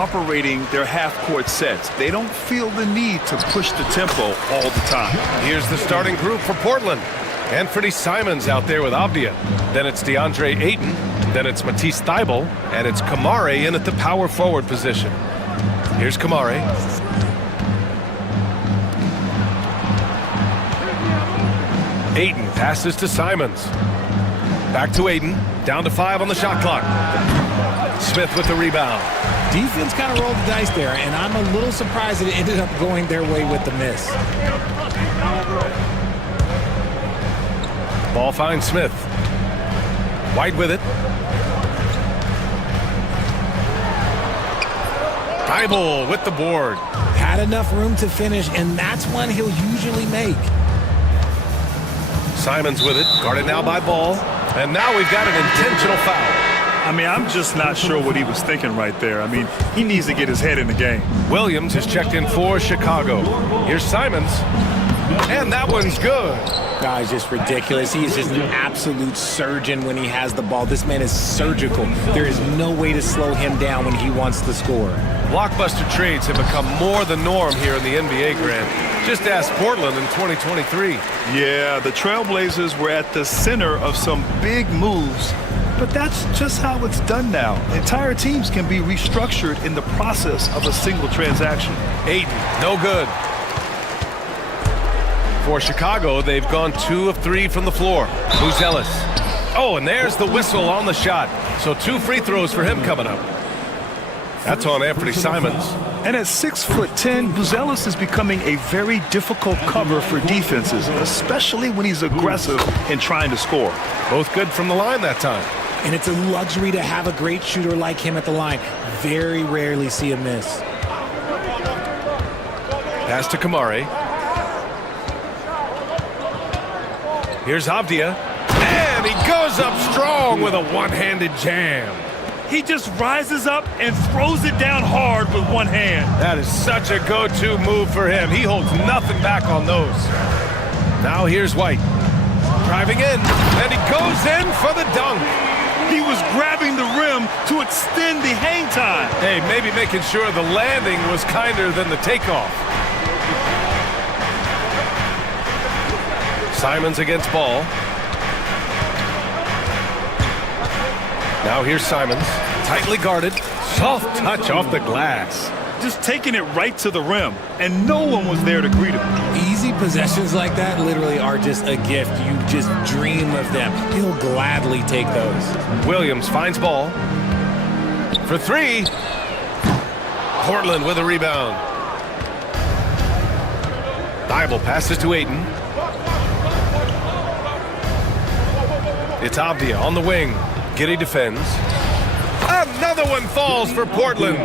operating their half-court sets. They don't feel the need to push the tempo all the time. Here's the starting group for Portland. Anthony Simons out there with Avdia. Then it's DeAndre Ayton. Then it's Matisse Thybulle. And it's Kamare in at the power forward position. Here's Kamare. Ayton passes to Simons. Back to Ayton. Down to 5 on the shot clock. Smith with the rebound. Defense kind of rolled the dice there, and I'm a little surprised that it ended up going their way with the miss. Ball finds Smith. White with it. Thybulle with the board. Had enough room to finish, and that's one he'll usually make. Simons with it. Guarded now by Ball. And now we've got an intentional foul. I mean, I'm just not sure what he was thinking right there. I mean, he needs to get his head in the game. Williams is checked in for Chicago. Here's Simons. And that one's good. Guy's just ridiculous. He is just an absolute surgeon when he has the ball. This man is surgical. There is no way to slow him down when he wants to score. Blockbuster trades have become more the norm here in the NBA, Grant. Just ask Portland in 2023. Yeah, the Trailblazers were at the center of some big moves, but that's just how it's done now. Entire teams can be restructured in the process of a single transaction. Ayton, no good. For Chicago, they've gone 2 of 3 from the floor. Buzelis. Oh, and there's the whistle on the shot. So 2 free throws for him coming up. That's on Anthony Simons. And at 6'10", Buzelis is becoming a very difficult cover for defenses, especially when he's aggressive in trying to score. Both good from the line that time. And it's a luxury to have a great shooter like him at the line. Very rarely see a miss. Pass to Kamare. Here's Avdia. And he goes up strong with a one-handed jam. He just rises up and throws it down hard with one hand. That is such a go-to move for him. He holds nothing back on those. Now here's White. Driving in, and he goes in for the dunk. He was grabbing the rim to extend the hang time. Hey, maybe making sure the landing was kinder than the takeoff. Simons against Ball. Now here's Simons, tightly guarded, soft touch off the glass. Just taking it right to the rim, and no one was there to greet him. Easy possessions like that literally are just a gift. You just dream of them. He'll gladly take those. Williams finds Ball. For 3. Portland with a rebound. Thybulle passes to Ayton. It's Avdia on the wing. Giddey defends. Another one falls for Portland.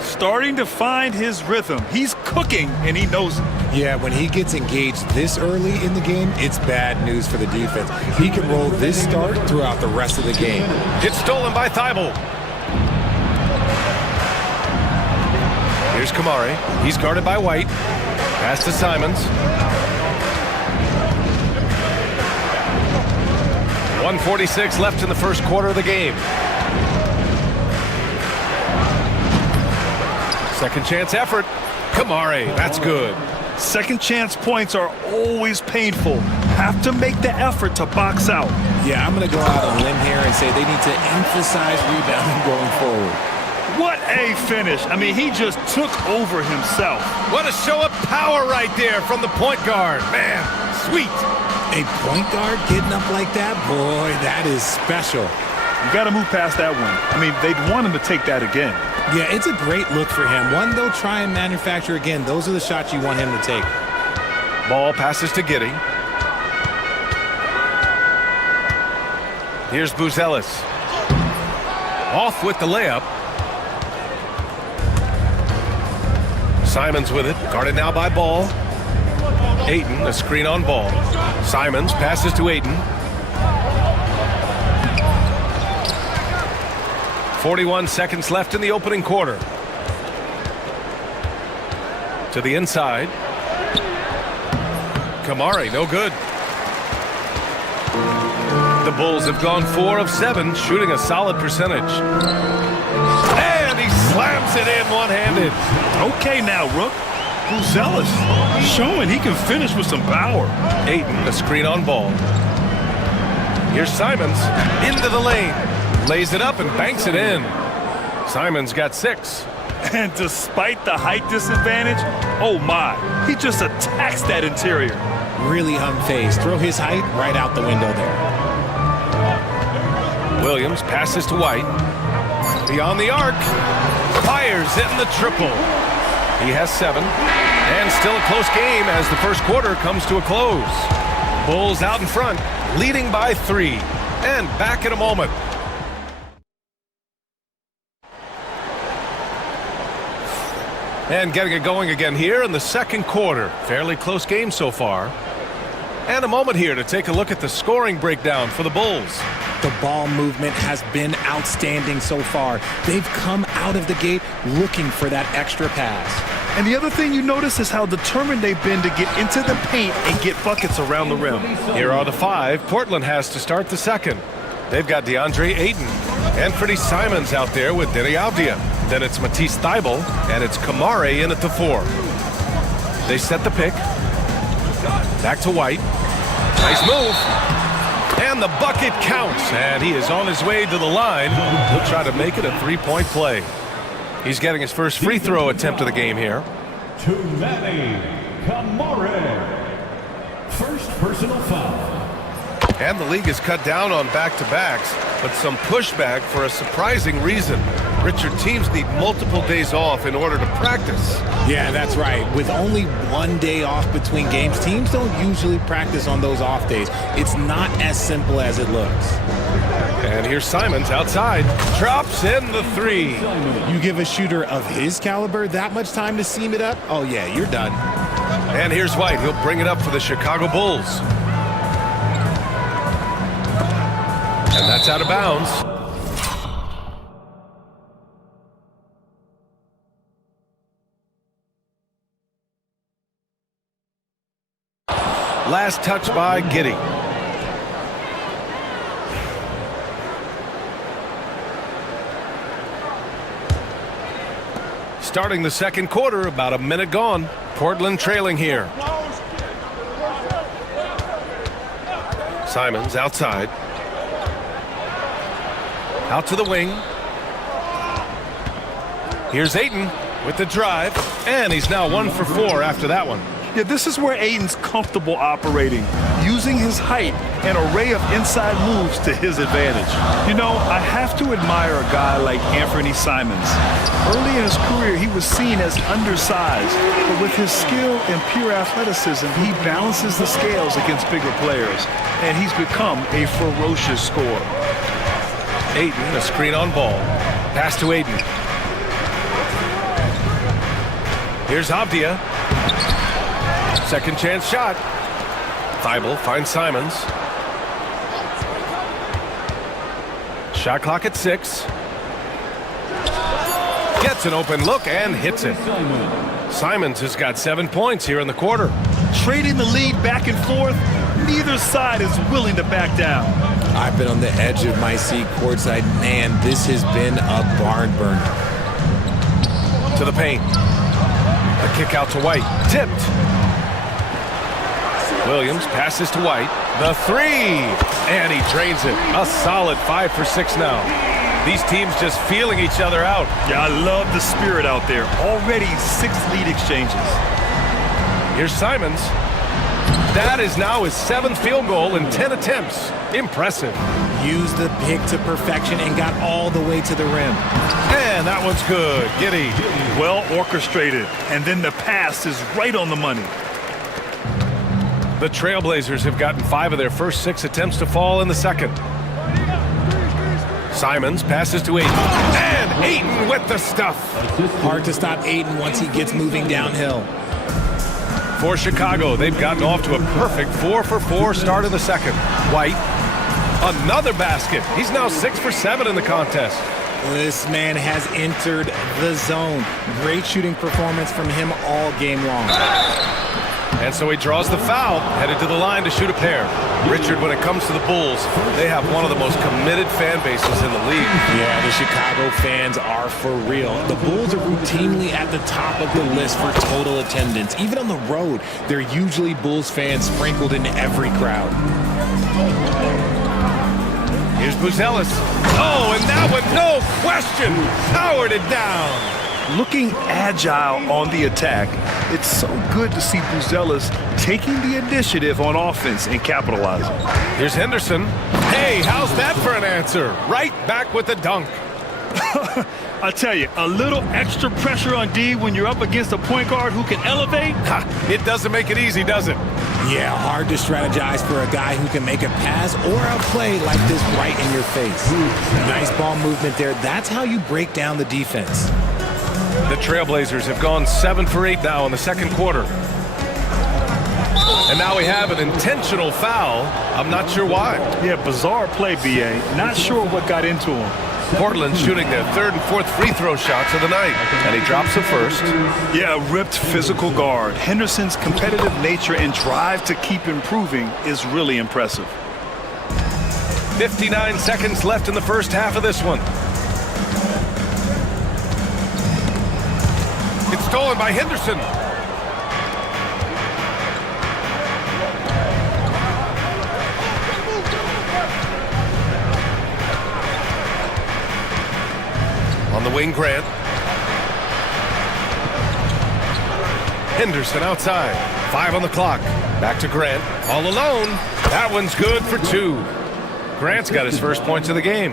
Starting to find his rhythm. He's cooking, and he knows it. Yeah, when he gets engaged this early in the game, it's bad news for the defense. He can roll this start throughout the rest of the game. It's stolen by Thybulle. Here's Kamare. He's guarded by White. Pass to Simons. 1:46 left in the first quarter of the game. Second chance effort. Kamare, that's good. Second chance points are always painful. Have to make the effort to box out. Yeah, I'm going to go out on a limb here and say they need to emphasize rebounding going forward. What a finish. I mean, he just took over himself. What a show of power right there from the point guard. Man, sweet. A point guard getting up like that? Boy, that is special. You got to move past that one. I mean, they'd want him to take that again. Yeah, it's a great look for him. One they'll try and manufacture again. Those are the shots you want him to take. Ball passes to Giddey. Here's Buzelis. Off with the layup. Simons with it. Guarded now by Ball. Ayton, a screen on Ball. Simons passes to Ayton. 41 seconds left in the opening quarter. To the inside. Kamare, no good. The Bulls have gone 4 of 7, shooting a solid percentage. And he slams it in one-handed. Okay now, Rook. Who's zealous? Showing he can finish with some power. Ayton, a screen on ball. Here's Simons, into the lane. Lays it up and banks it in. Simons got 6. And despite the height disadvantage, oh my, he just attacks that interior. Really unfazed. Throw his height right out the window there. Williams passes to White. Beyond the arc. Fires it in the triple. He has 7. And still a close game as the first quarter comes to a close. Bulls out in front, leading by 3. And back in a moment. And getting it going again here in the second quarter. Fairly close game so far. And a moment here to take a look at the scoring breakdown for the Bulls. The ball movement has been outstanding so far. They've come out of the gate looking for that extra pass. And the other thing you notice is how determined they've been to get into the paint and get buckets around the rim. Here are the 5 Portland has to start the second. They've got DeAndre Ayton and Freddie Simons out there with Denny Avdia. Then it's Matisse Thybulle, and it's Kamare in at the 4. They set the pick. Back to White. Nice move. And the bucket counts, and he is on his way to the line. He'll try to make it a 3-point play. He's getting his first free throw attempt of the game here. To Manny Kamare. First personal foul. And the league has cut down on back-to-backs, but some pushback for a surprising reason. Richard, teams need multiple days off in order to practice. Yeah, that's right. With only 1 day off between games, teams don't usually practice on those off days. It's not as simple as it looks. And here's Simons outside. Drops in the 3. You give a shooter of his caliber that much time to seam it up? Oh, yeah, you're done. And here's White. He'll bring it up for the Chicago Bulls. And that's out of bounds. Last touch by Giddey. Starting the second quarter, about a minute gone. Portland trailing here. Simons outside. Out to the wing. Here's Ayton with the drive. And he's now 1 for 4 after that one. Yeah, this is where Ayton's comfortable operating, using his height and array of inside moves to his advantage. You know, I have to admire a guy like Anthony Simons. Early in his career, he was seen as undersized, but with his skill and pure athleticism, he balances the scales against bigger players, and he's become a ferocious scorer. Ayton, a screen on ball. Pass to Ayton. Here's Avdia. Second chance shot. Thybulle finds Simons. Shot clock at 6. Gets an open look and hits it. Simons has got 7 points here in the quarter. Trading the lead back and forth, neither side is willing to back down. I've been on the edge of my seat courtside. Man, this has been a barn burner. To the paint. A kick out to White. Tipped. Williams passes to White. The 3. And he drains it. A solid 5 for 6 now. These teams just feeling each other out. Yeah, I love the spirit out there. Already 6 lead exchanges. Here's Simons. That is now his 7th field goal in 10 attempts. Impressive. Used the pick to perfection and got all the way to the rim. And that one's good. Giddey. Well orchestrated. And then the pass is right on the money. The Trailblazers have gotten 5 of their first 6 attempts to fall in the second. Simons passes to Ayton. And Ayton with the stuff. Hard to stop Ayton once he gets moving downhill. For Chicago, they've gotten off to a perfect 4 for 4 start of the second. White, another basket. He's now 6 for 7 in the contest. This man has entered the zone. Great shooting performance from him all game long. And so he draws the foul, headed to the line to shoot a pair. Richard, when it comes to the Bulls, they have one of the most committed fan bases in the league. Yeah, the Chicago fans are for real. The Bulls are routinely at the top of the list for total attendance. Even on the road, there are usually Bulls fans sprinkled into every crowd. Here's Buzelis. Oh, and that one, no question, powered it down. Looking agile on the attack, it's so good to see Buzelis taking the initiative on offense and capitalizing. Here's Henderson. Hey, how's that for an answer? Right back with the dunk. I tell you, a little extra pressure on D when you're up against a point guard who can elevate. Ha, it doesn't make it easy, does it? Yeah, hard to strategize for a guy who can make a pass or a play like this right in your face. Nice ball movement there. That's how you break down the defense. The Trailblazers have gone 7 for 8 now in the second quarter. And now we have an intentional foul. I'm not sure why. Yeah, bizarre play, BA. Not sure what got into him. Portland shooting their third and fourth free throw shots of the night. And he drops the first. Yeah, a ripped physical guard. Henderson's competitive nature and drive to keep improving is really impressive. 59 seconds left in the first half of this one. It's stolen by Henderson. On the wing, Grant. Henderson outside. 5 on the clock. Back to Grant. All alone. That one's good for 2. Grant's got his first points of the game.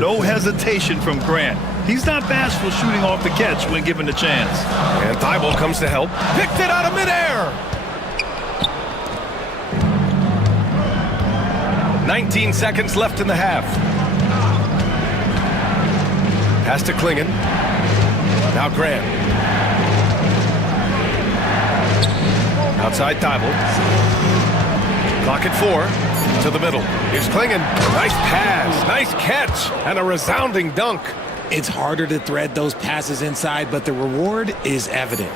No hesitation from Grant. He's not bashful shooting off the catch when given the chance. And Thibault comes to help. Picked it out of midair. 19 seconds left in the half. Pass to Klingon. Now Grant. Outside Thibault. Clock at 4. To the middle. Here's Klingon. Nice pass. Nice catch. And a resounding dunk. It's harder to thread those passes inside, but the reward is evident.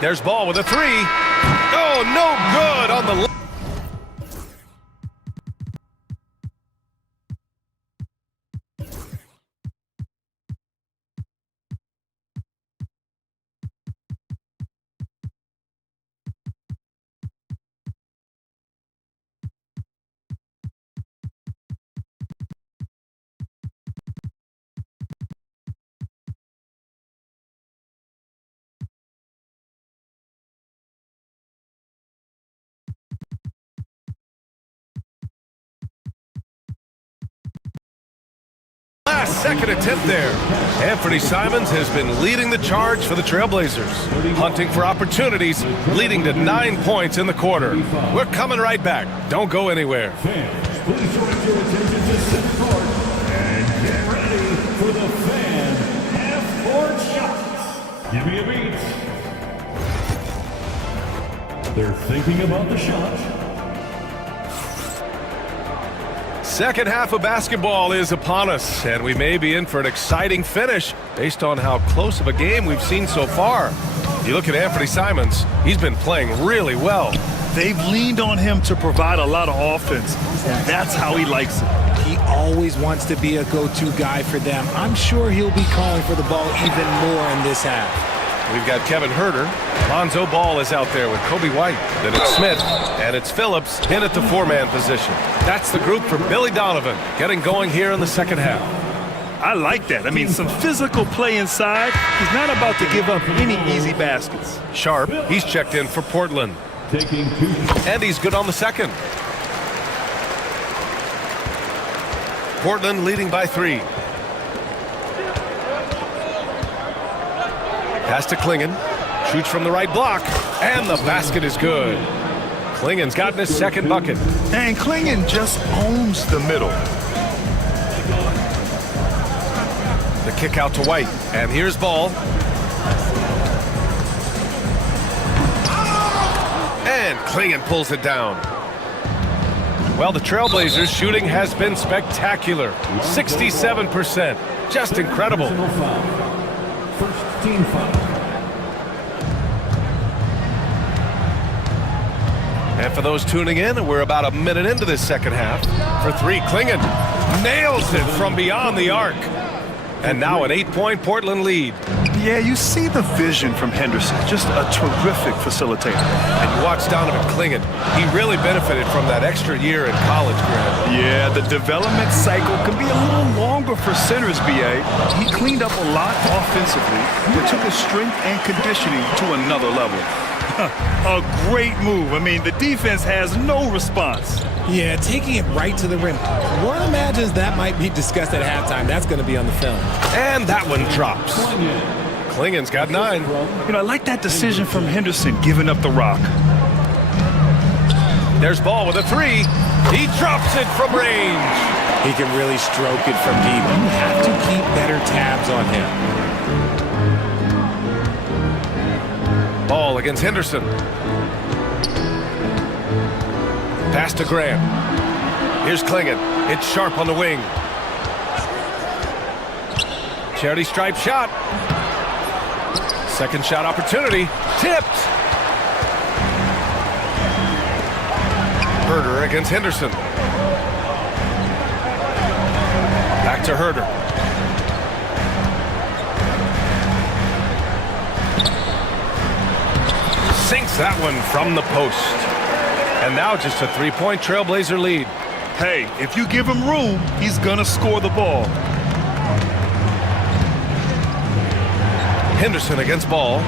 There's Ball with a 3. Oh, no good on the left. Last second attempt there. Anthony Simons has been leading the charge for the Trailblazers. Hunting for opportunities, leading to 9 points in the quarter. We're coming right back. Don't go anywhere. Fans, please direct your attention to center court and get ready for the fan F4 shots. Give me a beat. They're thinking about the shot. Second half of basketball is upon us, and we may be in for an exciting finish based on how close of a game we've seen so far. You look at Anthony Simons, he's been playing really well. They've leaned on him to provide a lot of offense, and that's how he likes it. He always wants to be a go-to guy for them. I'm sure he'll be calling for the ball even more in this half. We've got Kevin Herter. Lonzo Ball is out there with Kobe White. Then it's Smith, and it's Phillips in at the 4-man position. That's the group for Billy Donovan, getting going here in the second half. I like that. I mean, some physical play inside. He's not about to give up any easy baskets. Sharp, he's checked in for Portland. Taking 2. And he's good on the second. Portland leading by 3. Pass to Klingon. Shoots from the right block. And the basket is good. Klingon's gotten his second bucket. And Klingon just owns the middle. The kick out to White. And here's Ball. And Klingon pulls it down. Well, the Trailblazers' shooting has been spectacular. 67%. Just incredible. First team foul. And for those tuning in, we're about a minute into this second half. For three, Klingon nails it from beyond the arc. And now an 8-point Portland lead. Yeah, you see the vision from Henderson. Just a terrific facilitator. And you watch Donovan Klingon. He really benefited from that extra year in college, Grant. Yeah, the development cycle can be a little longer for centers, BA. He cleaned up a lot offensively, but took his strength and conditioning to another level. A great move. I mean, the defense has no response. Yeah, taking it right to the rim. One imagines that might be discussed at halftime. That's going to be on the film. And that one drops. Klingon's got 9. You know, I like that decision from Henderson, giving up the rock. There's Ball with a 3. He drops it from range. He can really stroke it from deep. You have to keep better tabs on him. Ball against Henderson. Pass to Graham. Here's Klingon. It's sharp on the wing. Charity stripe shot. Second shot opportunity. Tipped. Herder against Henderson. Back to Herder. Sinks that one from the post. And now just a 3-point Trailblazer lead. Hey, if you give him room, he's gonna score the ball. Henderson against Ball.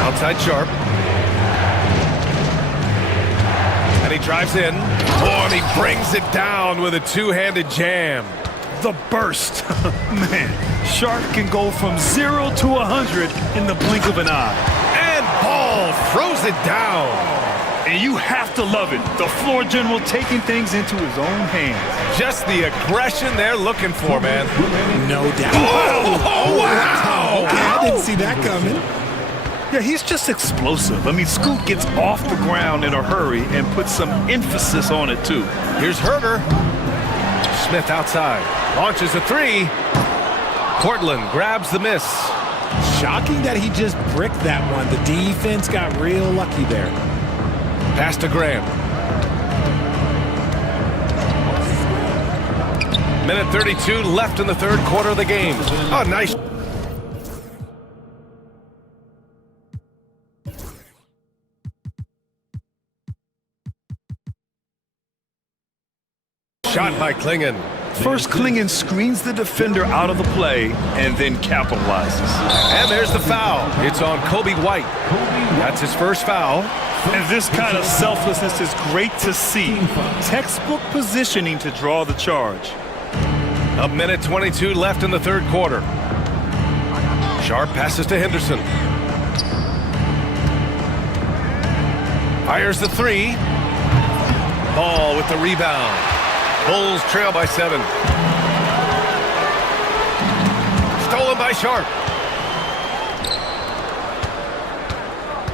Outside Sharp. And he drives in. Oh, and he brings it down with a two-handed jam. The burst. Man, Sharp can go from 0 to 100 in the blink of an eye. And Ball throws it down. And you have to love it. The floor general taking things into his own hands. Just the aggression they're looking for, man. No doubt. Oh, wow! Okay, I didn't see that coming. Yeah, he's just explosive. I mean, Scoot gets off the ground in a hurry and puts some emphasis on it, too. Here's Herder. Smith outside. Launches a 3. Portland grabs the miss. Shocking that he just bricked that one. The defense got real lucky there. Pass to Graham. Minute 32 left in the third quarter of the game. Oh, nice. Shot by Klingon. First, Klingon screens the defender out of the play and then capitalizes. And there's the foul. It's on Kobe White. That's his first foul. And this kind of selflessness is great to see. Textbook positioning to draw the charge. A minute 22 left in the third quarter. Sharp passes to Henderson. Fires the 3. Ball with the rebound. Bulls trail by 7. Stolen by Sharp.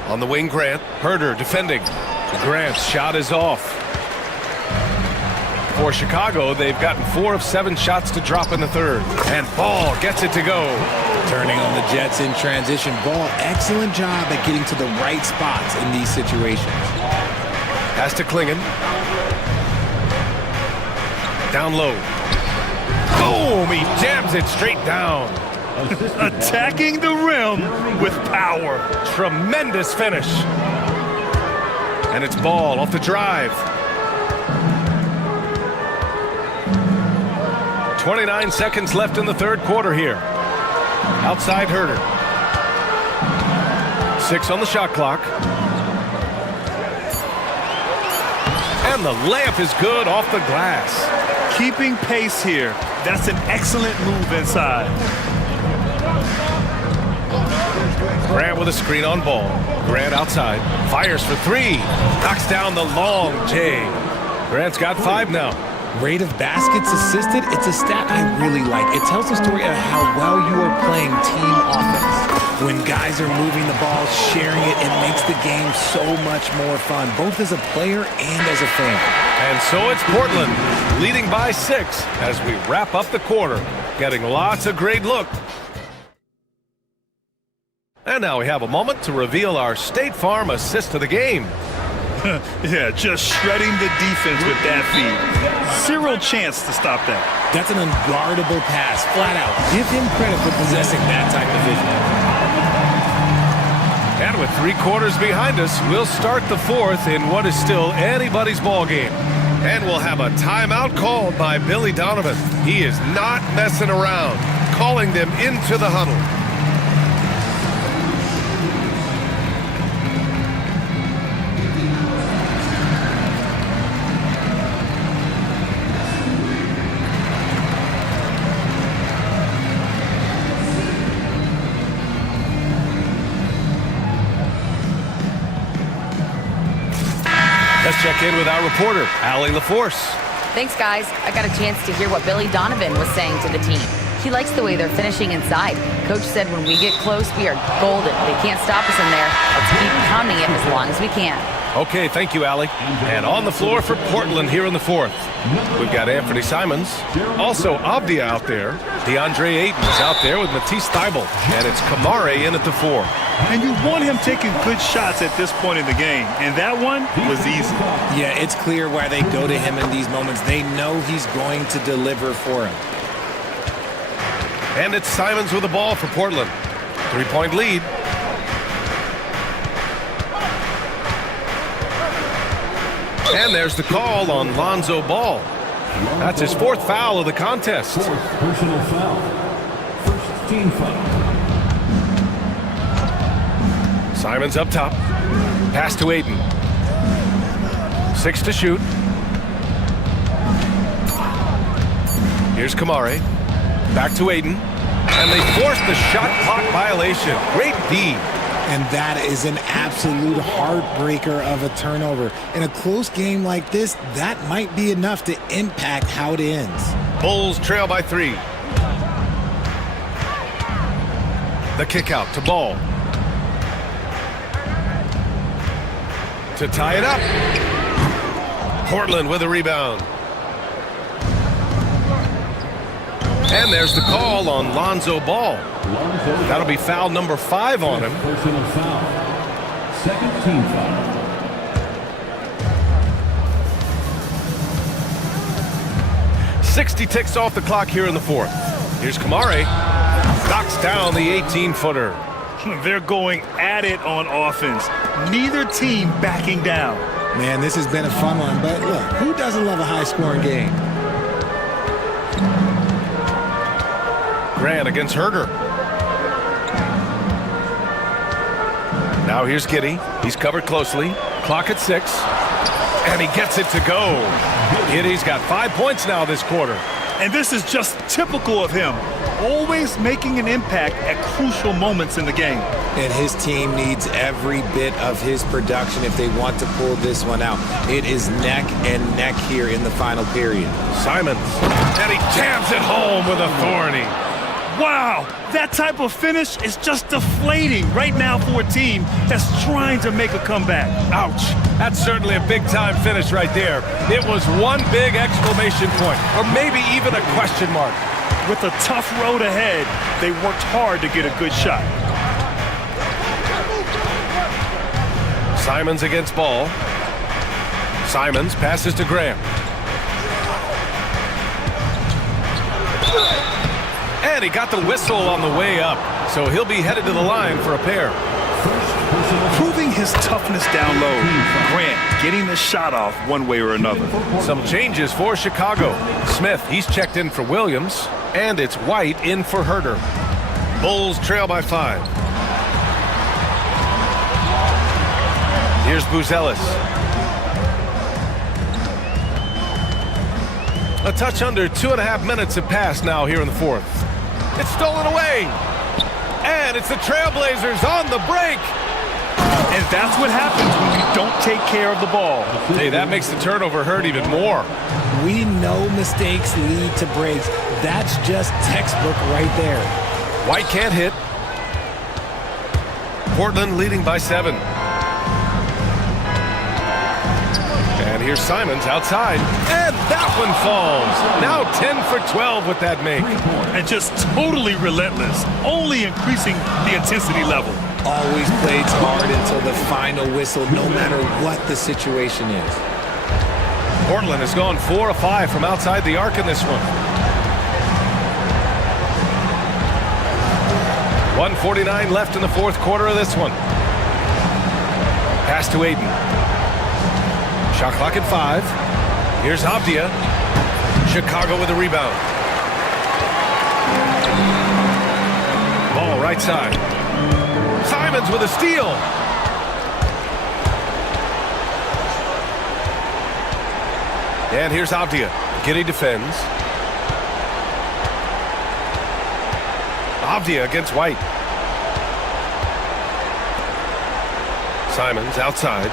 On the wing, Grant. Herder defending. Grant's shot is off. For Chicago, they've gotten 4 of 7 shots to drop in the third. And Ball gets it to go. Turning on the Jets in transition. Ball, excellent job at getting to the right spots in these situations. Pass to Klingon. Down low. Boom! He jams it straight down. Attacking the rim with power. Tremendous finish. And it's Ball off the drive. 29 seconds left in the third quarter here. Outside Herder. 6 on the shot clock. And the layup is good off the glass. Keeping pace here. That's an excellent move inside. Grant with a screen on Ball. Grant outside. Fires for 3. Knocks down the long J. Grant's got 5 now. Rate of baskets assisted, it's a stat I really like. It tells the story of how well you are playing team offense. When guys are moving the ball, sharing it, it makes the game so much more fun, both as a player and as a fan. And so it's Portland, leading by 6 as we wrap up the quarter. Getting lots of great look. And now we have a moment to reveal our State Farm assist of the game. Yeah, just shredding the defense with that feed. Zero chance to stop that. That's an unguardable pass, flat out. Give him credit for possessing that type of vision. And with 3 quarters behind us, we'll start the fourth in what is still anybody's ball game. And we'll have a timeout called by Billy Donovan. He is not messing around, calling them into the huddle. Let's check in with our reporter, Allie LaForce. Thanks, guys. I got a chance to hear what Billy Donovan was saying to the team. He likes the way they're finishing inside. Coach said when we get close, we are golden. They can't stop us in there. Let's keep pounding it as long as we can. Okay, thank you, Allie. And on the floor for Portland here in the fourth, we've got Anthony Simons, also Abdia out there. DeAndre Ayton is out there with Matisse Thybulle, and it's Kamare in at the 4. And you want him taking good shots at this point in the game. And that one was easy. Yeah, it's clear why they go to him in these moments. They know he's going to deliver for him. And it's Simons with the ball for Portland. 3-point lead. And there's the call on Lonzo Ball. That's his 4th foul of the contest. 4th personal foul. 1st team foul. Simons up top. Pass to Ayton. 6 to shoot. Here's Kamare. Back to Ayton. And they force the shot clock violation. Great D. And that is an absolute heartbreaker of a turnover. In a close game like this, that might be enough to impact how it ends. Bulls trail by 3. The kick out to Ball. To tie it up. Portland with a rebound. And there's the call on Lonzo Ball. That'll be foul number 5 on him. Personal foul. 2nd team foul. .60 ticks off the clock here in the fourth. Here's Kamare. Knocks down the 18-footer. They're going at it on offense. Neither team backing down. Man, this has been a fun one, but look, who doesn't love a high-scoring game? Grant against Herder. Now here's Giddey. He's covered closely. Clock at 6. And he gets it to go. Giddey's got 5 points now this quarter. And this is just typical of him. Always making an impact at crucial moments in the game. And his team needs every bit of his production if they want to pull this one out. It is neck and neck here in the final period. Simons. And he jams it home with authority. Wow, that type of finish is just deflating right now for a team that's trying to make a comeback. Ouch. That's certainly a big-time finish right there. It was one big exclamation point, or maybe even a question mark. With a tough road ahead, they worked hard to get a good shot. Simons against Ball. Simons passes to Graham. And he got the whistle on the way up, so he'll be headed to the line for a pair. Proving his toughness down low, Grant getting the shot off one way or another. Some changes for Chicago. Smith, he's checked in for Williams, and it's White in for Herder. Bulls trail by 5. Here's Buzelis. A touch under 2.5 minutes have passed now here in the fourth. It's stolen away. And it's the Trailblazers on the break. And that's what happens when you don't take care of the ball. Hey, that makes the turnover hurt even more. We know mistakes lead to breaks. That's just textbook right there. White can't hit. Portland leading by 7. And here's Simons outside. And that one falls. Now 10 for 12 with that make. And just totally relentless, only increasing the intensity level. Always plays hard until the final whistle, no matter what the situation is. Portland has gone 4 of 5 from outside the arc in this one. 1:49 left in the fourth quarter of this one. Pass to Aiden. Shot clock at 5. Here's Avdia. Chicago with a rebound. Ball right side. Simons with a steal. And here's Avdia. Giddy defends. Avdia against White. Simons outside.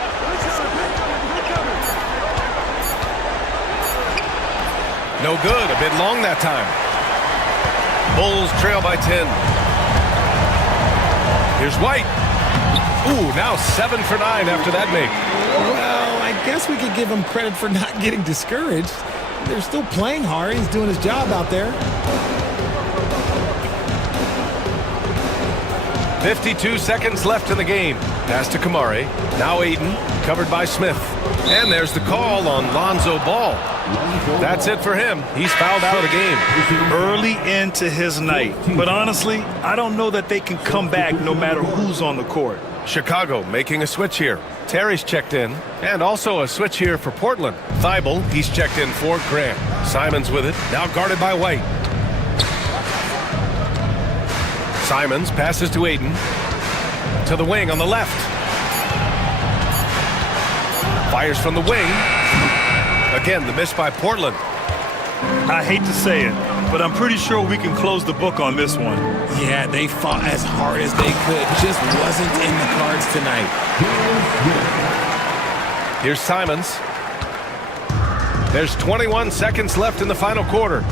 No good. A bit long that time. Bulls trail by 10. Here's White. Ooh, now 7 for 9 after that make. Well, I guess we could give him credit for not getting discouraged. They're still playing hard. He's doing his job out there. 52 seconds left in the game. Pass to Kamari. Now Aiden, covered by Smith. And there's the call on Lonzo Ball. That's it for him. He's fouled out of the game. Early into his night. But honestly, I don't know that they can come back no matter who's on the court. Chicago making a switch here. Terry's checked in. And also a switch here for Portland. Thibault, he's checked in for Grant. Simons with it. Now guarded by White. Simons passes to Aiden. To the wing on the left. Fires from the wing. Again, the miss by Portland. I hate to say it, but I'm pretty sure we can close the book on this one. Yeah, they fought as hard as they could. Just wasn't in the cards tonight. Here's Simons. There's 21 seconds left in the final quarter.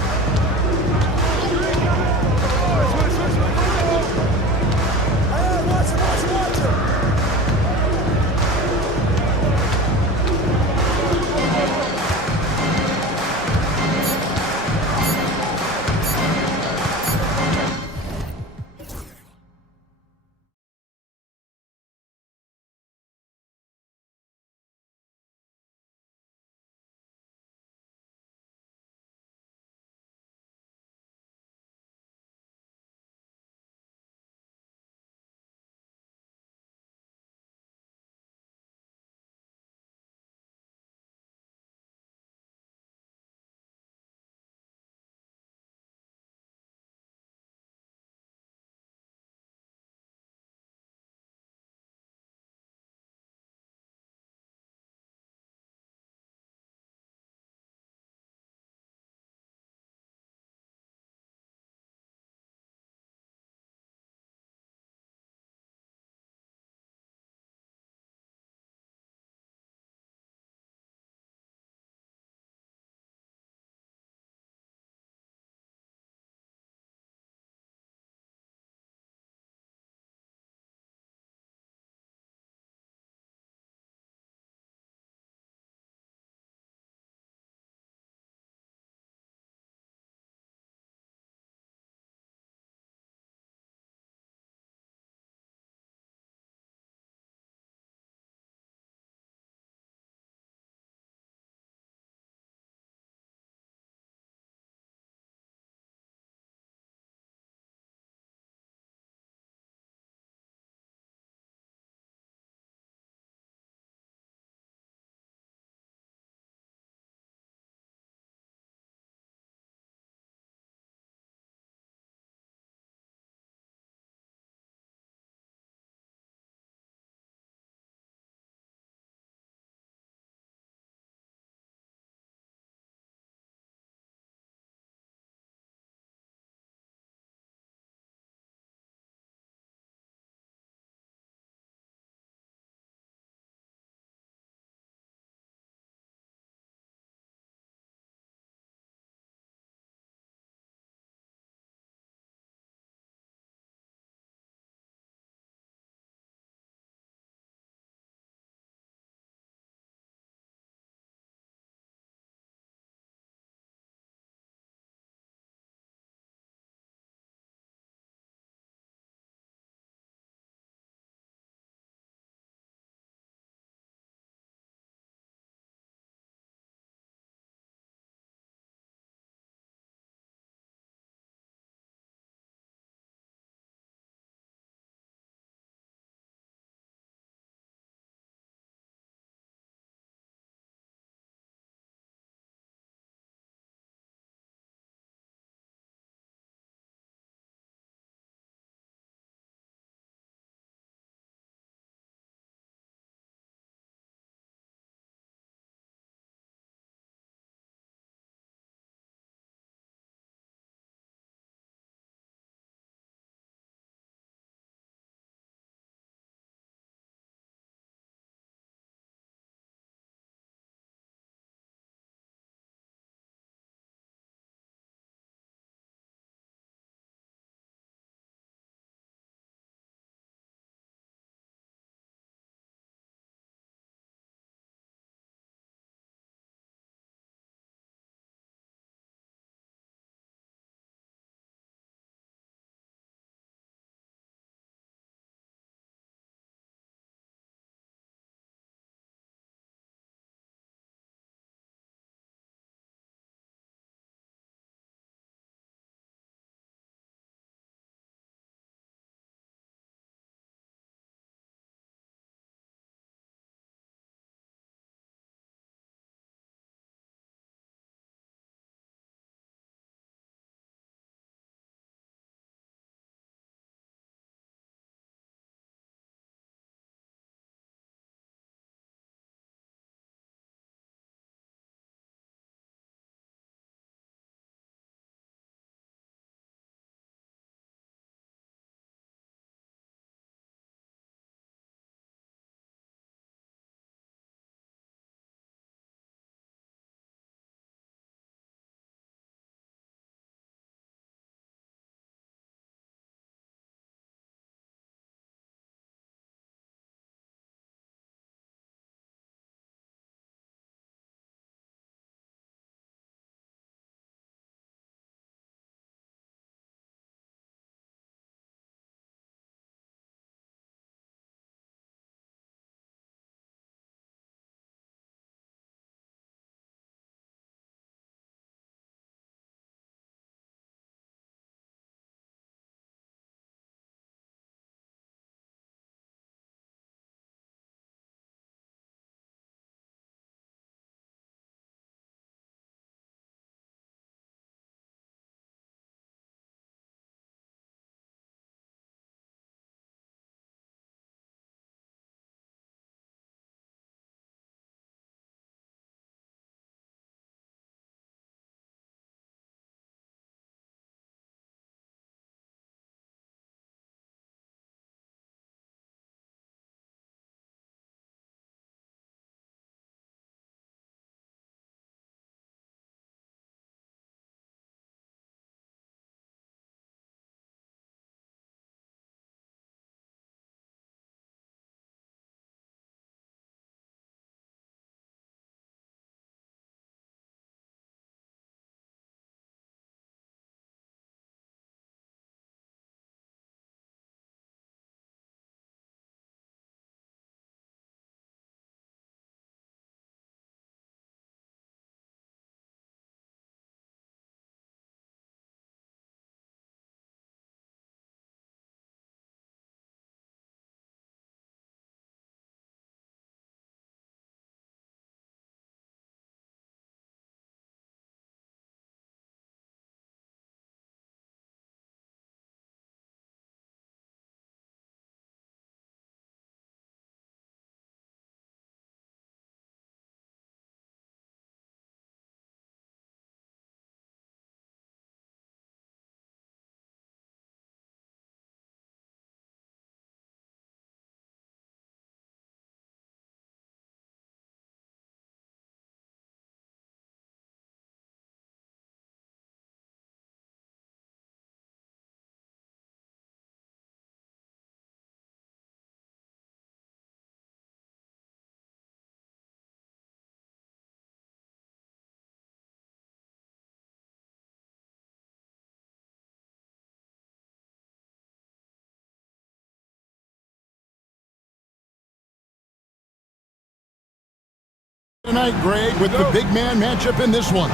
Tonight, Greg, with the big man matchup in this one.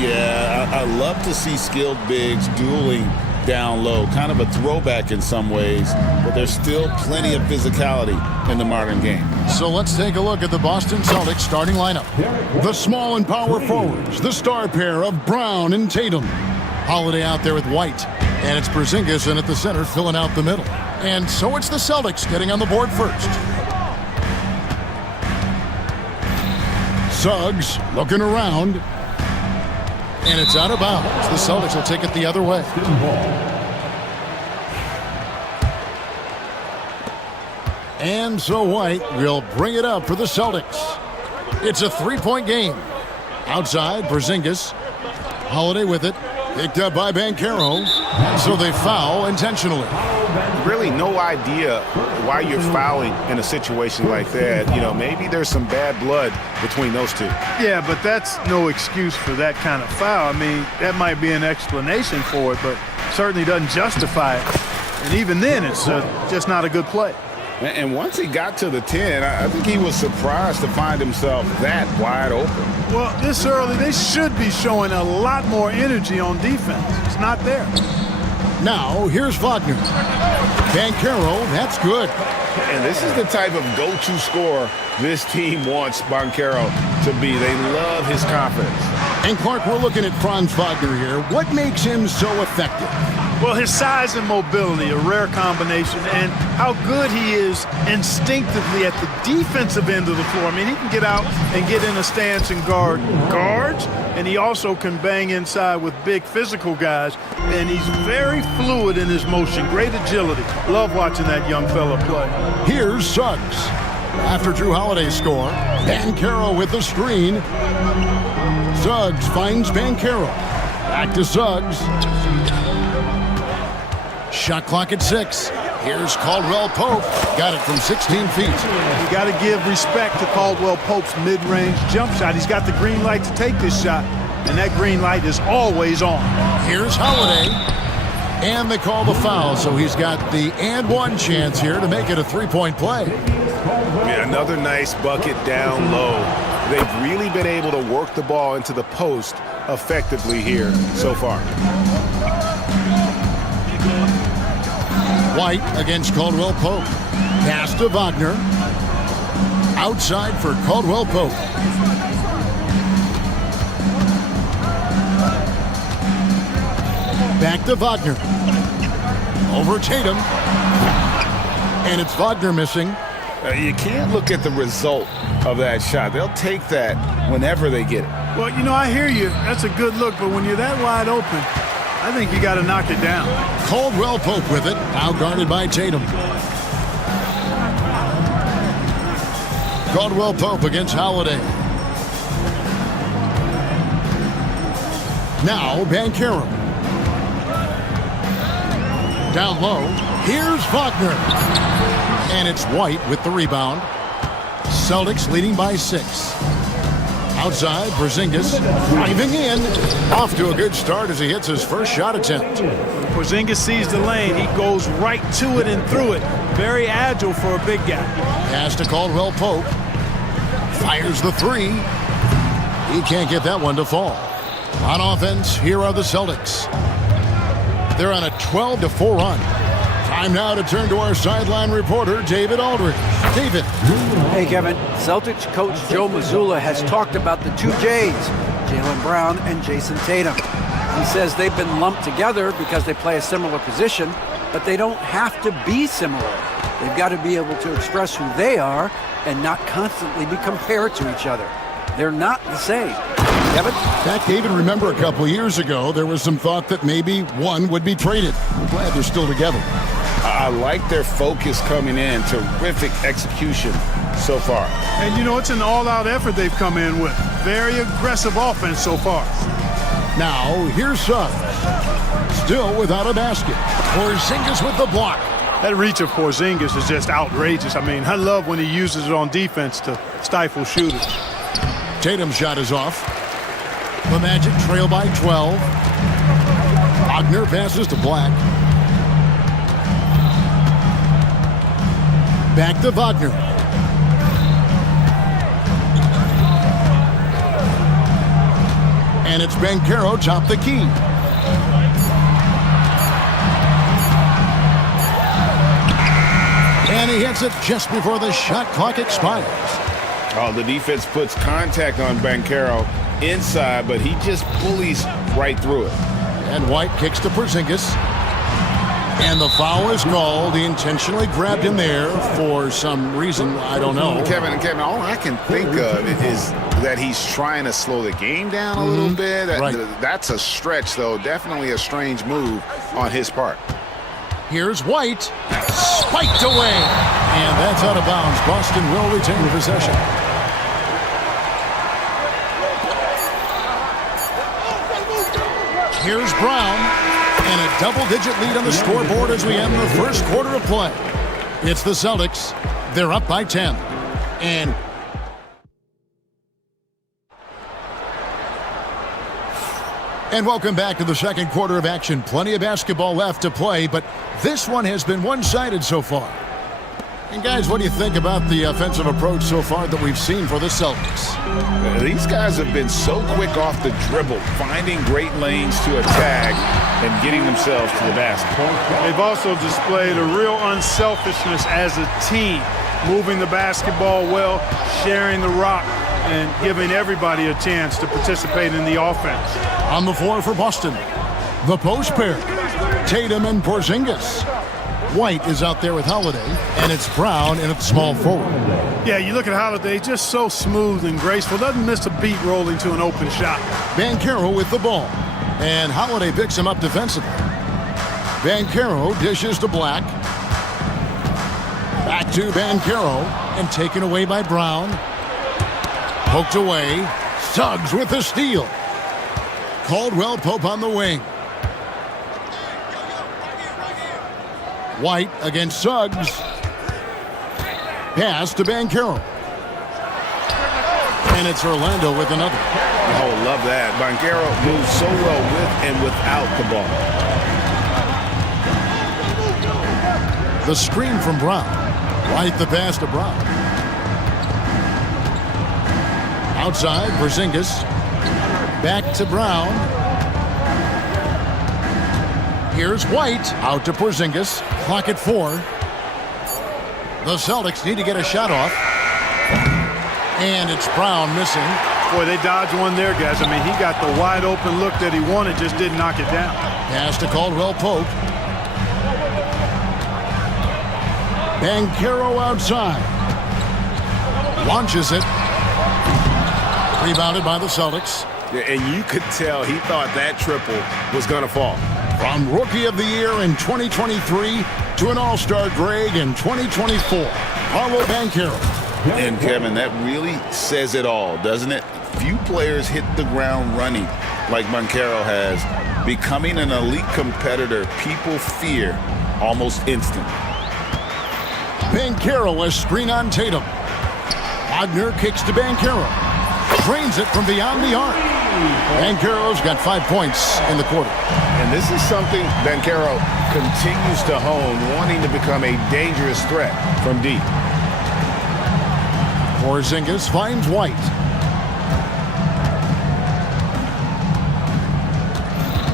Yeah, I love to see skilled bigs dueling down low. Kind of a throwback in some ways, but there's still plenty of physicality in the modern game. So let's take a look at the Boston Celtics starting lineup. The small and power forwards, the star pair of Brown and Tatum. Holiday out there with White, and it's Porzingis in at the center filling out the middle. And so it's the Celtics getting on the board first. Suggs looking around, and it's out of bounds. The Celtics will take it the other way. And so White will bring it up for the Celtics. It's a three-point game. Outside, Porzingis. Holiday with it. Picked up by Banchero. And so they foul intentionally. Really no idea why you're fouling in a situation like that. You know, maybe there's some bad blood between those two. Yeah, but that's no excuse for that kind of foul. I mean, that might be an explanation for it, but certainly doesn't justify it. And even then, it's just not a good play. And once he got to the 10, I think he was surprised to find himself that wide open. Well, this early, they should be showing a lot more energy on defense. It's not there. Now, here's Wagner. Banchero, that's good. And this is the type of go-to scorer this team wants Banchero to be. They love his confidence. And Clark, we're looking at Franz Wagner here. What makes him so effective? Well, his size and mobility, a rare combination, and how good he is instinctively at the defensive end of the floor. I mean, he can get out and get in a stance and guard guards, and he also can bang inside with big physical guys, and he's very fluid in his motion, great agility. Love watching that young fella play. Here's Suggs. After Drew Holiday's score, Banchero with the screen. Suggs finds Banchero. Back to Suggs. Shot clock at 6. Here's Caldwell Pope. Got it from 16 feet. You got to give respect to Caldwell Pope's mid-range jump shot. He's got the green light to take this shot, and that green light is always on. Here's Holiday. And they call the foul, so he's got the and one chance here to make it a three-point play. Yeah, another nice bucket down low. They've really been able to work the ball into the post effectively here so far. White against Caldwell Pope. Pass to Wagner. Outside for Caldwell Pope. Back to Wagner. Over Tatum. And it's Wagner missing. You can't look at the result of that shot. They'll take that whenever they get it. Well, you know, I hear you. That's a good look, but when you're that wide open, I think you got to knock it down. Caldwell Pope with it, now guarded by Tatum. Caldwell Pope against Holiday. Now Banchero. Down low, here's Wagner. And it's White with the rebound. Celtics leading by 6. Outside, Porzingis driving in. Off to a good start as he hits his first shot attempt. Porzingis sees the lane. He goes right to it and through it. Very agile for a big guy. Pass to Caldwell Pope. Fires the three. He can't get that one to fall. On offense, here are the Celtics. They're on a 12-4 run. Time now to turn to our sideline reporter, David Aldridge. David. Hey, Kevin. Celtics coach Joe Mazzulla has talked about the two J's, Jaylen Brown and Jason Tatum. He says they've been lumped together because they play a similar position, but they don't have to be similar. They've got to be able to express who they are and not constantly be compared to each other. They're not the same. Kevin? Back, David, remember a couple years ago, there was some thought that maybe one would be traded. I'm glad they're still together. I like their focus coming in. Terrific execution so far. And, you know, it's an all-out effort they've come in with. Very aggressive offense so far. Now, here's Suggs. Still without a basket. Porzingis with the block. That reach of Porzingis is just outrageous. I mean, I love when he uses it on defense to stifle shooters. Tatum's shot is off. The Magic trail by 12. Wagner passes to Black. Back to Wagner. And it's Banchero top the key. And he hits it just before the shot clock expires. Oh, the defense puts contact on Banchero inside, but he just bullies right through it. And White kicks to Porzingis. And the foul is called. He intentionally grabbed him there for some reason. I don't know. Kevin, all I can think of is that he's trying to slow the game down a little bit. Right. That's a stretch, though. Definitely a strange move on his part. Here's White. Spiked away. And that's out of bounds. Boston will retain possession. Here's Brown. And a double-digit lead on the scoreboard as we end the first quarter of play. It's the Celtics. They're up by 10. And welcome back to the second quarter of action. Plenty of basketball left to play, but this one has been one-sided so far. And guys, what do you think about the offensive approach so far that we've seen for the Celtics? These guys have been so quick off the dribble, finding great lanes to attack and getting themselves to the basket. They've also displayed a real unselfishness as a team, moving the basketball well, sharing the rock, and giving everybody a chance to participate in the offense. On the floor for Boston, the post pair, Tatum and Porzingis. White is out there with Holiday, and it's Brown in at small forward. Yeah, you look at Holiday, just so smooth and graceful. Doesn't miss a beat rolling to an open shot. Banchero with the ball, and Holiday picks him up defensively. Banchero dishes to Black. Back to Banchero, and taken away by Brown. Poked away. Suggs with the steal. Caldwell Pope on the wing. White against Suggs. Pass to Banchero. And it's Orlando with another. Oh, love that. Banchero moves so well with and without the ball. The screen from Brown. White the pass to Brown. Outside, Porzingis. Back to Brown. Here's White. Out to Porzingis. Clock at 4. The Celtics need to get a shot off. And it's Brown missing. Boy, they dodged one there, guys. I mean, he got the wide open look that he wanted, just didn't knock it down. Pass to Caldwell Pope. Banchero outside. Launches it. Rebounded by the Celtics. Yeah, and you could tell he thought that triple was going to fall. From Rookie of the Year in 2023 to an All-Star grade in 2024, Paolo Banchero. And Kevin, that really says it all, doesn't it? Few players hit the ground running like Banchero has. Becoming an elite competitor, people fear almost instantly. Banchero a screen on Tatum. Wagner kicks to Banchero. Drains it from beyond the arc. Banchero's got 5 points in the quarter. And this is something Banchero continues to hone, wanting to become a dangerous threat from deep. Porzingis finds White.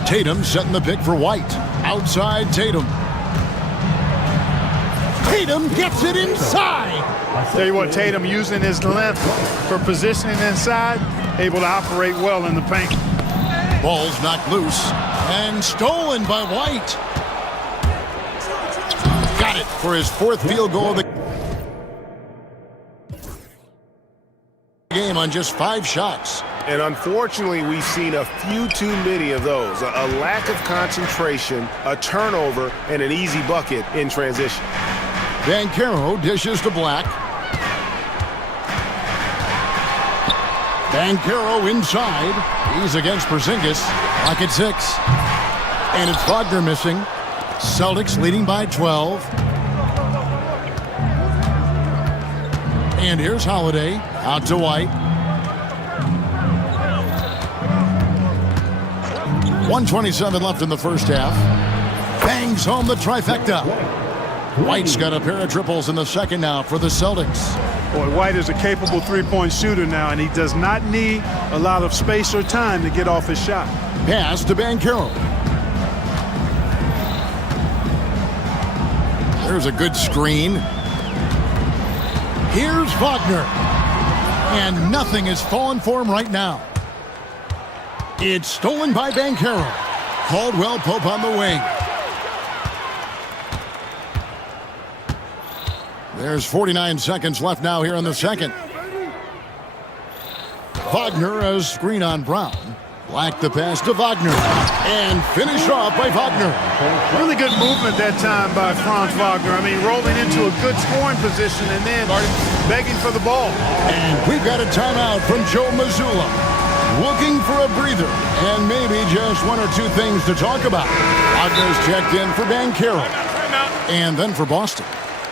Tatum setting the pick for White. Outside Tatum. Tatum gets it inside. Tell you what, Tatum using his length for positioning inside, able to operate well in the paint. Ball's knocked loose and stolen by White. Got it for his 4th field goal of the game on just 5 shots. And unfortunately, we've seen a few too many of those. A lack of concentration, a turnover, and an easy bucket in transition. Banchero dishes to Black. Banchero inside. He's against Porzingis. Clock at 6. And it's Wagner missing. Celtics leading by 12. And here's Holiday. Out to White. 1:27 left in the first half. Bangs home the trifecta. White's got a pair of triples in the second now for the Celtics. Boy, White is a capable three-point shooter now, and he does not need a lot of space or time to get off his shot. Pass to Banchero. There's a good screen. Here's Wagner. And nothing is falling for him right now. It's stolen by Banchero. Caldwell Pope on the wing. There's 49 seconds left now here in the second. Wagner, a screen on Brown. Black the pass to Wagner. And finished off by Wagner. Really good movement that time by Franz Wagner. I mean, rolling into a good scoring position and then begging for the ball. And we've got a timeout from Joe Mazzulla. Looking for a breather and maybe just one or two things to talk about. Wagner's checked in for Banchero. And then for Boston.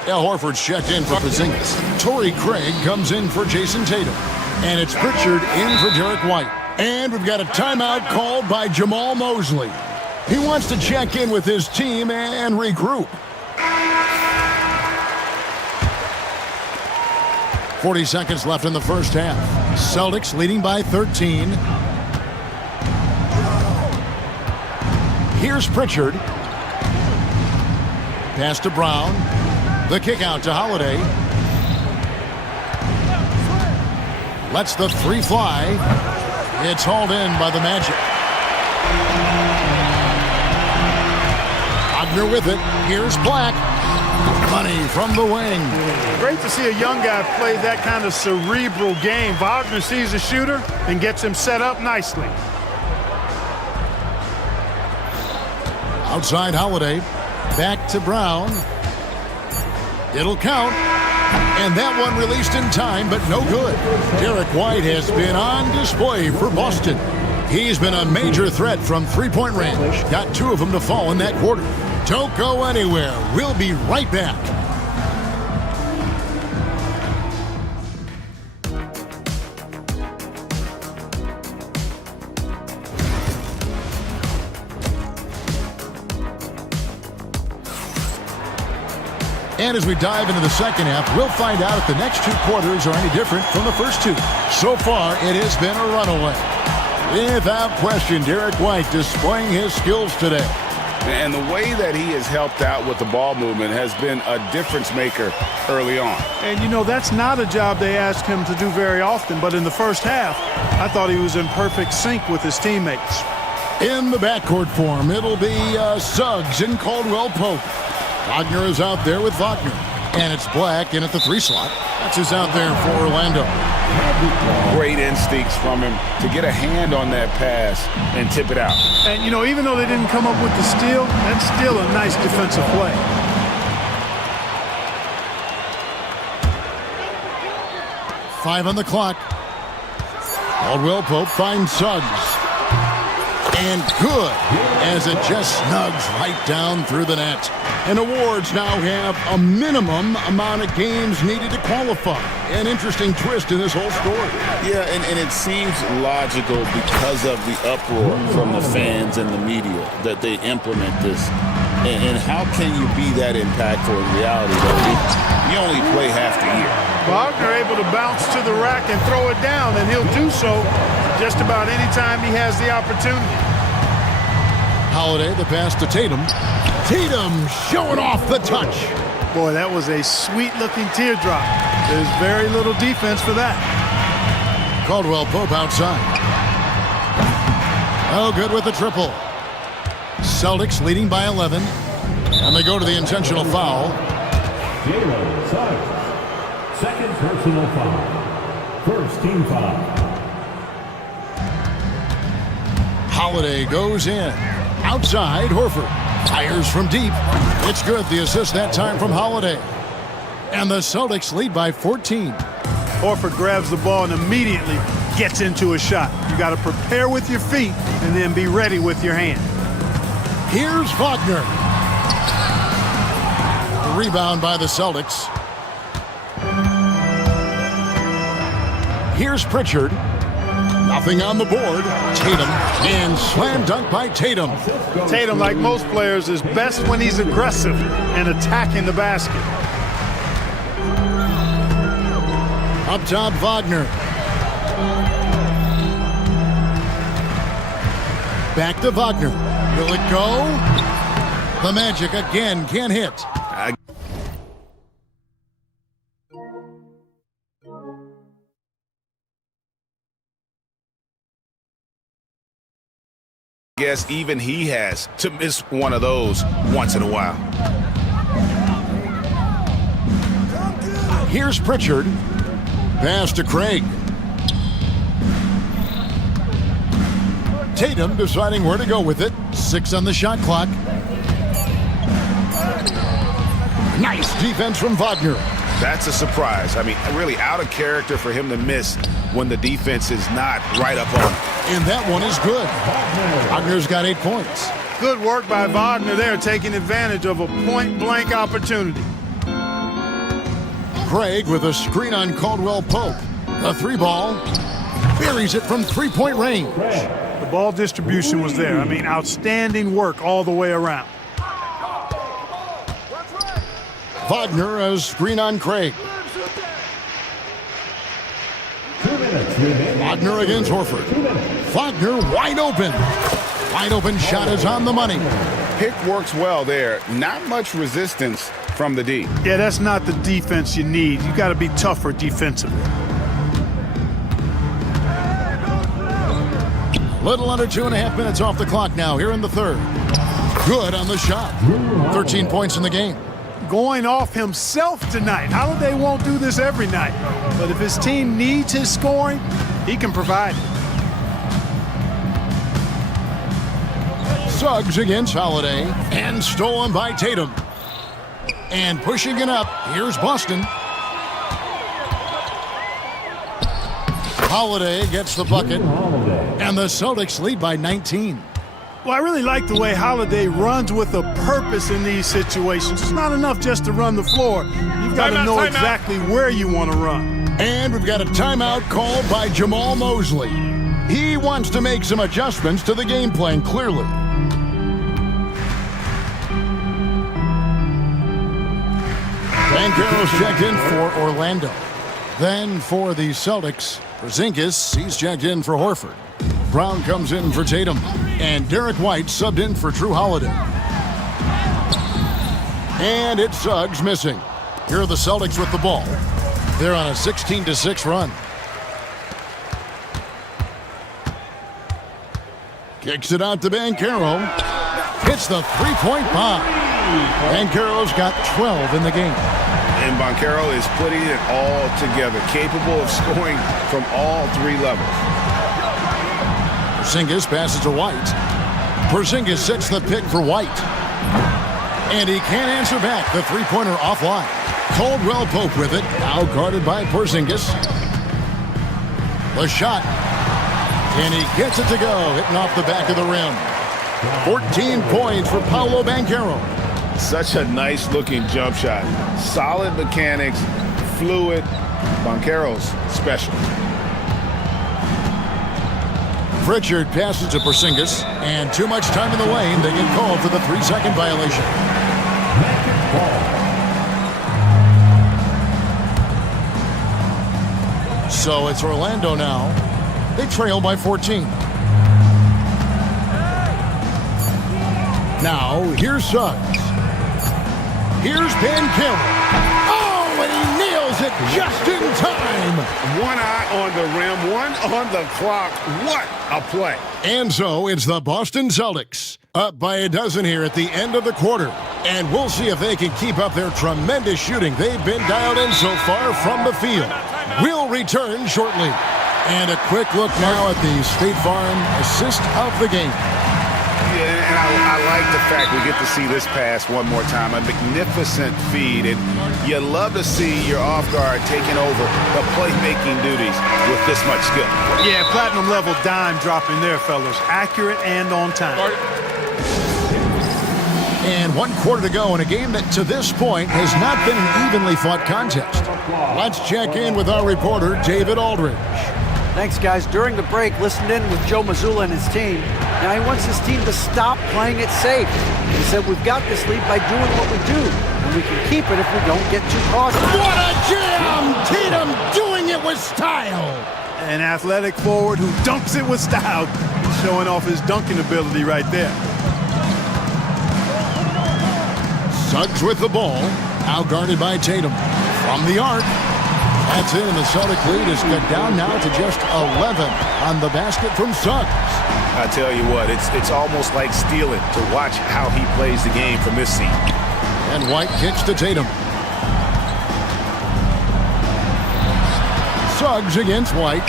Al Horford's checked in for Porzingis. Torrey Craig comes in for Jason Tatum. And it's Pritchard in for Derek White. And we've got a timeout called by Jamal Mosley. He wants to check in with his team and regroup. 40 seconds left in the first half. Celtics leading by 13. Here's Pritchard. Pass to Brown. The kick out to Holiday. Lets the three fly. It's hauled in by the Magic. Wagner with it. Here's Black. Money from the wing. Great to see a young guy play that kind of cerebral game. Wagner sees a shooter and gets him set up nicely. Outside Holiday. Back to Brown. It'll count. And that one released in time, but no good. Derek White has been on display for Boston. He's been a major threat from three-point range. Got two of them to fall in that quarter. Don't go anywhere. We'll be right back. And as we dive into the second half, we'll find out if the next two quarters are any different from the first two. So far, it has been a runaway. Without question, Derek White displaying his skills today. And the way that he has helped out with the ball movement has been a difference maker early on. And, you know, that's not a job they ask him to do very often. But in the first half, I thought he was in perfect sync with his teammates. In the backcourt form, it'll be Suggs and Caldwell Pope. Wagner is out there with Wagner. And it's Black in at the three slot. That's who's out there for Orlando. Great instincts from him to get a hand on that pass and tip it out. And, you know, even though they didn't come up with the steal, that's still a nice defensive play. Five on the clock. Caldwell Pope finds Suggs. And good, as it just snugs right down through the net. And awards now have a minimum amount of games needed to qualify. An interesting twist in this whole story. Yeah, and it seems logical because of the uproar from the fans and the media that they implement this. And how can you be that impactful in reality, though? You only play half the year. Wagner able to bounce to the rack and throw it down, and he'll do so just about any time he has the opportunity. Holiday, the pass to Tatum. Tatum showing off the touch. Boy, that was a sweet-looking teardrop. There's very little defense for that. Caldwell Pope outside. Oh, good with the triple. Celtics leading by 11. And they go to the intentional foul. Second personal foul. First team foul. Holiday goes in. Outside, Horford fires from deep. It's good. The assist that time from Holiday. And the Celtics lead by 14. Horford grabs the ball and immediately gets into a shot. You got to prepare with your feet and then be ready with your hand. Here's Wagner. A rebound by the Celtics. Here's Pritchard. Nothing on the board. Tatum, and slam dunk by Tatum. Tatum, like most players, is best when he's aggressive and attacking the basket. Up top, Wagner. Back to Wagner. Will it go? The Magic again can't hit. Guess even he has to miss one of those once in a while. Here's Pritchard. Pass to Craig. Tatum deciding where to go with it. 6 on the shot clock. Nice defense from Wagner. That's a surprise. I mean, really out of character for him to miss when the defense is not right up on him. And that one is good. Wagner's got 8 points. Good work by Wagner there, taking advantage of a point-blank opportunity. Craig with a screen on Caldwell Pope. The 3-ball. Buries it from 3-point range. The ball distribution was there. I mean, outstanding work all the way around. Wagner, a screen on Craig. Wagner against Horford. Wagner wide open. Wide open shot is on the money. Pick works well there. Not much resistance from the D. Yeah, that's not the defense you need. You got to be tougher defensively. Little under 2.5 minutes off the clock now here in the third. Good on the shot. 13 points in the game. Going off himself tonight. Holiday won't do this every night, but if his team needs his scoring, he can provide it. Suggs against Holiday, and stolen by Tatum. And pushing it up, here's Boston. Holiday gets the bucket, and the Celtics lead by 19. Well, I really like the way Holiday runs with a purpose in these situations. It's not enough just to run the floor. You've got to know exactly where you want to run. And we've got a timeout called by Jamal Mosley. He wants to make some adjustments to the game plan, clearly. Banchero's checked in for Orlando. Then for the Celtics, Porzingis, he's checked in for Horford. Brown comes in for Tatum. And Derek White subbed in for Drew Holiday. And it's Suggs missing. Here are the Celtics with the ball. They're on a 16-6 run. Kicks it out to Banchero. Hits the three-point bomb. Banchero's got 12 in the game. And Banchero is putting it all together, capable of scoring from all 3 levels. Porzingis passes to White. Porzingis sets the pick for White. And he can't answer back. The three-pointer offline. Caldwell Pope with it. Now guarded by Porzingis. The shot. And he gets it to go. Hitting off the back of the rim. 14 points for Paolo Banchero. Such a nice-looking jump shot. Solid mechanics. Fluid. Banchero's special. Pritchard passes to Porzingis, and too much time in the lane. They get called for the 3-second violation. So it's Orlando now. They trail by 14. Now, here's Suggs. Here's Banchero. Oh, and he nails it just in time. One eye on the rim, one on the clock. What a play. And so it's the Boston Celtics up by a dozen here at the end of the quarter. And we'll see if they can keep up their tremendous shooting they've been dialed in so far from the field. We'll return shortly. And a quick look now at the State Farm assist of the game. Yeah, and I like the fact we get to see this pass one more time. A magnificent feed, and you love to see your off guard taking over the playmaking duties with this much skill. Yeah, platinum level dime dropping there, fellas. Accurate and on time. And 1 quarter to go in a game that to this point has not been an evenly fought contest. Let's check in with our reporter, David Aldridge. Thanks, guys. During the break, listened in with Joe Mazzulla and his team. Now he wants his team to stop playing it safe. He said, we've got this lead by doing what we do, and we can keep it if we don't get too cautious. What a jam! Tatum doing it with style. An athletic forward who dunks it with style. He's showing off his dunking ability right there. Suggs with the ball, now guarded by Tatum. From the arc. That's it, and the Celtic lead is cut down now to just 11 on the basket from Suggs. I tell you what, it's almost like stealing to watch how he plays the game from this seat. And White kicks to Tatum. Suggs against White.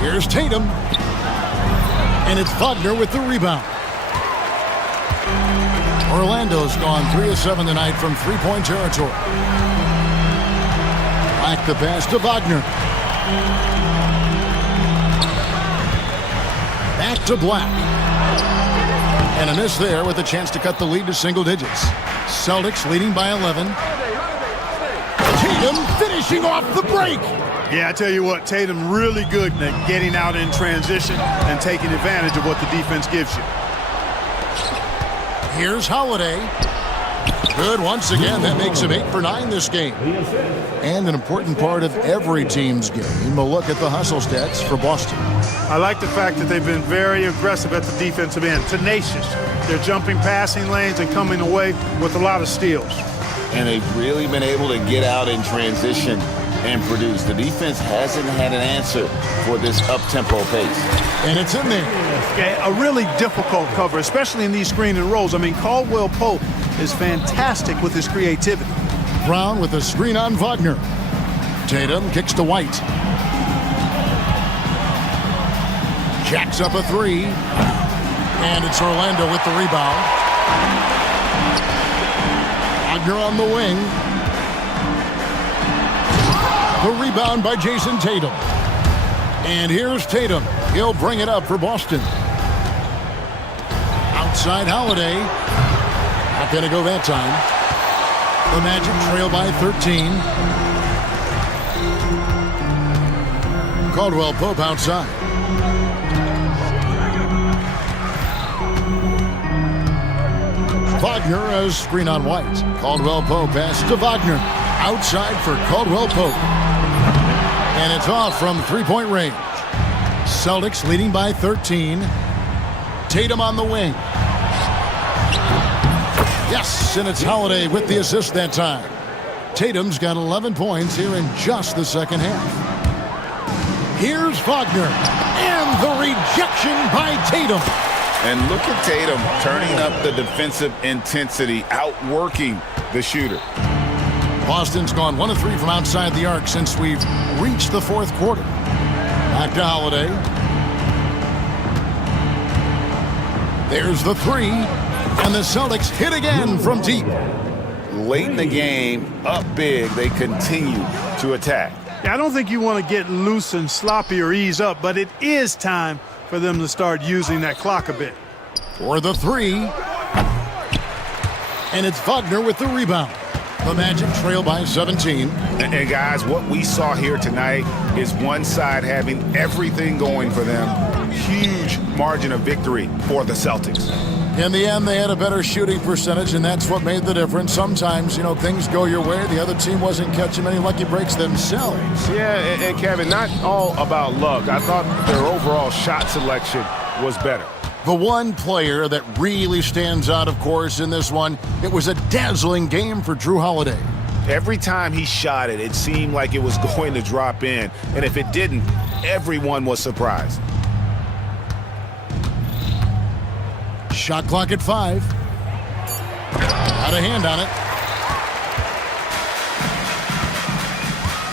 Here's Tatum. And it's Wagner with the rebound. Orlando's gone 3 of 7 tonight from three-point territory. Back the pass to Wagner. Back to Black. And a miss there with a chance to cut the lead to single digits. Celtics leading by 11. Tatum finishing off the break. Yeah, I tell you what, Tatum really good at getting out in transition and taking advantage of what the defense gives you. Here's Holiday. Good once again. That makes him 8 for 9 this game. And an important part of every team's game, a look at the hustle stats for Boston. I like the fact that they've been very aggressive at the defensive end, tenacious. They're jumping passing lanes and coming away with a lot of steals. And they've really been able to get out in transition and produce. The defense hasn't had an answer for this up-tempo pace. And it's in there. Okay, a really difficult cover, especially in these screen and rolls. I mean, Caldwell Pope is fantastic with his creativity. Brown with a screen on Wagner. Tatum kicks to White. Jacks up a three. And it's Orlando with the rebound. Wagner on the wing. The rebound by Jason Tatum. And here's Tatum. He'll bring it up for Boston. Outside Holiday. Not going to go that time. The Magic trail by 13. Caldwell Pope outside. Wagner as screen on White. Caldwell Pope pass to Wagner. Outside for Caldwell Pope. And it's off from three-point range. Celtics leading by 13. Tatum on the wing. Yes, and it's Holiday with the assist that time. Tatum's got 11 points here in just the second half. Here's Wagner. And the rejection by Tatum. And look at Tatum turning up the defensive intensity, outworking the shooter. Boston's gone 1 of 3 from outside the arc since we've reached the fourth quarter. Back to Holiday. There's the three. And the Celtics hit again from deep. Late in the game, up big, they continue to attack. I don't think you want to get loose and sloppy or ease up, but it is time for them to start using that clock a bit. For the three. And it's Wagner with the rebound. The Magic trail by 17. And guys, what we saw here tonight is one side having everything going for them. Huge margin of victory for the Celtics. In the end, they had a better shooting percentage, and that's what made the difference. Sometimes, things go your way. The other team wasn't catching many lucky breaks themselves. Yeah, and Kevin, not all about luck. I thought their overall shot selection was better. The one player that really stands out, of course, in this one, it was a dazzling game for Drew Holiday. Every time he shot it, it seemed like it was going to drop in. And if it didn't, everyone was surprised. Shot clock at 5. Got a hand on it.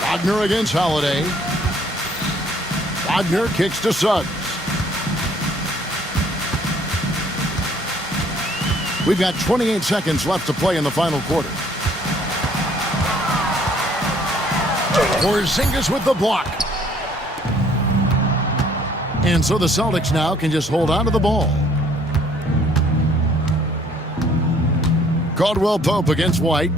Wagner against Holiday. Wagner kicks to Suggs. We've got 28 seconds left to play in the final quarter. Porzingis with the block. And so the Celtics now can just hold on to the ball. Caldwell Pope against White.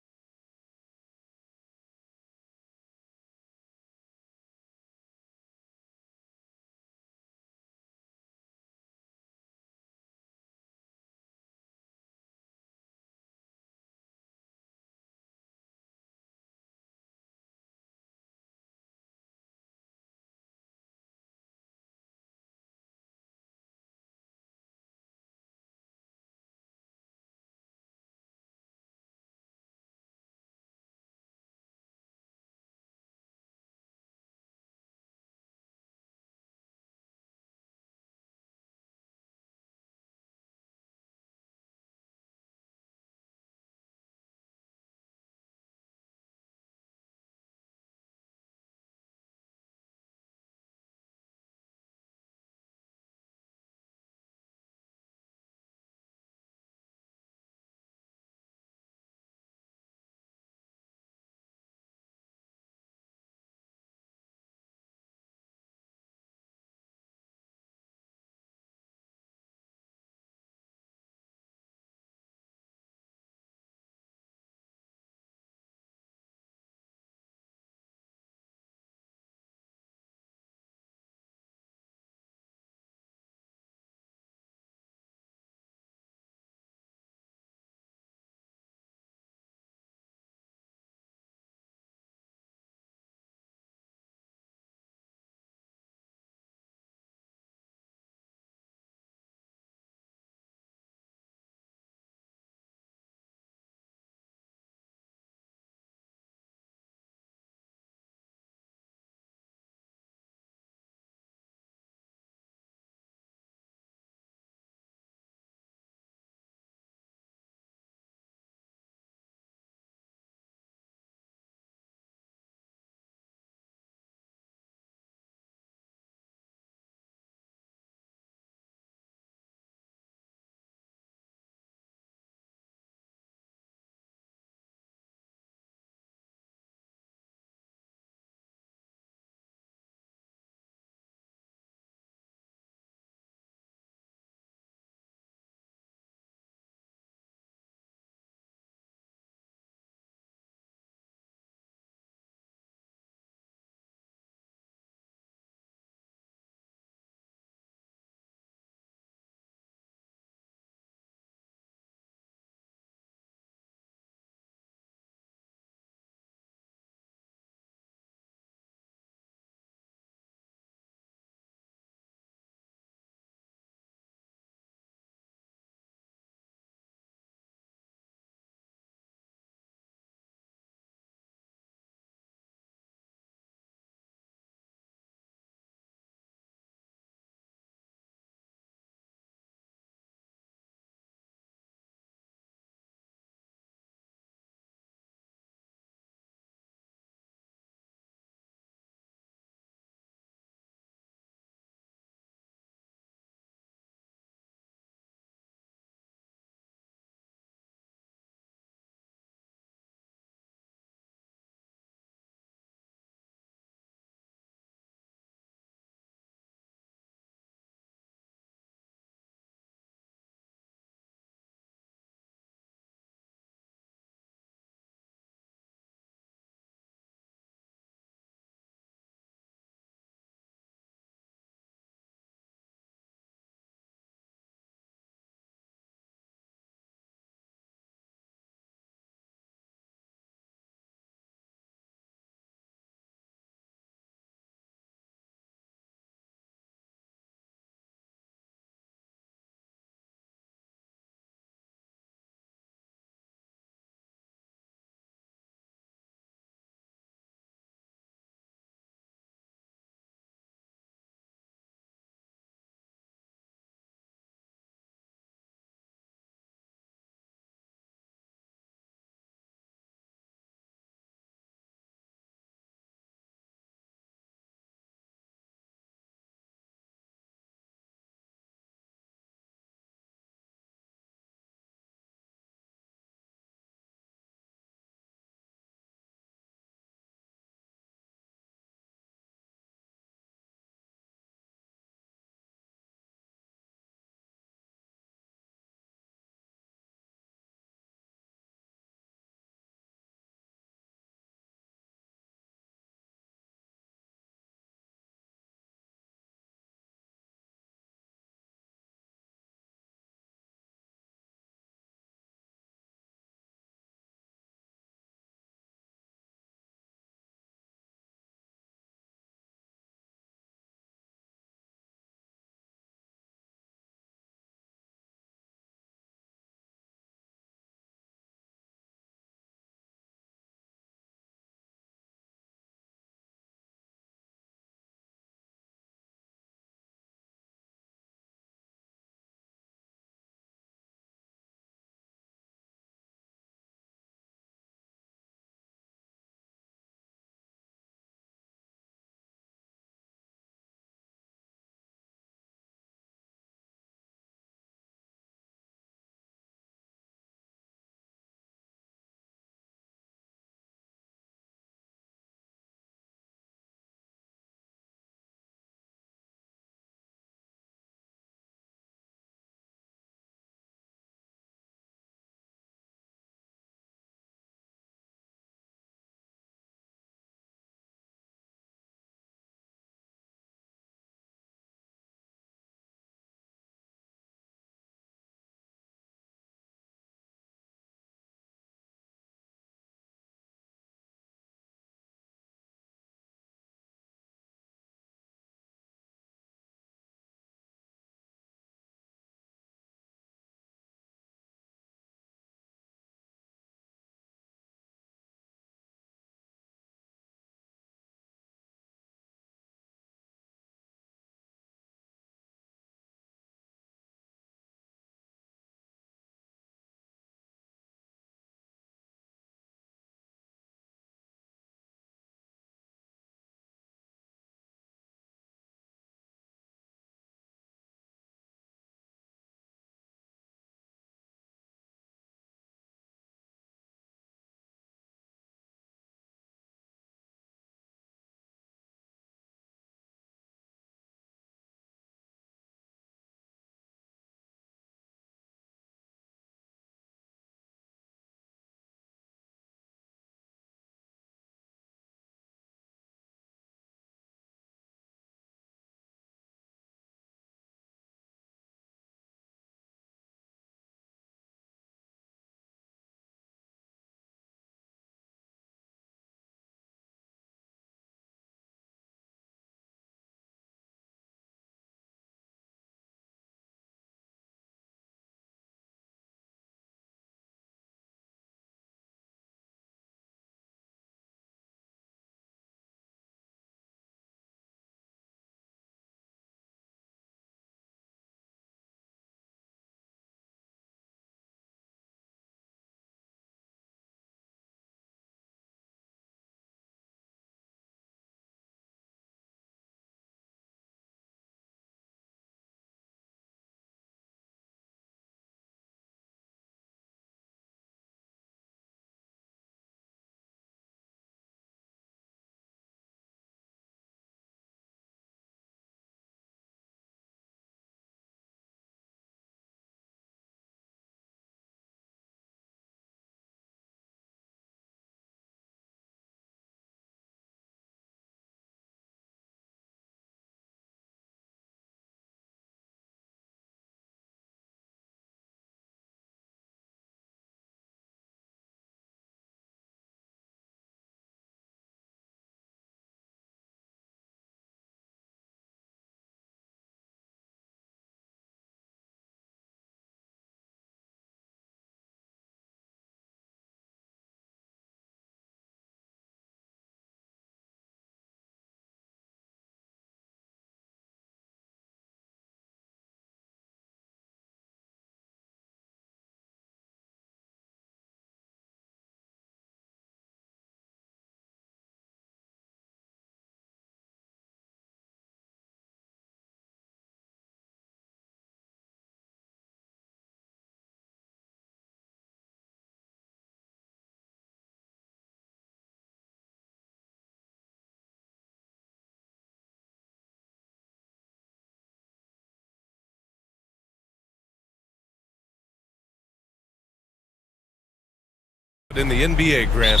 In the NBA, Grant.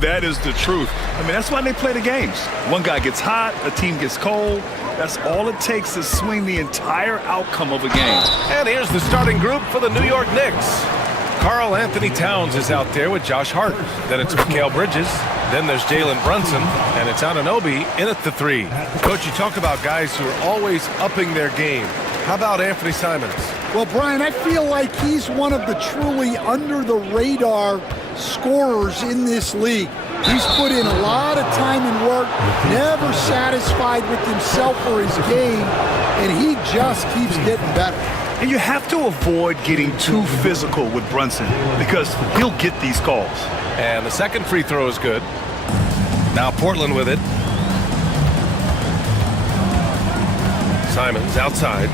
That is the truth. I mean, that's why they play the games. One guy gets hot, a team gets cold. That's all it takes to swing the entire outcome of a game. And here's the starting group for the New York Knicks. Karl Anthony Towns is out there with Josh Hart. Then it's Mikal Bridges. Then there's Jalen Brunson. And it's Anunoby in at the 3. Coach, you talk about guys who are always upping their game. How about Anthony Simons? Well, Brian, I feel like he's one of the truly under-the-radar scorers in this league. He's put in a lot of time and work, never satisfied with himself or his game, and he just keeps getting better. And you have to avoid getting too physical with Brunson because he'll get these calls. And the second free throw is good. Now Portland with it. Simons outside.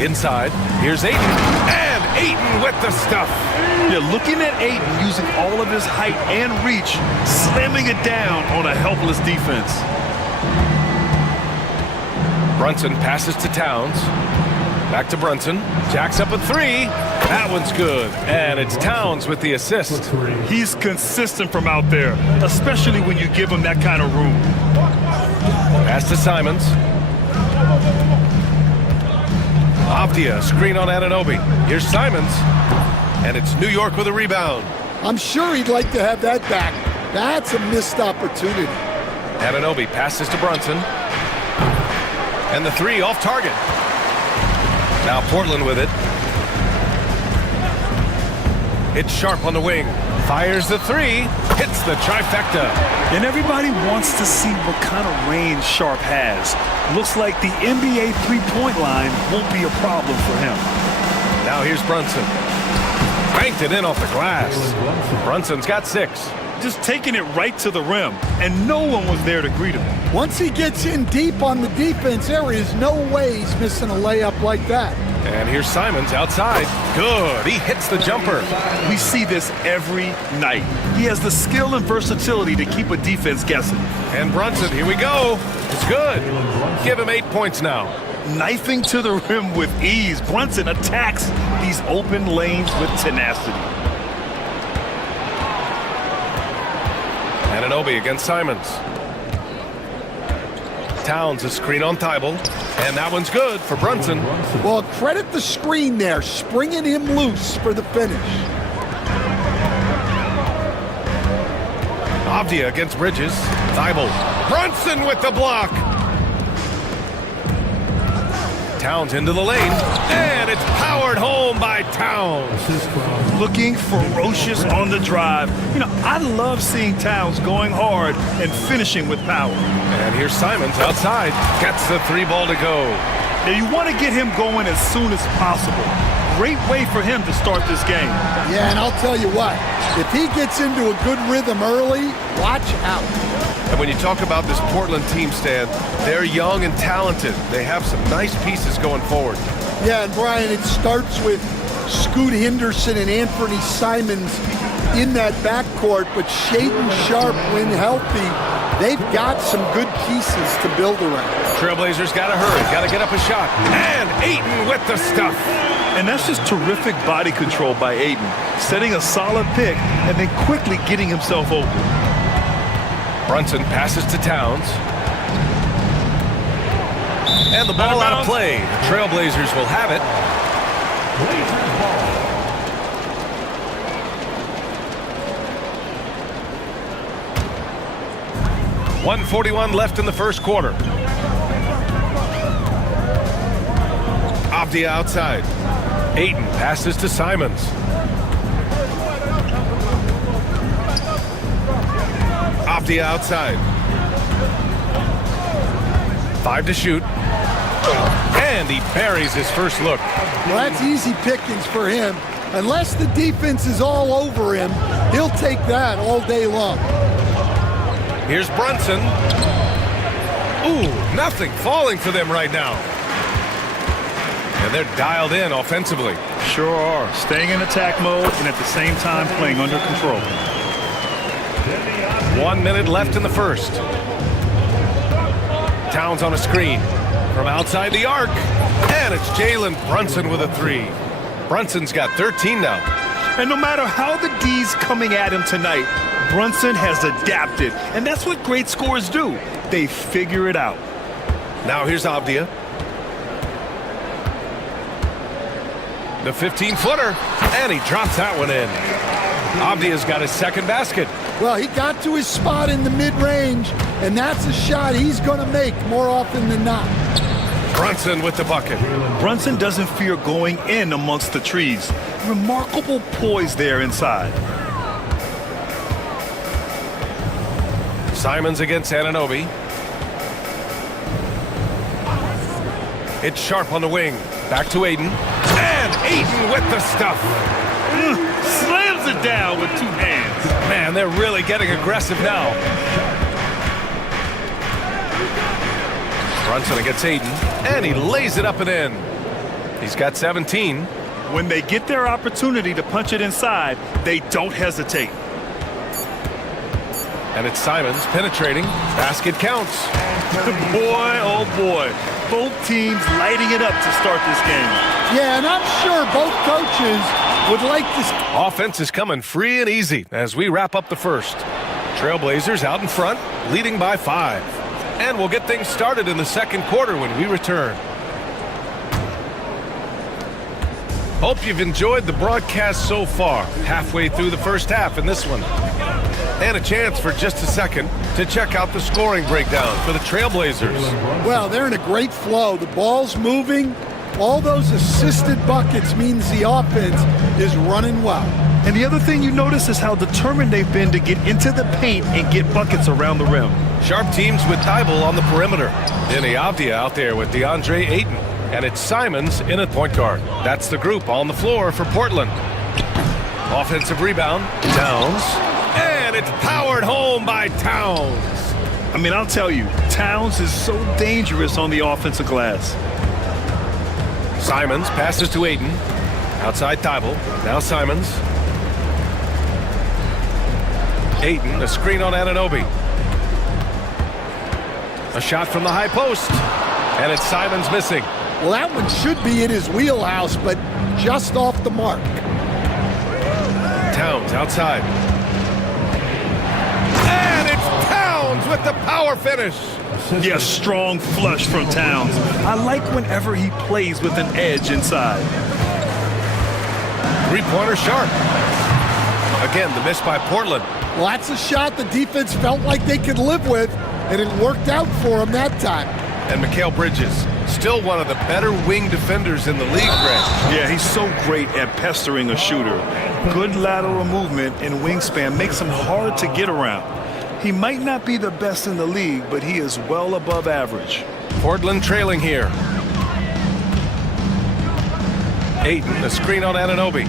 Inside. Here's Ayton. And Ayton with the stuff. You're looking at Ayton using all of his height and reach, slamming it down on a helpless defense. Brunson passes to Towns. Back to Brunson. Jacks up a 3. That one's good. And it's Towns with the assist. He's consistent from out there, especially when you give him that kind of room. Pass to Simons. Avdia, screen on Anunoby. Here's Simons. And it's New York with a rebound. I'm sure he'd like to have that back. That's a missed opportunity. Anunoby passes to Brunson. And the 3 off target. Now Portland with it. It's Sharp on the wing. Fires the 3. Hits the trifecta. And everybody wants to see what kind of range Sharp has. Looks like the NBA three-point line won't be a problem for him. Now here's Brunson. Banked it in off the glass. Brunson's got 6. Just taking it right to the rim, and no one was there to greet him. Once he gets in deep on the defense, there is no way he's missing a layup like that. And here's Simons outside. Good. He hits the jumper. We see this every night. He has the skill and versatility to keep a defense guessing. And Brunson, here we go. It's good. Give him 8 points now. Knifing to the rim with ease, Brunson attacks these open lanes with tenacity. Anunoby against Simons. Towns a screen on Thibault. And that one's good for Brunson. Well, credit the screen there, springing him loose for the finish. Avdia against Bridges. Thibault. Brunson with the block. Towns into the lane. And it's powered home by Towns. Looking ferocious on the drive. You know, I love seeing Towns going hard and finishing with power. And here's Simons outside. Gets the 3 ball to go. Now you want to get him going as soon as possible. Great way for him to start this game. Yeah, and I'll tell you what, if he gets into a good rhythm early, watch out. And when you talk about this Portland team, Stan, they're young and talented. They have some nice pieces going forward. Yeah, and Brian, it starts with Scoot Henderson and Anthony Simons in that backcourt, but Shaedon Sharp, when healthy, they've got some good pieces to build around. Trailblazers got to hurry, got to get up a shot. And Ayton with the stuff. And that's just terrific body control by Ayton, setting a solid pick and then quickly getting himself open. Brunson passes to Towns. And the ball out of play. The Trailblazers will have it. 1:41 left in the first quarter. Avdia outside. Ayton passes to Simons. Avdia outside. 5 to shoot. And he buries his first look. Well, that's easy pickings for him. Unless the defense is all over him, he'll take that all day long. Here's Brunson. Ooh, nothing falling for them right now. And they're dialed in offensively. Sure are. Staying in attack mode and at the same time playing under control. 1 minute left in the first. Towns on a screen from outside the arc. And it's Jalen Brunson with a 3. Brunson's got 13 now. And no matter how the D's coming at him tonight, Brunson has adapted. And that's what great scorers do. They figure it out. Now here's Avdia. The 15-footer, and he drops that one in. Avdia's got his second basket. Well, he got to his spot in the mid-range, and that's a shot he's going to make more often than not. Brunson with the bucket. Brunson doesn't fear going in amongst the trees. Remarkable poise there inside. Simons against Anunoby. It's Sharp on the wing. Back to Aiden. And Aiden with the stuff. Slams it down with two hands. Man, they're really getting aggressive now. Brunson against Aiden. And he lays it up and in. He's got 17. When they get their opportunity to punch it inside, they don't hesitate. And it's Simons penetrating. Basket counts. Boy, oh boy. Both teams lighting it up to start this game. Yeah, and I'm sure both coaches would like this. Offense is coming free and easy as we wrap up the first. Trailblazers out in front, leading by 5. And we'll get things started in the second quarter when we return. Hope you've enjoyed the broadcast so far. Halfway through the first half in this one. And a chance for just a second to check out the scoring breakdown for the Trailblazers. Well, they're in a great flow. The ball's moving. All those assisted buckets means the offense is running well. And the other thing you notice is how determined they've been to get into the paint and get buckets around the rim. Sharp teams with Tybal on the perimeter. Denny Avdia out there with DeAndre Ayton. And it's Simons in at point guard. That's the group on the floor for Portland. Offensive rebound. Towns. And it's powered home by Towns. I mean, I'll tell you, Towns is so dangerous on the offensive glass. Simons passes to Ayton. Outside Tybal. Now Simons. Ayton, a screen on Anunoby. A shot from the high post. And it's Simons missing. Well, that one should be in his wheelhouse, but just off the mark. Towns outside. And it's Towns with the power finish. Yeah, strong flush from Towns. I like whenever he plays with an edge inside. Three-pointer Sharp. Again, the miss by Portland. Well, that's a shot the defense felt like they could live with, and it worked out for him that time. And Mikal Bridges, still one of the better wing defenders in the league, Grant. Yeah, he's so great at pestering a shooter. Good lateral movement and wingspan makes him hard to get around. He might not be the best in the league, but he is well above average. Portland trailing here. Ayton, a screen on Anunoby.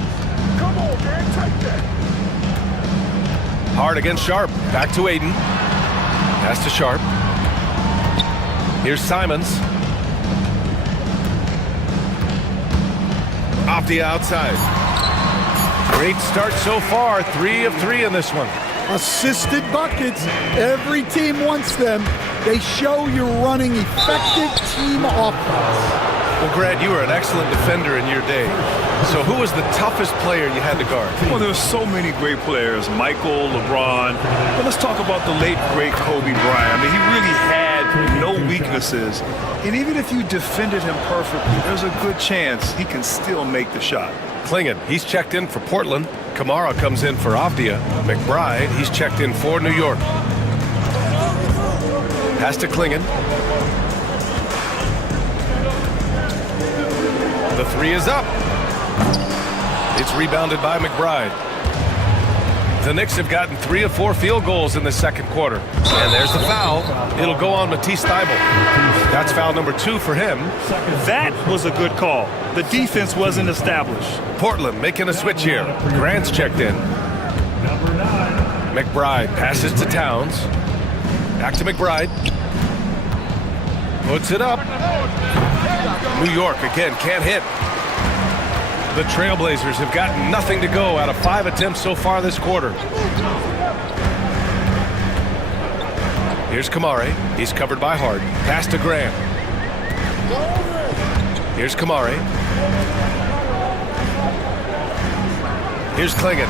Come on, man, take that. Hard against Sharp. Back to Ayton. Pass to Sharp. Here's Simons. Avdia outside. Great start so far. 3 of 3 in this one. Assisted buckets. Every team wants them. They show you're running effective team offense. Well, Grant, you were an excellent defender in your day. So who was the toughest player you had to guard? Well, there's so many great players. Michael, LeBron. But let's talk about the late, great Kobe Bryant. I mean, he really had no weaknesses. And even if you defended him perfectly, there's a good chance he can still make the shot. Klingon, he's checked in for Portland. Kamara comes in for Avdia. McBride, he's checked in for New York. Pass to Klingon. The 3 is up. It's rebounded by McBride. The Knicks have gotten 3 of 4 field goals in the second quarter. And there's the foul. It'll go on Matisse Thybulle. That's foul number 2 for him. That was a good call. The defense wasn't established. Portland making a switch here. Grant's checked in. Number 9. McBride passes to Towns. Back to McBride. Puts it up. New York again can't hit. The Trailblazers have gotten nothing to go out of 5 attempts so far this quarter. Here's Kamare. He's covered by Hart. Pass to Graham. Here's Kamare. Here's Klingon.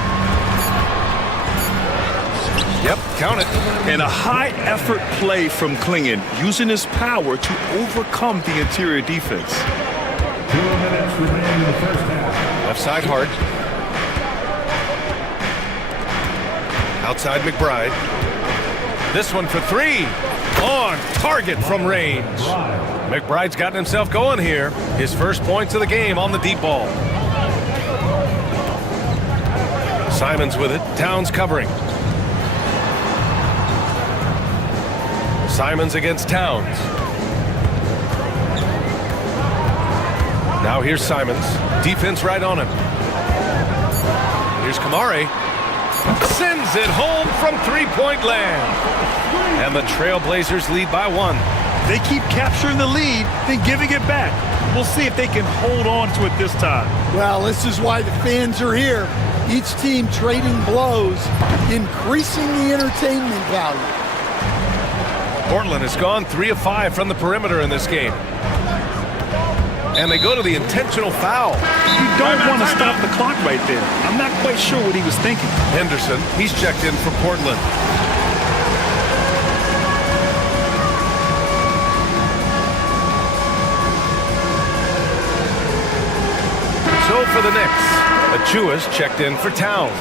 Yep, count it. And a high-effort play from Klingon, using his power to overcome the interior defense. 2 minutes remaining in the first half. Left side Hart. Outside McBride. This one for 3. On target from range. McBride's gotten himself going here. His first points of the game on the deep ball. Simons with it. Towns covering. Simons against Towns. Now here's Simons. Defense right on him. Here's Kamare. Sends it home from three-point land. And the Trailblazers lead by 1. They keep capturing the lead, then giving it back. We'll see if they can hold on to it this time. Well, this is why the fans are here. Each team trading blows, increasing the entertainment value. Portland has gone 3 of 5 from the perimeter in this game. And they go to the intentional foul. You don't want to stop the clock right there. I'm not quite sure what he was thinking. Henderson, he's checked in for Portland. So for the Knicks, Achua's checked in for Towns.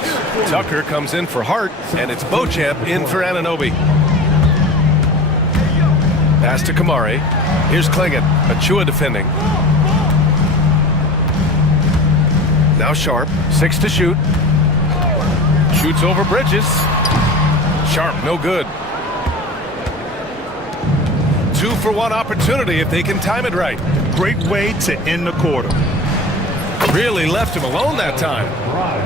Tucker comes in for Hart, and it's Beauchamp in for Anunoby. Pass to Kamare. Here's Klingon. Achua defending. Now Sharp. 6 to shoot. Shoots over Bridges. Sharp, no good. 2 for 1 opportunity if they can time it right. Great way to end the quarter. Really left him alone that time.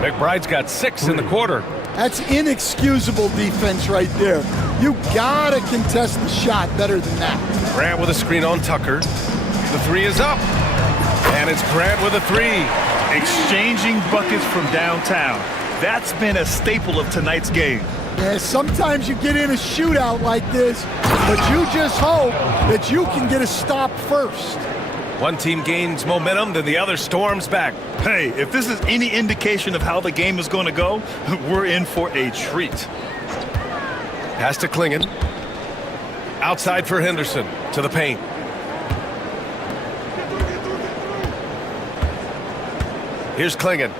McBride's got 6 in the quarter. That's inexcusable defense right there. You gotta contest the shot better than that. Grant with a screen on Tucker. The 3 is up. And it's Grant with a 3. Exchanging buckets from downtown. That's been a staple of tonight's game. Yeah, sometimes you get in a shootout like this, but you just hope that you can get a stop first. One team gains momentum, then the other storms back. Hey, if this is any indication of how the game is going to go, we're in for a treat. Pass to Klingon. Outside for Henderson. To the paint. Here's Klingon.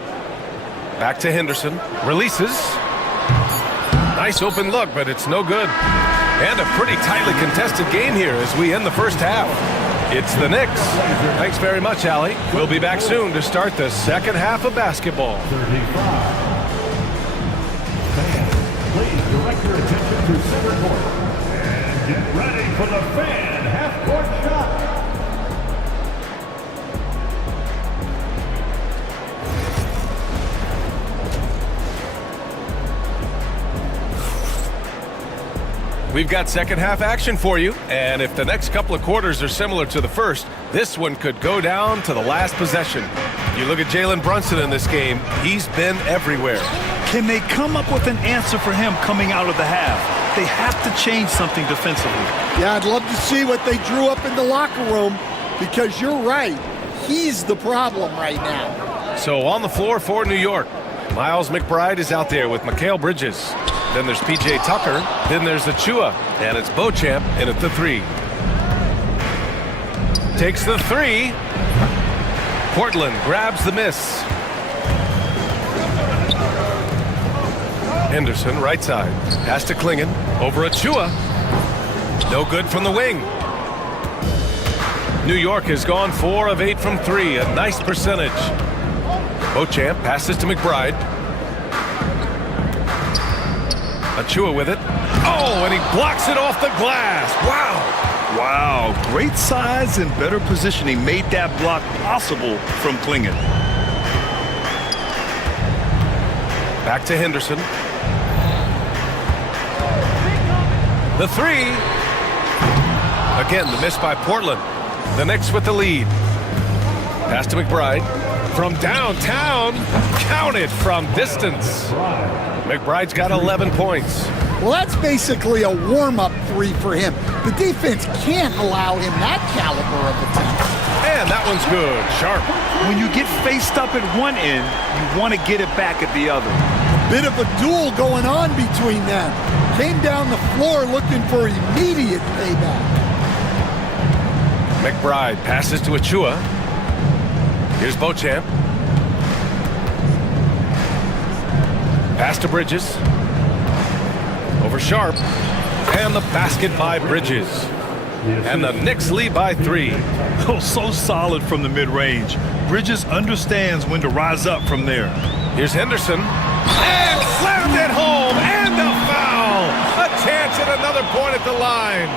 Back to Henderson. Releases. Nice open look, but it's no good. And a pretty tightly contested game here as we end the first half. It's the Knicks. Thanks very much, Allie. We'll be back soon to start the second half of basketball. 35. Fans, please direct your attention to center court. And get ready for the fan half-court shot. We've got second half action for you, and if the next couple of quarters are similar to the first, this one could go down to the last possession. You look at Jalen Brunson in this game, he's been everywhere. Can they come up with an answer for him coming out of the half? They have to change something defensively. Yeah, I'd love to see what they drew up in the locker room, because you're right. He's the problem right now. So on the floor for New York, Miles McBride is out there with Mikal Bridges. Then there's P.J. Tucker. Then there's Achua. And it's Beauchamp in at the 3. Takes the 3. Portland grabs the miss. Henderson, right side. Pass to Klingon. Over Achua. No good from the wing. New York has gone 4 of 8 from 3. A nice percentage. Beauchamp passes to McBride. Achua with it. Oh, and he blocks it off the glass. Wow. Wow, great size and better positioning made that block possible from Klingon. Back to Henderson. The 3. Again, the miss by Portland. The Knicks with the lead. Pass to McBride. From downtown. Counted from distance. McBride's got 11 points. Well, that's basically a warm-up 3 for him. The defense can't allow him that caliber of attempt. And that one's good. Sharp. When you get faced up at one end, you want to get it back at the other. Bit of a duel going on between them. Came down the floor looking for immediate payback. McBride passes to Achua. Here's Beauchamp. Pass to Bridges. Over Sharp. And the basket by Bridges. And the Knicks lead by 3. Oh, so solid from the mid-range. Bridges understands when to rise up from there. Here's Henderson. And slammed it home. And a foul. A chance at another point at the line.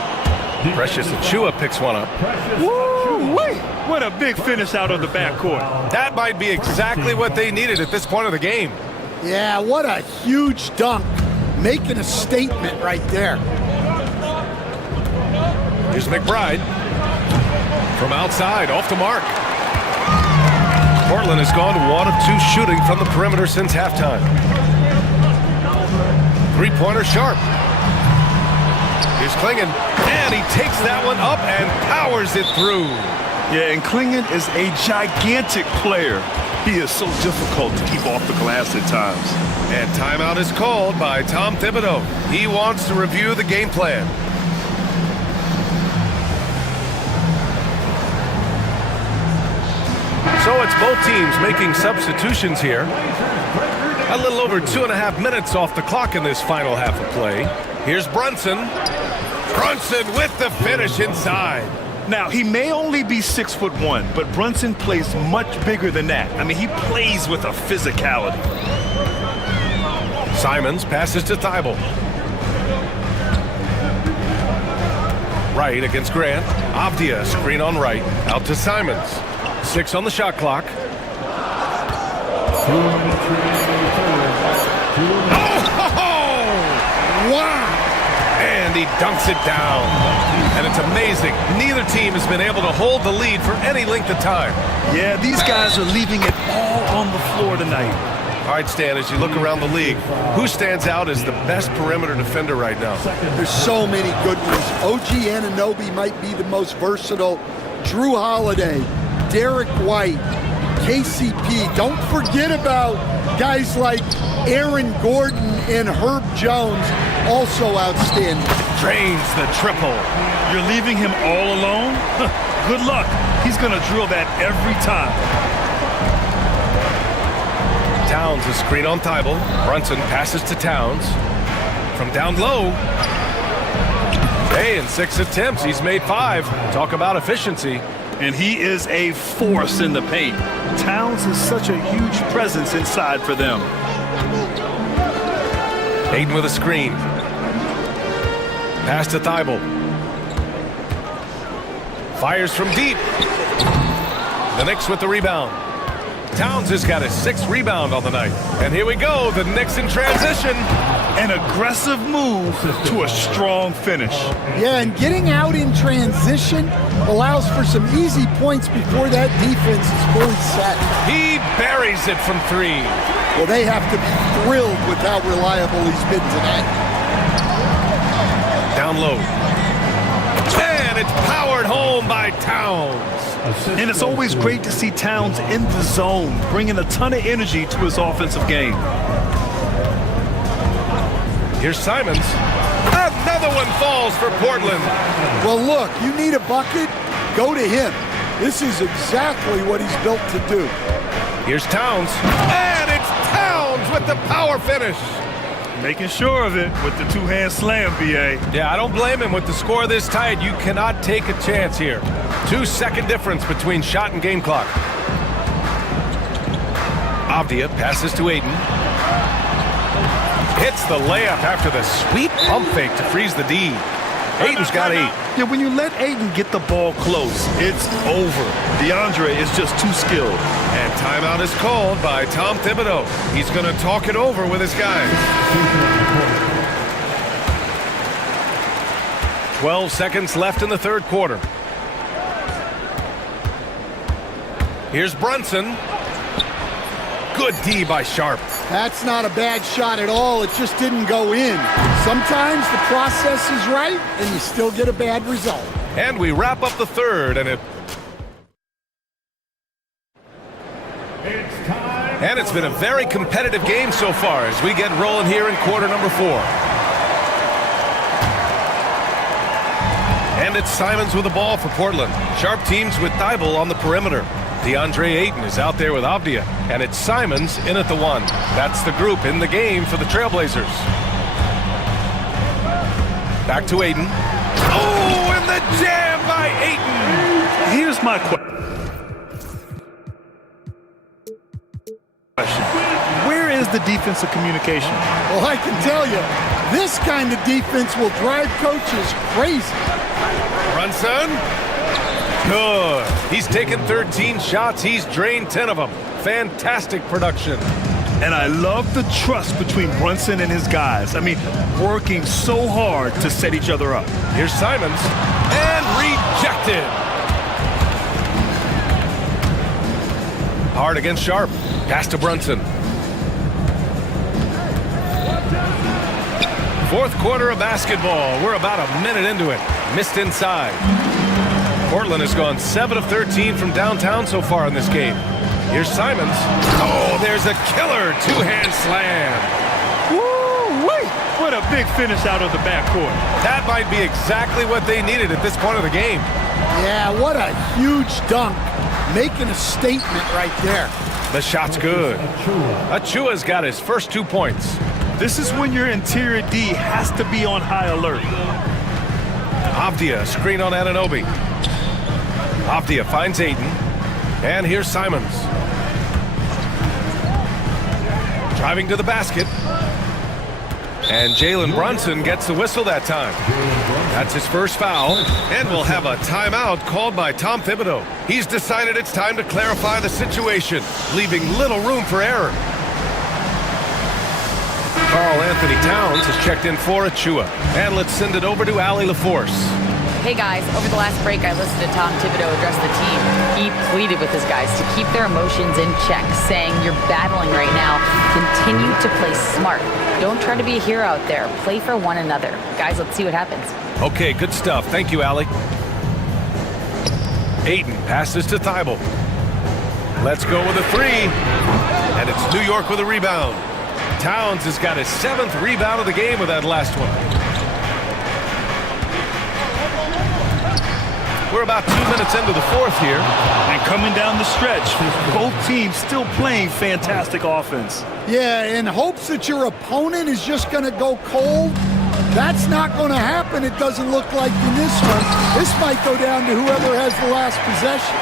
Precious Achua picks one up. Woo! What a big finish out of the backcourt. That might be exactly what they needed at this point of the game. Yeah, what a huge dunk. Making a statement right there. Here's McBride. From outside, off the mark. Portland has gone 1 of 2 shooting from the perimeter since halftime. Three-pointer Sharp. Here's Klingon, and he takes that one up and powers it through. Yeah, and Klingon is a gigantic player. He is so difficult to keep off the glass at times. And timeout is called by Tom Thibodeau. He wants to review the game plan. So it's both teams making substitutions here. A little over 2.5 minutes off the clock in this final half of play. Here's Brunson. Brunson with the finish inside. Now, he may only be 6'1", but Brunson plays much bigger than that. I mean, he plays with a physicality. Simons passes to Thibault. Right against Grant. Avdia screen on right. Out to Simons. 6 on the shot clock. Oh! Wow! And he dunks it down. And it's amazing. Neither team has been able to hold the lead for any length of time. Yeah, these guys are leaving it all on the floor tonight. All right, Stan, as you look around the league, who stands out as the best perimeter defender right now? There's so many good ones. OG Anunoby might be the most versatile. Drew Holiday, Derek White, KCP. Don't forget about guys like Aaron Gordon and Herb Jones, also outstanding. Drains the triple. You're leaving him all alone? Good luck. He's going to drill that every time. Towns a screen on Thibault. Brunson passes to Towns. From down low. Hey, in 6 attempts, he's made 5. Talk about efficiency. And he is a force in the paint. Towns is such a huge presence inside for them. Aiden with a screen. Pass to Thibault. Fires from deep. The Knicks with the rebound. Towns has got his 6th rebound on the night. And here we go, the Knicks in transition. An aggressive move to a strong finish. Yeah, and getting out in transition allows for some easy points before that defense is fully set. He buries it from 3. Well, they have to be thrilled with how reliable he's been tonight. Down low. And it's powered home by Towns. And it's always great to see Towns in the zone, bringing a ton of energy to his offensive game. Here's Simons. Another one falls for Portland. Well, look, you need a bucket, go to him. This is exactly what he's built to do. Here's Towns. And it's Towns with the power finish. Making sure of it with the two-hand slam, B.A. Yeah, I don't blame him. With the score this tight, you cannot take a chance here. 2-second difference between shot and game clock. Avdia passes to Aiden. Hits the layup after the sweet pump fake to freeze the D. Aiden's got 8. Yeah, when you let Aiden get the ball close, it's over. DeAndre is just too skilled. And timeout is called by Tom Thibodeau. He's going to talk it over with his guys. 12 seconds left in the third quarter. Here's Brunson. Good D by Sharp. That's not a bad shot at all. It just didn't go in. Sometimes the process is right, and you still get a bad result. And we wrap up the third, and it And it's been a very competitive game so far as we get rolling here in quarter number 4. And it's Simons with the ball for Portland. Sharp teams with Thibault on the perimeter. DeAndre Ayton is out there with Avdia. And it's Simons in at the 1. That's the group in the game for the Trailblazers. Back to Ayton. Oh, and the jam by Ayton! Here's my question. Where is the defensive communication? Well, I can tell you, this kind of defense will drive coaches crazy. Brunson. Good. He's taken 13 shots. He's drained 10 of them. Fantastic production. And I love the trust between Brunson and his guys. I mean, working so hard to set each other up. Here's Simons. And rejected. Hard against Sharp. Pass to Brunson. Fourth quarter of basketball. We're about a minute into it. Missed inside. Portland has gone 7 of 13 from downtown so far in this game. Here's Simons. Oh, there's a killer two-hand slam. Woo-wee! What a big finish out of the backcourt. That might be exactly what they needed at this point of the game. Yeah, what a huge dunk. Making a statement right there. The shot's good. Achua's got his first 2 points. This is when your interior D has to be on high alert. Avdia, screen on Anunoby. Avdia finds Ayton. And here's Simons. Driving to the basket. And Jalen Brunson gets the whistle that time. That's his first foul. And we'll have a timeout called by Tom Thibodeau. He's decided it's time to clarify the situation, leaving little room for error. Karl Anthony Towns has checked in for Achua. And let's send it over to Allie LaForce. Hey guys, over the last break I listened to Tom Thibodeau address the team. He pleaded with his guys to keep their emotions in check, saying you're battling right now. Continue to play smart. Don't try to be a hero out there. Play for one another. Guys, let's see what happens. Okay, good stuff. Thank you, Allie. Ayton passes to Thibault. Let's go with a 3. And it's New York with a rebound. Towns has got his 7th rebound of the game with that last one. We're about 2 minutes into the fourth here. And coming down the stretch, both teams still playing fantastic offense. Yeah, in hopes that your opponent is just going to go cold. That's not going to happen, it doesn't look like in this one. This might go down to whoever has the last possession.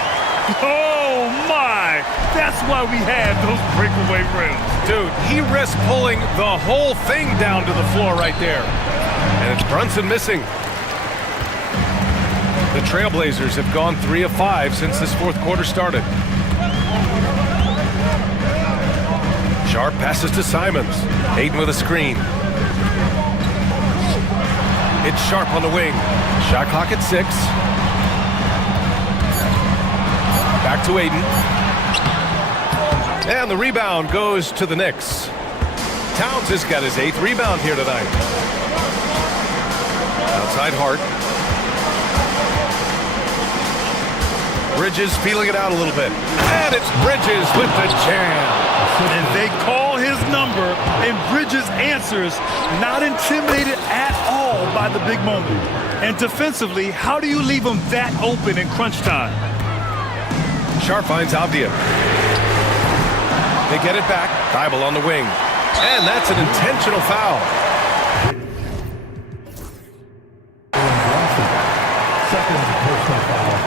Oh, my! That's why we have those breakaway rims. Dude, he risked pulling the whole thing down to the floor right there. And it's Brunson missing. The Trailblazers have gone 3 of 5 since this fourth quarter started. Sharp passes to Simons. Ayton with a screen. It's Sharp on the wing. Shot clock at 6. Back to Ayton. And the rebound goes to the Knicks. Towns has got his 8th rebound here tonight. Outside Hart. Bridges feeling it out a little bit. And it's Bridges with the jam. And they call his number, and Bridges answers, not intimidated at all by the big moment. And defensively, how do you leave him that open in crunch time? Sharp finds Avdia. They get it back. Thibault on the wing. And that's an intentional foul. Second personal foul.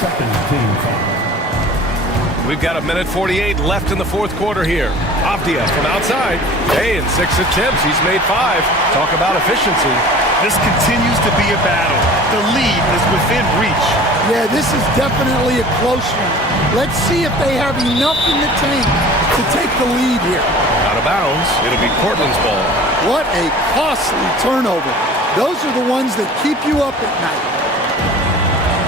Second team foul. We've got a minute 48 left in the fourth quarter here. Avdia from outside. Hey, in 6 attempts, he's made 5. Talk about efficiency. This continues to be a battle. The lead is within reach. Yeah, this is definitely a close one. Let's see if they have enough in the tank to take the lead here. Out of bounds. It'll be Portland's ball. What a costly turnover. Those are the ones that keep you up at night.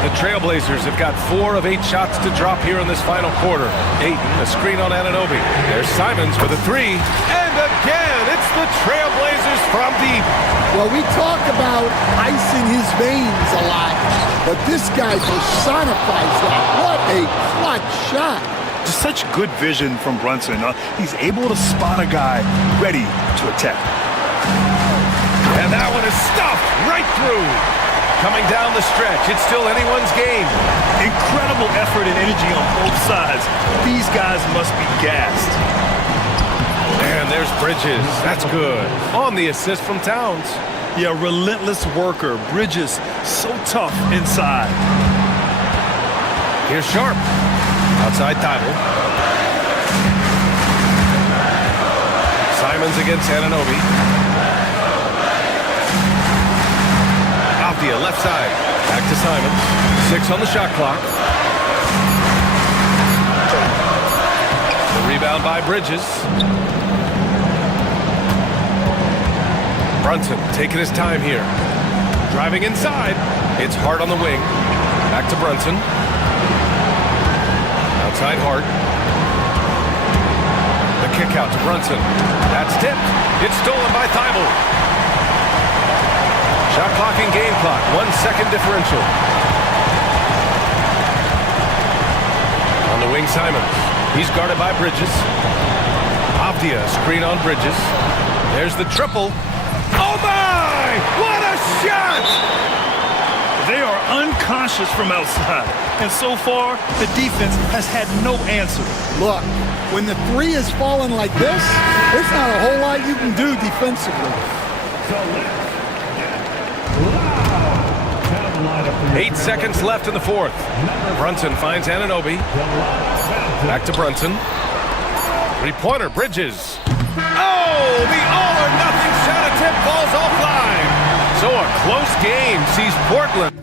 The Trailblazers have got 4 of 8 shots to drop here in this final quarter. Ayton, a screen on Anunoby. There's Simons with a 3. And again, it's the Trailblazers from deep. Well, we talk about ice in his veins a lot, but this guy personifies that. What a clutch shot. Just such good vision from Brunson. He's able to spot a guy ready to attack. And that one is stuffed right through. Coming down the stretch, it's still anyone's game. Incredible effort and energy on both sides. These guys must be gassed. And there's Bridges. That's good. On the assist from Towns. Yeah, relentless worker. Bridges, so tough inside. Here's Sharp. Outside Thibault. Simons against Anunoby. Avdia left side. Back to Simons. 6 on the shot clock. The rebound by Bridges. Brunson taking his time here. Driving inside. It's Hart on the wing. Back to Brunson. Outside Hart. The kick out to Brunson. That's tipped. It's stolen by Thibault. Shot clock and game clock. 1 second differential. On the wing, Simons. He's guarded by Bridges. Avdia screen on Bridges. There's the triple. Oh my! What a shot! They are unconscious from outside. And so far, the defense has had no answer. Look, when the three is falling like this, there's not a whole lot you can do defensively. 8 seconds left in the fourth. Brunson finds Anunoby. Back to Brunson. Three-pointer, Bridges. Oh, the all-or-nothing shot attempt falls offline. So a close game sees Portland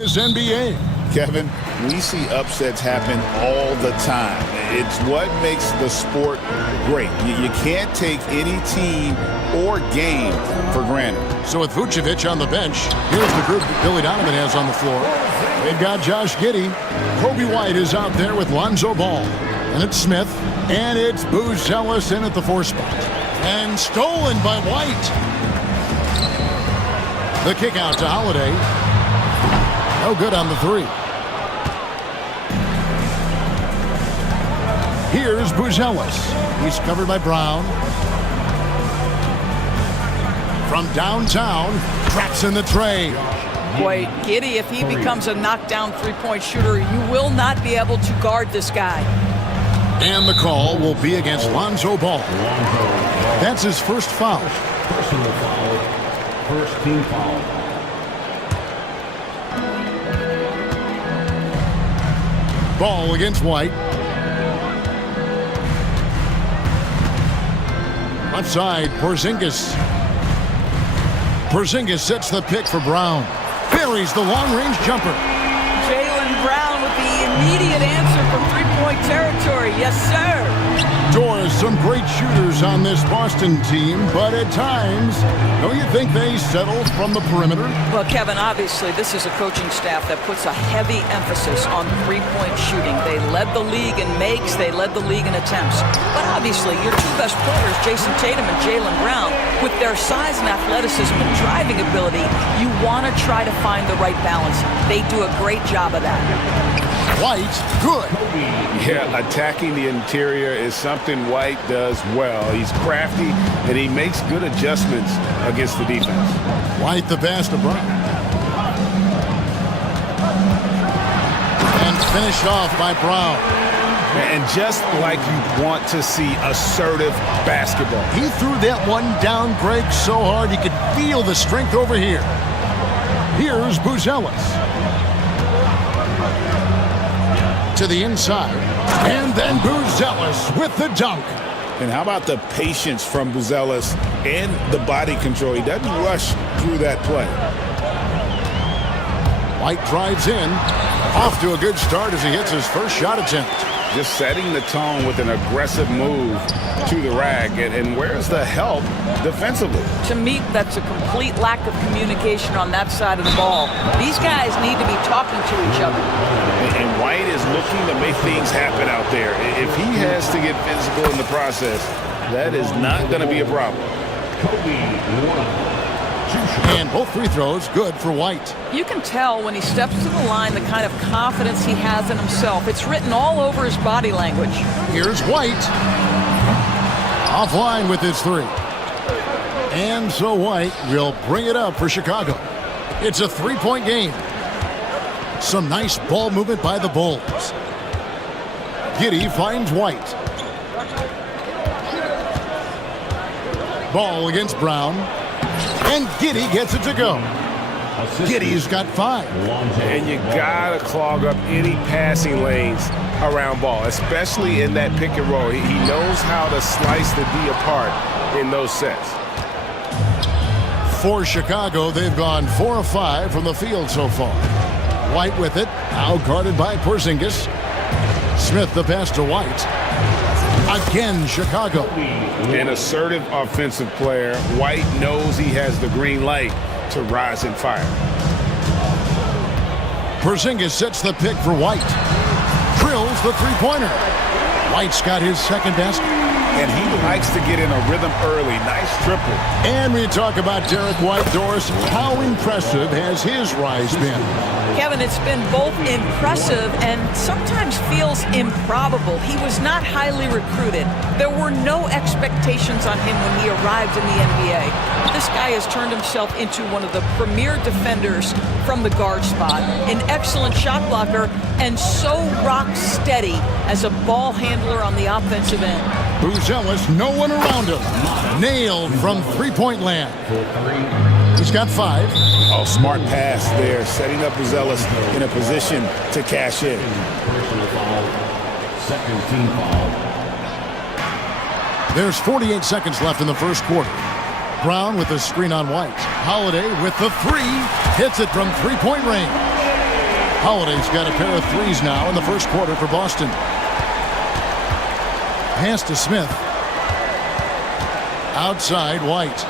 This NBA. Kevin, we see upsets happen all the time. It's what makes the sport great. You can't take any team or game for granted. So with Vucevic on the bench, here's the group that Billy Donovan has on the floor. They've got Josh Giddey. Kobe White is out there with Lonzo Ball. And it's Smith. And it's Booz Ellis in at the 4 spot. And stolen by White. The kick out to Holiday. No good on the 3. Here's Booz Ellis. He's covered by Brown. From downtown, traps in the tray. Boy, Giddey, if he becomes a knockdown three-point shooter, you will not be able to guard this guy. And the call will be against Lonzo Ball. That's his first foul. Personal foul. First team foul. Ball against White. Left side, Porzingis. Porzingis sets the pick for Brown. Buries the long-range jumper. Jaylen Brown with the immediate answer from three-point territory. Yes, sir. Doors, some great shooters on this Boston team, but at times, don't you think they settle from the perimeter? Well, Kevin, obviously, this is a coaching staff that puts a heavy emphasis on three-point shooting. They led the league in makes, they led the league in attempts. But obviously, your two best players, Jason Tatum and Jaylen Brown, with their size and athleticism and driving ability, you want to try to find the right balance. They do a great job of that. White, good. Yeah, attacking the interior is something White does well. He's crafty, and he makes good adjustments against the defense. White the pass to Brown. And finished off by Brown. And just like you want to see assertive basketball. He threw that one down, Greg, so hard you could feel the strength over here. Here's Booz Ellis. To the inside, and then Booz Ellis with the dunk. And how about the patience from Booz Ellis and the body control? He doesn't rush through that play. White drives in, off to a good start as he hits his first shot attempt. Just setting the tone with an aggressive move to the rack. And where's the help defensively? To me, that's a complete lack of communication on that side of the ball. These guys need to be talking to each other. And White is looking to make things happen out there. If he has to get physical in the process, that is not going to be a problem. And both free throws good for White. You can tell when he steps to the line the kind of confidence he has in himself. It's written all over his body language. Here's White. Offline with his 3. And so White will bring it up for Chicago. It's a 3-point game. Some nice ball movement by the Bulls. Giddey finds White. Ball against Brown. And Giddey gets it to go. Giddey's got 5. And you gotta clog up any passing lanes around ball, especially in that pick and roll. He knows how to slice the D apart in those sets. For Chicago, they've gone 4 of 5 from the field so far. White with it, now guarded by Porzingis. Smith the pass to White. Again, Chicago. An assertive offensive player. White knows he has the green light to rise and fire. Porzingis sets the pick for White. Drills the three-pointer. White's got his second basket. And he likes to get in a rhythm early. Nice triple. And we talk about Derek White, Doris. How impressive has his rise been? Kevin, it's been both impressive and sometimes feels improbable. He was not highly recruited. There were no expectations on him when he arrived in the NBA. This guy has turned himself into one of the premier defenders from the guard spot, an excellent shot blocker, and so rock steady as a ball handler on the offensive end. Booz Ellis, no one around him. Nailed from three-point land. He's got 5. Oh, smart pass there, setting up Booz Ellis in a position to cash in. Personal foul. Second team foul. There's 48 seconds left in the first quarter. Brown with the screen on White. Holiday with the 3. Hits it from three-point range. Holiday's got a pair of threes now in the first quarter for Boston. Pass to Smith. Outside, White.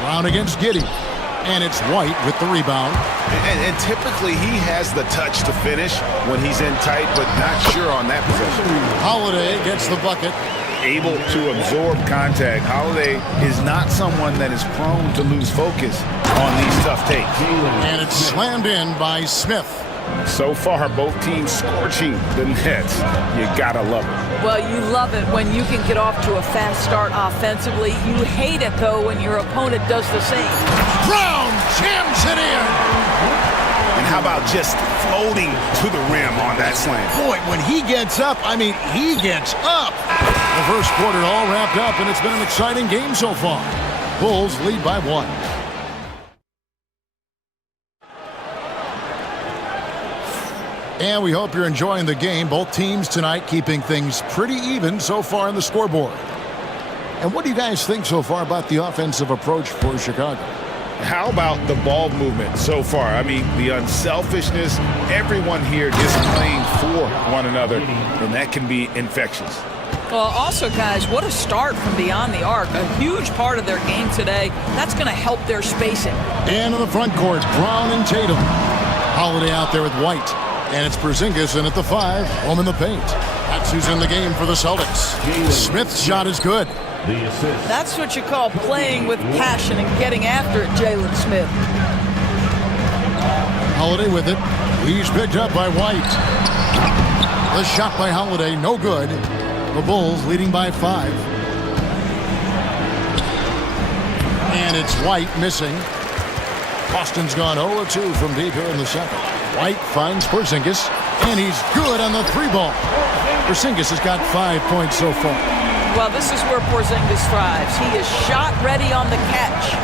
Brown against Giddey. And it's White with the rebound. And typically he has the touch to finish when he's in tight, but not sure on that possession. Holiday gets the bucket. Able to absorb contact. Holiday is not someone that is prone to lose focus on these tough takes. And it's slammed in by Smith. So far, both teams scorching the nets. You gotta love it. Well, you love it when you can get off to a fast start offensively. You hate it, though, when your opponent does the same. Brown jams it in. And how about just floating to the rim on that slam? Boy, when he gets up, I mean, he gets up. The first quarter all wrapped up, and it's been an exciting game so far. Bulls lead by 1. And we hope you're enjoying the game. Both teams tonight keeping things pretty even so far on the scoreboard. And what do you guys think so far about the offensive approach for Chicago? How about the ball movement so far? I mean, the unselfishness, everyone here just playing for one another, and that can be infectious. Well, also, guys, what a start from beyond the arc. A huge part of their game today. That's going to help their spacing. And in the front court, Brown and Tatum. Holiday out there with White. And it's Porzingis in at the 5, home in the paint. That's who's in the game for the Celtics. Smith's shot is good. That's what you call playing with passion and getting after it, Jalen Smith. Holiday with it. He's picked up by White. The shot by Holiday, no good. The Bulls leading by 5. And it's White missing. Boston's gone 0-2 from deep here in the second. White finds Porzingis, and he's good on the 3-ball. Porzingis has got 5 points so far. Well, this is where Porzingis thrives. He is shot ready on the catch.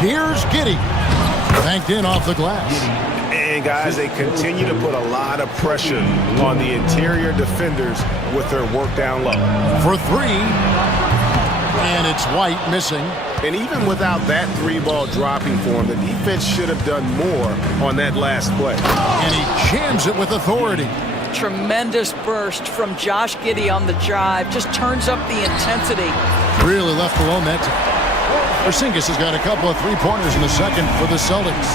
Here's Giddey. Banked in off the glass. And guys, they continue to put a lot of pressure on the interior defenders with their work down low. For 3. And it's White missing. And even without that 3-ball dropping for him, the defense should have done more on that last play. And he jams it with authority. Tremendous burst from Josh Giddey on the drive. Just turns up the intensity. Really left alone that time. Porzingis has got a couple of 3-pointers in the second for the Celtics.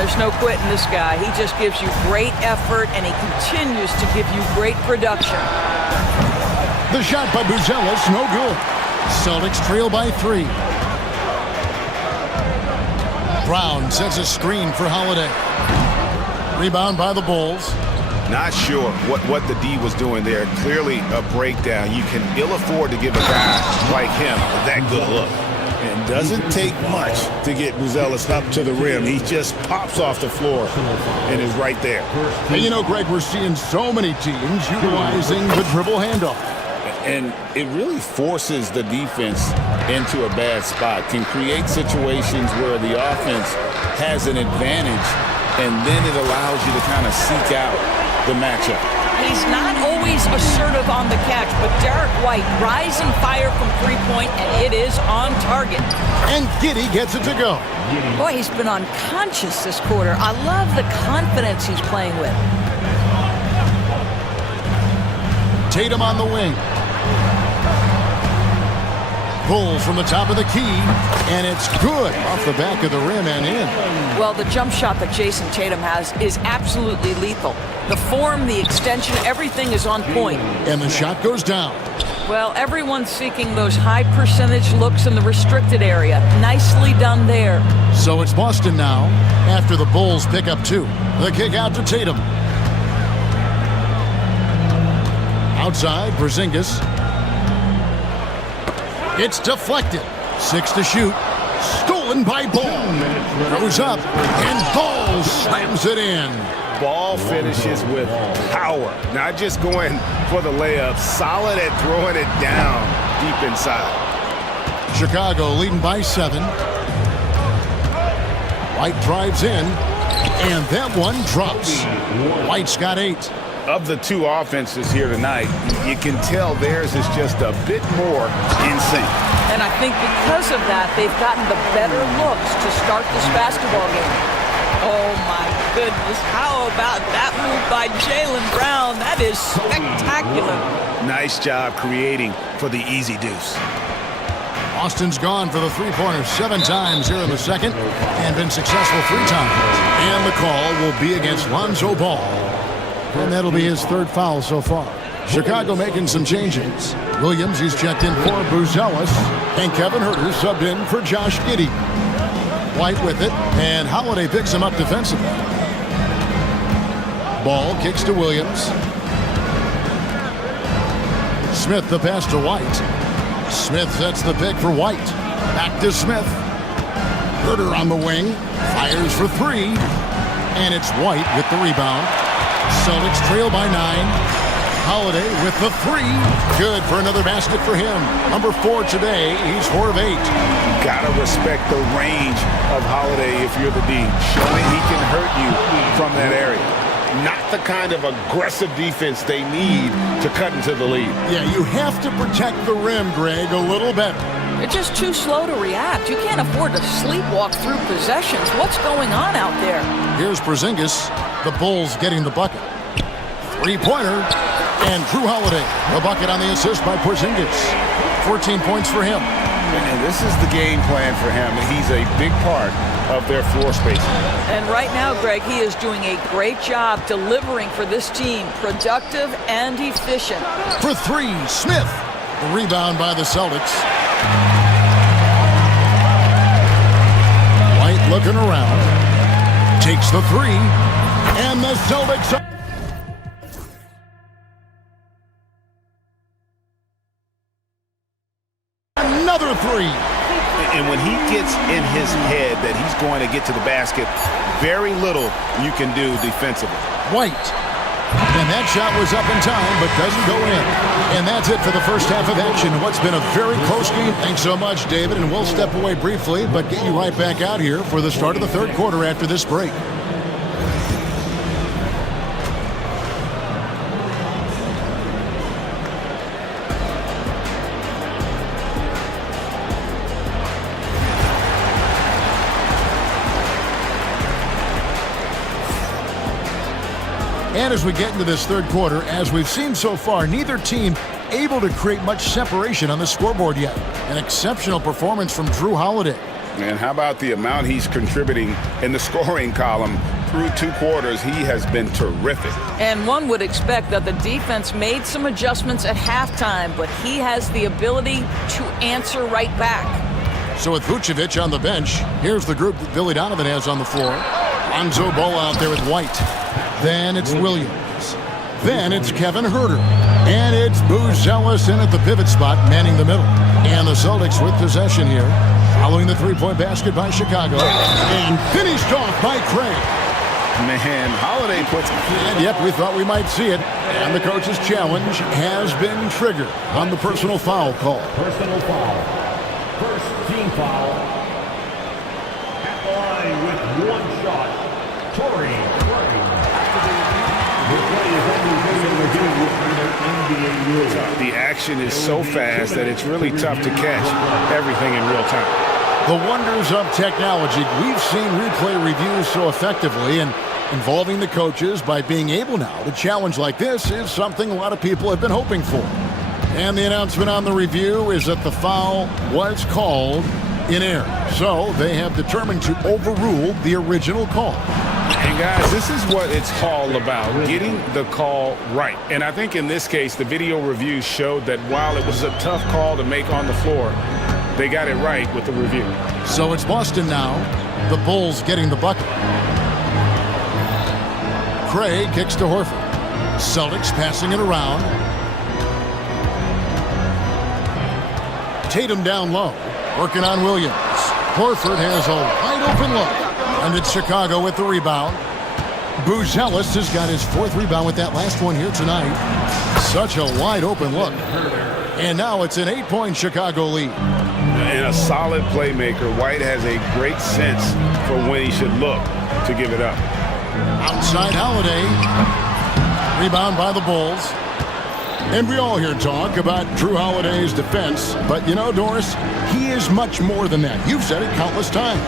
There's no quitting this guy. He just gives you great effort, and he continues to give you great production. The shot by Buzelis, no good. Celtics trail by 3. Brown sets a screen for Holiday. Rebound by the Bulls. Not sure what the D was doing there. Clearly a breakdown. You can ill afford to give a guy like him that good look. And doesn't take much to get Buzelis up to the rim. He just pops off the floor and is right there. And you know, Greg, we're seeing so many teams utilizing the dribble handoff. And it really forces the defense into a bad spot. Can create situations where the offense has an advantage, and then it allows you to kind of seek out the matchup. He's not always assertive on the catch, but Derek White rise and fire from 3-point, and it is on target. And Giddey gets it to go. Boy, he's been unconscious this quarter. I love the confidence he's playing with. Tatum on the wing. Bulls from the top of the key, and it's good off the back of the rim and in. Well, the jump shot that Jason Tatum has is absolutely lethal. The form, the extension, everything is on point. And the shot goes down. Well, everyone's seeking those high percentage looks in the restricted area. Nicely done there. So it's Boston now after the Bulls pick up 2. The kick out to Tatum. Outside, Porzingis. It's deflected. 6 to shoot. Stolen by Ball. Goes up, and Ball slams it in. Ball finishes with power. Not just going for the layup. Solid at throwing it down deep inside. Chicago leading by 7. White drives in, and that one drops. White's got 8. Of the two offenses here tonight, you can tell theirs is just a bit more in sync. And I think because of that, they've gotten the better looks to start this basketball game. Oh my goodness, how about that move by Jaylen Brown? That is spectacular. Nice job creating for the easy deuce. Austin's gone for the three-pointer 7 times here in the second and been successful 3 times. And the call will be against Lonzo Ball. And that'll be his 3rd foul so far. Chicago making some changes. Williams, he's checked in for Buzelis. And Kevin Huerter subbed in for Josh Giddey. White with it, and Holiday picks him up defensively. Ball kicks to Williams. Smith the pass to White. Smith sets the pick for White. Back to Smith. Huerter on the wing. Fires for 3. And it's White with the rebound. Celtics trail by 9. Holiday with the 3. Good for another basket for him. Number 4 today. He's 4 of 8. Gotta respect the range of Holiday if you're the D. Showing he can hurt you from that area. Not the kind of aggressive defense they need to cut into the lead. Yeah, you have to protect the rim, Greg, a little better. They're just too slow to react. You can't afford to sleepwalk through possessions. What's going on out there? Here's Porzingis. The Bulls getting the bucket. 3-pointer. And Drew Holiday. The bucket on the assist by Porzingis. 14 points for him. And this is the game plan for him. He's a big part of their floor spacing. And right now, Greg, he is doing a great job delivering for this team. Productive and efficient. For 3, Smith. The rebound by the Celtics. White looking around. Takes the 3. And the Celtics... Another 3. And when he gets in his head that he's going to get to the basket, very little you can do defensively. White. And that shot was up in time, but doesn't go in. And that's it for the first half of action. What's been a very close game. Thanks so much, David. And we'll step away briefly, but get you right back out here for the start of the 3rd quarter after this break. And as we get into this 3rd quarter, as we've seen so far, neither team able to create much separation on the scoreboard yet. An exceptional performance from Drew Holiday. And how about the amount he's contributing in the scoring column through 2 quarters? He has been terrific. And one would expect that the defense made some adjustments at halftime, but he has the ability to answer right back. So with Vucevic on the bench, here's the group that Billy Donovan has on the floor. Lonzo Ball out there with White. Then it's Williams. Then it's Kevin Huerter. And it's Buzelis in at the pivot spot, manning the middle. And the Celtics with possession here, following the 3-point basket by Chicago. And finished off by Craig. Man, Holiday puts... And yep, we thought we might see it. And the coach's challenge has been triggered on the personal foul call. Personal foul. First team foul. At the line with 1 shot. Torrey. The action is so fast that it's really tough to catch everything in real time. The wonders of technology. We've seen replay reviews so effectively, and involving the coaches by being able now to challenge like this is something a lot of people have been hoping for. And the announcement on the review is that the foul was called in error. So they have determined to overrule the original call. And guys, this is what it's all about, getting the call right. And I think in this case, the video review showed that while it was a tough call to make on the floor, they got it right with the review. So it's Boston now. The Bulls getting the bucket. Craig kicks to Horford. Celtics passing it around. Tatum down low, working on Williams. Horford has a wide open look. And it's Chicago with the rebound. Buzelis has got his 4th rebound with that last one here tonight. Such a wide open look. And now it's an 8-point Chicago lead. And a solid playmaker. White has a great sense for when he should look to give it up. Outside Holiday. Rebound by the Bulls. And we all hear talk about Drew Holiday's defense, but you know, Doris, he is much more than that. You've said it countless times.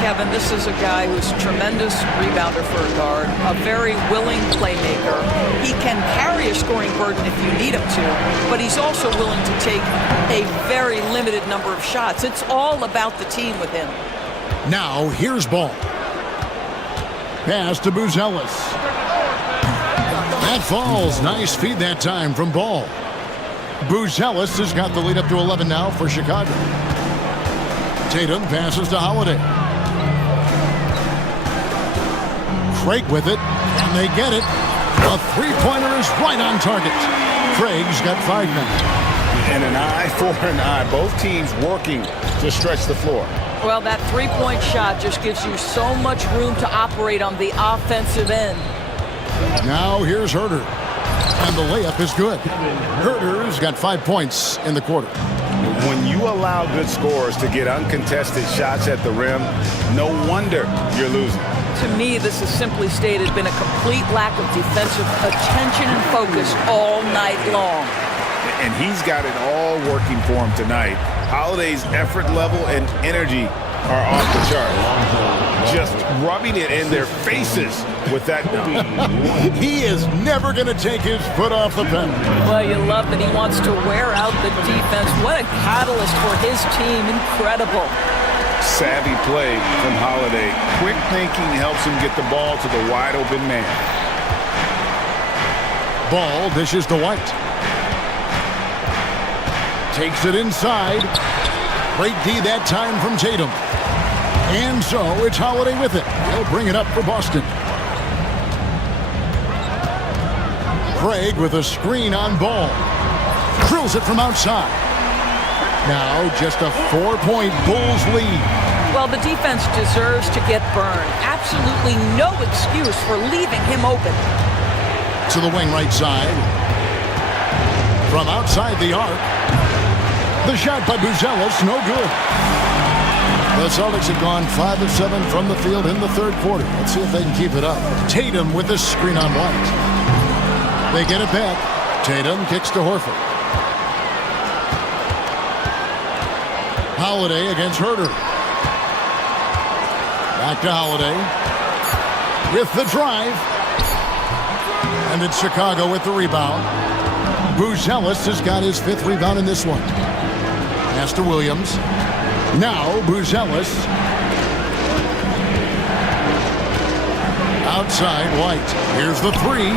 Kevin, this is a guy who's a tremendous rebounder for a guard, a very willing playmaker. He can carry a scoring burden if you need him to, but he's also willing to take a very limited number of shots. It's all about the team with him. Now, here's Ball. Pass to Buzelis. That falls. Nice feed that time from Ball. Buzelis has got the lead up to 11 now for Chicago. Tatum passes to Holiday. Craig with it, and they get it. A three-pointer is right on target. Craig's got 5 now. And an eye for an eye. Both teams working to stretch the floor. Well, that three-point shot just gives you so much room to operate on the offensive end. Now here's Herter. And the layup is good. Herter's got 5 points in the quarter. When you allow good scorers to get uncontested shots at the rim, no wonder you're losing. To me, this has simply stated been a complete lack of defensive attention and focus all night long. And he's got it all working for him tonight. Holiday's effort level and energy are off the chart. Just rubbing it in their faces with that dunk. He is never going to take his foot off the pedal. Well, you love that he wants to wear out the defense. What a catalyst for his team. Incredible. Savvy play from Holiday. Quick thinking helps him get the ball to the wide open man. Ball dishes to White. Takes it inside. Great D that time from Tatum. And so it's Holiday with it. He'll bring it up for Boston. Craig with a screen on Ball. Drills it from outside. Now just a 4-point Bulls lead. Well, the defense deserves to get burned. Absolutely no excuse for leaving him open. To the wing right side. From outside the arc. The shot by Buzelis, no good. The Celtics have gone 5 of 7 from the field in the third quarter. Let's see if they can keep it up. Tatum with the screen on White. They get it back. Tatum kicks to Horford. Holiday against Herter. Back to Holiday. With the drive. And it's Chicago with the rebound. Buzelis has got his 5th rebound in this one. Pass to Williams. Now Buzelis. Outside White. Here's the 3.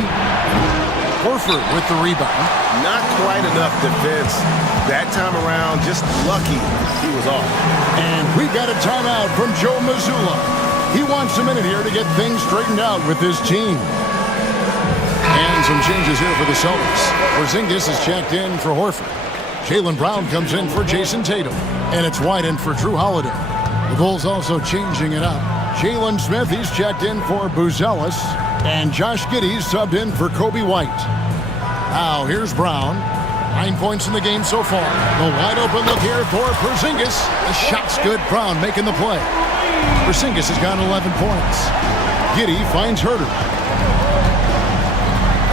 Horford with the rebound. Not quite enough defense. That time around, just lucky he was off. And we've got a timeout from Joe Mazzulla. He wants a minute here to get things straightened out with his team. And some changes here for the Celtics. Porzingis is checked in for Horford. Jaylen Brown comes in for Jason Tatum. And it's White in for Drew Holiday. The Bulls also changing it up. Jalen Smith, he's checked in for Buzelis. And Josh Giddey's subbed in for Kobe White. Now here's Brown. 9 points in the game so far. The wide open look here for Porzingis. The shot's good. Brown making the play. Porzingis has got 11 points. Giddey finds Herter.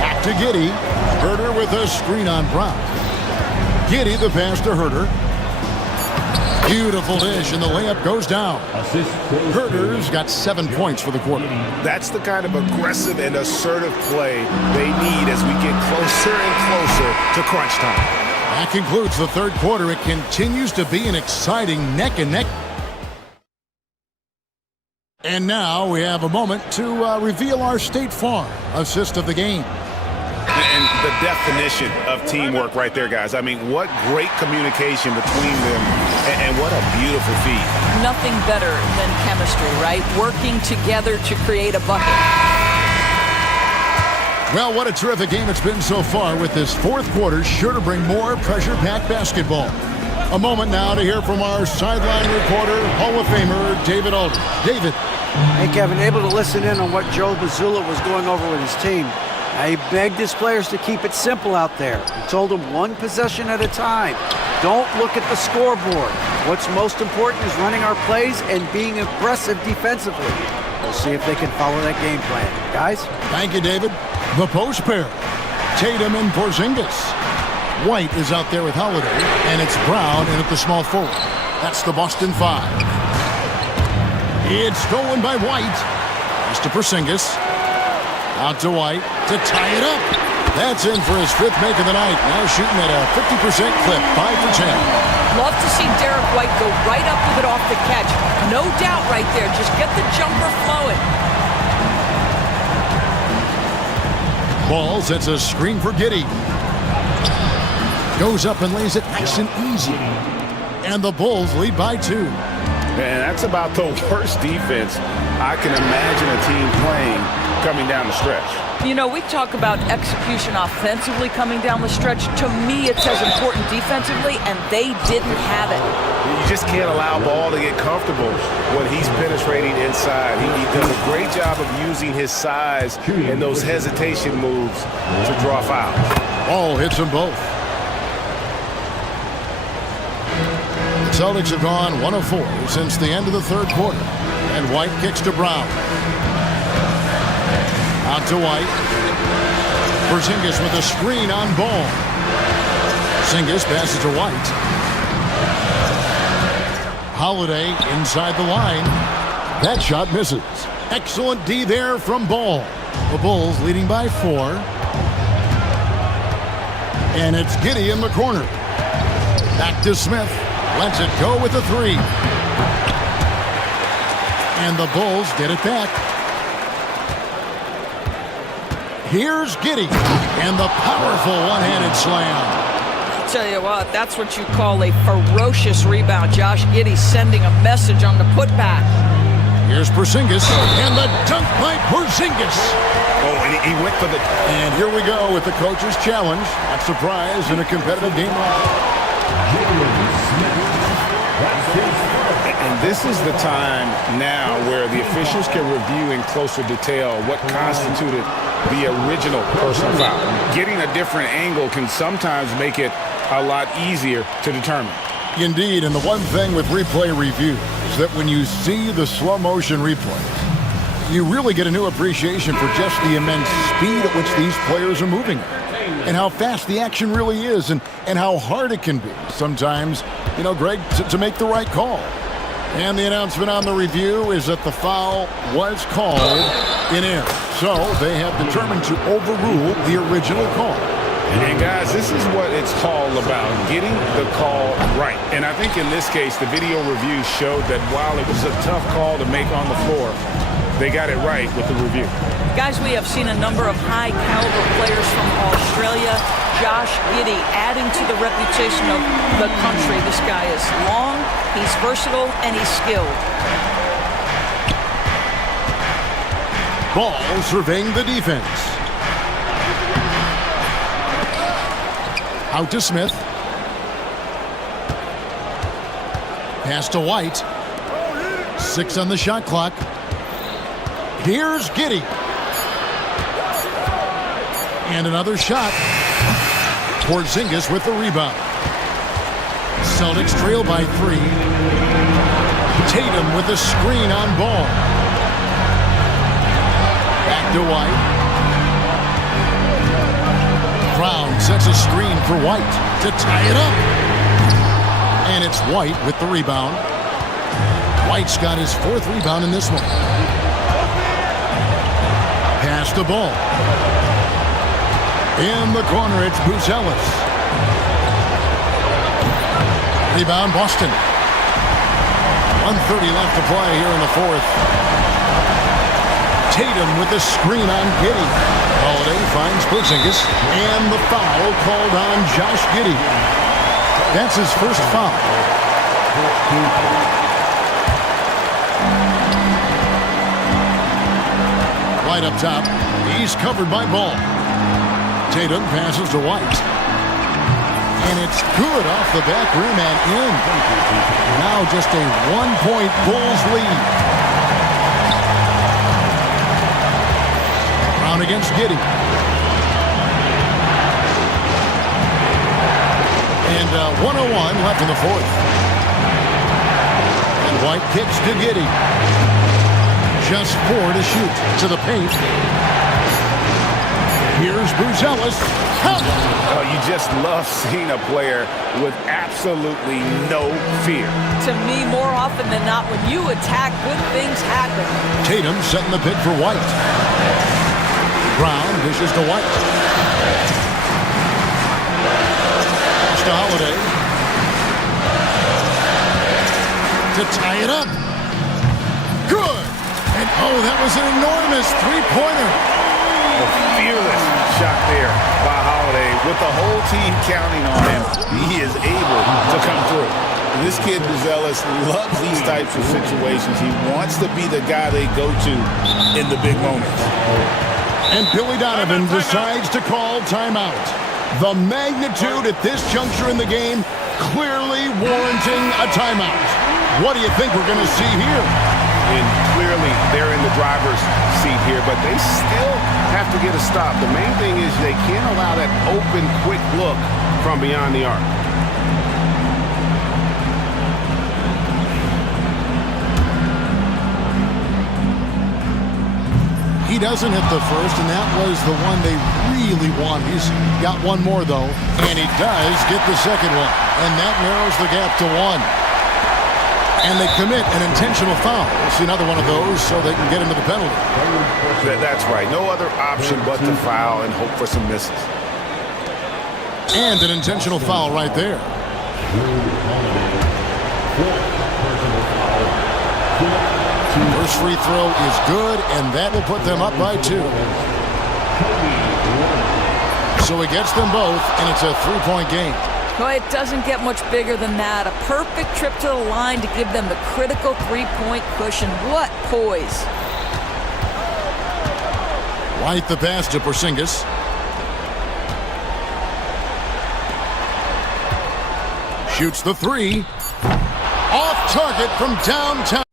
Back to Giddey. Herter with a screen on Brown. Giddey the pass to Herter. Beautiful dish, and the layup goes down. Herter's got 7 points for the quarter. That's the kind of aggressive and assertive play they need as we get closer and closer to crunch time. That concludes the third quarter. It continues to be an exciting neck-and-neck. And now we have a moment to reveal our State Farm assist of the game. And the definition of teamwork right there, guys. I mean, what great communication between them, and what a beautiful feat. Nothing better than chemistry, right? Working together to create a bucket. Well, what a terrific game it's been so far, with this fourth quarter sure to bring more pressure-packed basketball. A moment now to hear from our sideline reporter, Hall of Famer David Alden. David. Hey, Kevin, able to listen in on what Joe Mazzulla was going over with his team. He begged his players to keep it simple out there. He told them one possession at a time. Don't look at the scoreboard. What's most important is running our plays and being aggressive defensively. We'll see if they can follow that game plan. Guys? Thank you, David. The post pair. Tatum and Porzingis. White is out there with Holiday, and it's Brown in at the small forward. That's the Boston 5. It's stolen by White. Pass to Porzingis. Out to White to tie it up. That's in for his 5th make of the night. Now shooting at a 50% clip, 5 for 10. Love to see Derek White go right up with it off the catch. No doubt right there. Just get the jumper flowing. Ball sets a screen for Giddey. Goes up and lays it nice and easy. And the Bulls lead by 2. Man, that's about the worst defense I can imagine a team playing coming down the stretch. You know, we talk about execution offensively coming down the stretch. To me, it's as important defensively, and they didn't have it. You just can't allow Ball to get comfortable when he's penetrating inside. He does a great job of using his size and those hesitation moves to draw fouls. Ball hits them both. The Celtics have gone 1 of 4 since the end of the 3rd quarter. And White kicks to Brown. Out to White. Porzingis with a screen on Ball. Porzingis passes to White. Holiday inside the line. That shot misses. Excellent D there from Ball. The Bulls leading by 4. And it's Giddey in the corner. Back to Smith. Lets it go with the 3. And the Bulls get it back. Here's Giddey. And the powerful one-handed slam. I'll tell you what, that's what you call a ferocious rebound. Josh Giddey sending a message on the putback. Here's Porzingis. And the dunk by Porzingis. Oh, and he went for the... And here we go with the coach's challenge. Not surprise in a competitive game. And this is the time now where the officials can review in closer detail what constituted the original personal foul. Getting a different angle can sometimes make it a lot easier to determine. Indeed, and the one thing with replay review is that when you see the slow motion replays, you really get a new appreciation for just the immense speed at which these players are moving and how fast the action really is and how hard it can be sometimes, you know, Greg, to make the right call. And the announcement on the review is that the foul was called in error. So they have determined to overrule the original call. And guys, this is what it's all about, getting the call right. And I think in this case, the video review showed that while it was a tough call to make on the floor, they got it right with the review. Guys, we have seen a number of high-caliber players from Australia. Josh Giddey adding to the reputation of the country. This guy is long, he's versatile, and he's skilled. Ball surveying the defense. Out to Smith. Pass to White. 6 on the shot clock. Here's Giddey. And another shot. Porzingis with the rebound. Celtics trail by 3. Tatum with a screen on Ball. Back to White. Brown sets a screen for White to tie it up. And it's White with the rebound. White's got his 4th rebound in this one. Pass the Ball. In the corner, it's Buzelis. Rebound, Boston. 1:30 left to play here in the 4th. Tatum with the screen on Giddey. Holiday finds Porzingis. And the foul called on Josh Giddey. That's his first foul. White up top. He's covered by Ball. Tatum passes to White. And it's good off the back rim and in. Now just a 1-point Bulls lead. Brown against Giddey. And 1:01 left in the 4th. And White kicks to Giddey. Just 4 to shoot. To the paint. Here's Bruzelis. Oh, you just love seeing a player with absolutely no fear. To me, more often than not, when you attack, good things happen. Tatum setting the pick for White. Brown dishes to White. To Holiday. To tie it up. Good. And oh, that was an enormous three-pointer. A fearless shot there by Holiday. With the whole team counting on him, he is able to come through. This kid, Buzelis, loves these types of situations. He wants to be the guy they go to in the big moments. And Billy Donovan decides to call timeout. The magnitude at this juncture in the game clearly warranting a timeout. What do you think we're going to see here? And clearly they're in the driver's seat here, but they still have to get a stop. The main thing is they can't allow that open, quick look from beyond the arc. He doesn't hit the first, and that was the one they really want. He's got one more, though, and he does get the second one, and that narrows the gap to one. And they commit an intentional foul. We'll see another one of those so they can get into the penalty. That's right. No other option but to foul and hope for some misses. And an intentional foul right there. First free throw is good, and that will put them up by 2. So he gets them both, and it's a 3-point game. Well, it doesn't get much bigger than that. A perfect trip to the line to give them the critical 3-point cushion. What poise. White the pass to Porzingis. Shoots the 3. Off target from downtown.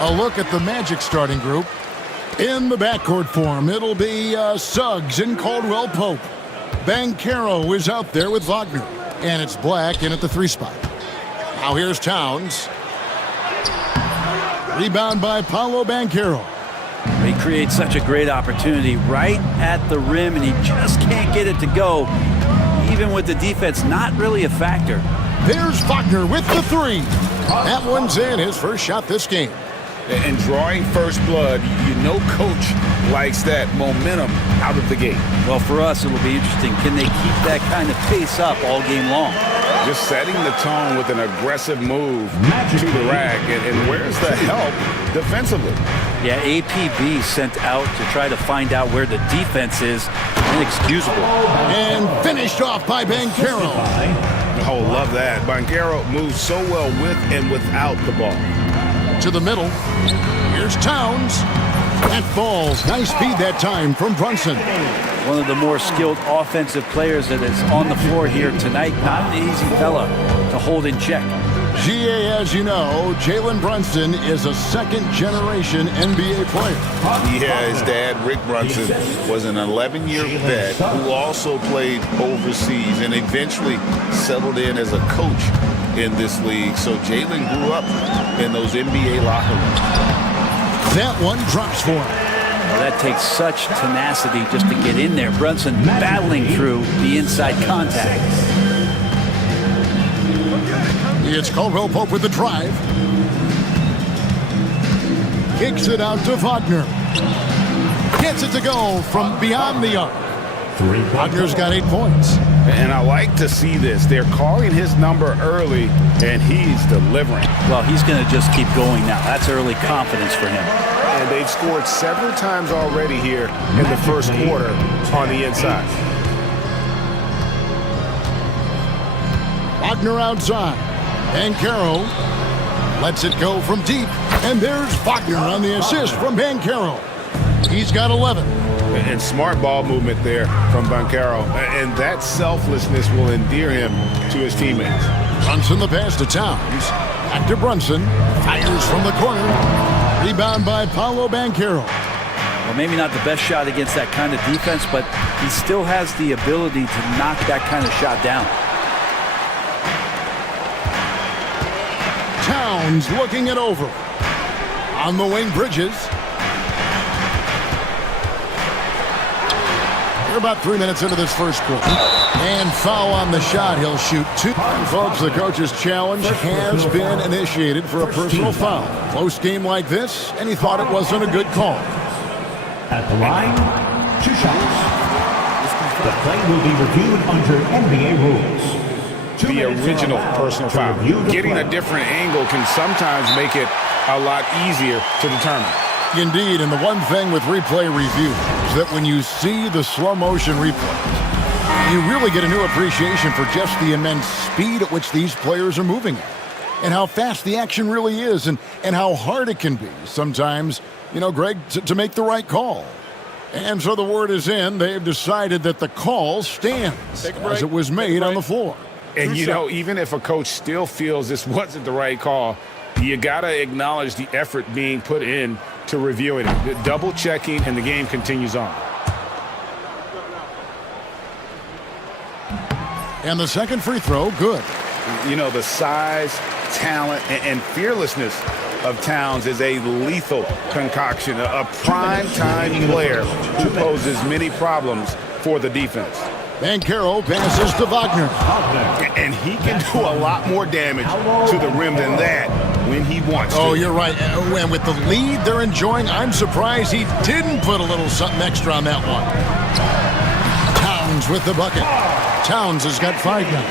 A look at the Magic starting group. In the backcourt form, it'll be Suggs and Caldwell Pope. Banchero is out there with Wagner. And it's Black in at the 3 spot. Now here's Towns. Rebound by Paolo Banchero. He creates such a great opportunity right at the rim, and he just can't get it to go, even with the defense not really a factor. There's Wagner with the 3. That one's in, his first shot this game. And drawing first blood, you know coach likes that momentum out of the gate. Well, for us, it'll be interesting. Can they keep that kind of pace up all game long? Just setting the tone with an aggressive move to the rack. And where's the help defensively? Yeah, APB sent out to try to find out where the defense is. Inexcusable. And finished off by Banchero. Oh, love that. Banchero moves so well with and without the ball. To the middle. Here's Towns. That falls. Nice speed that time from Brunson. One of the more skilled offensive players that is on the floor here tonight. Not an easy fella to hold in check. GA, as you know, Jalen Brunson is a second-generation NBA player. Yeah, his dad, Rick Brunson, was an 11-year vet who also played overseas and eventually settled in as a coach in this league. So Jalen grew up in those NBA locker rooms. That one drops for him. Well, that takes such tenacity just to get in there. Brunson battling through the inside contact. It's Caldwell Pope with the drive. Kicks it out to Wagner. Gets it to go from beyond the arc. Wagner's got 8 points. And I like to see this. They're calling his number early, and he's delivering. Well, he's going to just keep going now. That's early confidence for him. And they've scored several times already here in the first quarter on the inside. Wagner outside. Banchero lets it go from deep. And there's Wagner on the assist from Banchero. He's got 11. And smart ball movement there from Banchero. And that selflessness will endear him to his teammates. Brunson the pass to Towns. Back to Brunson. Fires from the corner. Rebound by Paolo Banchero. Well, maybe not the best shot against that kind of defense, but he still has the ability to knock that kind of shot down. Towns looking it over. On the wing, Bridges. We're about 3 minutes into this first quarter. And foul on the shot. He'll shoot 2. And folks, the coach's challenge has been initiated for a personal foul. Close game like this, and he thought it wasn't a good call. At the line, 2 shots. The play will be reviewed under NBA rules. The original personal foul. Getting a different angle can sometimes make it a lot easier to determine. Indeed, and the one thing with replay review is that when you see the slow motion replay, you really get a new appreciation for just the immense speed at which these players are moving at, and how fast the action really is, and how hard it can be sometimes, you know, Greg, to make the right call. And so the word is in. They've decided that the call stands as it was made on the floor. And, you know, even if a coach still feels this wasn't the right call, you got to acknowledge the effort being put in to reviewing it. Double checking, and the game continues on. And the second free throw, good. You know, the size, talent, and fearlessness of Towns is a lethal concoction, a prime-time player who poses many problems for the defense. Banchero passes to Wagner. And he can do a lot more damage to the rim than that when he wants to. Oh, you're right. And with the lead they're enjoying, I'm surprised he didn't put a little something extra on that one. Towns with the bucket. Towns has got 5 now.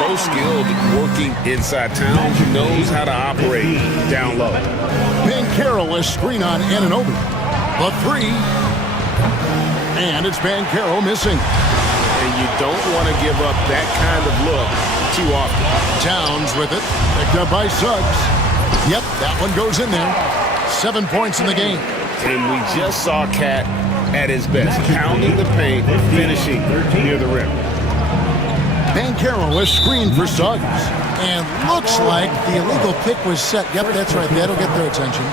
So skilled working inside. Towns knows how to operate down low. Banchero is screen on Anunoby. The 3. And it's Banchero missing. And you don't want to give up that kind of look too often. Towns with it. Picked up by Suggs. Yep, that one goes in there. 7 points in the game. And we just saw Cat at his best, pounding the paint, finishing near the rim. Banchero is screened for Suggs. And looks like the illegal pick was set. Yep, that's right. That'll get their attention.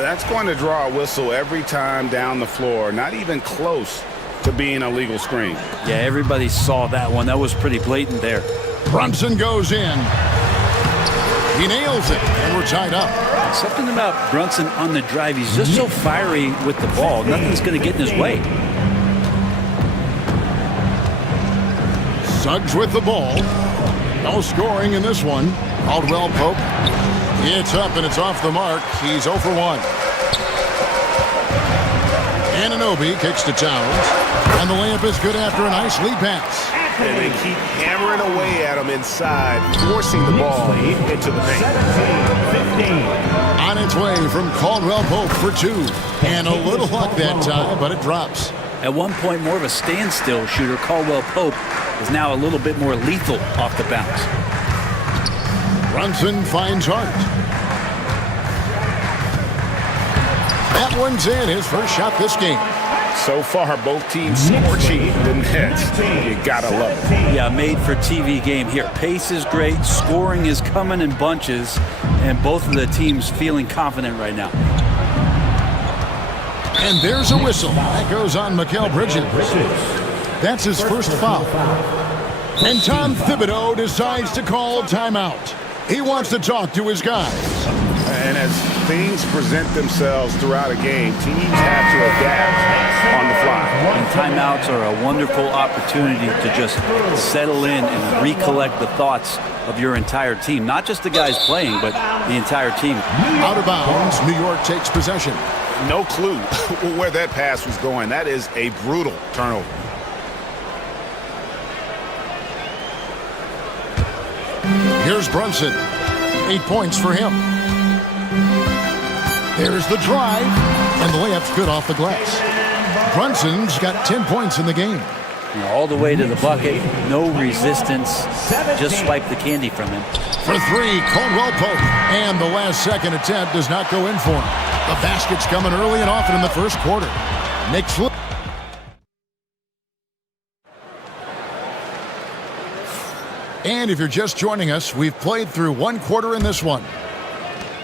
That's going to draw a whistle every time down the floor. Not even close to being a legal screen. Yeah, everybody saw that one. That was pretty blatant there. Brunson goes in. He nails it, and we're tied up. Something about Brunson on the drive. He's just so fiery with the ball. Nothing's going to get in his way. Suggs with the ball. No scoring in this one. Caldwell Pope. It's up and it's off the mark. He's 0 for 1. Anunoby kicks to Towns. And the layup is good after a nice lead pass. And they keep hammering away at him inside, forcing the ball into the paint. 17-15. On its way from Caldwell Pope for 2. And a little luck that time, but it drops. At one point, more of a standstill shooter, Caldwell Pope is now a little bit more lethal off the bounce. Brunson finds Hart. That one's in, his first shot this game. So far, both teams scorching the nets. You gotta love it. Yeah, made for TV game here. Pace is great, scoring is coming in bunches, and both of the teams feeling confident right now. And there's a whistle. That goes on Mikal Bridges. That's his first foul. And Tom Thibodeau decides to call timeout. He wants to talk to his guys. And as things present themselves throughout a game, teams have to adapt on the fly. And timeouts are a wonderful opportunity to just settle in and recollect the thoughts of your entire team. Not just the guys playing, but the entire team. Out of bounds, New York takes possession. No clue where that pass was going. That is a brutal turnover. Here's Brunson. 8 points for him. There's the drive, and the layup's good off the glass. Brunson's got 10 points in the game. All the way to the bucket, no resistance, just swipe the candy from him. For 3, Caldwell Pope, and the last second attempt does not go in for him. The basket's coming early and often in the first quarter. Knicks. And if you're just joining us, we've played through 1 quarter in this one.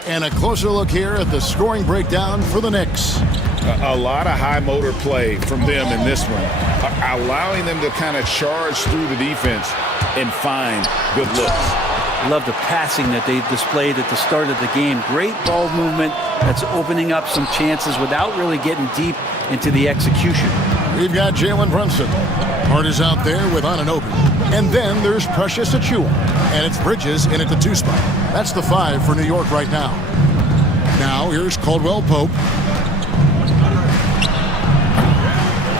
And a closer look here at the scoring breakdown for the Knicks. A lot of high motor play from them in this one, allowing them to kind of charge through the defense and find good looks. Love the passing that they displayed at the start of the game. Great ball movement that's opening up some chances without really getting deep into the execution. We've got Jalen Brunson. Hart is out there with Anunoby. And then there's Precious Achiuwa. And it's Bridges in at the 2 spot. That's the 5 for New York right now. Now here's Caldwell Pope.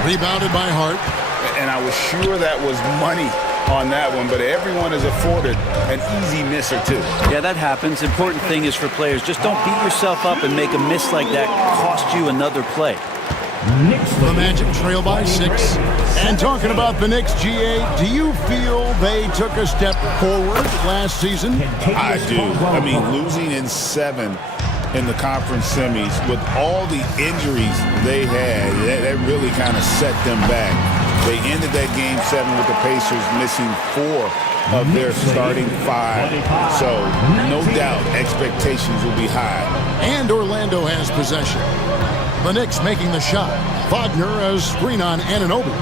Rebounded by Hart. And I was sure that was money on that one, but everyone is afforded an easy miss or 2. Yeah, that happens. Important thing is for players, just don't beat yourself up and make a miss like that cost you another play. The Magic trail by 6. And talking about the Knicks, GA, do you feel they took a step forward last season? I do. I mean, losing in 7 in the conference semis with all the injuries they had, that really kind of set them back. They ended that game 7 with the Pacers missing 4 of their starting 5. So, no doubt, expectations will be high. And Orlando has possession. The Knicks making the shot. Wagner a screen on Anunoby.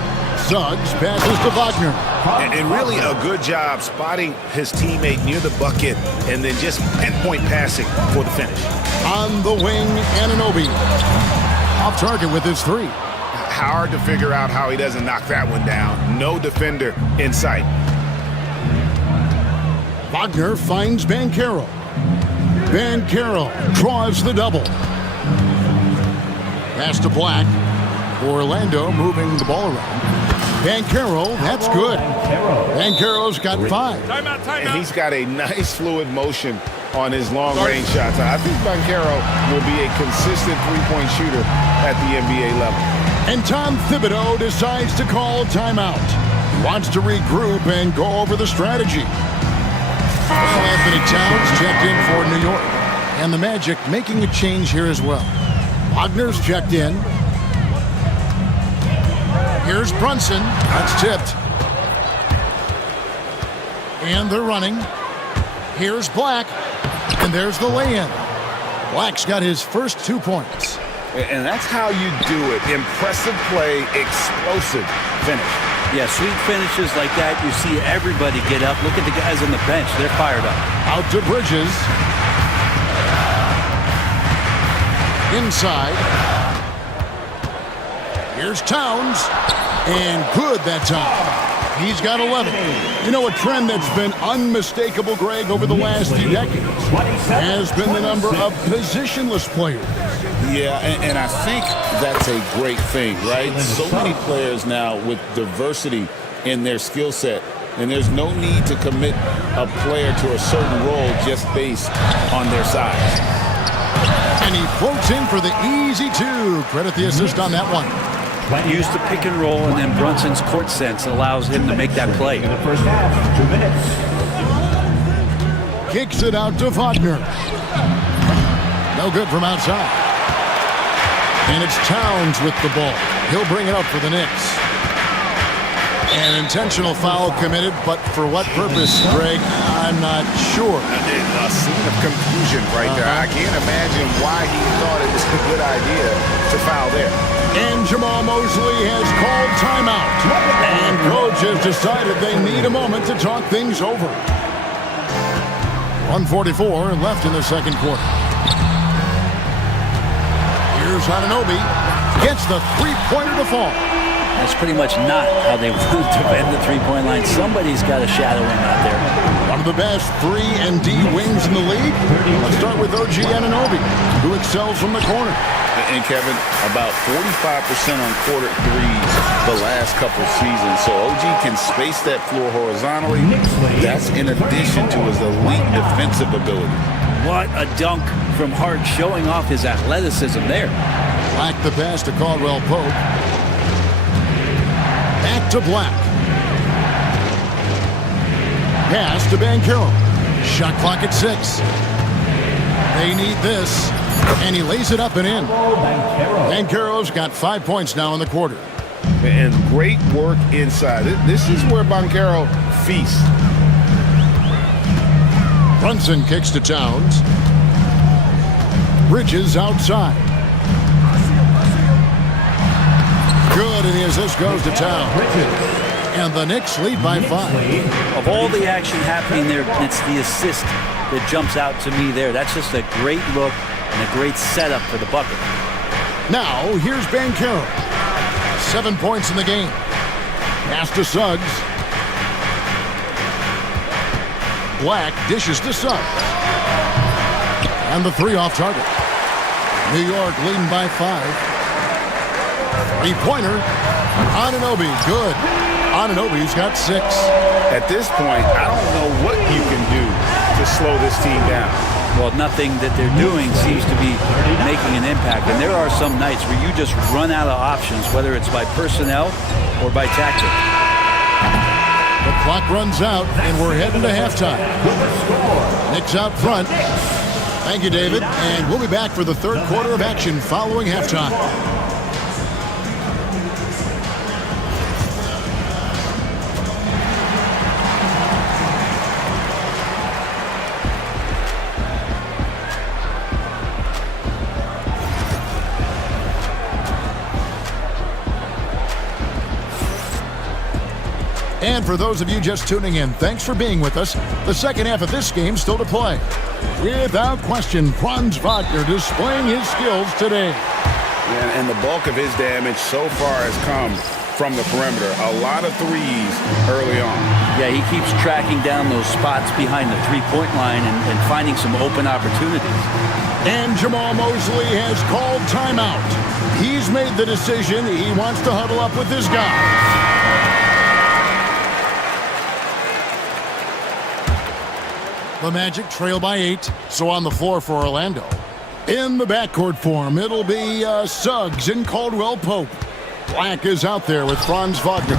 Suggs passes to Wagner. And really a good job spotting his teammate near the bucket and then just pinpoint passing for the finish. On the wing, Anunoby. Off target with his 3. Hard to figure out how he doesn't knock that one down. No defender in sight. Wagner finds Banchero. Banchero draws the double. Pass to Black. Orlando moving the ball around. Banchero, that's good. Banchero's got 5. And he's got a nice fluid motion on his long-range shots. I think Banchero will be a consistent three-point shooter at the NBA level. And Tom Thibodeau decides to call timeout. He wants to regroup and go over the strategy. Anthony Towns checked in for New York. And the Magic making a change here as well. Wagner's checked in. Here's Brunson. That's tipped. And they're running. Here's Black, and there's the lay-in. Black's got his first 2 points. And that's how you do it. Impressive play, explosive finish. Yeah, sweet finishes like that, you see everybody get up. Look at the guys on the bench. They're fired up. Out to Bridges. Inside. Here's Towns. And good that time. He's got 11. You know, a trend that's been unmistakable, Greg, over the last few decades has been the number of positionless players. Yeah, and I think that's a great thing, right? So many players now with diversity in their skill set, and there's no need to commit a player to a certain role just based on their size. And he floats in for the easy 2. Credit the assist on that one. Use the pick and roll, and then Brunson's court sense allows him to make that play. In the first half, 2 minutes. Kicks it out to Wagner. No good from outside. And it's Towns with the ball. He'll bring it up for the Knicks. An intentional foul committed, but for what purpose, Greg? I'm not sure. A scene of confusion right there. I can't imagine why he thought it was a good idea to foul there. And Jamal Mosley has called timeout. And coach has decided they need a moment to talk things over. 1:44 left in the second quarter. Here's Anunoby. Gets the three-pointer to fall. That's pretty much not how they want to defend the three-point line. Somebody's got to shadow him out there. One of the best 3 and D wings in the league. Let's start with OG Anunoby, who excels from the corner. And Kevin, about 45% on quarter threes the last couple seasons. So OG can space that floor horizontally. That's in addition to his elite defensive ability. What a dunk from Hart, showing off his athleticism there. Black the pass to Caldwell Pope. Back to Black. Pass to Banchero. Shot clock at 6. They need this. And he lays it up and in. Banchero's got 5 points now in the quarter. And great work inside. This is where Banchero feasts. Brunson kicks to Towns. Bridges outside. Good, and the assist goes to Towns. And the Knicks lead by 5. Of all the action happening there, it's the assist that jumps out to me there. That's just a great look and a great setup for the bucket. Now, here's Banchero. 7 points in the game. Pass to Suggs. Black dishes to Suggs. And the 3 off target. New York leading by 5. Three-pointer. Anunoby, good. Anunoby's got 6. At this point, I don't know what you can do to slow this team down. Well, nothing that they're doing seems to be making an impact. And there are some nights where you just run out of options, whether it's by personnel or by tactic. The clock runs out, and we're heading to halftime. Knicks out front. Thank you, David. And we'll be back for the third quarter of action following halftime. And for those of you just tuning in, thanks for being with us. The second half of this game still to play. Without question, Franz Wagner displaying his skills today. And the bulk of his damage so far has come from the perimeter. A lot of threes early on. Yeah, he keeps tracking down those spots behind the three-point line and finding some open opportunities. And Jamal Mosley has called timeout. He's made the decision. He wants to huddle up with his guys. The Magic trail by 8, so on the floor for Orlando. In the backcourt form, it'll be Suggs and Caldwell Pope. Black is out there with Franz Wagner.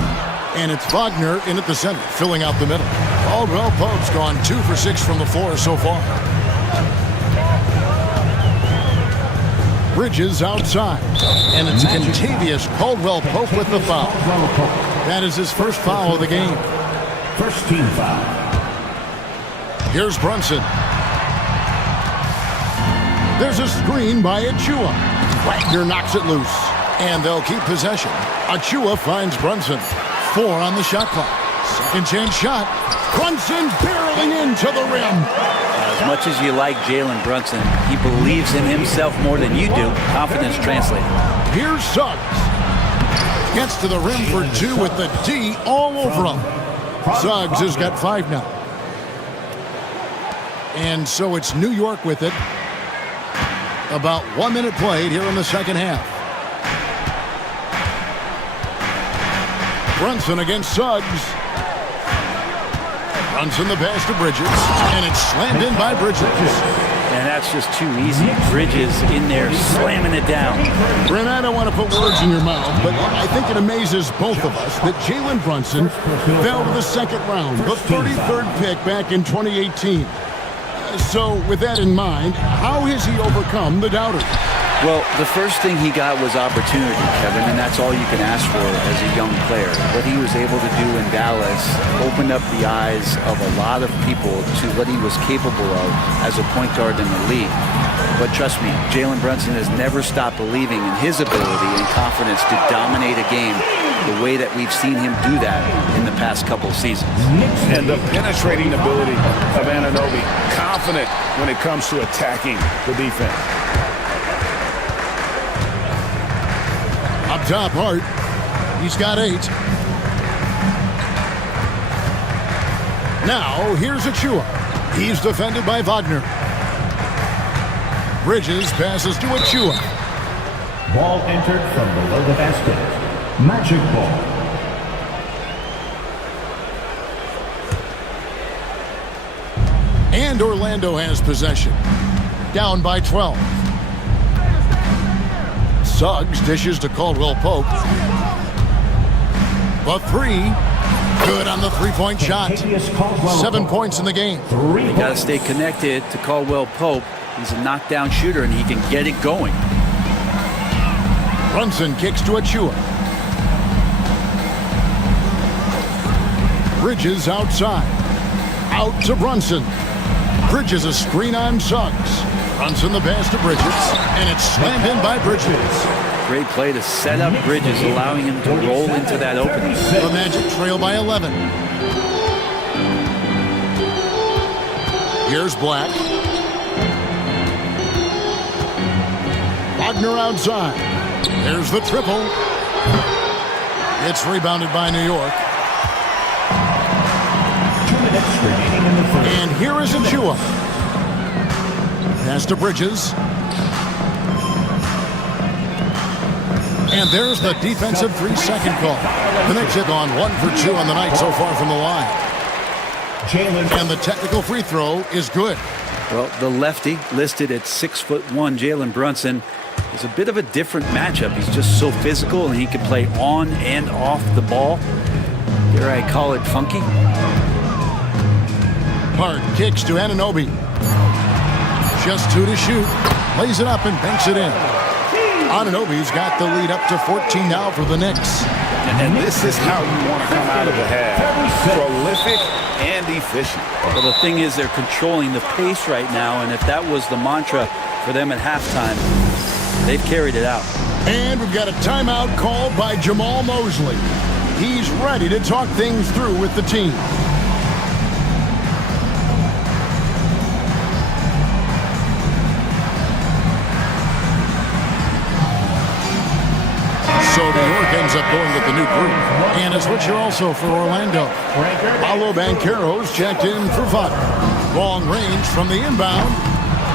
And it's Wagner in at the center, filling out the middle. Caldwell Pope's gone 2 for 6 from the floor so far. Bridges outside. And it's Contavious Caldwell Pope with the foul. That is his first foul of the game. First team foul. Here's Brunson. There's a screen by Achua. Wagner knocks it loose, and they'll keep possession. Achua finds Brunson. 4 on the shot clock. Second chance shot. Brunson barreling into the rim. As much as you like Jalen Brunson, he believes in himself more than you do. Confidence translated. Here's Suggs. Gets to the rim for 2 with the D all over him. Suggs has got 5 now. And so it's New York with it. About 1 minute played here in the second half. Brunson against Suggs. Brunson the pass to Bridges, and it's slammed in by Bridges. And that's just too easy. Bridges in there slamming it down. Brent, I don't want to put words in your mouth, but I think it amazes both of us that Jalen Brunson fell to the second round, the 33rd pick back in 2018. So with that in mind, how has he overcome the doubters? Well, the first thing he got was opportunity, Kevin, and that's all you can ask for as a young player. What he was able to do in Dallas opened up the eyes of a lot of people to what he was capable of as a point guard in the league. But trust me, Jalen Brunson has never stopped believing in his ability and confidence to dominate a game the way that we've seen him do that in the past couple of seasons. And the penetrating ability of Anunoby, confident when it comes to attacking the defense. Up top, Hart. He's got 8. Now, here's Achua. He's defended by Wagner. Bridges passes to Achua. Ball entered from below the basket. Magic ball. And Orlando has possession. Down by 12. Suggs dishes to Caldwell Pope. The 3. Good on the three-point shot. 7 points in the game. You got to stay connected to Caldwell Pope. He's a knockdown shooter, and he can get it going. Brunson kicks to Achua. Bridges outside. Out to Brunson. Bridges a screen on Suggs. Brunson the pass to Bridges, and it's slammed in by Bridges. Great play to set up Bridges, allowing him to roll into that opening. The Magic trail by 11. Here's Black. Wagner outside. There's the triple. It's rebounded by New York. 2 minutes remaining in the first. And here is Achua. Pass to Bridges. And there's the defensive 3-second call. The Knicks have gone 1 for 2 on the night so far from the line. And the technical free throw is good. Well, the lefty listed at 6'1", Jalen Brunson, is a bit of a different matchup. He's just so physical, and he can play on and off the ball. Dare I call it funky? Hart kicks to Anunoby. Just 2 to shoot. Lays it up and banks it in. Anunoby's got the lead up to 14 now for the Knicks. And this is how you want to come out of the half. Prolific and efficient. Well, the thing is, they're controlling the pace right now, and if that was the mantra for them at halftime, they've carried it out. And we've got a timeout called by Jamal Mosley. He's ready to talk things through with the team. So New York ends up going with the new group. And a switcher also for Orlando. Paolo Banchero's checked in for Vada. Long range from the inbound.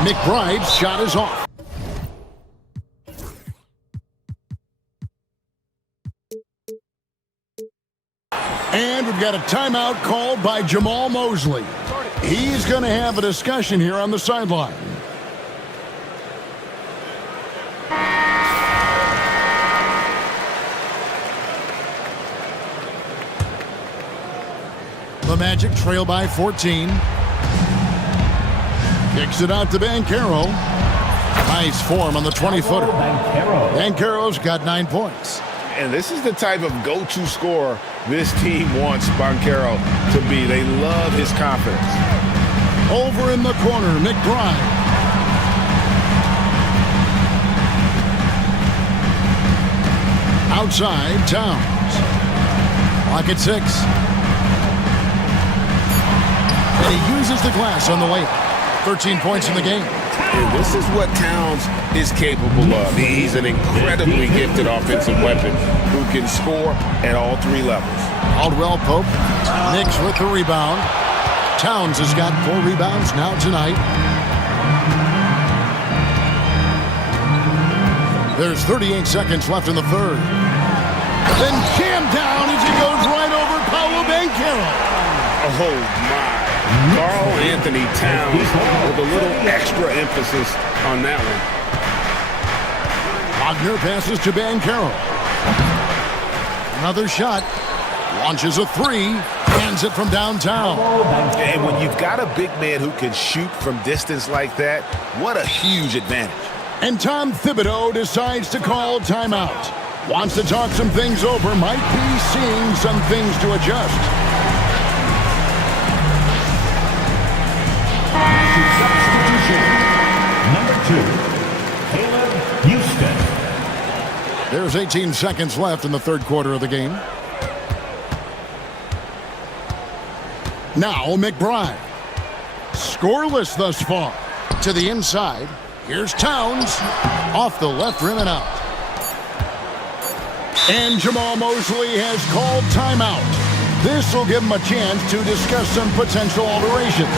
McBride's shot is off. And we've got a timeout called by Jamal Mosley. He's going to have a discussion here on the sideline. The Magic trail by 14. Kicks it out to Banchero. Nice form on the 20-footer. Banchero's got 9 points. And this is the type of go-to scorer this team wants Banchero to be. They love his confidence. Over in the corner, McBride. Outside, Towns. Lock at 6. And he uses the glass on the layup. 13 points in the game. And this is what Towns is capable of. He's an incredibly gifted offensive weapon who can score at all 3 levels. Caldwell Pope. Knicks with the rebound. Towns has got 4 rebounds now tonight. There's 38 seconds left in the third. Then jammed down as he goes right over Paolo Banchero. Oh, my. Carl Anthony Towns with a little extra emphasis on that one. Wagner passes to Banchero. Another shot. Launches a 3. Hands it from downtown. And when you've got a big man who can shoot from distance like that, what a huge advantage. And Tom Thibodeau decides to call timeout. Wants to talk some things over. Might be seeing some things to adjust. Substitution. Number 2, Caleb Houston. There's 18 seconds left in the third quarter of the game. Now McBride. Scoreless thus far. To the inside. Here's Towns. Off the left rim and out. And Jamal Mosley has called timeout. This will give him a chance to discuss some potential alterations.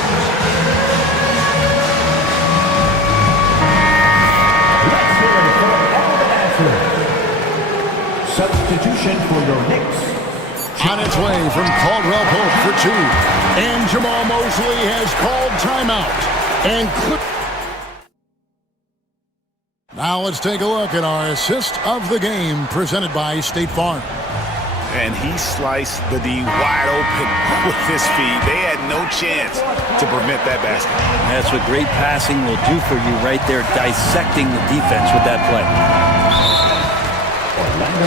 Let's hear it for all the answers. Substitution for your Knicks. On its way from Caldwell Pope for 2. And Jamal Mosley has called timeout. And now let's take a look at our assist of the game presented by State Farm. And he sliced the D wide open with his feet. They had no chance to prevent that basket. That's what great passing will do for you right there, dissecting the defense with that play.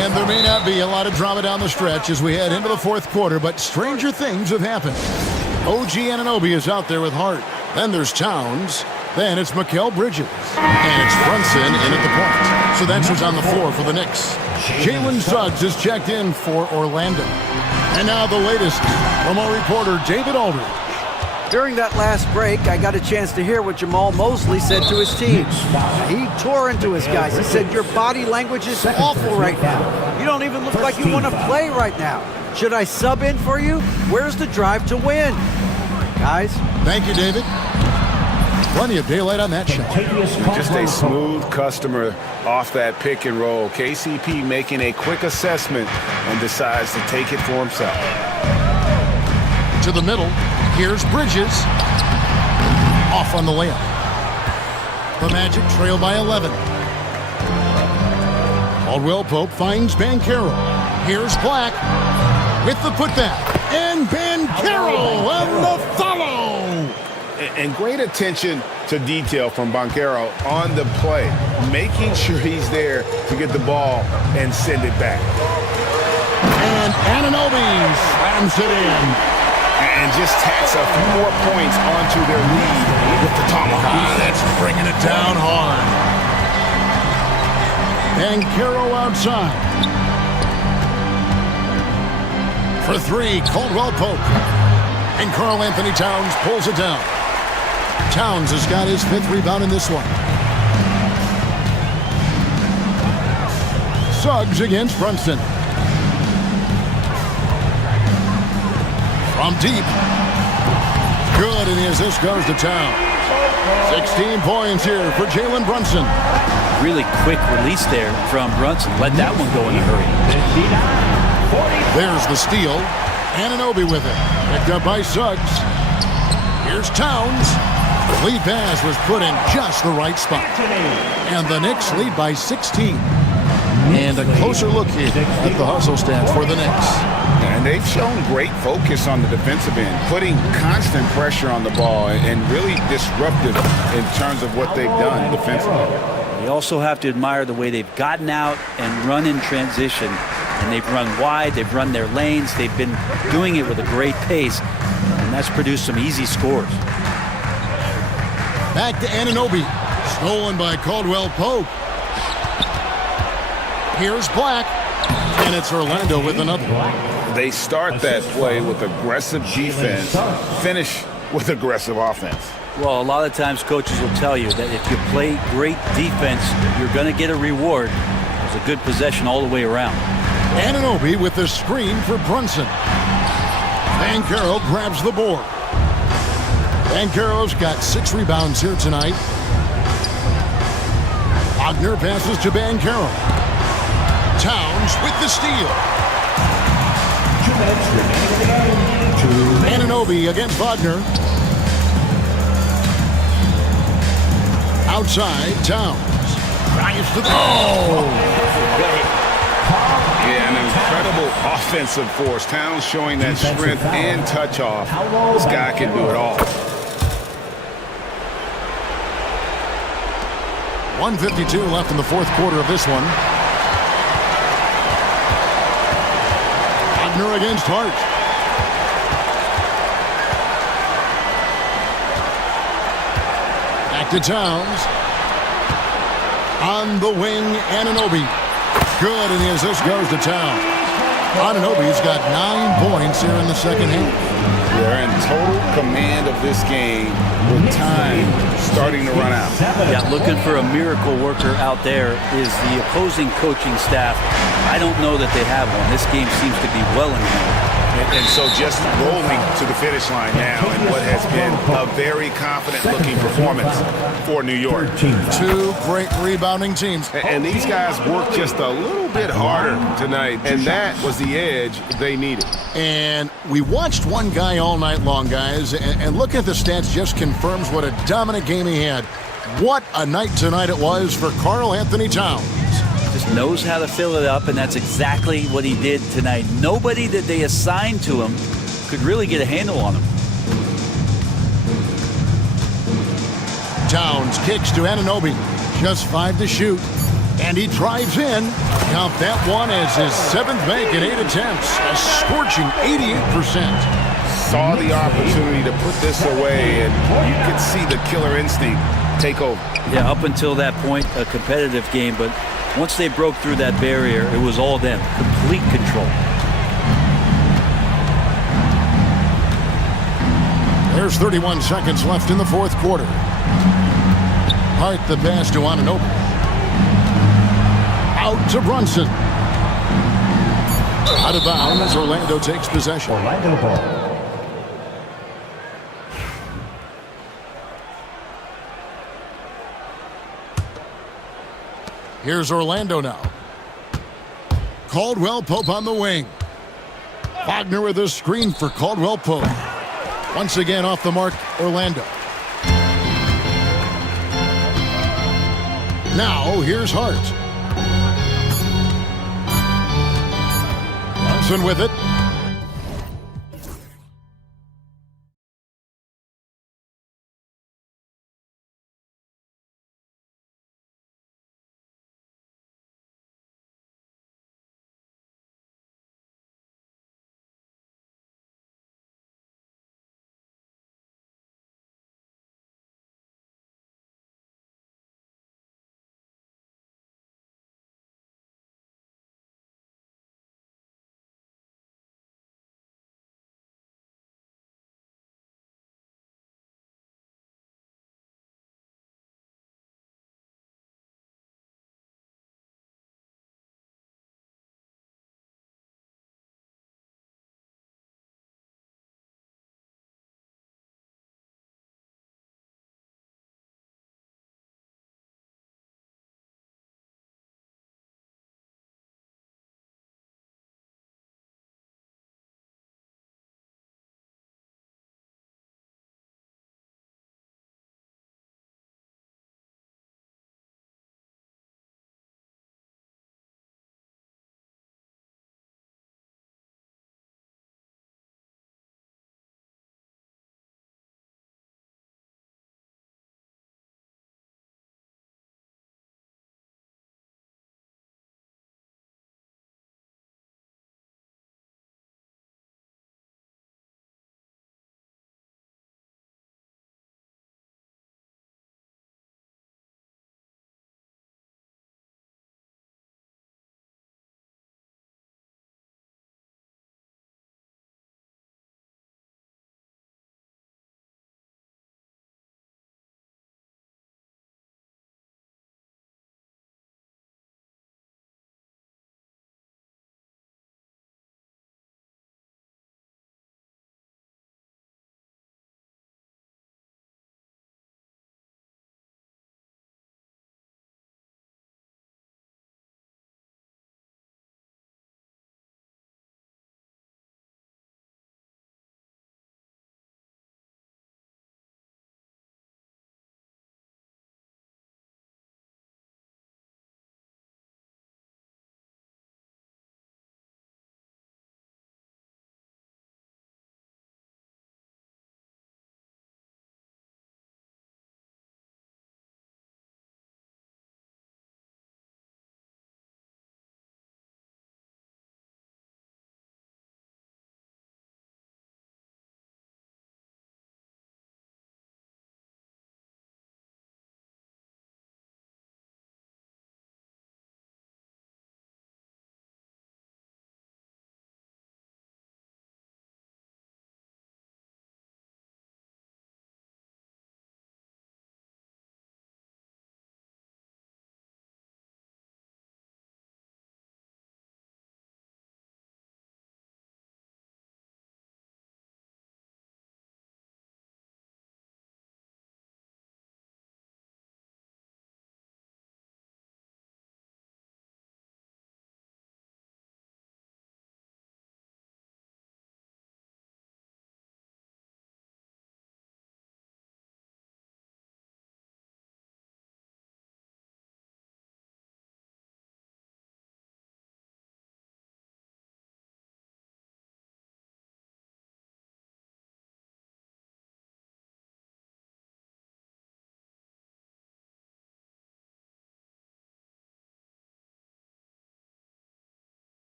And there may not be a lot of drama down the stretch as we head into the fourth quarter, but stranger things have happened. OG Anunoby is out there with Hart. Then there's Towns. Then it's Mikal Bridges. And it's Brunson in at the point. So that's who's on the floor for the Knicks. Jalen Suggs is checked in for Orlando. And now the latest from our reporter, David Aldridge. During that last break, I got a chance to hear what Jamal Mosley said to his team. He tore into his guys. He said, your body language is awful right now. You don't even look like you want to play right now. Should I sub in for you? Where's the drive to win? Guys. Thank you, David. Plenty of daylight on that shot. Just a smooth customer off that pick and roll. KCP making a quick assessment and decides to take it for himself. To the middle. Here's Bridges. Off on the layup. The Magic trail by 11. Caldwell Pope finds Banchero. Here's Black with the putback. And Banchero on the follow. And great attention to detail from Banchero on the play, making sure he's there to get the ball and send it back. And Anunoby slams it in. And just tacks a few more points onto their lead with the tomahawk. That's bringing it down hard. Banchero outside. For 3, Caldwell Pope. And Karl Anthony Towns pulls it down. Towns has got his 5th rebound in this one. Suggs against Brunson. From deep. Good, and the assist goes to Towns. 16 points here for Jalen Brunson. Really quick release there from Brunson. Let that one go in a hurry. There's the steal. Anunoby with it. Picked up by Suggs. Here's Towns. The lead pass was put in just the right spot. And the Knicks lead by 16. And a closer look here at the hustle stats for the Knicks. And they've shown great focus on the defensive end, putting constant pressure on the ball and really disruptive in terms of what they've done defensively. They also have to admire the way they've gotten out and run in transition. And they've run wide, they've run their lanes, they've been doing it with a great pace, and that's produced some easy scores. Back to Anunoby. Stolen by Caldwell Pope. Here's Black. And it's Orlando with another. They start that play with aggressive defense, finish with aggressive offense. Well, a lot of times coaches will tell you that if you play great defense, you're going to get a reward. It was a good possession all the way around. Anunoby with the screen for Brunson. Banchero grabs the board. Banchero's got 6 rebounds here tonight. Wagner passes to Banchero. Towns with the steal. Anunoby against Wagner. Outside, Towns. Drives to the... Yeah, an incredible offensive force. Towns showing that strength and touch off. This guy can do it all. 1:52 left in the fourth quarter of this one. Wagner against Hart. Back to Towns. On the wing, Anunoby. Good, and the assist goes to Towns. Anunoby's got 9 points here in the second half. They're in total command of this game with time starting to run out. Yeah, looking for a miracle worker out there is the opposing coaching staff. I don't know that they have one. This game seems to be well in hand. And so just rolling to the finish line now in what has been a very confident-looking performance for New York. 2 great rebounding teams. And these guys worked just a little bit harder tonight, and that was the edge they needed. And we watched one guy all night long, guys, and look at the stats just confirms what a dominant game he had. What a night tonight it was for Karl Anthony Towns. Just knows how to fill it up, and that's exactly what he did tonight. Nobody that they assigned to him could really get a handle on him. Towns kicks to Anunoby. Just 5 to shoot. And he drives in. Count that one as his 7th make in 8 attempts. A scorching 88%. Saw the opportunity to put this away, and you could see the killer instinct take over. Yeah, up until that point, a competitive game, but once they broke through that barrier, it was all them. Complete control. There's 31 seconds left in the fourth quarter. Hart the pass to Anunoby. Out to Brunson. Out of bounds, Orlando takes possession. Orlando ball. Here's Orlando now. Caldwell Pope on the wing. Wagner with a screen for Caldwell Pope. Once again off the mark, Orlando. Now here's Hart. Brunson with it.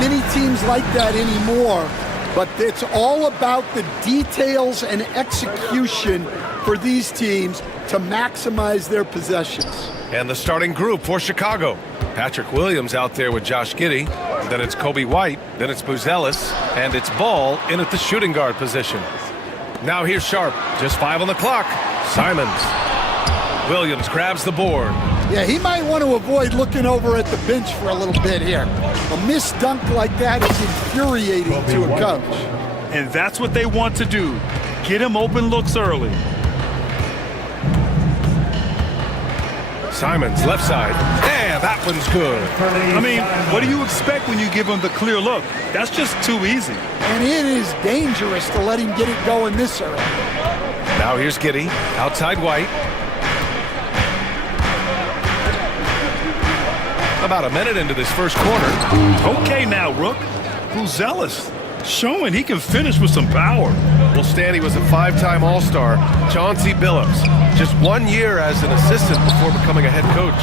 many teams like that anymore, but it's all about the details and execution for these teams to maximize their possessions. And the starting group for Chicago. Patrick Williams out there with Josh Giddey. Then it's Kobe White. Then it's Buzelis. And it's Ball in at the shooting guard position. Now here's Sharp. Just 5 on the clock. Simons. Williams grabs the board. Yeah, he might want to avoid looking over at the bench for a little bit here. A missed dunk like that is infuriating to a coach. And that's what they want to do. Get him open looks early. Simons, left side. Yeah, that one's good. I mean, what do you expect when you give him the clear look? That's just too easy. And it is dangerous to let him get it going this early. Now here's Giddey, outside White. About a minute into this first quarter. Okay now, Rook. Buzelis showing he can finish with some power. Well, Stanley was a 5-time All-Star. Chauncey Billups, just 1 year as an assistant before becoming a head coach.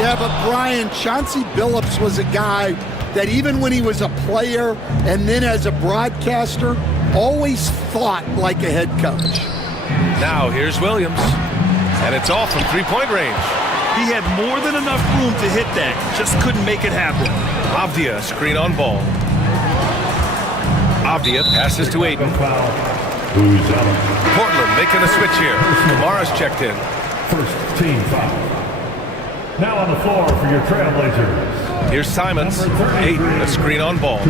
Yeah, but Brian, Chauncey Billups was a guy that even when he was a player and then as a broadcaster, always thought like a head coach. Now here's Williams, and it's off from three-point range. He had more than enough room to hit that, just couldn't make it happen. Avdia, screen on Ball. Avdia passes to Ayton. Portland making a switch here. Kamara's checked in. First team foul. Now on the floor for your Trailblazers. Here's Simons. Ayton, a screen on Ball.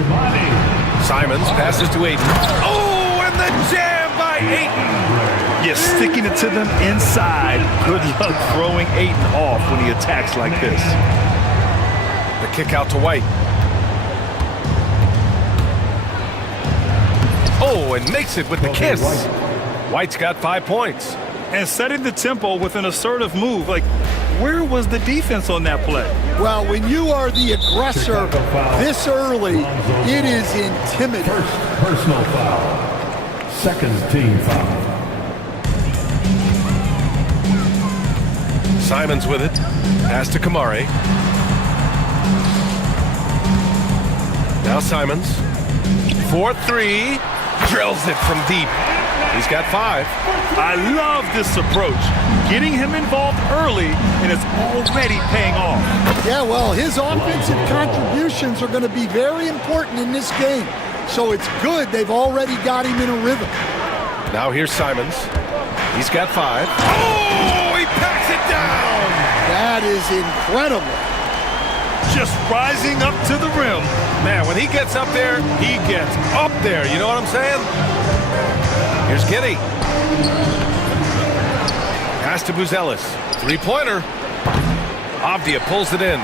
Simons passes to Ayton. Oh, and the jam by Ayton. You're sticking it to them inside. Good luck throwing Ayton off when he attacks like this. The kick out to White. Oh, and makes it with the kiss. White's got 5 points. And setting the tempo with an assertive move. Like, where was the defense on that play? Well, when you are the aggressor this early, it is intimidating. First personal foul. Second team foul. Simons with it. Pass to Kamari. Now Simons. 4-3. Drills it from deep. He's got 5. I love this approach. Getting him involved early, and it's already paying off. Yeah, well, his offensive contributions are going to be very important in this game. So it's good they've already got him in a rhythm. Now here's Simons. He's got 5. Oh, he packs it down. That is incredible. Just rising up to the rim. Man, when he gets up there, he gets up there. You know what I'm saying? Here's Giddey. Pass to Buzelis. Three-pointer. Avdia pulls it in.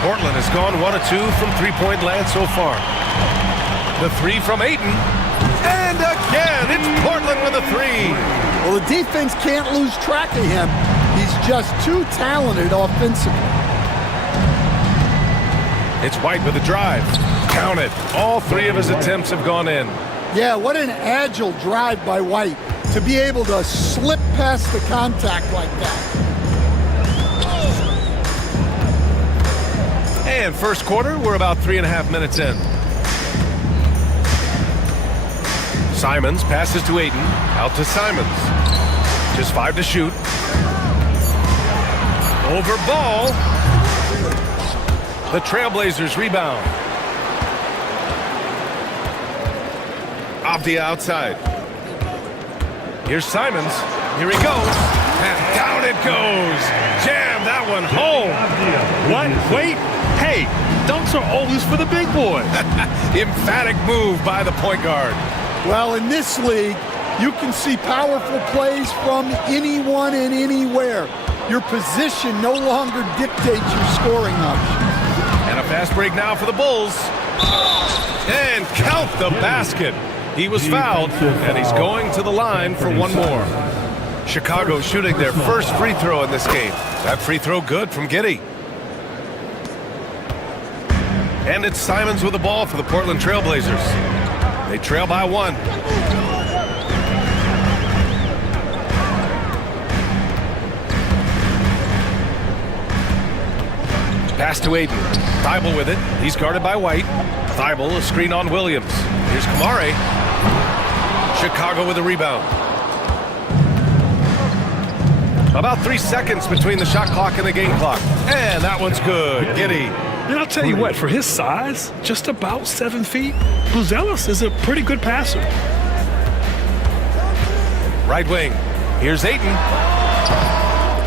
Portland has gone 1 of 2 from three-point land so far. The 3 from Ayton. And again, it's Portland with a 3. Well, the defense can't lose track of him. He's just too talented offensively. It's White with a drive. Count it. All 3 of his attempts have gone in. Yeah, what an agile drive by White to be able to slip past the contact like that. And first quarter, we're about 3.5 minutes in. Simons passes to Ayton. Out to Simons. Just 5 to shoot. Over Ball. The Trailblazers rebound. Avdia outside. Here's Simons. Here he goes. And down it goes. Jam that one home. What? Wait. Hey, dunks are always for the big boy. Emphatic move by the point guard. Well, in this league, you can see powerful plays from anyone and anywhere. Your position no longer dictates your scoring options. And a fast break now for the Bulls. And count the basket. He was fouled, and he's going to the line for one more. Chicago shooting their first free throw in this game. That free throw good from Giddey. And it's Simons with the ball for the Portland Trailblazers. They trail by 1. Pass to Aiden. Thibault with it. He's guarded by White. Thibault, a screen on Williams. Here's Kamare. Chicago with a rebound. About 3 seconds between the shot clock and the game clock. And that one's good. Giddy. And I'll tell you what, for his size, just about 7 feet, Buzelis is a pretty good passer. Right wing. Here's Ayton.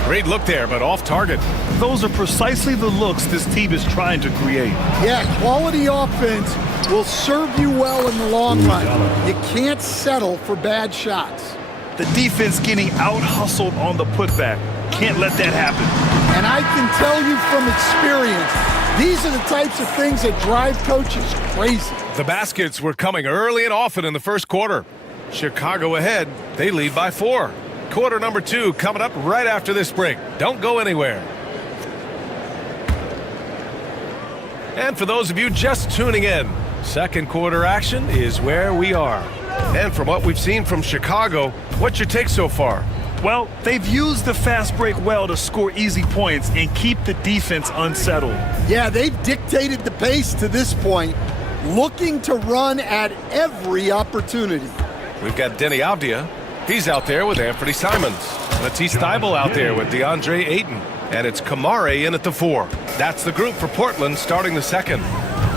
Great look there, but off target. Those are precisely the looks this team is trying to create. Yeah, quality offense will serve you well in the long run. You can't settle for bad shots. The defense getting out-hustled on the putback. Can't let that happen. And I can tell you from experience, these are the types of things that drive coaches crazy. The baskets were coming early and often in the first quarter. Chicago ahead. They lead by 4. Quarter number 2 coming up right after this break. Don't go anywhere. And for those of you just tuning in, second quarter action is where we are. And from what we've seen from Chicago, what's your take so far? Well, they've used the fast break well to score easy points and keep the defense unsettled. Yeah, they've dictated the pace to this point, looking to run at every opportunity. We've got Denny Avdia. He's out there with Anthony Simons. Matisse Thybulle out there with DeAndre Ayton. And it's Kamare in at the 4. That's the group for Portland starting the second.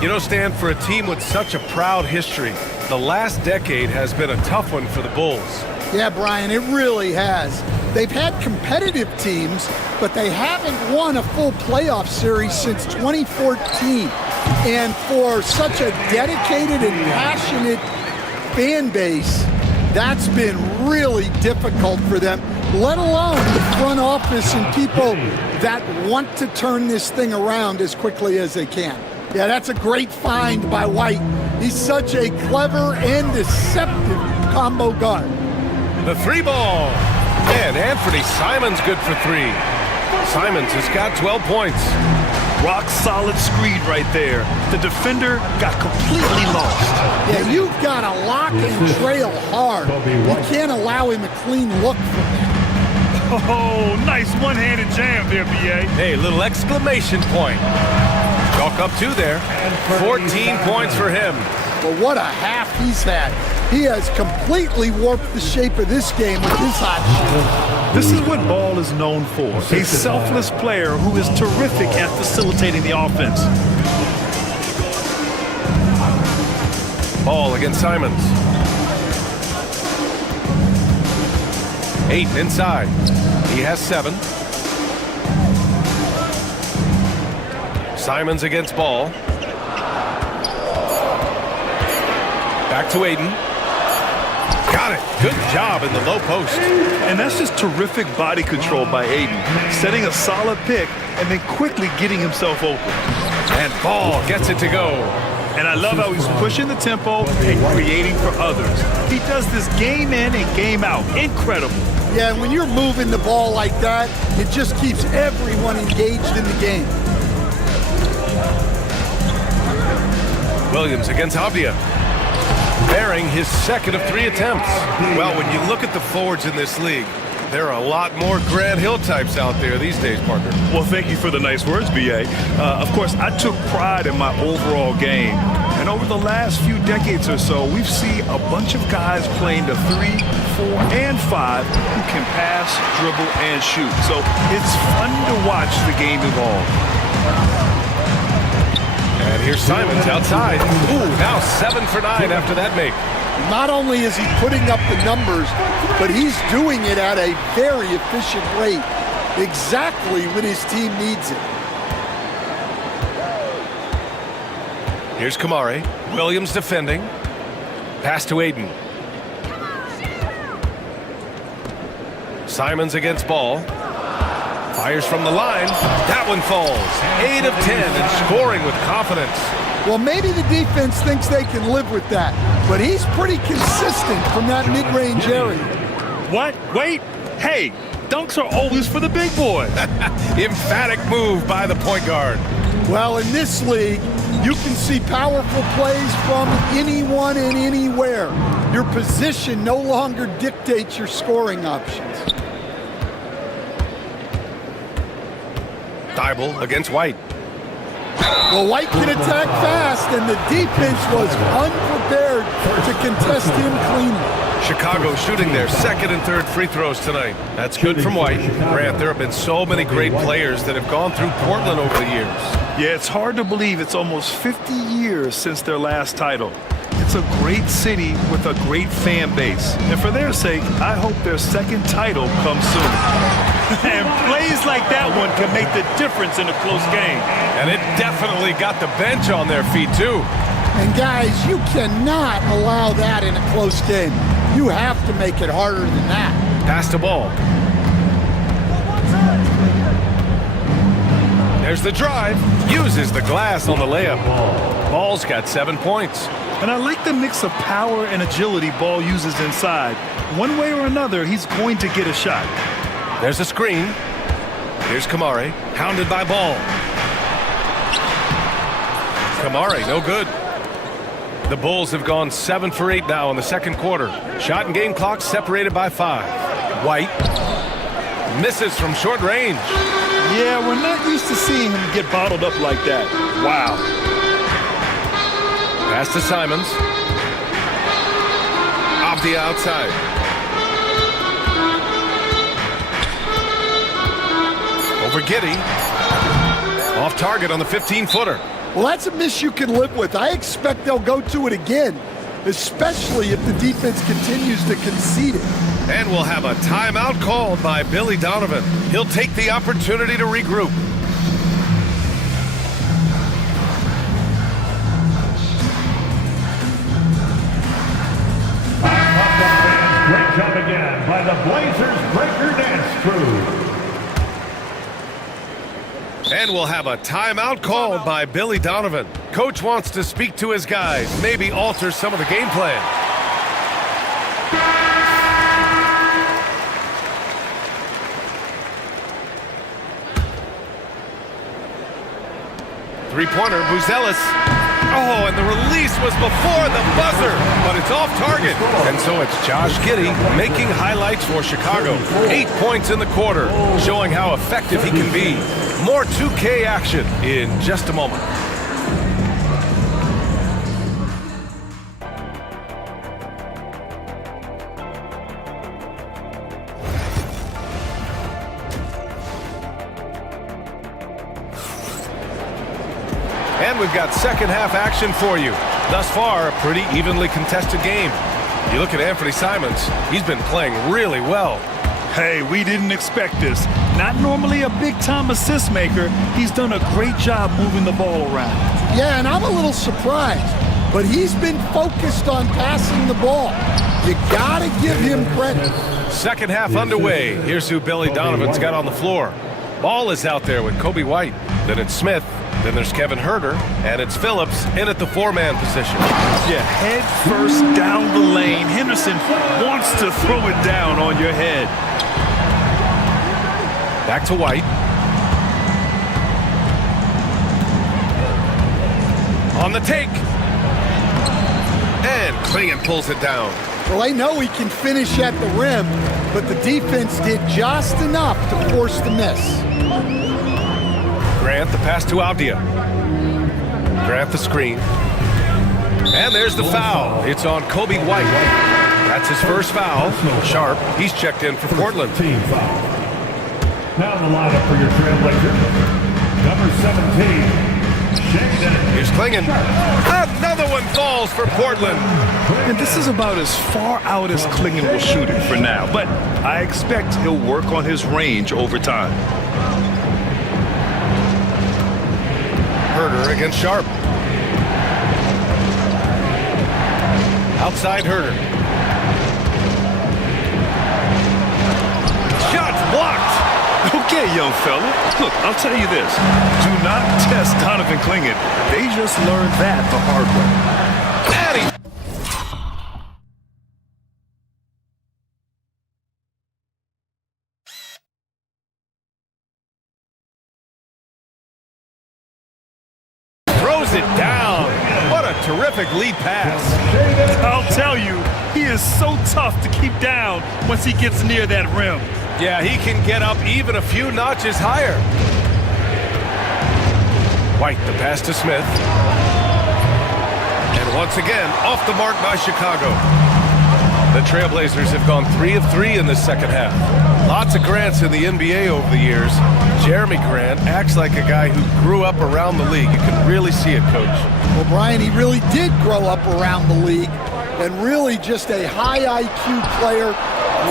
You know, Stan, for a team with such a proud history, the last decade has been a tough one for the Bulls. Yeah, Brian, it really has. They've had competitive teams, but they haven't won a full playoff series since 2014. And for such a dedicated and passionate fan base, that's been really difficult for them, let alone the front office and people that want to turn this thing around as quickly as they can. Yeah, that's a great find by White. He's such a clever and deceptive combo guard. The 3 ball. And Anthony Simons good for 3. Simons has got 12 points. Rock solid screen right there. The defender got completely lost. Yeah, you've got to lock and trail hard. You can't allow him a clean look from that. Oh, nice one-handed jam there, B.A. Hey, little exclamation point. Chalk up 2 there. 14 points for him. Well, what a half he's had. He has completely warped the shape of this game with his hot shot. This is what Ball is known for. A selfless player who is terrific at facilitating the offense. Ball against Simons. Ayton inside. He has 7. Simons against Ball. Back to Ayton. Got it. Good job in the low post. And that's just terrific body control by Ayton. Setting a solid pick and then quickly getting himself open. And Ball gets it to go. And I love how he's pushing the tempo and creating for others. He does this game in and game out. Incredible. Yeah, and when you're moving the ball like that, it just keeps everyone engaged in the game. Williams against Avdia. Bearing his second of 3 attempts. Well, when you look at the forwards in this league, there are a lot more Grant Hill types out there these days, partner. Well, thank you for the nice words, B.A. Of course, I took pride in my overall game. And over the last few decades or so, we've seen a bunch of guys playing the 3, 4, and 5 who can pass, dribble, and shoot. So it's fun to watch the game evolve. And here's Simons outside. Ooh, now 7 for 9 after that make. Not only is he putting up the numbers, but he's doing it at a very efficient rate, exactly when his team needs it. Here's Kamare. Williams defending. Pass to Ayton. Simons against Ball. Fires from the line. That one falls. 8 of 10 and scoring with confidence. Well, maybe the defense thinks they can live with that, but he's pretty consistent from that mid-range area. What? Wait. Hey, dunks are always for the big boys. Emphatic move by the point guard. Well, in this league, you can see powerful plays from anyone and anywhere. Your position no longer dictates your scoring options. Thybulle against White. Well, White can attack fast, and the defense was unprepared to contest him cleanly. Chicago shooting their second and third free throws tonight. That's good from White. Grant, there have been so many great players that have gone through Portland over the years. Yeah, it's hard to believe it's almost 50 years since their last title. It's a great city with a great fan base. And for their sake, I hope their second title comes soon. And plays like that one can make the difference in a close game. And it definitely got the bench on their feet, too. And guys, you cannot allow that in a close game. You have to make it harder than that. Pass the ball. There's the drive. Uses the glass on the layup. Ball's got 7 points. And I like the mix of power and agility Ball uses inside. One way or another, he's going to get a shot. There's a screen. Here's Kamare, hounded by Ball. Kamare, no good. The Bulls have gone 7 for 8 now in the second quarter. Shot and game clock separated by 5. White misses from short range. Yeah, we're not used to seeing him get bottled up like that. Wow. Pass to Simons. Off the outside. Over Giddey. Off target on the 15-footer. Well, that's a miss you can live with. I expect they'll go to it again, especially if the defense continues to concede it. And we'll have a timeout called by Billy Donovan. He'll take the opportunity to regroup. Great job again by the Blazers Breaker Dance Crew. And we'll have a timeout called by Billy Donovan. Coach wants to speak to his guys, maybe alter some of the game plan. Three-pointer, Buzelis. Oh, and the release was before the buzzer, but it's off target. And so it's Josh Giddey making highlights for Chicago. 8 points in the quarter, showing how effective he can be. More 2K action in just a moment. And we've got second half action for you. Thus far, a pretty evenly contested game. You look at Anthony Simons, he's been playing really well. Hey, we didn't expect this. Not normally a big-time assist maker, he's done a great job moving the ball around. Yeah, and I'm a little surprised, but he's been focused on passing the ball. You gotta give him credit. Second half underway. Here's who Billy Donovan's got on the floor. Ball is out there with Kobe White. Then it's Smith. Then there's Kevin Huerter, and it's Phillips in at the four-man position. Yeah, head first down the lane. Henderson wants to throw it down on your head. Back to White. On the take. And Klingon pulls it down. Well, I know he can finish at the rim, but the defense did just enough to force the miss. Grant, the pass to Avdia. Grant, the screen. And there's the foul. It's on Kobe White. That's his first foul. Sharp, he's checked in for Portland. Team foul. Now the lineup for your Trailblazers. Number 17. Here's Klingon. Another one falls for Portland. And this is about as far out as Klingon will shoot it for now. But I expect he'll work on his range over time. Huerter against Sharp. Outside Huerter. Shots blocked. Okay, young fella. Look, I'll tell you this. Do not test Donovan Klingon. They just learned that the hard way. Daddy. Throws it down. What a terrific lead pass. I'll tell you, he is so tough to keep down once he gets near that rim. Yeah, he can get up even a few notches higher. White, the pass to Smith. And once again, off the mark by Chicago. The Trailblazers have gone 3 of 3 in this second half. Lots of Grants in the NBA over the years. Jeremy Grant acts like a guy who grew up around the league. You can really see it, Coach. Well, Brian, he really did grow up around the league, and really just a high IQ player,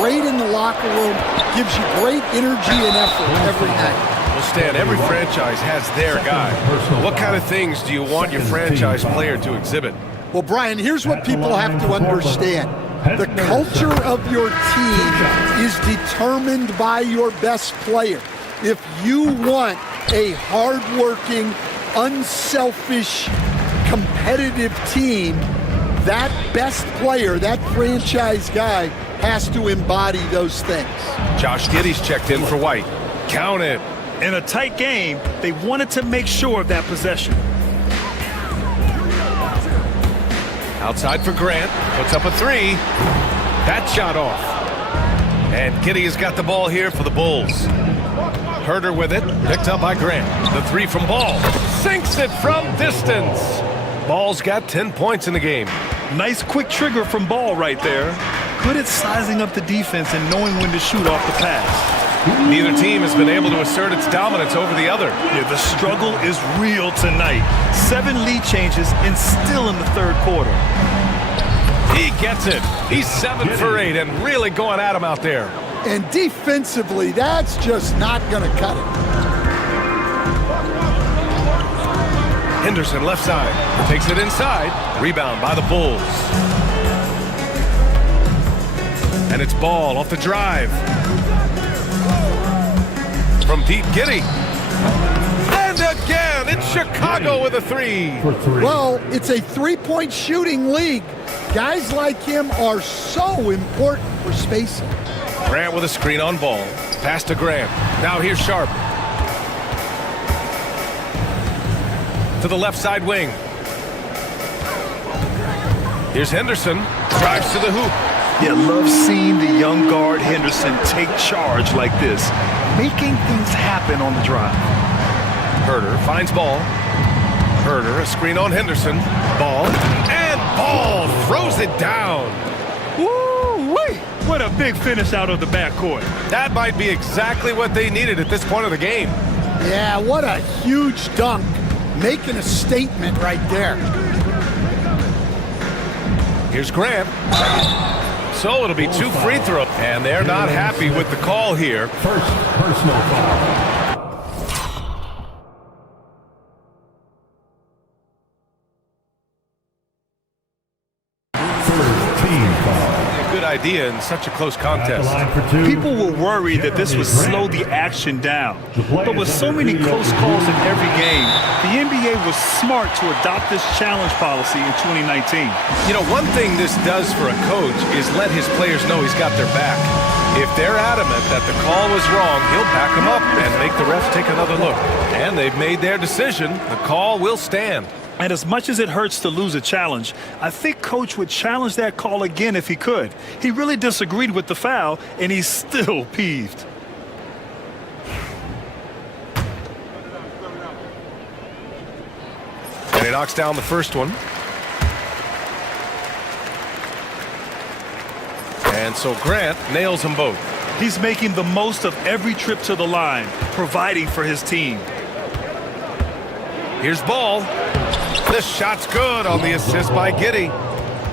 great in the locker room, gives you great energy and effort every night. Well, Stan, every franchise has their guy. What kind of things do you want your franchise player to exhibit? Well, Brian, here's what people have to understand. The culture of your team is determined by your best player. If you want a hardworking, unselfish, competitive team, that best player, that franchise guy, has to embody those things. Josh Giddey's checked in for White. Count it. In a tight game, they wanted to make sure of that possession. Outside for Grant, puts up a 3. That shot off. And Giddey has got the ball here for the Bulls. Herter with it, picked up by Grant. The 3 from Ball, sinks it from distance. Ball's got 10 points in the game. Nice quick trigger from Ball right there. Good at sizing up the defense and knowing when to shoot off the pass. Neither team has been able to assert its dominance over the other. Yeah, the struggle is real tonight. 7 lead changes and still in the third quarter. He gets it. He's 7 for 8 and really going at him out there. And defensively, that's just not going to cut it. Henderson left side, takes it inside. Rebound by the Bulls. And it's Ball off the drive. From deep, Giddey. And again, it's Chicago with a 3. Well, it's a three-point shooting league. Guys like him are so important for spacing. Grant with a screen on Ball. Pass to Grant. Now here's Sharp. To the left side wing. Here's Henderson. Drives to the hoop. Yeah, love seeing the young guard Henderson take charge like this, making things happen on the drive. Herter finds Ball. Herter, a screen on Henderson. Ball. And Ball throws it down. Woo-wee! What a big finish out of the backcourt. That might be exactly what they needed at this point of the game. Yeah, what a huge dunk. Making a statement right there. Here's Grant. So it'll be 2 free throws. And they're not happy with the call here. First personal foul. Good idea in such a close contest. People were worried that this would slow the action down. But with so many close calls in every game, the NBA was smart to adopt this challenge policy in 2019. You know, one thing this does for a coach is let his players know he's got their back. If they're adamant that the call was wrong, he'll back them up and make the refs take another look. And they've made their decision. The call will stand. And as much as it hurts to lose a challenge, I think Coach would challenge that call again if he could. He really disagreed with the foul, and he's still peeved. And he knocks down the first one. And so Grant nails them both. He's making the most of every trip to the line, providing for his team. Here's Ball. This shot's good on the assist by Giddey.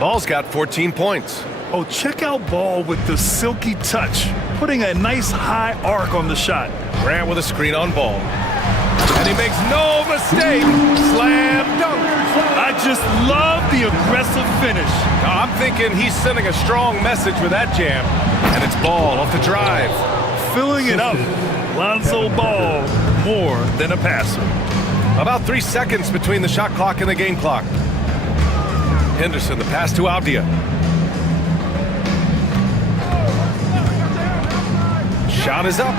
Ball's got 14 points. Oh, check out Ball with the silky touch, putting a nice high arc on the shot. Grant with a screen on Ball. And he makes no mistake. Slam dunk. I just love the aggressive finish. I'm thinking he's sending a strong message with that jam. And it's Ball off the drive. Filling it up. Lonzo Ball, more than a passer. About 3 seconds between the shot clock and the game clock. Henderson, the pass to Avdia. Shot is up.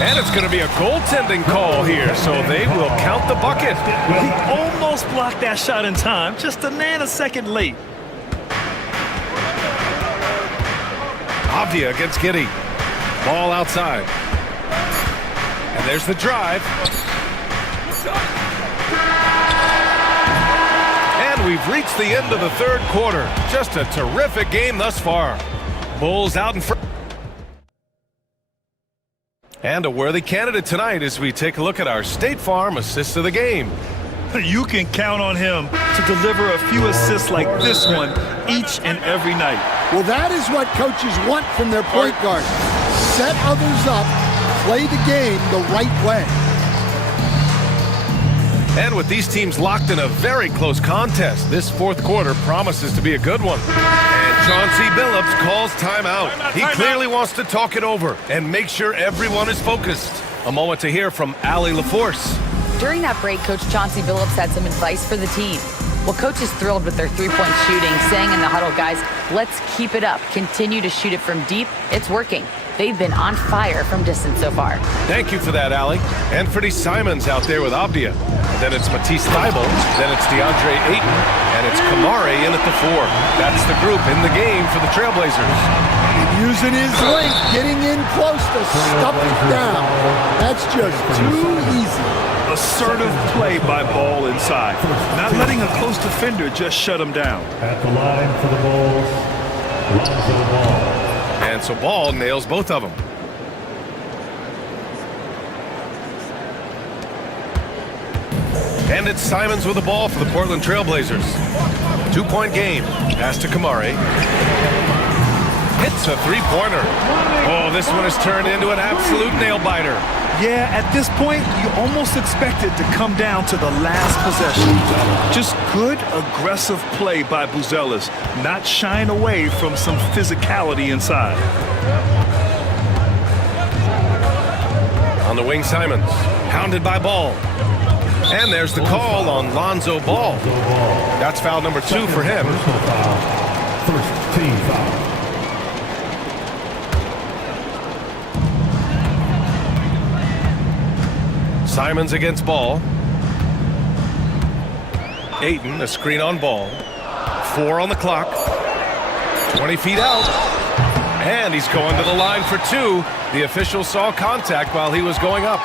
And it's going to be a goaltending call here, so they will count the bucket. He almost blocked that shot in time, just a nanosecond late. Avdia against Giddey. Ball outside. And there's the drive. we've reached the end of the third quarter. Just a terrific game thus far. Bulls out in front. And a worthy candidate tonight as we take a look at our State Farm assist of the game. You can count on him to deliver a few assists like this one each and every night. Well, that is what coaches want from their point guard. Set others up, play the game the right way. And with these teams locked in a very close contest, this fourth quarter promises to be a good one. And Chauncey Billups calls timeout. He clearly wants to talk it over and make sure everyone is focused. A moment to hear from Allie LaForce. During that break, Coach Chauncey Billups had some advice for the team. Well, Coach is thrilled with their three-point shooting, saying in the huddle, guys, let's keep it up. Continue to shoot it from deep. It's working. They've been on fire from distance so far. Thank you for that, Allie. And Freddie Simons out there with Abdia. Then it's Matisse Thybulle. Then it's DeAndre Ayton. And it's Kamari in at the 4. That's the group in the game for the Trailblazers. Using his length, getting in close to stuff it down. That's just too easy. Assertive play by Ball inside. Not letting a close defender just shut him down. At the line for the Bulls, Lonzo Ball. And so Ball nails both of them. And it's Simons with the ball for the Portland Trailblazers. 2-point game. Pass to Kamari. Hits a three-pointer. Oh, this one has turned into an absolute nail-biter. Yeah, at this point, you almost expect it to come down to the last possession. Just good, aggressive play by Buzelis, not shying away from some physicality inside. On the wing, Simons, hounded by Ball. And there's the call on Lonzo Ball. That's foul number 2 for him. First team foul. Simons against Ball. Ayton, a screen on Ball. 4 on the clock. 20 feet out. And he's going to the line for 2. The official saw contact while he was going up.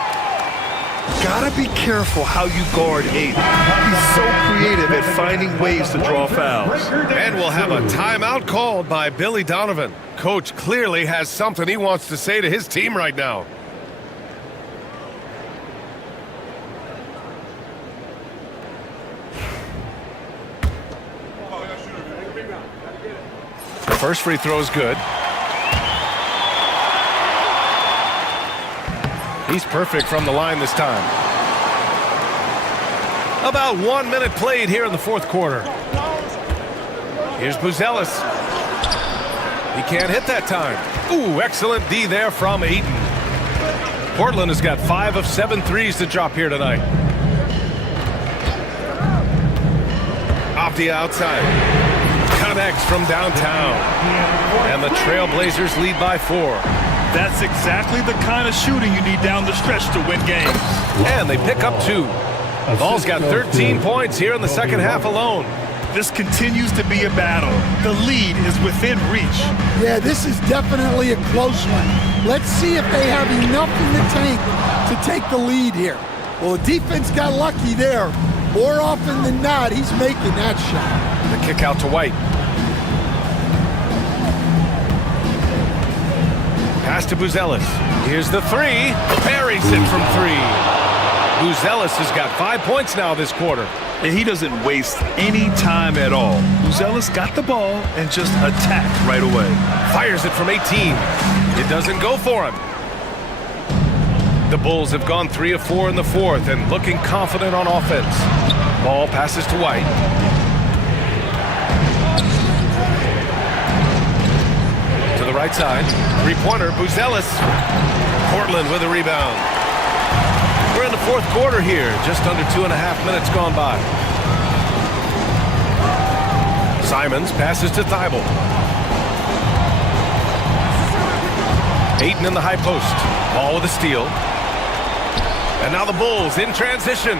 Gotta be careful how you guard Ayton. He's so creative at finding ways to draw fouls. And we'll have a timeout called by Billy Donovan. Coach clearly has something he wants to say to his team right now. First free throw is good. He's perfect from the line this time. About 1 minute played here in the fourth quarter. Here's Buzelis. He can't hit that time. Ooh, excellent D there from Ayton. Portland has got 5 of 7 threes to drop here tonight. Abdia outside. Connects from downtown. And the Trailblazers lead by 4. That's exactly the kind of shooting you need down the stretch to win games. And they pick up 2. Ball's got 13 points here in the second half alone. This continues to be a battle. The lead is within reach. Yeah, this is definitely a close one. Let's see if they have enough in the tank to take the lead here. Well, the defense got lucky there. More often than not, he's making that shot. The kick out to White. Pass to Buzelis. Here's the 3. Buries it from 3. Buzelis has got 5 points now this quarter. And he doesn't waste any time at all. Buzelis got the ball and just attacked right away. Fires it from 18. It doesn't go for him. The Bulls have gone 3 of 4 in the fourth and looking confident on offense. Ball passes to White. To the right side. Three-pointer, Buzelis. Portland with a rebound. We're in the fourth quarter here. Just under 2.5 minutes gone by. Simons passes to Thybulle. Ayton in the high post. Ball with a steal. And now the Bulls in transition.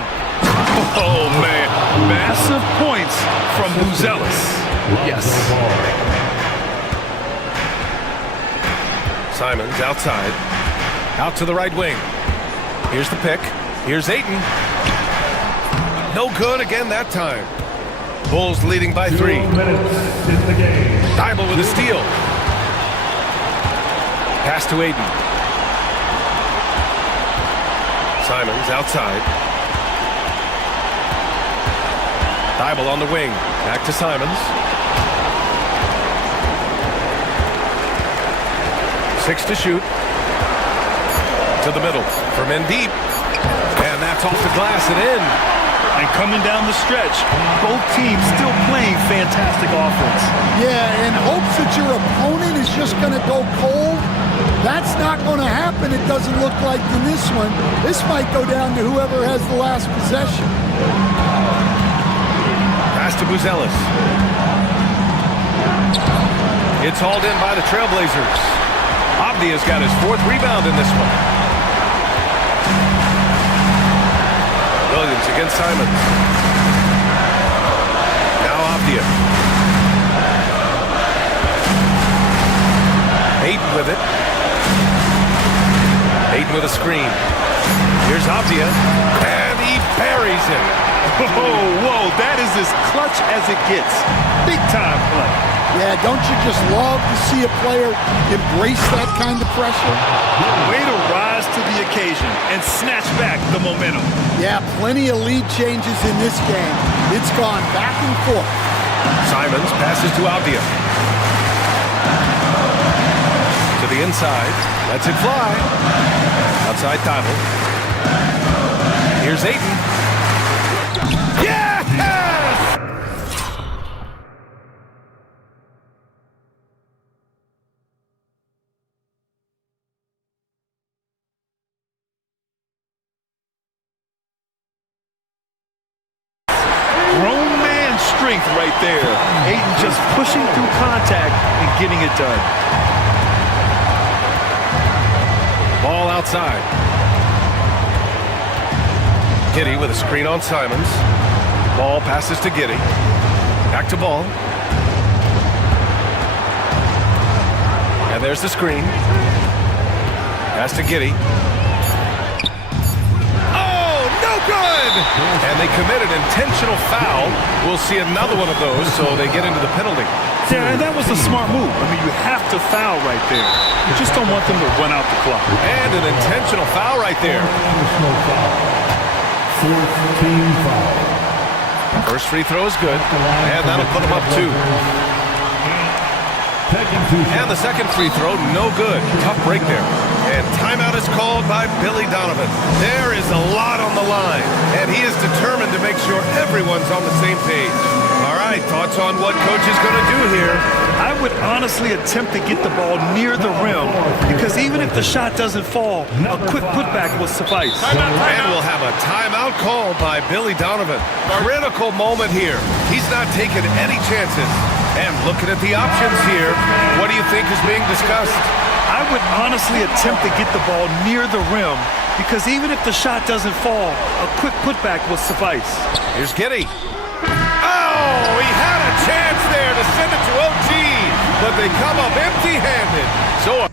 Oh, man. Massive points from Buzelis. Yes. Simons outside. Out to the right wing. Here's the pick. Here's Ayton. No good again that time. Bulls leading by 3. 2 minutes in the game. Thibault with a steal. Pass to Aiden. Simons outside. Thibault on the wing. Back to Simons. 6 to shoot. To the middle. From in deep. And that's off the glass and in. And coming down the stretch, both teams still playing fantastic offense. Yeah, and hopes that your opponent is just going to go cold. That's not going to happen, it doesn't look like in this one. This might go down to whoever has the last possession. Pass to Buzelis. It's hauled in by the Trailblazers. Abdia's got his 4th rebound in this one. Williams against Simons. Now Abdia. Aiden with it. Aiden with a screen. Here's Abdia. And he buries it. Whoa, that is as clutch as it gets. Big time play. Yeah, don't you just love to see a player embrace that kind of pressure? Way to rise to the occasion and snatch back the momentum. Yeah, plenty of lead changes in this game. It's gone back and forth. Simons passes to Abdia. To the inside. Lets it fly. Outside Thibault. Here's Aiden. Yes! Grown man strength right there. Aiden just pushing through contact and getting it done. Ball outside. Giddey with a screen on Simons. Ball passes to Giddey. Back to Ball. And there's the screen. Pass to Giddey. Oh, no good! And they committed intentional foul. We'll see another one of those, so they get into the penalty. Yeah, and that was a smart move. I mean, you have to foul right there. You just don't want them to run out the clock. And an intentional foul right there. Fourth team foul. First free throw is good, and that'll put them up 2. And the second free throw, no good. Tough break there. And timeout is called by Billy Donovan. There is a lot on the line, and he is determined to make sure everyone's on the same page. All right, thoughts on what coach is going to do here? I would honestly attempt to get the ball near the rim because even if the shot doesn't fall, a quick putback will suffice. And we'll have a timeout called by Billy Donovan. Critical moment here. He's not taking any chances. And looking at the options here, what do you think is being discussed? I would honestly attempt to get the ball near the rim because even if the shot doesn't fall, a quick putback will suffice. Here's Giddey. Oh, he had a chance there to send it to OT, but they come up empty-handed. So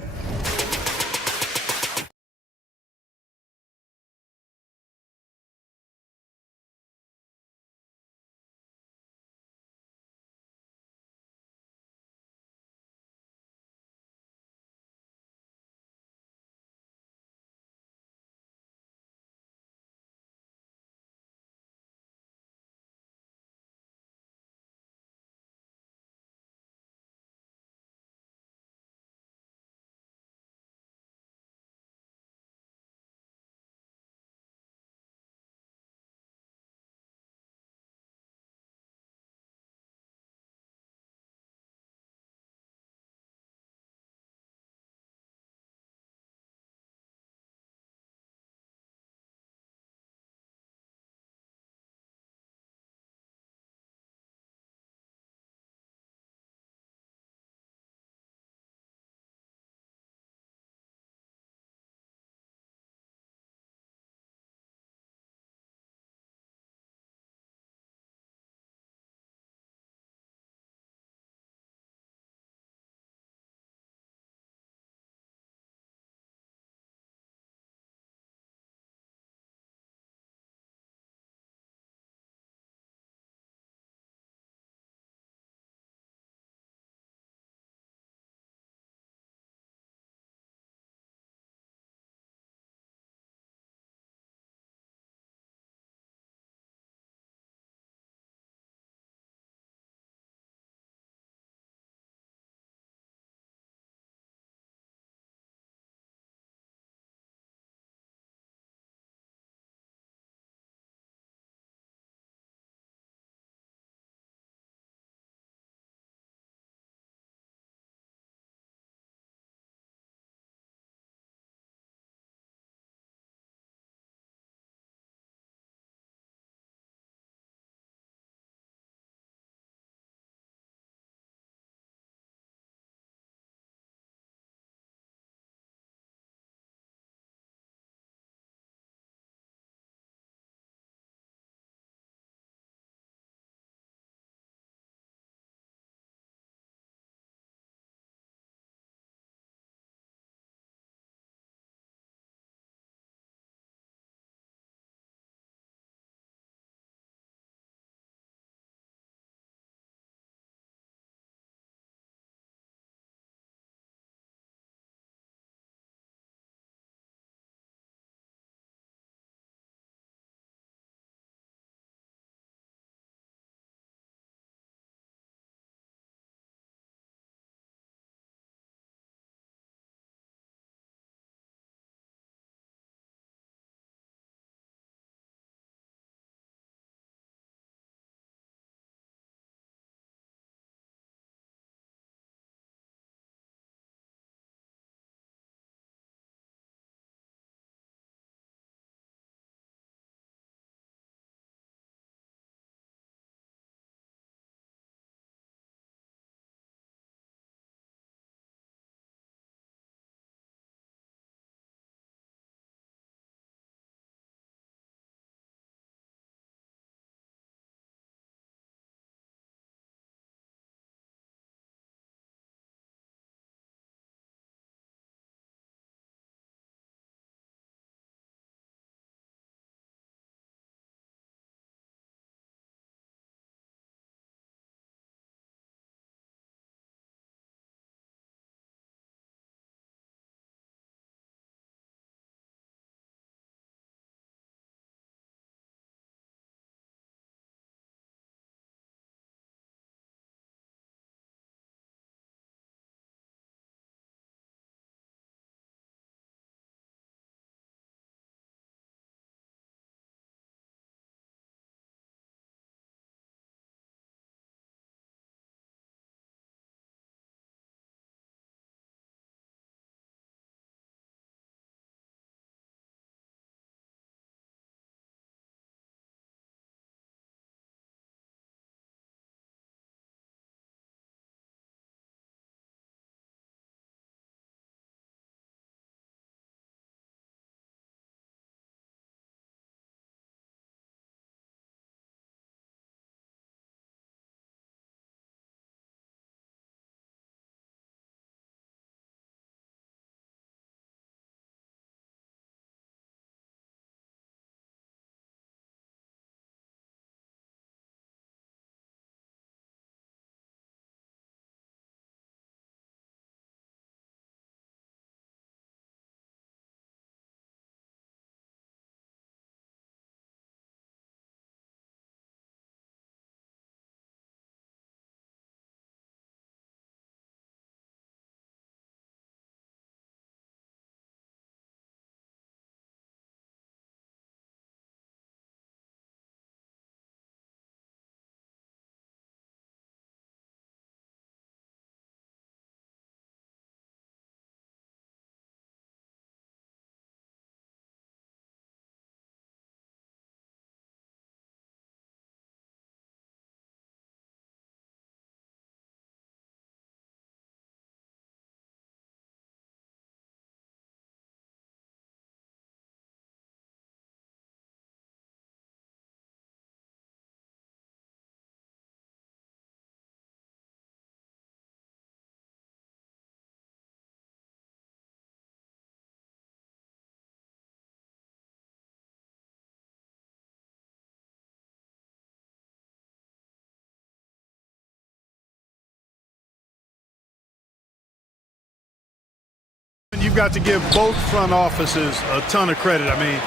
you've got to give both front offices a ton of credit. I mean,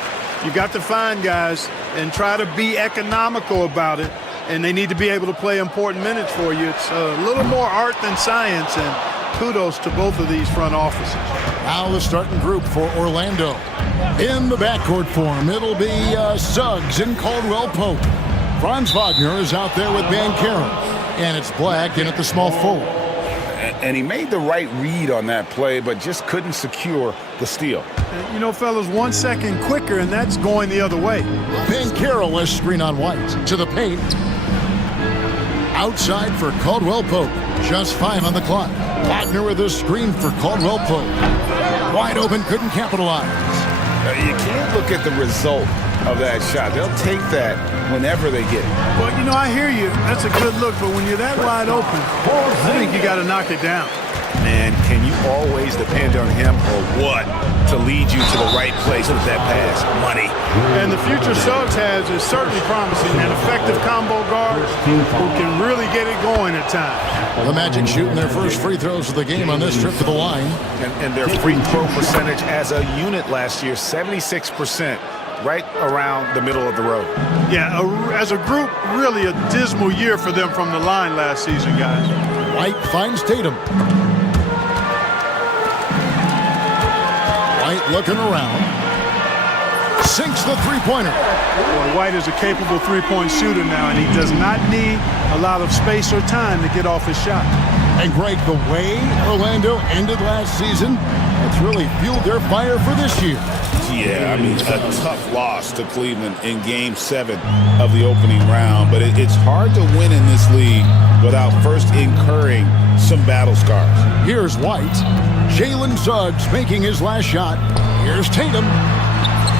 you've got to find guys and try to be economical about it, and they need to be able to play important minutes for you. It's a little more art than science, and kudos to both of these front offices. Now the starting group for Orlando. In the backcourt form, it'll be Suggs and Caldwell Pope. Franz Wagner is out there with Banchero, and it's Black in at the small forward. And he made the right read on that play, but just couldn't secure the steal. You know, fellas, 1 second quicker, and that's going the other way. Banchero was screen on White. To the paint. Outside for Caldwell Pope. Just 5 on the clock. Wagner with a screen for Caldwell Pope. Wide open, couldn't capitalize. You can't look at the result of that shot. They'll take that whenever they get it. Well, you know, I hear you. That's a good look, but when you're that wide open, I think you got to knock it down. Man, can you always depend on him or what to lead you to the right place with that pass? Money. And the future Suggs has is certainly promising. An effective combo guard who can really get it going at times. The Magic shooting their first free throws of the game on this trip to the line. And their free throw percentage as a unit last year, 76%. Right around the middle of the road. Yeah, as a group, really a dismal year for them from the line last season, guys. White finds Tatum. White looking around. Sinks the three-pointer. Well, White is a capable three-point shooter now, and he does not need a lot of space or time to get off his shot. And Greg, the way Orlando ended last season, it's really fueled their fire for this year. Yeah, I mean, a tough loss to Cleveland in Game 7 of the opening round. But it's hard to win in this league without first incurring some battle scars. Here's White. Jalen Suggs making his last shot. Here's Tatum.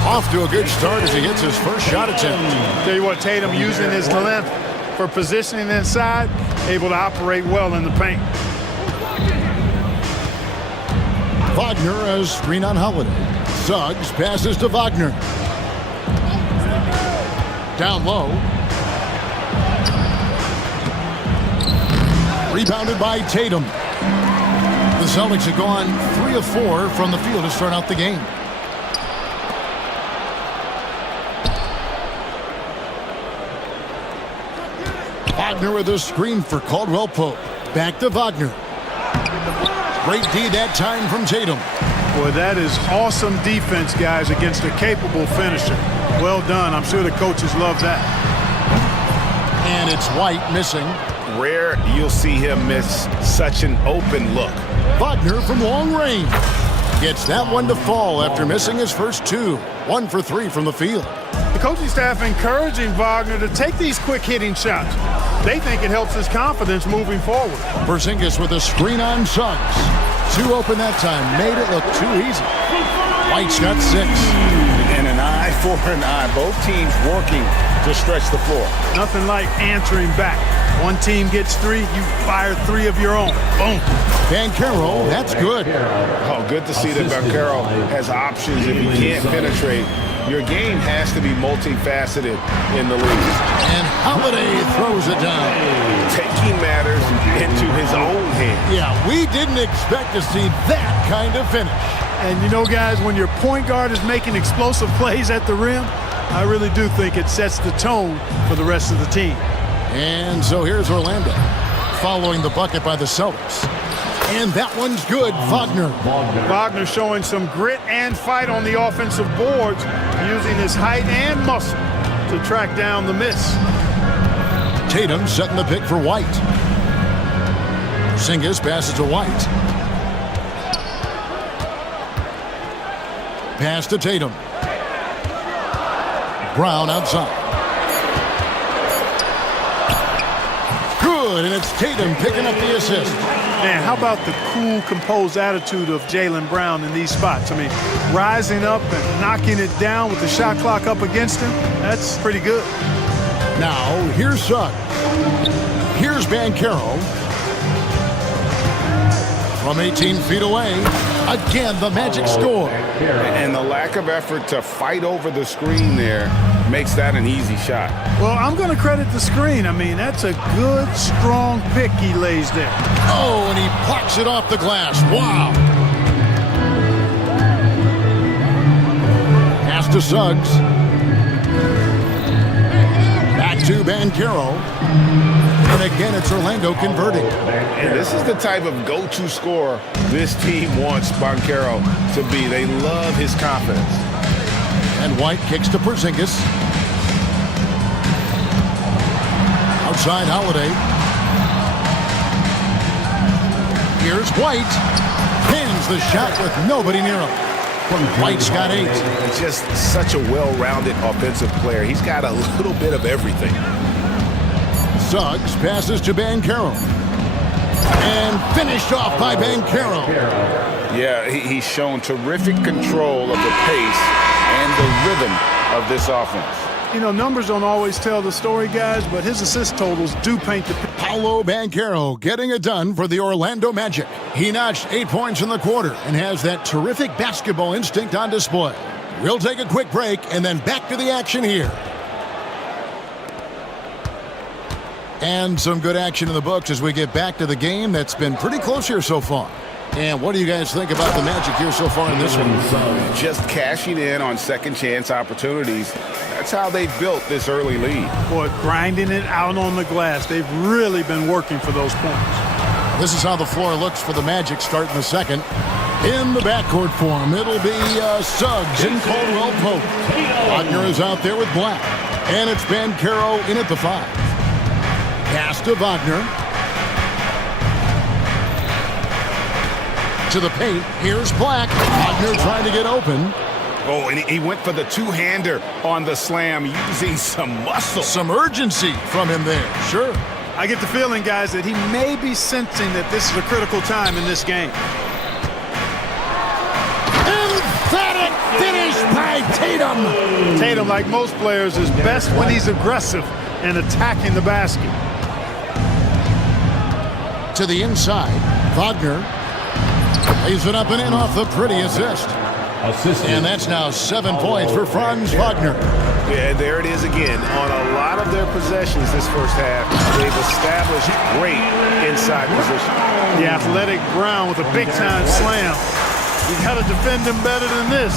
Off to a good start as he hits his first shot attempt. Tell you what, Tatum using his length for positioning inside, able to operate well in the paint. Wagner as screen on Holiday. Suggs passes to Wagner. Down low. Rebounded by Tatum. The Celtics have gone 3 of 4 from the field to start out the game. Wagner with a screen for Caldwell Pope. Back to Wagner. Great D that time from Tatum. Boy, that is awesome defense, guys, against a capable finisher. Well done. I'm sure the coaches love that. And it's White missing. Rare you'll see him miss such an open look. Wagner from long range. Gets that one to fall after missing his first 2. 1 for 3 from the field. The coaching staff encouraging Wagner to take these quick hitting shots. They think it helps his confidence moving forward. Porzingis with a screen on Suggs. 2 open that time. Made it look too easy. White's got 6. And an eye for an eye. Both teams working to stretch the floor. Nothing like answering back. One team gets 3, you fire 3 of your own. Boom. Banchero, that's good. Oh, good to see that Banchero has options if he can't penetrate. Your game has to be multifaceted in the league. And Holiday throws it down. Taking matters into his own hands. Yeah, we didn't expect to see that kind of finish. And you know, guys, when your point guard is making explosive plays at the rim, I really do think it sets the tone for the rest of the team. And so here's Orlando, following the bucket by the Celtics. And that one's good, Wagner. Wagner showing some grit and fight on the offensive boards, using his height and muscle to track down the miss. Tatum setting the pick for White. Porzingis passes to White. Pass to Tatum. Brown outside. Good, and it's Tatum picking up the assist. Man, how about the cool, composed attitude of Jaylen Brown in these spots? I mean, rising up and knocking it down with the shot clock up against him, that's pretty good. Now, here's Suggs. Here's Banchero. From 18 feet away, again, the Magic score. And the lack of effort to fight over the screen there makes that an easy shot. Well, I'm going to credit the screen. I mean, that's a good, strong pick he lays there. Oh, and he blocks it off the glass. Wow. to Suggs. Back to Banchero. And again, it's Orlando converting. And this is the type of go-to scorer this team wants Banchero to be. They love his confidence. And White kicks to Porzingis. Outside Holiday. Here's White. Pins the shot with nobody near him. White's got 8. Just such a well-rounded offensive player. He's got a little bit of everything. Suggs passes to Banchero. And finished off by Banchero. Yeah, he's shown terrific control of the pace and the rhythm of this offense. You know, numbers don't always tell the story, guys, but his assist totals do paint the picture. Paolo Banchero getting it done for the Orlando Magic. He notched 8 points in the quarter and has that terrific basketball instinct on display. We'll take a quick break and then back to the action here. And some good action in the books as we get back to the game that's been pretty close here so far. And what do you guys think about the Magic here so far in this one? Just cashing in on second chance opportunities. That's how they built this early lead. Boy, grinding it out on the glass. They've really been working for those points. This is how the floor looks for the Magic starting the second. In the backcourt form, it'll be Suggs and Caldwell Pope. Wagner is out there with Black. And it's Banchero in at the 5. Pass to Wagner. To the paint. Here's Black. Wagner trying to get open. Oh, and he went for the two-hander on the slam using some muscle. Some urgency from him there. Sure. I get the feeling, guys, that he may be sensing that this is a critical time in this game. Emphatic finish by Tatum. Tatum, like most players, is best when he's aggressive and attacking the basket. To the inside. Wagner lays it up and in off the pretty assist. And that's now 7 points for Franz Wagner. Yeah, there it is again. On a lot of their possessions this first half, they've established great inside position. The athletic Brown with a big-time slam. You got to defend him better than this.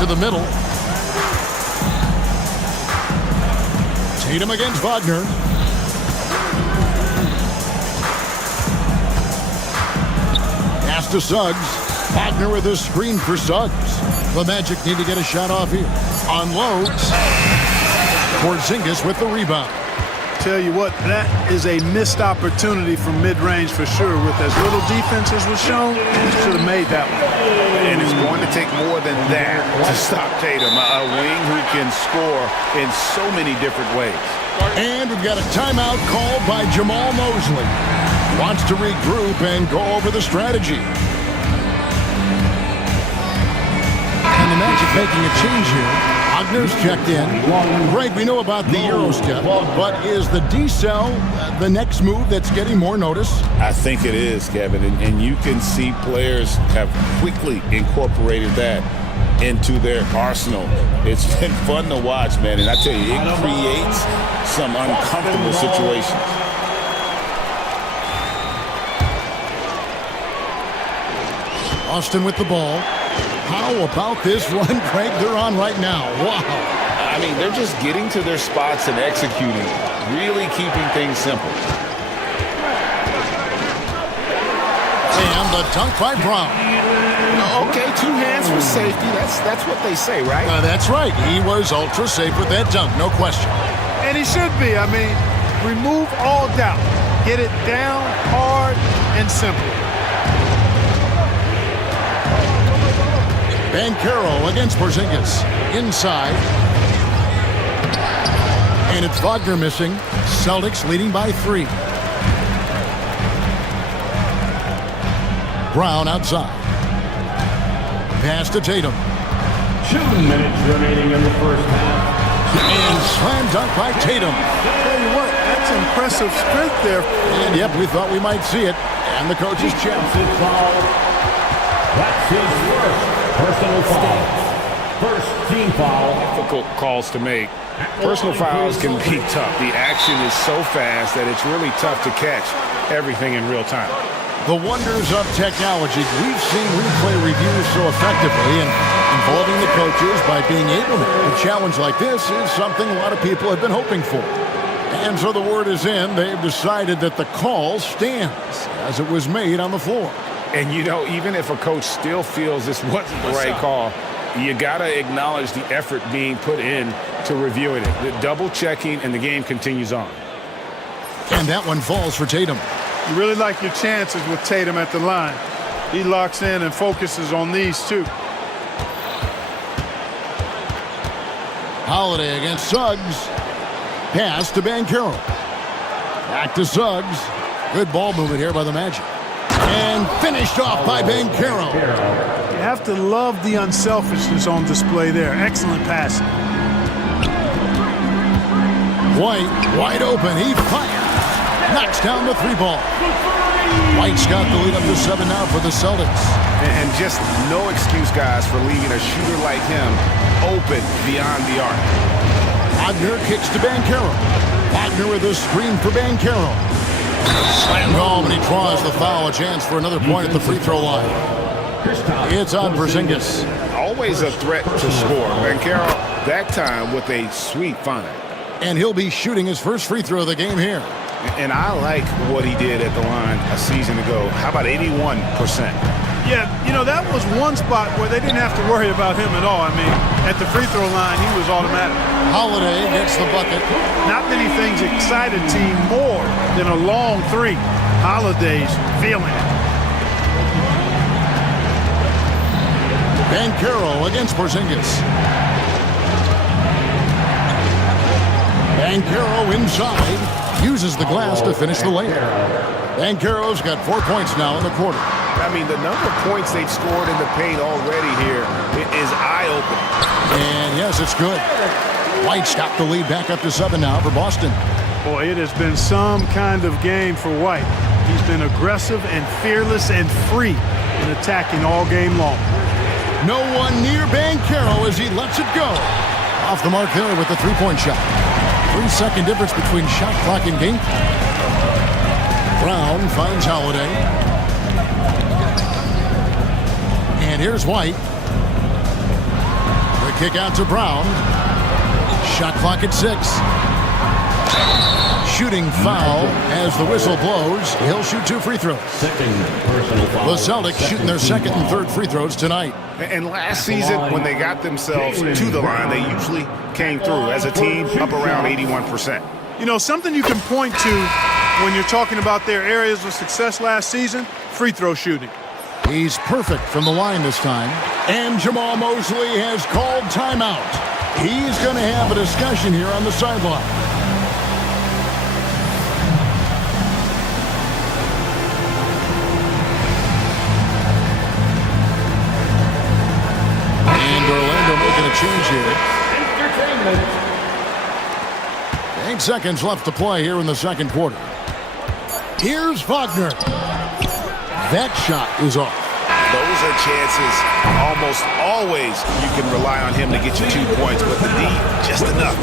To the middle. Tatum against Wagner. Pass to Suggs. Wagner with a screen for Suggs. The Magic need to get a shot off here. Unloads. Porzingis with the rebound. Tell you what, that is a missed opportunity from mid-range for sure. With as little defense as was shown, he should have made that one. And it's going to take more than that to stop Tatum. A wing who can score in so many different ways. And we've got a timeout called by Jamal Mosley. Wants to regroup and go over the strategy. And the Magic making a change here. Wagner's checked in. Greg, we know about the Eurostep, but is the D-cell the next move that's getting more notice? I think it is, Kevin, and you can see players have quickly incorporated that into their arsenal. It's been fun to watch, man, and I tell you, it creates some uncomfortable situations. Austin with the ball. How about this run, Craig, they're on right now? Wow. I mean, they're just getting to their spots and executing, really keeping things simple. And the dunk by Brown. Okay, 2 hands for safety. That's what they say, right? That's right. He was ultra safe with that dunk, no question. And he should be. I mean, remove all doubt. Get it down, hard, and simple. Banchero against Porzingis. Inside. And it's Wagner missing. Celtics leading by 3. Brown outside. Pass to Tatum. 2 minutes remaining in the first half. And slam dunk by Tatum. Tell you what, that's impressive strength there. And yep, we thought we might see it. And the coach is checked. That's his first personal foul. First team foul. Difficult calls to make. Personal fouls can be tough. The action is so fast that it's really tough to catch everything in real time. The wonders of technology. We've seen replay reviews so effectively, and involving the coaches by being able to. A challenge like this is something a lot of people have been hoping for. And so the word is in. They've decided that the call stands as it was made on the floor. And, you know, even if a coach still feels this wasn't the right call, you got to acknowledge the effort being put in to reviewing it. The double checking, and the game continues on. And that one falls for Tatum. You really like your chances with Tatum at the line. He locks in and focuses on these two. Holiday against Suggs. Pass to Banchero. Back to Suggs. Good ball movement here by the Magic. And finished off by Banchero. You have to love the unselfishness on display there. Excellent passing. White, wide open. He fires. Knocks down the three ball. White's got the lead up to 7 now for the Celtics. And just no excuse, guys, for leaving a shooter like him open beyond the arc. Wagner kicks to Banchero. Wagner with a screen for Banchero. Slammed home, and he draws the foul. A chance for another point at the free throw line. It's on Porzingis. Always a threat to score. Banchero, that time with a sweet find. And he'll be shooting his first free throw of the game here. And I like what he did at the line a season ago. How about 81%? Yeah, you know, that was one spot where they didn't have to worry about him at all. I mean, at the free throw line, he was automatic. Holiday gets the bucket. Not many things excite a team more than a long three. Holiday's feeling it. Banchero against Porzingis. Banchero inside. Uses the glass to finish the layup. Banchero's got 4 points now in the quarter. I mean, the number of points they've scored in the paint already here is eye-opening. And yes, it's good. White's got the lead back up to 7 now for Boston. Boy, it has been some kind of game for White. He's been aggressive and fearless and free in attacking all game long. No one near Banchero as he lets it go. Off the mark there with the three-point shot. 3-second difference between shot clock and game clock. Brown finds Holiday. And here's White. The kick out to Brown. Shot clock at 6. Shooting foul as the whistle blows. He'll shoot 2 free throws. The Celtics shooting their second and third free throws tonight. And last season, when they got themselves to the line, they usually came through as a team up around 81%. You know, something you can point to when you're talking about their areas of success last season, free throw shooting. He's perfect from the line this time. And Jamal Mosley has called timeout. He's going to have a discussion here on the sideline. And Orlando making a change here. 8 seconds left to play here in the second quarter. Here's Wagner. That shot is off. Those are chances almost always you can rely on him to get you 2 points, but the D, just enough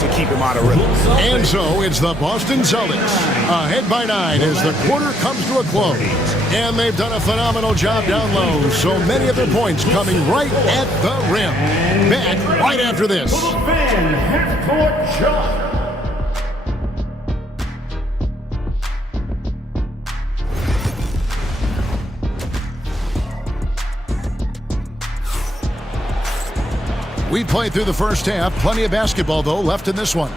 to keep him out of rhythm. And so it's the Boston Celtics ahead by 9 as the quarter comes to a close. And they've done a phenomenal job down low. So many of their points coming right at the rim. Back right after this. Half-court shot. We played through the first half. Plenty of basketball, though, left in this one.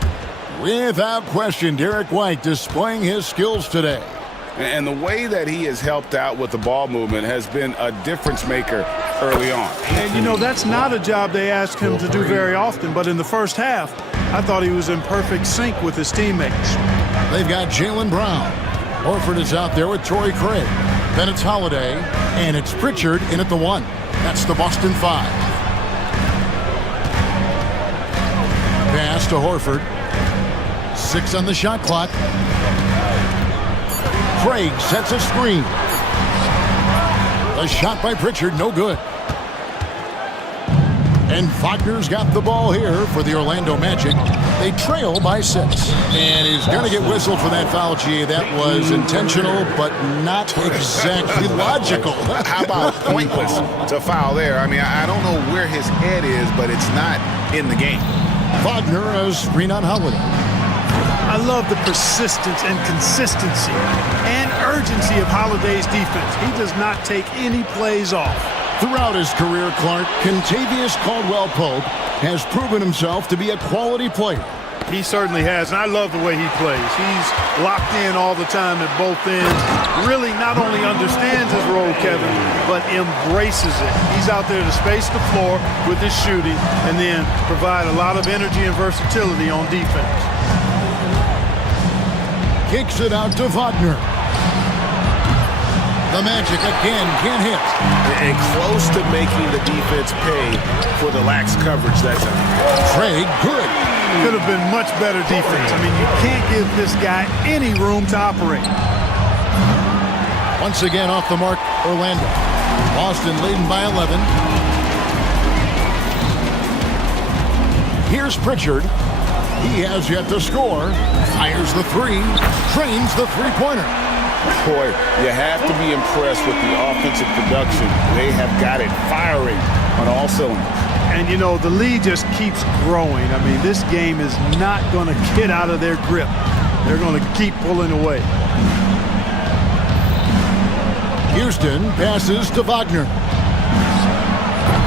Without question, Derek White displaying his skills today. And the way that he has helped out with the ball movement has been a difference maker early on. And, you know, that's not a job they ask him to do very often, but in the first half, I thought he was in perfect sync with his teammates. They've got Jaylen Brown. Horford is out there with Torrey Craig. Then it's Holiday, and it's Pritchard in at the 1. That's the Boston 5. Pass to Horford. 6 on the shot clock. Craig sets a screen. A shot by Pritchard, no good. And Wagner's got the ball here for the Orlando Magic. They trail by 6. And he's going to get whistled for that foul, G. That was intentional, but not exactly logical. How about pointless to foul there? I mean, I don't know where his head is, but it's not in the game. Wagner as screen on Holiday. I love the persistence and consistency and urgency of Holiday's defense. He does not take any plays off. Throughout his career, Clark, Kentavious Caldwell-Pope has proven himself to be a quality player. He certainly has, and I love the way he plays. He's locked in all the time at both ends. Really not only understands his role, Kevin, but embraces it. He's out there to space the floor with his shooting and then provide a lot of energy and versatility on defense. Kicks it out to Wagner. The Magic again can't hit. And close to making the defense pay for the lax coverage that time. Craig, good. Could have been much better defense. I mean, you can't give this guy any room to operate. Once again off the mark, Orlando. Boston leading by 11. Here's Pritchard. He has yet to score. Fires the 3. Drains the three-pointer. Boy, you have to be impressed with the offensive production. They have got it firing on all cylinders. And, you know, the lead just keeps growing. I mean, this game is not going to get out of their grip. They're going to keep pulling away. Houston passes to Wagner.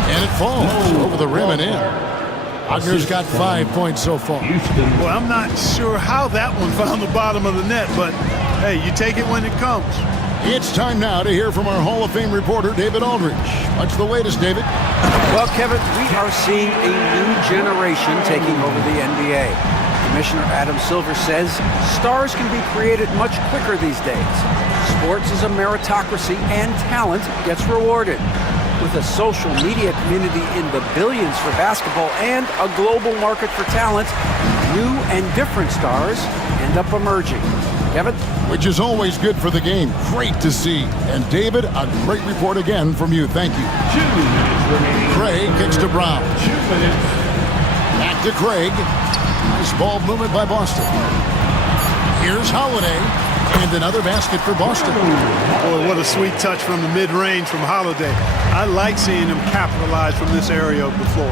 And it falls over the rim and in. Wagner's got 5 points so far. Well, I'm not sure how that one found the bottom of the net, but, hey, you take it when it comes. It's time now to hear from our Hall of Fame reporter, David Aldridge. What's the latest, David? Well, Kevin, we are seeing a new generation taking over the NBA. Commissioner Adam Silver says stars can be created much quicker these days. Sports is a meritocracy and talent gets rewarded. With a social media community in the billions for basketball and a global market for talent, new and different stars end up emerging. Kevin? Which is always good for the game. Great to see. And David, a great report again from you. Thank you. 2 minutes remaining. Craig kicks to Brown. 2 minutes. Back to Craig. Nice ball movement by Boston. Here's Holiday. And another basket for Boston. Boy, what a sweet touch from the mid-range from Holiday. I like seeing him capitalize from this area of the floor.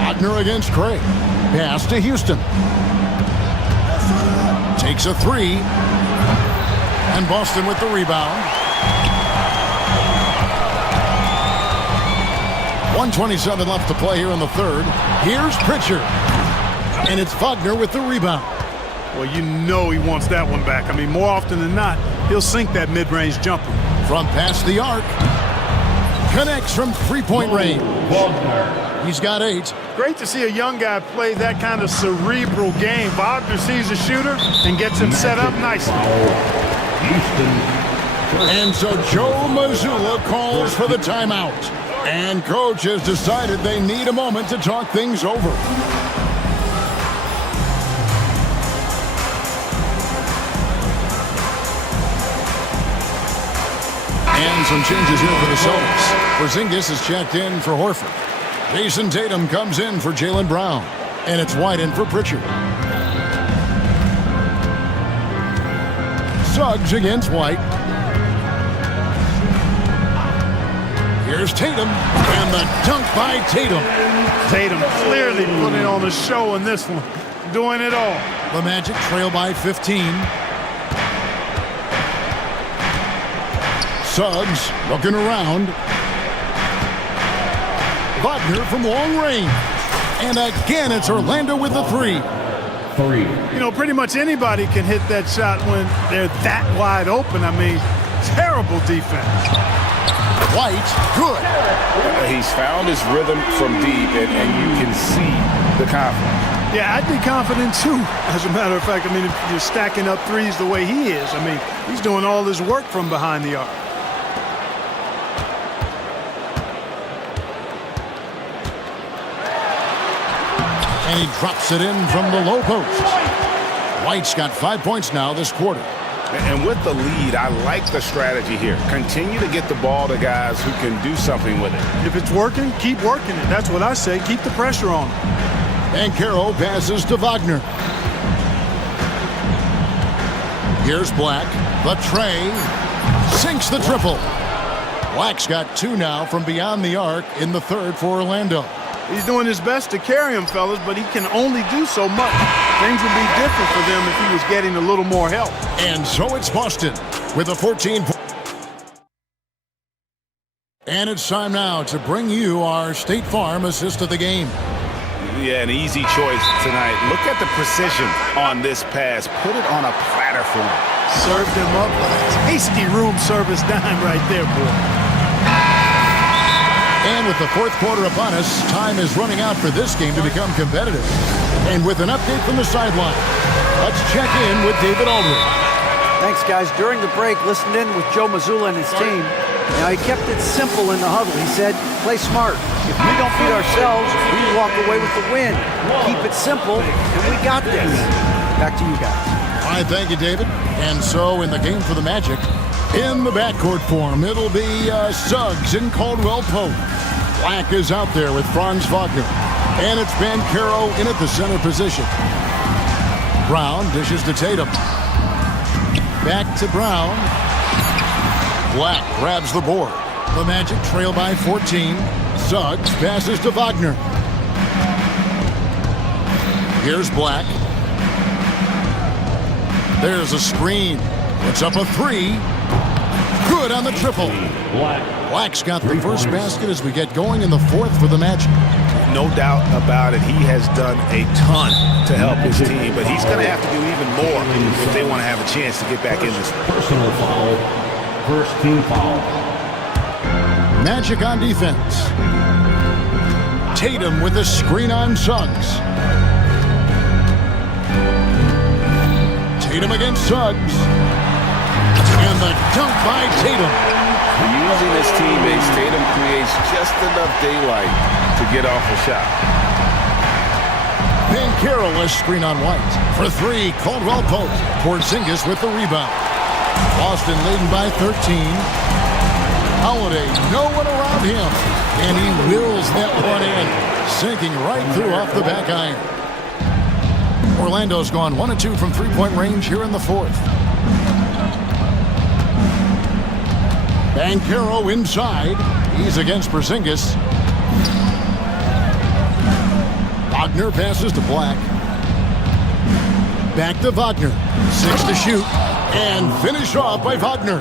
Wagner against Craig. Pass to Houston. Takes a 3. And Boston with the rebound. 1:27 left to play here in the third. Here's Pritchard. And it's Wagner with the rebound. Well, you know he wants that one back. I mean, more often than not, he'll sink that mid-range jumper. From past the arc. Connects from three-point range. He's got 8. Great to see a young guy play that kind of cerebral game. Wagner sees a shooter and gets him set up nicely. And so Joe Mazzulla calls for the timeout. And coach has decided they need a moment to talk things over. And some changes here for the Celtics. Porzingis is checked in for Horford. Jason Tatum comes in for Jaylen Brown. And it's White in for Pritchard. Suggs against White. Here's Tatum. And the dunk by Tatum. Tatum clearly putting on a show in this one. Doing it all. The Magic trail by 15. Suggs looking around. Wagner from long range. And again, it's Orlando with the 3. You know, pretty much anybody can hit that shot when they're that wide open. I mean, terrible defense. White, good. He's found his rhythm from deep, and you can see the confidence. Yeah, I'd be confident too. As a matter of fact, I mean, if you're stacking up threes the way he is, I mean, he's doing all his work from behind the arc. And he drops it in from the low post. White's got 5 points now this quarter. And with the lead, I like the strategy here. Continue to get the ball to guys who can do something with it. If it's working, keep working it. That's what I say. Keep the pressure on him. And Caro passes to Wagner. Here's Black. The tray. Sinks the triple. Black's got 2 now from beyond the arc in the third for Orlando. He's doing his best to carry him, fellas, but he can only do so much. Things would be different for them if he was getting a little more help. And so it's Boston with a 14. And it's time now to bring you our State Farm assist of the game. Yeah, an easy choice tonight. Look at the precision on this pass. Put it on a platter for him. Served him up a tasty room service dime right there, boy. And with the fourth quarter upon us, time is running out for this game to become competitive. And with an update from the sideline, let's check in with David Aldridge. Thanks, guys. During the break, listened in with Joe Mazzulla and his team. Now, he kept it simple in the huddle. He said, play smart. If we don't beat ourselves, we walk away with the win. Keep it simple, and we got this. Back to you guys. All right, thank you, David. And so in the game for the Magic, in the backcourt form, it'll be Suggs and Caldwell Pope. Black is out there with Franz Wagner. And it's Banchero in at the center position. Brown dishes to Tatum. Back to Brown. Black grabs the board. The Magic trail by 14. Suggs passes to Wagner. Here's Black. There's a screen. Puts up a 3. Good on the triple. Black's got the first basket as we get going in the fourth for the Magic. No doubt about it. He has done a ton to help his team, but he's going to have to do even more if they want to have a chance to get back in this. Personal foul. First team foul. Magic on defense. Tatum with a screen on Suggs. Tatum against Suggs. And the dunk by Tatum. Using his teammates, Tatum creates just enough daylight to get off a shot. Banchero a screen on White. For 3, Caldwell Pope. Porzingis with the rebound. Boston leading by 13. Holiday, no one around him. And he wills that one in. Sinking right through off the back iron. Orlando's gone 1 of 2 from three-point range here in the fourth. Banchero inside. He's against Porzingis. Wagner passes to Black. Back to Wagner. 6 to shoot. And finish off by Wagner.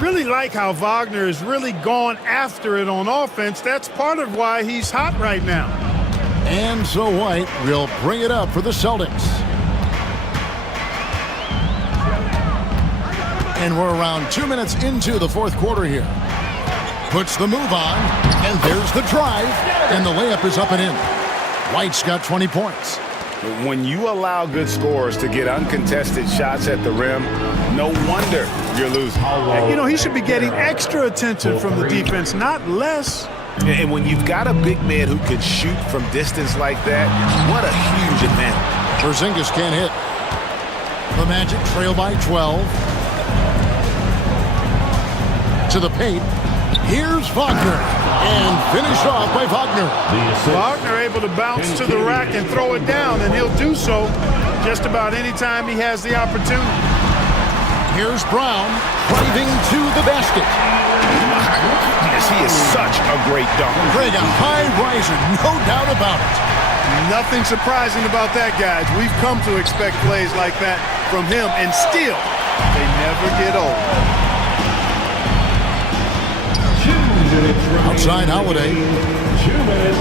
Really like how Wagner has really gone after it on offense. That's part of why he's hot right now. And so White will bring it up for the Celtics. And we're around 2 minutes into the fourth quarter here. Puts the move on, and there's the drive, and the layup is up and in. White's got 20 points. When you allow good scorers to get uncontested shots at the rim, no wonder you're losing. You know, he should be getting extra attention from the defense, not less. And when you've got a big man who can shoot from distance like that, what a huge advantage. Porzingis can't hit. The Magic trail by 12. To the paint. Here's Wagner. And finished off by Wagner. Wagner able to bounce to the rack and throw it down, and he'll do so just about any time he has the opportunity. Here's Brown driving to the basket. Yes, he is such a great dunker. Greg, a high riser, no doubt about it. Nothing surprising about that, guys. We've come to expect plays like that from him, and still, they never get old. Outside Holiday. 2 minutes.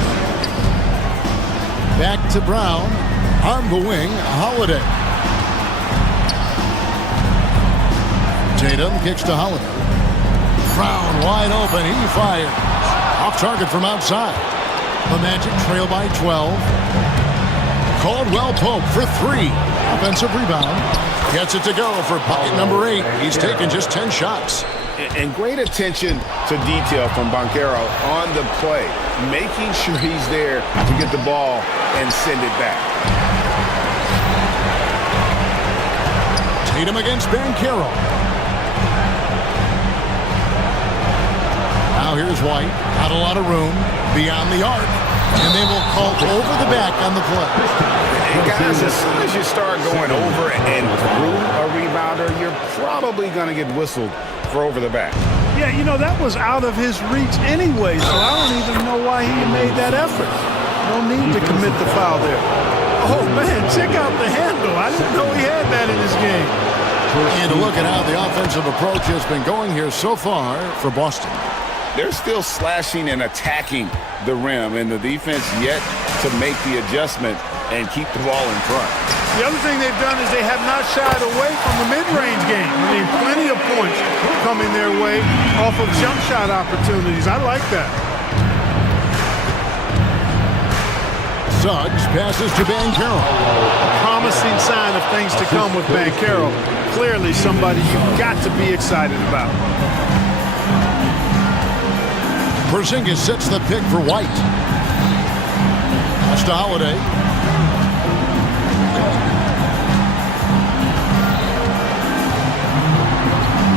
Back to Brown. On the wing, Holiday. Tatum kicks to Holiday. Brown wide open. He fires. Off target from outside. The Magic trail by 12. Caldwell Pope for 3. Offensive rebound. Gets it to go for bucket number 8. He's taken just 10 shots. And great attention to detail from Banchero on the play, making sure he's there to get the ball and send it back. Tatum against Banchero. Now here's White. Not a lot of room. Beyond the arc. And they will call over the back on the play. And guys, as soon as you start going over and through a rebounder, you're probably going to get whistled for over the back. Yeah, you know, that was out of his reach anyway, so I don't even know why he made that effort. No need to commit the foul there. Oh, man, check out the handle. I didn't know he had that in his game. And to look at how the offensive approach has been going here so far for Boston. They're still slashing and attacking the rim, and the defense yet to make the adjustment and keep the ball in front. The other thing they've done is they have not shied away from the mid-range game. I mean, plenty of points coming their way off of jump shot opportunities. I like that. Suggs passes to Banchero. A promising sign of things to come with Banchero. Clearly somebody you've got to be excited about. Porzingis sets the pick for White. Pass to Holiday.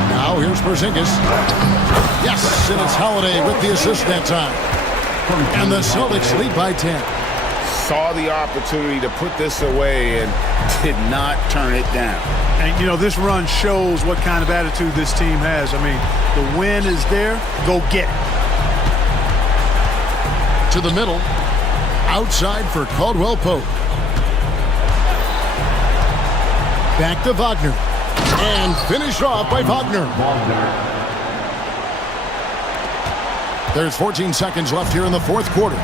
Now here's Porzingis. Yes, and it's Holiday with the assist that time. And the Celtics lead by 10. Saw the opportunity to put this away and did not turn it down. And, you know, this run shows what kind of attitude this team has. I mean, the win is there. Go get it. To the middle. Outside for Caldwell Pope. Back to Wagner. And finished off by Wagner. There's 14 seconds left here in the fourth quarter.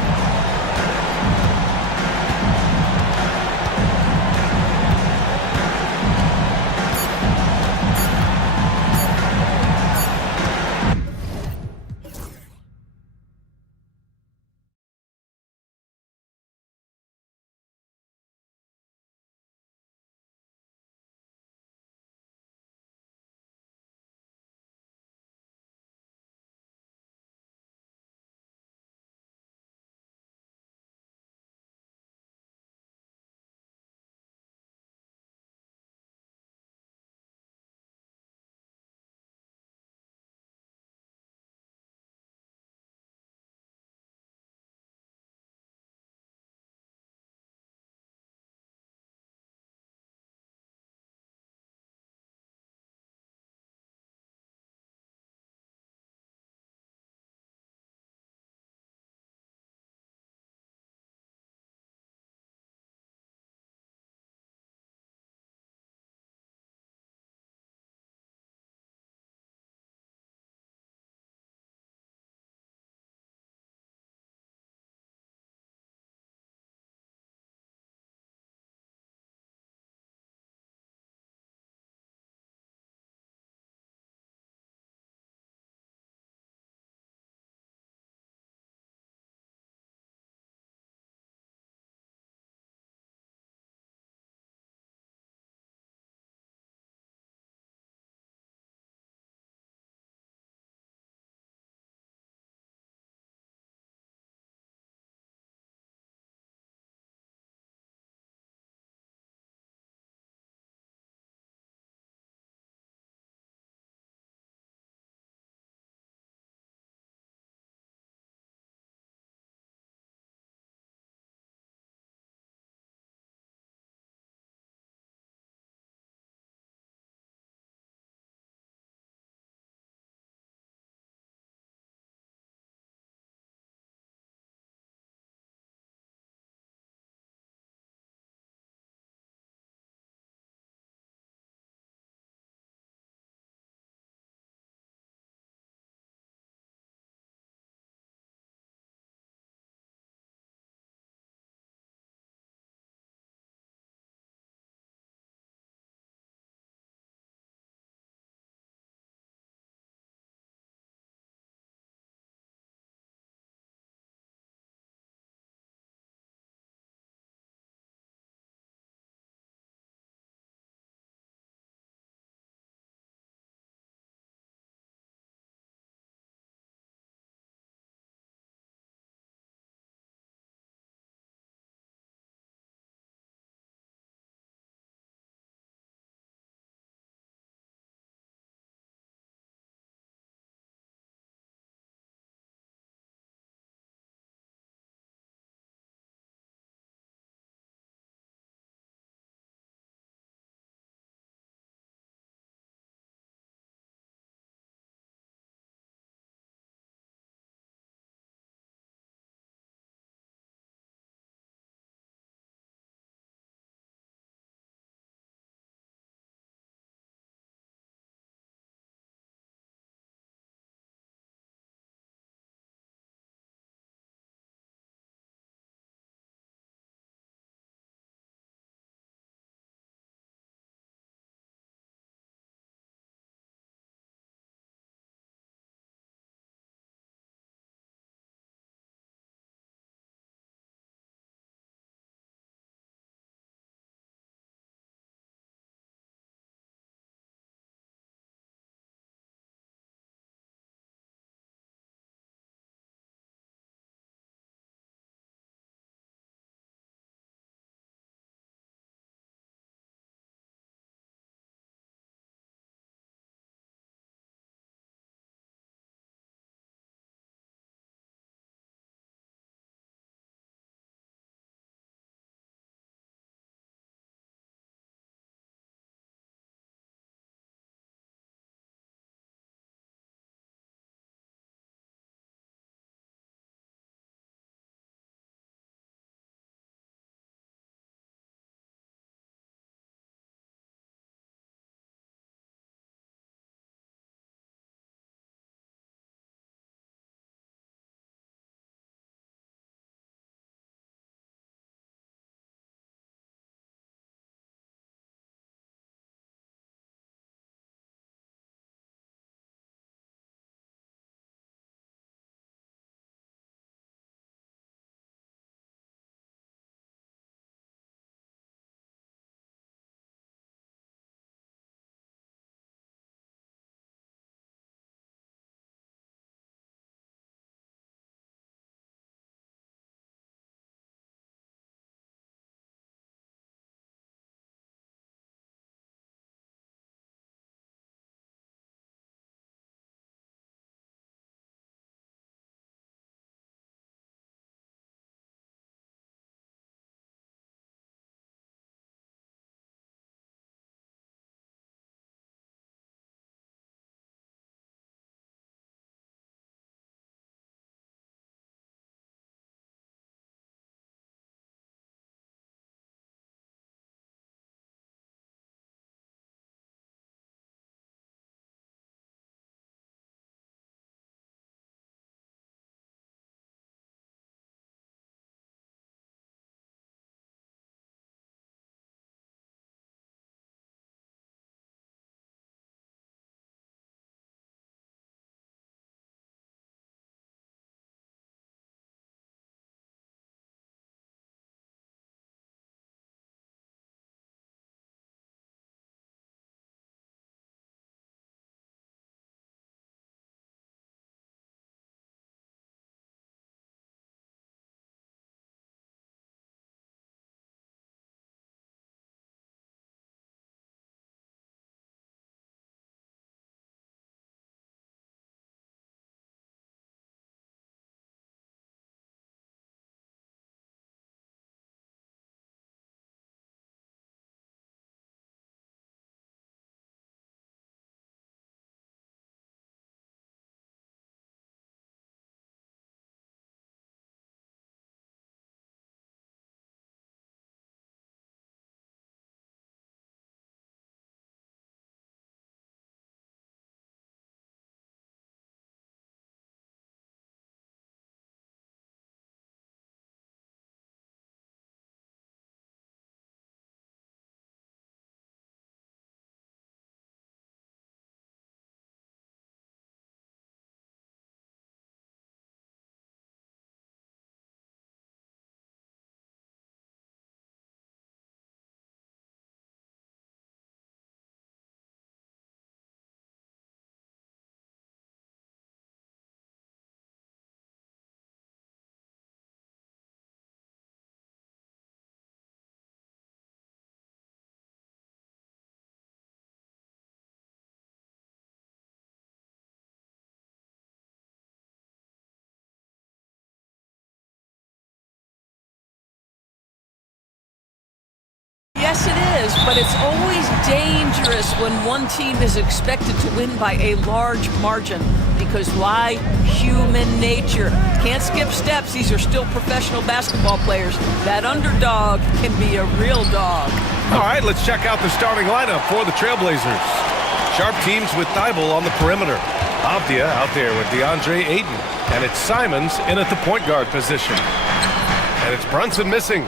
Yes, it is, but it's always dangerous when one team is expected to win by a large margin. Because why? Human nature. Can't skip steps. These are still professional basketball players. That underdog can be a real dog. All right, let's check out the starting lineup for the Trailblazers. Sharp teams with Thibault on the perimeter. Avdia out there with DeAndre Ayton. And it's Simons in at the point guard position. And it's Brunson missing.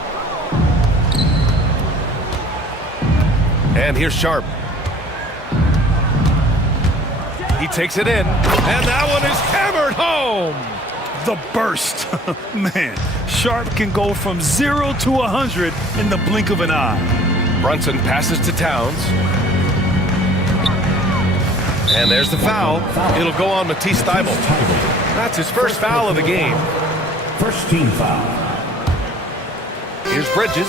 And here's Sharp. He takes it in, and that one is hammered home. The burst. Man, Sharp can go from 0 to 100 in the blink of an eye. Brunson passes to Towns. And there's the foul. It'll go on Matisse Thibault. That's his first foul of the game. First team foul. Here's Bridges.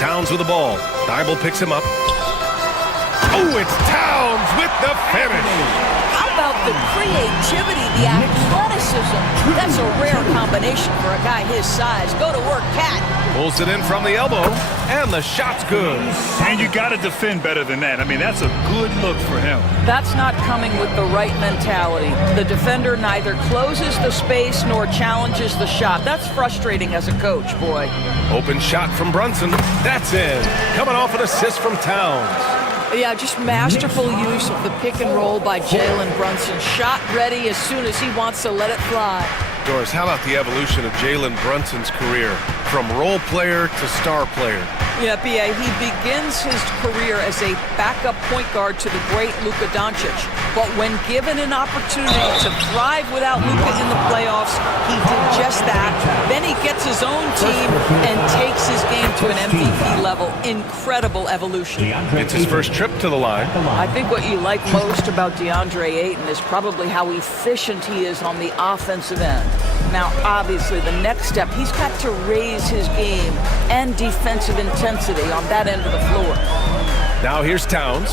Towns with the ball. Thibault picks him up. Oh, it's Towns with the finish. How about the creativity, the athleticism? That's a rare combination for a guy his size. Go to work, Cat. Pulls it in from the elbow, and the shot's good. And you got to defend better than that. I mean, that's a good look for him. That's not coming with the right mentality. The defender neither closes the space nor challenges the shot. That's frustrating as a coach, boy. Open shot from Brunson. That's in. Coming off an assist from Towns. Yeah, just masterful use of the pick and roll by Jalen Brunson. Shot ready as soon as he wants to let it fly. Doris, how about the evolution of Jalen Brunson's career? From role player to star player. Yeah, B.A., he begins his career as a backup point guard to the great Luka Doncic. But when given an opportunity to thrive without Luka in the playoffs, he did just that. Then he gets his own team and takes his game to an MVP level. Incredible evolution. It's his first trip to the line. I think what you like most about DeAndre Ayton is probably how efficient he is on the offensive end. Now, obviously, the next step, he's got to raise his game and defensive intensity on that end of the floor. Now here's Towns.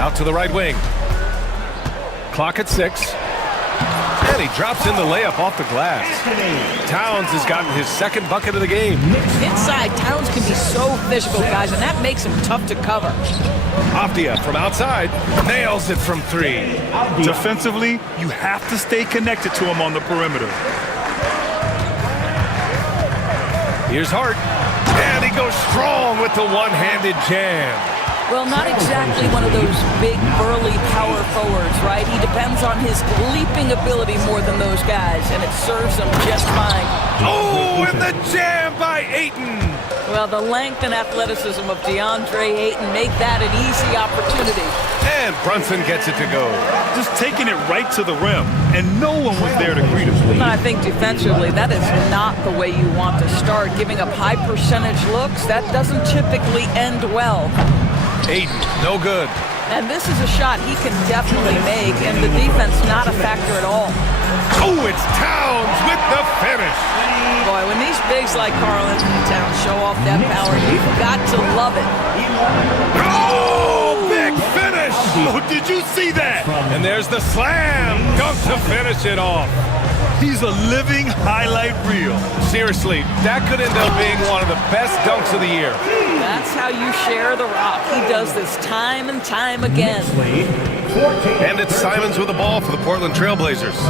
Out to the right wing. Clock at 6. And he drops in the layup off the glass. Towns has gotten his second bucket of the game. Inside, Towns can be so physical, guys, and that makes him tough to cover. Avdia from outside nails it from 3. Defensively, you have to stay connected to him on the perimeter. Here's Hart. And he goes strong with the one-handed jam. Well, not exactly one of those big, burly power forwards, right? He depends on his leaping ability more than those guys, and it serves him just fine. Oh, and the jam by Ayton. Well, the length and athleticism of DeAndre Ayton make that an easy opportunity. And Brunson gets it to go. Just taking it right to the rim, and no one was there to greet him. I think defensively, that is not the way you want to start. Giving up high percentage looks, that doesn't typically end well. Ayton, no good. And this is a shot he can definitely make, and the defense not a factor at all. Oh, it's Towns with the finish. Boy, when these bigs like Karl-Anthony Towns show off that power, you've got to love it. Oh, big finish. Oh, did you see that? And there's the slam dunk to finish it off. He's a living highlight reel. Seriously, that could end up being one of the best dunks of the year. That's how you share the rock. He does this time and time again. And it's Simons with the ball for the Portland Trailblazers.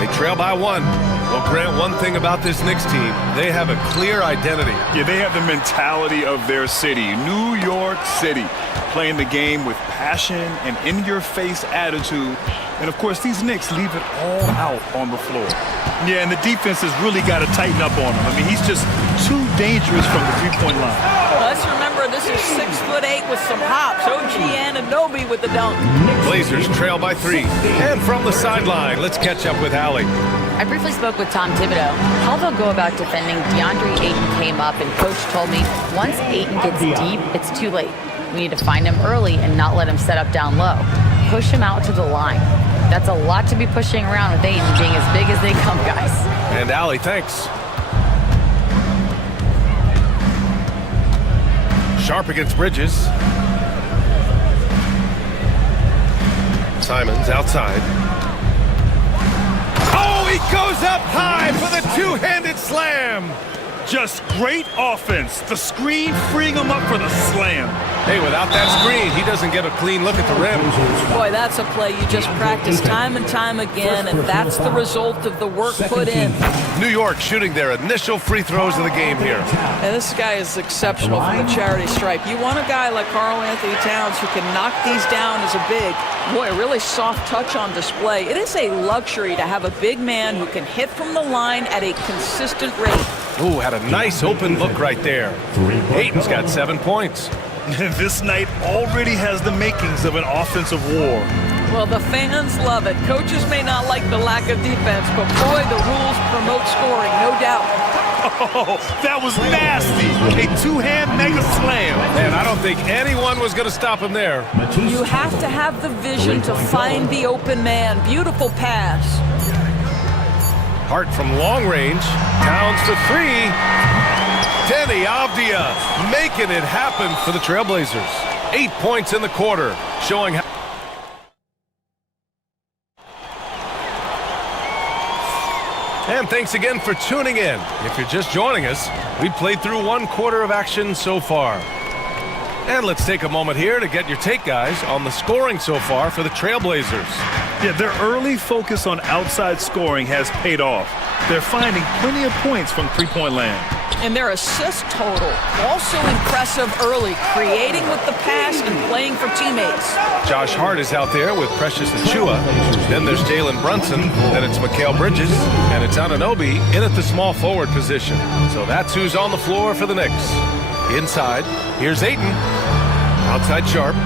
They trail by 1. Well, Grant, one thing about this Knicks team, they have a clear identity. Yeah, they have the mentality of their city, New York City, playing the game with passion and in-your-face attitude. And, of course, these Knicks leave it all out on the floor. Yeah, and the defense has really got to tighten up on him. I mean, he's just too dangerous from the three-point line. Let's remember, this is 6'8" with some hops. OG Anunoby with the dunk. Blazers trail by 3. And from the sideline, let's catch up with Allie. I briefly spoke with Tom Thibodeau. How they'll go about defending DeAndre Ayton came up, and Coach told me once Ayton gets deep, it's too late. We need to find him early and not let him set up down low. Push him out to the line. That's a lot to be pushing around with Ayton being as big as they come, guys. And Allie, thanks. Sharp against Bridges. Simons outside. Oh, he goes up high for the two-handed slam. Just great offense. The screen freeing him up for the slam. Hey, without that screen, he doesn't get a clean look at the rim. Boy, that's a play you just practice time and time again, and that's the result of the work put in. New York shooting their initial free throws of the game here. And this guy is exceptional from the charity stripe. You want a guy like Karl Anthony Towns who can knock these down as a big. Boy, a really soft touch on display. It is a luxury to have a big man who can hit from the line at a consistent rate. Ooh, had a nice open look right there. Ayton's got 7 points. This night already has the makings of an offensive war. Well, the fans love it. Coaches may not like the lack of defense, but boy, the rules promote scoring, no doubt. Oh, that was nasty. A two-hand mega slam. And I don't think anyone was going to stop him there. You have to have the vision to find the open man. Beautiful pass. Hart from long range. Towns for three. Denny Avdia making it happen for the Trailblazers. 8 points in the quarter, showing how... And thanks again for tuning in. If you're just joining us, we played through 1 quarter of action so far. And let's take a moment here to get your take, guys, on the scoring so far for the Trailblazers. Yeah, their early focus on outside scoring has paid off. They're finding plenty of points from three-point land. And their assist total, also impressive early, creating with the pass and playing for teammates. Josh Hart is out there with Precious Achiuwa. Then there's Jalen Brunson. Then it's Mikal Bridges. And it's Anunoby in at the small forward position. So that's who's on the floor for the Knicks. Inside, here's Ayton. Outside Sharp.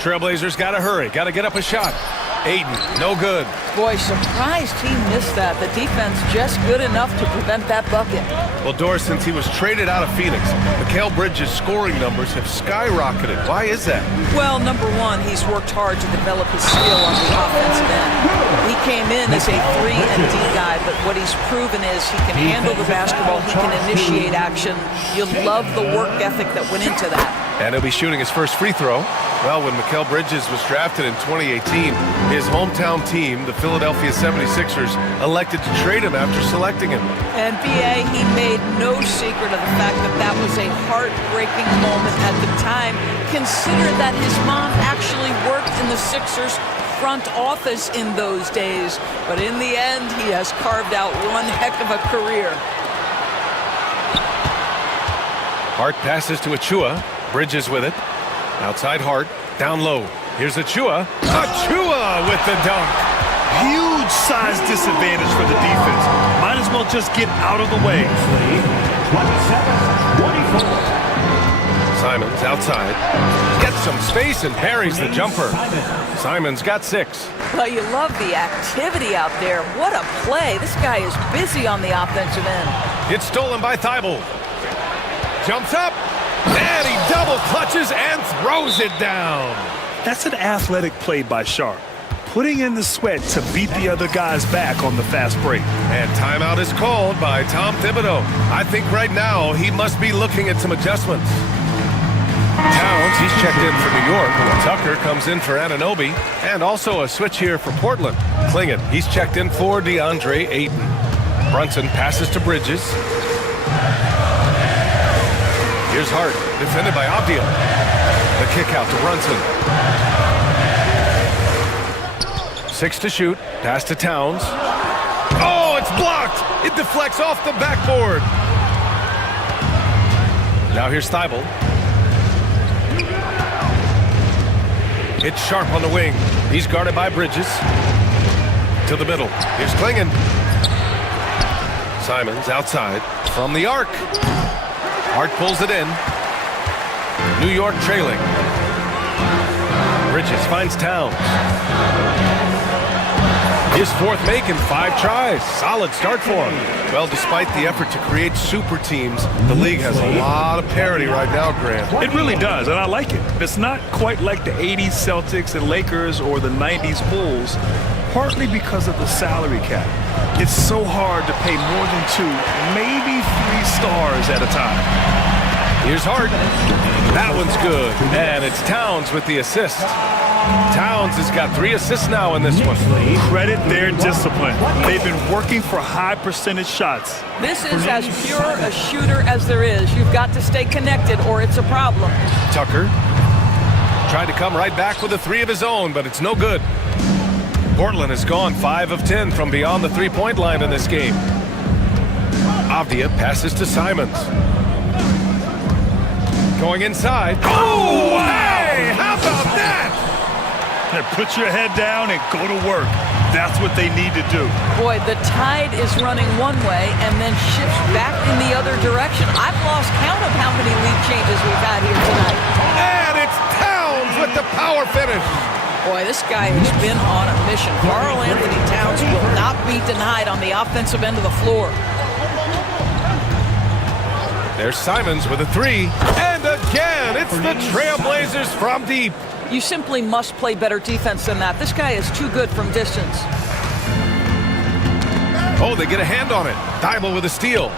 Trailblazers got to hurry. Got to get up a shot. Ayton, no good. Boy, surprised he missed that. The defense just good enough to prevent that bucket. Well, Doris, since he was traded out of Phoenix, Mikal Bridges' scoring numbers have skyrocketed. Why is that? Well, number one, he's worked hard to develop his skill on the offensive end. He came in as a 3-and-D guy, but what he's proven is he can handle the basketball, he can initiate action. You love the work ethic that went into that. And he'll be shooting his first free throw. Well, when Mikal Bridges was drafted in 2018, his hometown team, the Philadelphia 76ers, elected to trade him after selecting him. And B.A., he made no secret of the fact that that was a heartbreaking moment at the time. Consider that his mom actually worked in the Sixers front office in those days. But in the end, he has carved out one heck of a career. Hart passes to Achiuwa. Bridges with it. Outside Hart. Down low. Here's Achiuwa. Achiuwa with the dunk. Huge size disadvantage for the defense. Might as well just get out of the way. 27-24. Simons outside. Gets some space and parries the jumper. Simons got 6. Well, you love the activity out there. What a play. This guy is busy on the offensive end. It's stolen by Thibault. Jumps up. And he double clutches and throws it down. That's an athletic play by Sharp, putting in the sweat to beat the other guys back on the fast break. And timeout is called by Tom Thibodeau. I think right now he must be looking at some adjustments. Towns, he's checked in for New York. Tucker comes in for Anunoby. And also a switch here for Portland. Klingin, he's checked in for DeAndre Ayton. Brunson passes to Bridges. Here's Hart, defended by Avdia. The kick out to Brunson. 6 to shoot, pass to Towns. Oh, it's blocked! It deflects off the backboard. Now here's Thibault. It's Sharp on the wing. He's guarded by Bridges. To the middle. Here's Klingin. Simons outside from the arc. Hart pulls it in. New York trailing. Bridges finds Towns. His fourth make in 5 tries. Solid start for him. Well, despite the effort to create super teams, the league has a lot of parity right now, Grant. It really does, and I like it. It's not quite like the 80s Celtics and Lakers or the 90s Bulls, partly because of the salary cap. It's so hard to pay more than 2, maybe 3 stars at a time. Here's Hart. That one's good. And it's Towns with the assist. Towns has got 3 assists now in this one. Credit their discipline. They've been working for high percentage shots. This is as pure a shooter as there is. You've got to stay connected or it's a problem. Tucker tried to come right back with a 3 of his own, but it's no good. Portland has gone 5 of 10 from beyond the 3-point line in this game. Avdia passes to Simons. Going inside. Oh, hey! How about that? Put your head down and go to work. That's what they need to do. Boy, the tide is running one way and then shifts back in the other direction. I've lost count of how many lead changes we've had here tonight. And it's Towns with the power finish. Boy, this guy has been on a mission. Karl Anthony Towns will not be denied on the offensive end of the floor. There's Simons with a 3. And again, it's the Trailblazers from deep. You simply must play better defense than that. This guy is too good from distance. Oh, they get a hand on it. Thibault with a steal.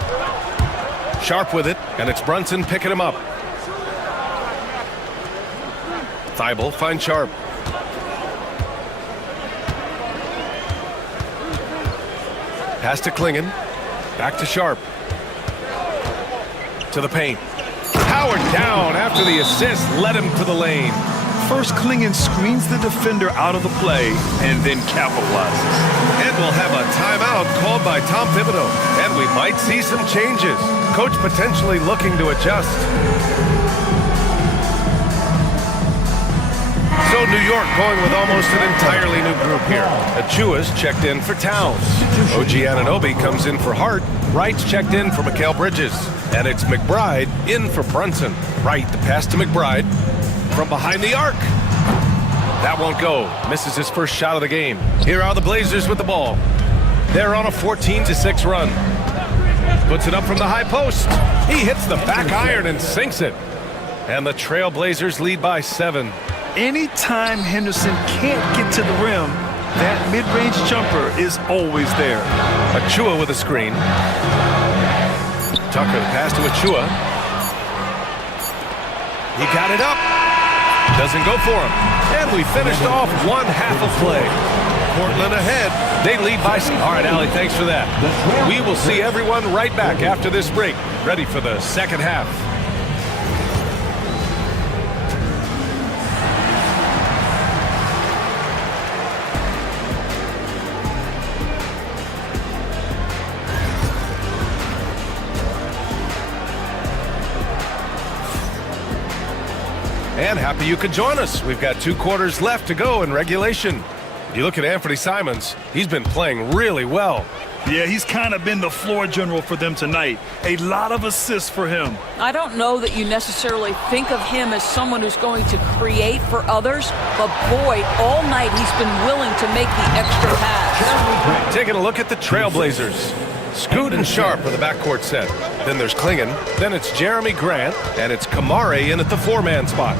Sharp with it, and it's Brunson picking him up. Thibault finds Sharp. Pass to Klingon. Back to Sharp. To the paint. Howard down after the assist led him to the lane. First, Klingon screens the defender out of the play and then capitalizes. And we'll have a timeout called by Tom Thibodeau. And we might see some changes. Coach potentially looking to adjust. So New York going with almost an entirely new group here. Achua's checked in for Towns. OG Anunoby comes in for Hart. Wright's checked in for Mikal Bridges. And it's McBride in for Brunson. Wright, the pass to McBride. From behind the arc. That won't go. Misses his first shot of the game. Here are the Blazers with the ball. They're on a 14-6 run. Puts it up from the high post. He hits the back iron and sinks it. And the Trailblazers lead by 7. Anytime Henderson can't get to the rim, that mid-range jumper is always there. Achua with a screen. Tucker, the pass to Achua. He got it up. Doesn't go for him. And we finished off one half of play. Portland ahead. They lead by... All right, Allie, thanks for that. We will see everyone right back after this break. Ready for the second half. And happy you could join us. We've got 2 quarters left to go in regulation. You look at Anthony Simons, he's been playing really well. Yeah, he's kind of been the floor general for them tonight. A lot of assists for him. I don't know that you necessarily think of him as someone who's going to create for others, but boy, all night he's been willing to make the extra pass. Taking a look at the Trailblazers. Scoot and Sharp are the backcourt set. Then there's Klingon. Then it's Jeremy Grant. And it's Kamare in at the 4-man spot.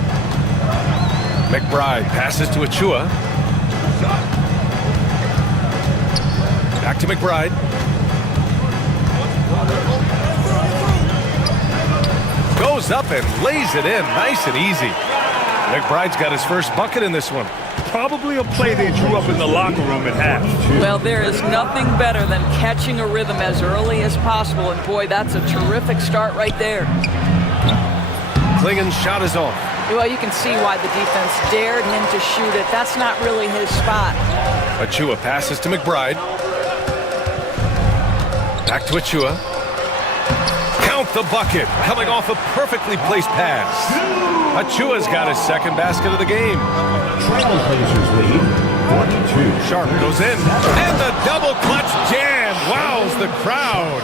McBride passes to Achua. Back to McBride. Goes up and lays it in. Nice and easy. McBride's got his first bucket in this one. Probably a play they drew up in the locker room at half. Well, there is nothing better than catching a rhythm as early as possible. And boy, that's a terrific start right there. Klingon's shot is off. Well, you can see why the defense dared him to shoot it. That's not really his spot. Achua passes to McBride. Back to Achua. Count the bucket, coming off a perfectly placed pass. Achua's got his second basket of the game. Trailblazers lead 42. Sharp goes in, and the double clutch jam wows the crowd.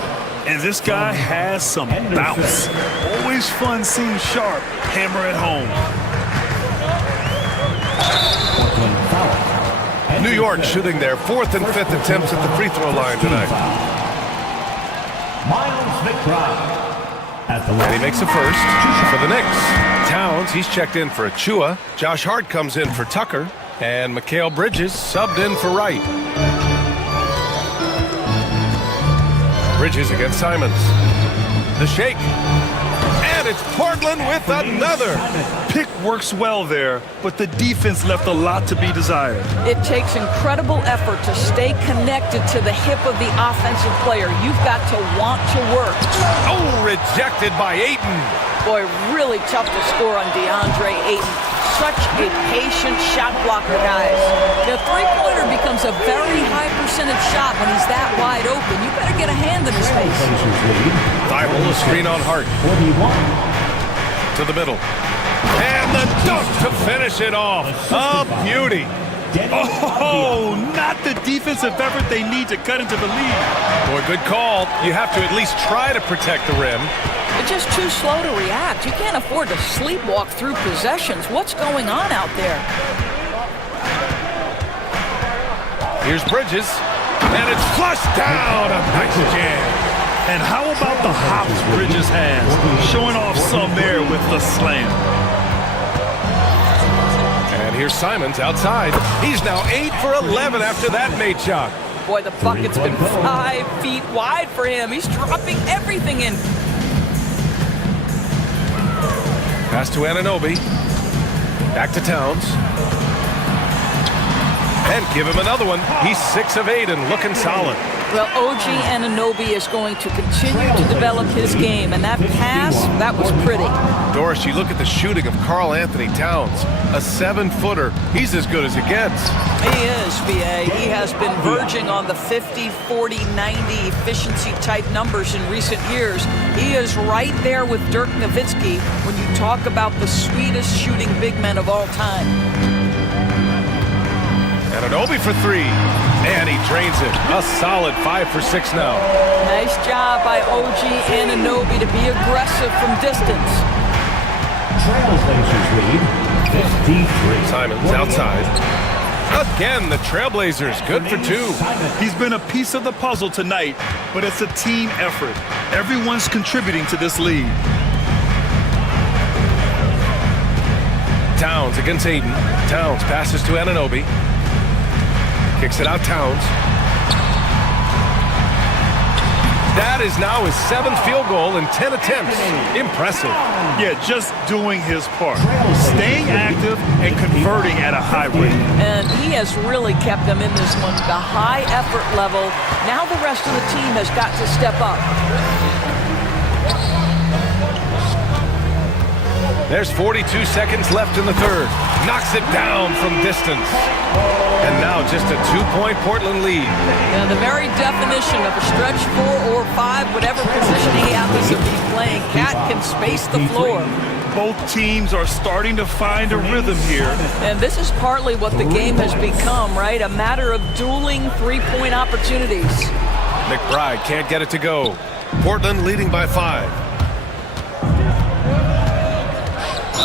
And this guy has some bounce. Always fun seeing Sharp hammer it home. New York shooting their 4th and 5th attempts at the free throw line tonight. Miles McBride. And he makes a first for the Knicks. Towns, he's checked in for Achua. Josh Hart comes in for Tucker. And Mikal Bridges subbed in for Wright. Bridges against Simons. The shake. And it's Portland with another. Pick works well there, but the defense left a lot to be desired. It takes incredible effort to stay connected to the hip of the offensive player. You've got to want to work. Oh, rejected by Ayton. Boy, really tough to score on DeAndre Ayton. Such a patient shot blocker, guys. The three-pointer becomes a very high percentage shot when he's that wide open. You better get a hand in his face. Thibault, a screen on Hart. To the middle. And the dunk to finish it off. A beauty. Oh, not the defensive effort they need to cut into the lead. Boy, good call. You have to at least try to protect the rim. They're just too slow to react. You can't afford to sleepwalk through possessions. What's going on out there? Here's Bridges. And it's flushed down. A nice jam. And how about the hops Bridges has? Showing off some there with the slam. And here's Simons outside. He's now 8 for 11 after that made shot. Boy, the bucket's been 5 feet wide for him. He's dropping everything in. Pass to Anunoby. Back to Towns. And give him another one. He's 6 of 8 and looking solid. Well, OG Anunoby is going to continue to develop his game, and that pass, that was pretty. Doris, you look at the shooting of Karl Anthony Towns, a 7-footer. He's as good as it gets. He is, VA. He has been verging on the 50, 40, 90 efficiency type numbers in recent years. He is right there with Dirk Nowitzki when you talk about the sweetest shooting big men of all time. Anunoby for 3. And he drains it. A solid 5 for 6 now. Nice job by OG Anunoby to be aggressive from distance. Trailblazers lead 53. Simons outside. Again, the Trailblazers good for 2. He's been a piece of the puzzle tonight, but it's a team effort. Everyone's contributing to this lead. Towns against Ayton. Towns passes to Anunoby. Kicks it out, Towns. That is now his 7th field goal in 10 attempts. Impressive. Yeah, just doing his part. Staying active and converting at a high rate. And he has really kept them in this one. The high effort level. Now the rest of the team has got to step up. There's 42 seconds left in the third. Knocks it down from distance. And now just a 2-point Portland lead. And the very definition of a stretch 4 or 5, whatever position he happens to be playing, Cat can space the floor. Both teams are starting to find a rhythm here. And this is partly what the game has become, right? A matter of dueling three-point opportunities. McBride can't get it to go. Portland leading by 5.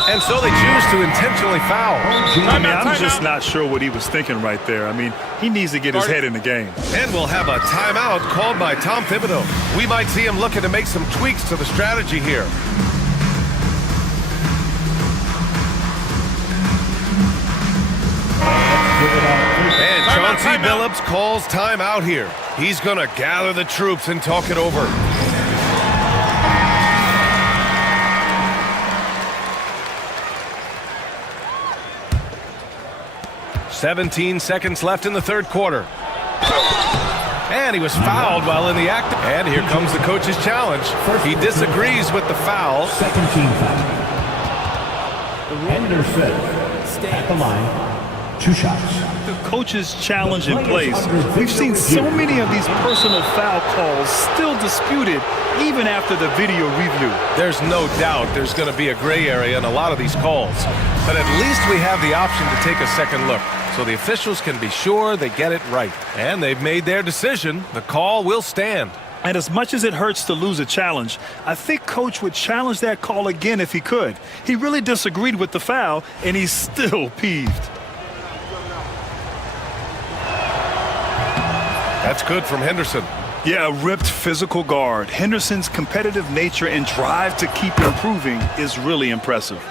And so they choose to intentionally foul. I mean, I'm just not sure what he was thinking right there. I mean, he needs to get his head in the game. And we'll have a timeout called by Tom Thibodeau. We might see him looking to make some tweaks to the strategy here. And Chauncey Billups calls timeout here. He's going to gather the troops and talk it over. "17 seconds left in the third quarter. And he was fouled while in the act. And here comes the coach's challenge. He disagrees with the foul. Second team foul. Henderson at the line. 2 shots. The coach's challenge in place. We've seen so many of these personal foul calls still disputed even after the video review. There's no doubt there's going to be a gray area in a lot of these calls. But at least we have the option to take a second look, so the officials can be sure they get it right. And they've made their decision. The call will stand. And as much as it hurts to lose a challenge, I think Coach would challenge that call again if he could. He really disagreed with the foul, and he's still peeved. That's good from Henderson. Yeah, a ripped physical guard. Henderson's competitive nature and drive to keep improving is really impressive.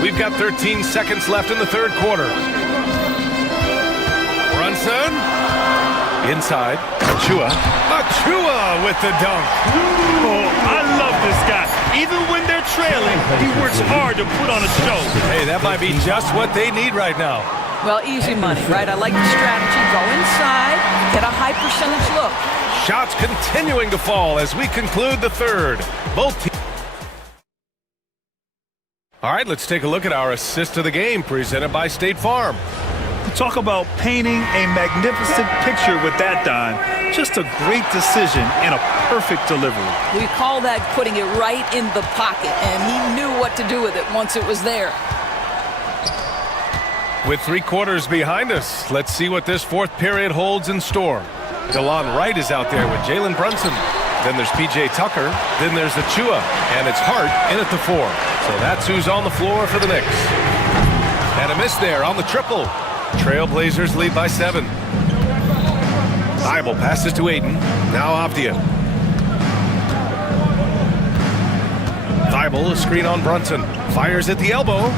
We've got 13 seconds left in the third quarter. Brunson. Inside. Achua with the dunk. Oh, I love this guy. Even when they're trailing, he works hard to put on a show. Hey, that might be just what they need right now. Well, easy money, right? I like the strategy. Go inside, get a high percentage look. Shots continuing to fall as we conclude the third. Both teams. All right, let's take a look at our assist of the game presented by State Farm. Talk about painting a magnificent picture with that, Don. Just a great decision and a perfect delivery. We call that putting it right in the pocket, and he knew what to do with it once it was there. With 3 quarters behind us, let's see what this fourth period holds in store. DeLon Wright is out there with Jalen Brunson. Then there's P.J. Tucker. Then there's Achua. And it's Hart in at the 4. So that's who's on the floor for the Knicks. And a miss there on the triple. Trailblazers lead by 7. Thibault passes to Ayton. Now Avdia. Thibault, a screen on Brunson. Fires at the elbow.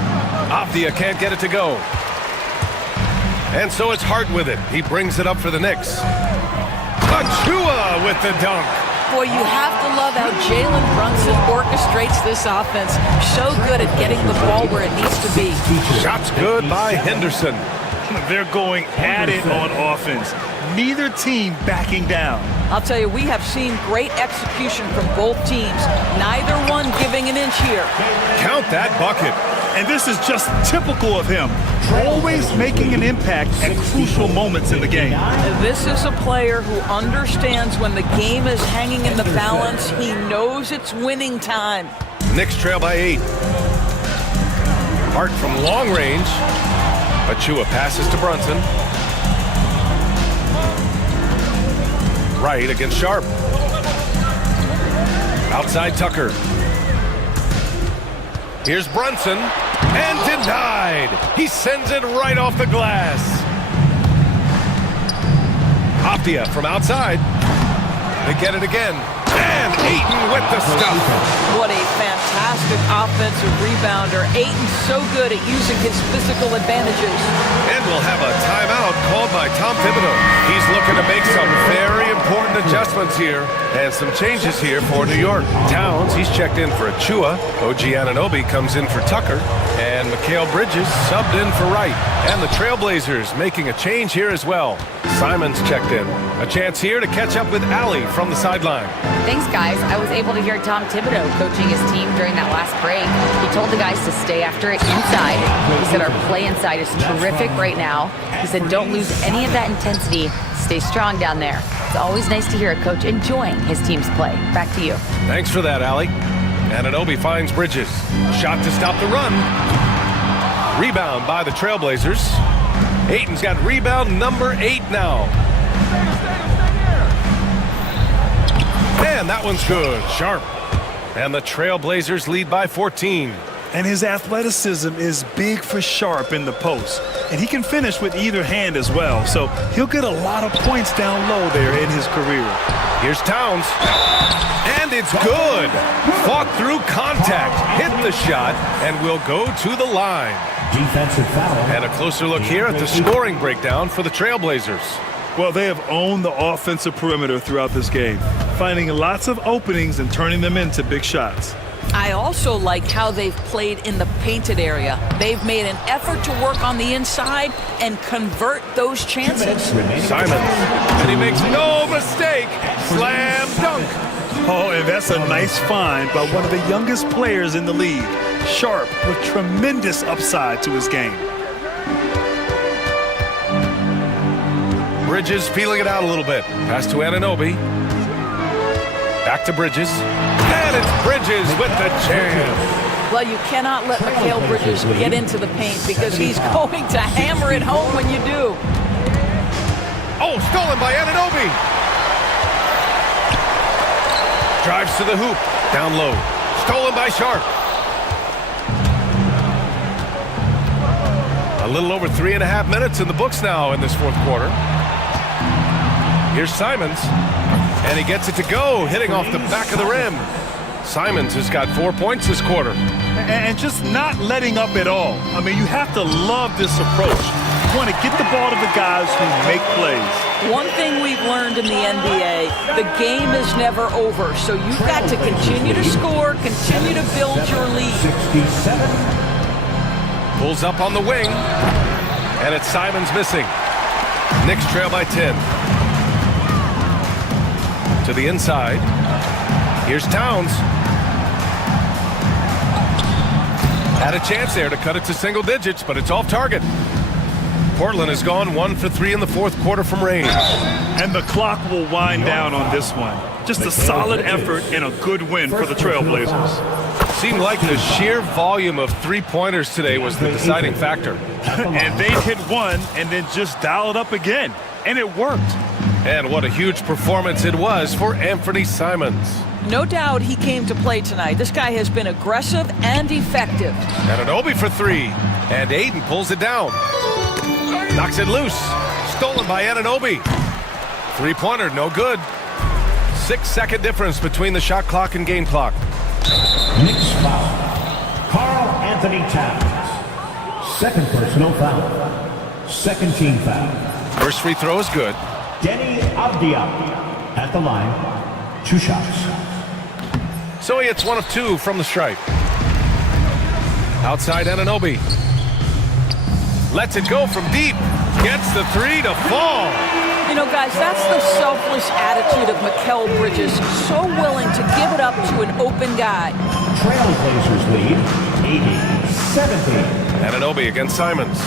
Avdia can't get it to go. And so it's Hart with it. He brings it up for the Knicks. Achua with the dunk. Boy, you have to love how Jalen Brunson orchestrates this offense. So good at getting the ball where it needs to be. Shots good by Henderson. They're going at it on offense. Neither team backing down. I'll tell you, we have seen great execution from both teams. Neither one giving an inch here. Count that bucket. And this is just typical of him. Always making an impact at crucial moments in the game. This is a player who understands when the game is hanging in the balance. He knows it's winning time. Knicks trail by 8. Hart from long range. Achua passes to Brunson. Right against Sharp. Outside Tucker. Here's Brunson. And denied. He sends it right off the glass. Avdia from outside. They get it again. And Ayton with the stuff. What a fantastic offensive rebounder. Ayton's so good at using his physical advantages. And we'll have a timeout called by Tom Thibodeau. He's looking to make some very important adjustments here and some changes here for New York. Towns, he's checked in for Achua. OG Anunoby comes in for Tucker. And Mikal Bridges subbed in for Wright. And the Trailblazers making a change here as well. Simons checked in. A chance here to catch up with Allie from the sideline. Thanks, guys. I was able to hear Tom Thibodeau coaching his team during that last break. He told the guys to stay after it inside. He said our play inside is terrific right now. He said don't lose any of that intensity. Stay strong down there. It's always nice to hear a coach enjoying his team's play. Back to you. Thanks for that, Allie. Anunoby finds Bridges. Shot to stop the run. Rebound by the Trailblazers. Ayton's got rebound number 8 now. And that one's good. Sharp. And the Trailblazers lead by 14. And his athleticism is big for Sharp in the post. And he can finish with either hand as well. So he'll get a lot of points down low there in his career. Here's Towns. And it's good. Fought through contact. Hit the shot. And will go to the line. Defensive foul. And a closer look here at the scoring breakdown for the Trailblazers. Well, they have owned the offensive perimeter throughout this game, finding lots of openings and turning them into big shots. I also like how they've played in the painted area. They've made an effort to work on the inside and convert those chances. Simons, and he makes no mistake. Slam dunk. Oh, and that's a nice find by one of the youngest players in the league. Sharp with tremendous upside to his game. Bridges feeling it out a little bit. Pass to Anunoby. Back to Bridges. And it's Bridges with the jam. Well, you cannot let Mikal Bridges get into the paint because he's going to hammer it home when you do. Oh, stolen by Anunoby. Drives to the hoop. Down low. Stolen by Sharp. A little over 3.5 minutes in the books now in this fourth quarter. Here's Simons. And he gets it to go, hitting off the back of the rim. Simons has got 4 points this quarter. And just not letting up at all. I mean, you have to love this approach. You want to get the ball to the guys who make plays. One thing we've learned in the NBA, the game is never over. So you've got to continue to score, continue to build your lead. 67. Pulls up on the wing, and it's Simons missing. Knicks trail by 10. To the inside. Here's Towns. Had a chance there to cut it to single digits, but it's off target. Portland has gone 1 for 3 in the fourth quarter from range. And the clock will wind down on this one. Just a solid effort and a good win for the Trailblazers. Seemed like the sheer volume of three-pointers today was the deciding factor. And they hit one and then just dial it up again. And it worked. And what a huge performance it was for Anthony Simons. No doubt he came to play tonight. This guy has been aggressive and effective. Anunoby for three. And Aiden pulls it down. Knocks it loose. Stolen by Anunoby. Three-pointer, no good. 6-second difference between the shot clock and game clock. Knicks foul. Karl Anthony Towns. Second personal foul. Second team foul. First free throw is good. Denny Avdia at the line. 2 shots. So he hits 1 of 2 from the stripe. Outside Anunoby. Lets it go from deep. Gets the 3 to fall. You know, guys, that's the selfless attitude of Mikal Bridges. So willing to give it up to an open guy. Trailblazers lead 80-70. Anunoby against Simons.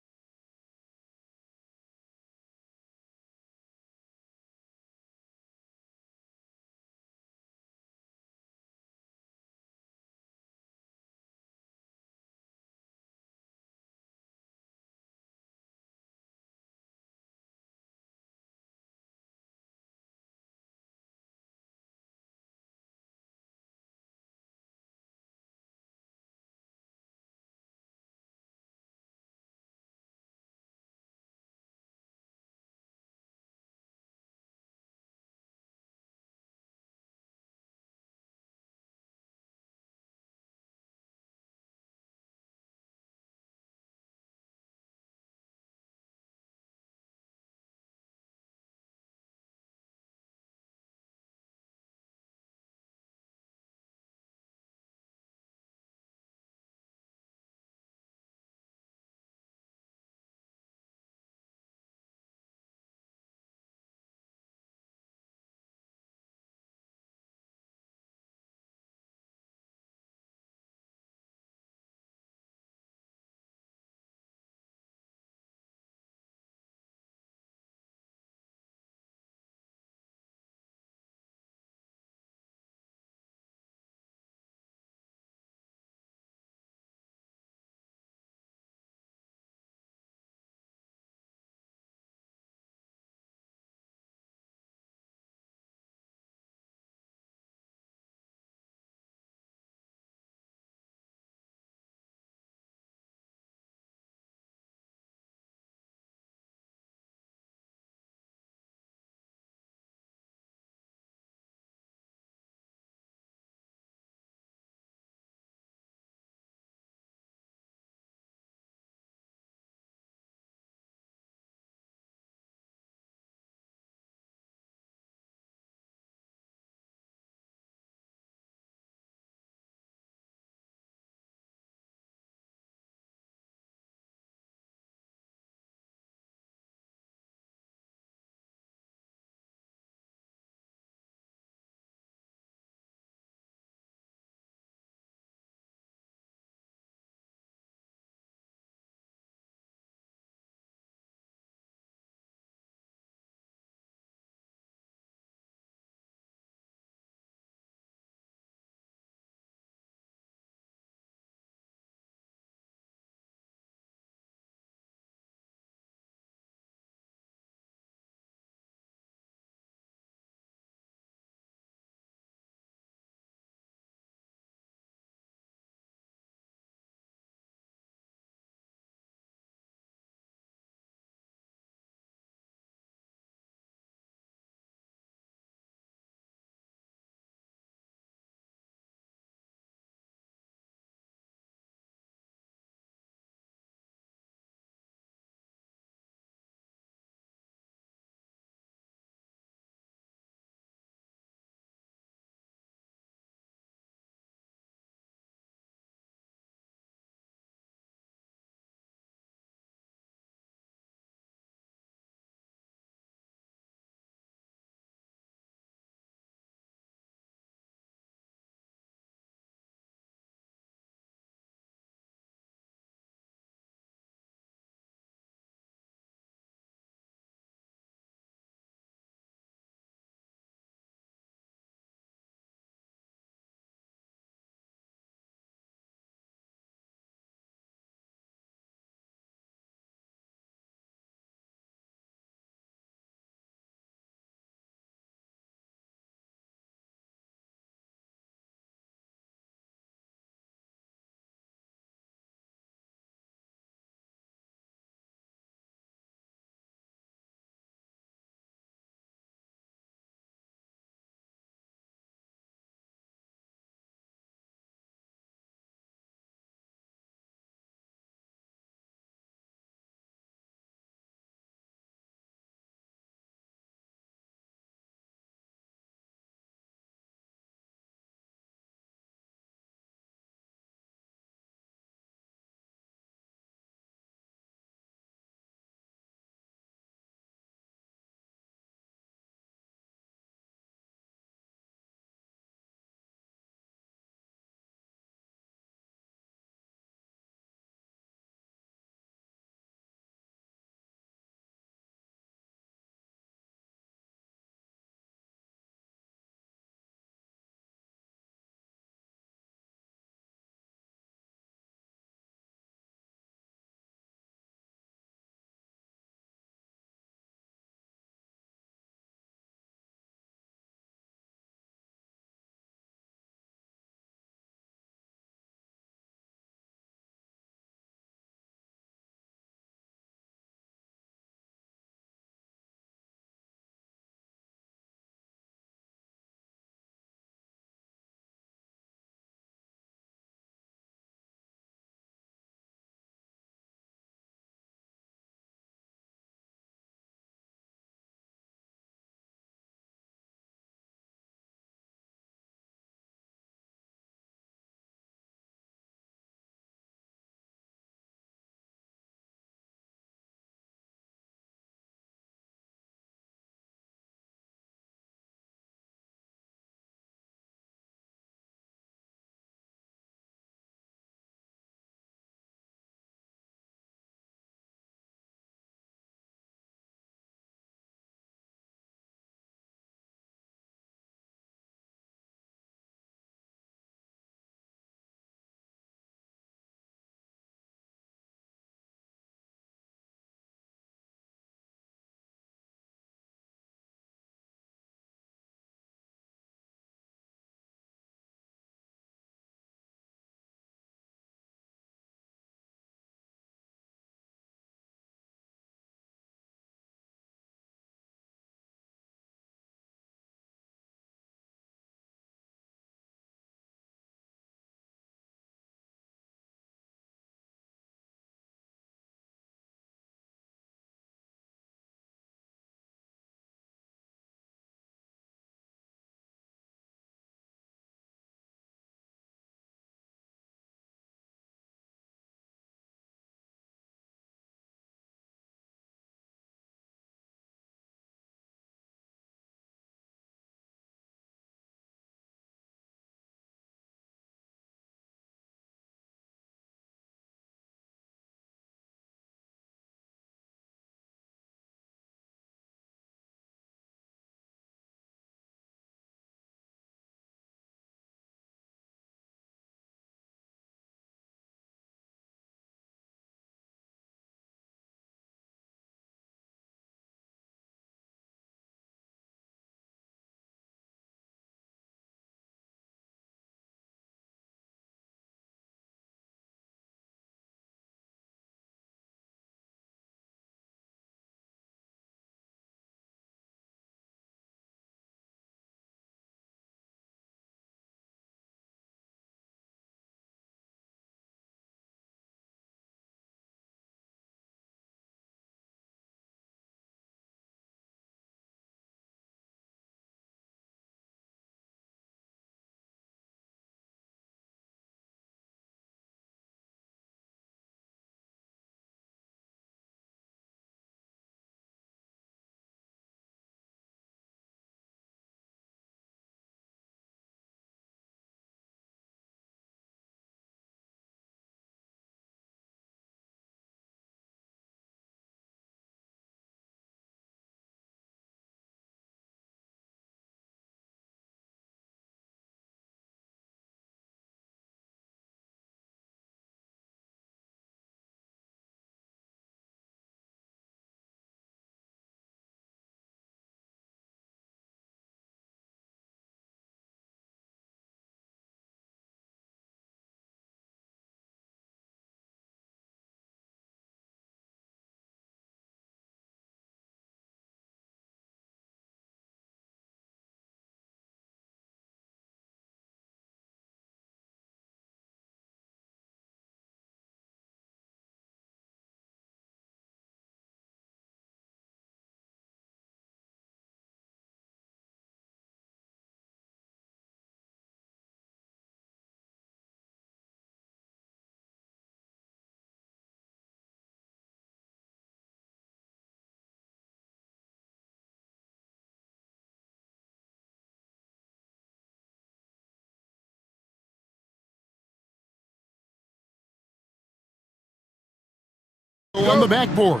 On the backboard.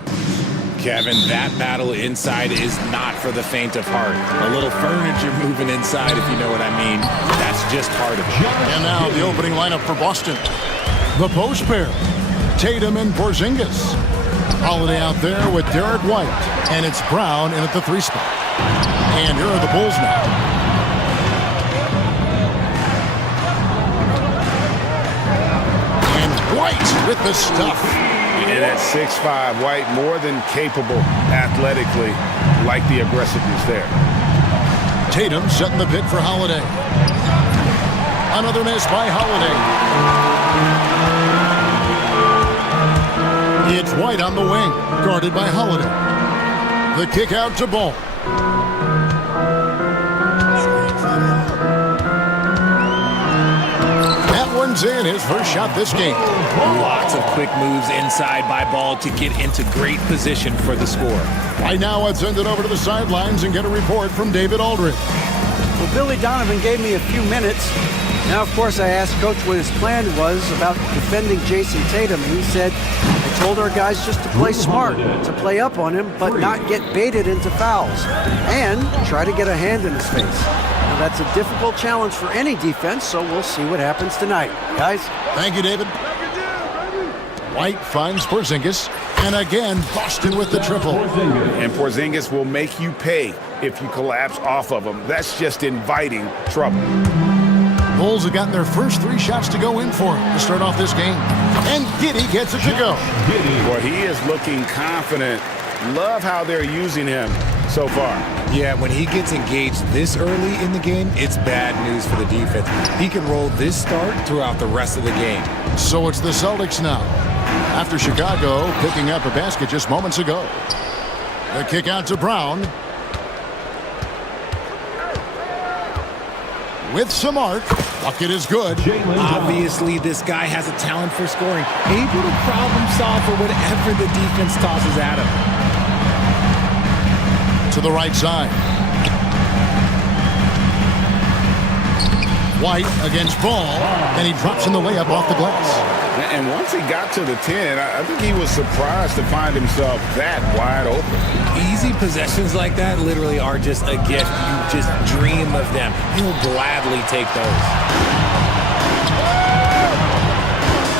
Kevin, that battle inside is not for the faint of heart. A little furniture moving inside, if you know what I mean. That's just part of it. And now the opening lineup for Boston. The post pair, Tatum and Porzingis. Holiday out there with Derek White. And it's Brown in at the 3 spot. And here are the Bulls now. And White with the stuff. And at 6'5", White more than capable athletically, like the aggressiveness there. Tatum setting the pick for Holiday. Another miss by Holiday. It's White on the wing, guarded by Holiday. The kick out to Ball. One's in his first shot this game. Lots of quick moves inside by Ball to get into great position for the score. Right now, let's send it over to the sidelines and get a report from David Aldridge. Well, Billy Donovan gave me a few minutes. Now, of course, I asked Coach what his plan was about defending Jason Tatum, and he said, I told our guys just to play smart, to play up on him, but not get baited into fouls, and try to get a hand in his face. Now, that's a difficult challenge for any defense, so we'll see what happens tonight. Guys? Thank you, David. White finds Porzingis, and again, Boston with the triple. And Porzingis will make you pay if you collapse off of him. That's just inviting trouble. Bulls have gotten their first 3 shots to go in for him to start off this game. And Giddey gets it to go. Well, he is looking confident. Love how they're using him so far. Yeah, when he gets engaged this early in the game, it's bad news for the defense. He can roll this start throughout the rest of the game. So it's the Celtics now, after Chicago picking up a basket just moments ago. The kick out to Brown. With some arc, bucket is good. Obviously, this guy has a talent for scoring, able to problem solve for whatever the defense tosses at him. To the right side. White against Ball, and he drops in the layup off the glass. And once he got to the 10, I think he was surprised to find himself that wide open. Easy possessions like that literally are just a gift. You just dream of them. He'll gladly take those.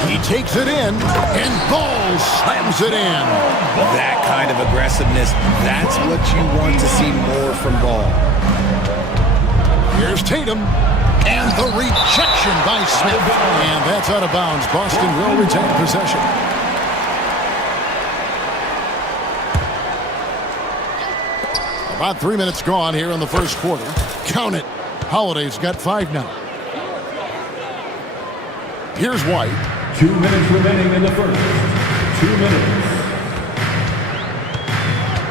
He takes it in, and Ball slams it in. That kind of aggressiveness, that's what you want to see more from Ball. Here's Tatum, and the rejection by Smith. And that's out of bounds. Boston will retain possession. About 3 minutes gone here in the first quarter. Count it. Holiday's got 5 now. Here's White. 2 minutes remaining in the first. 2 minutes.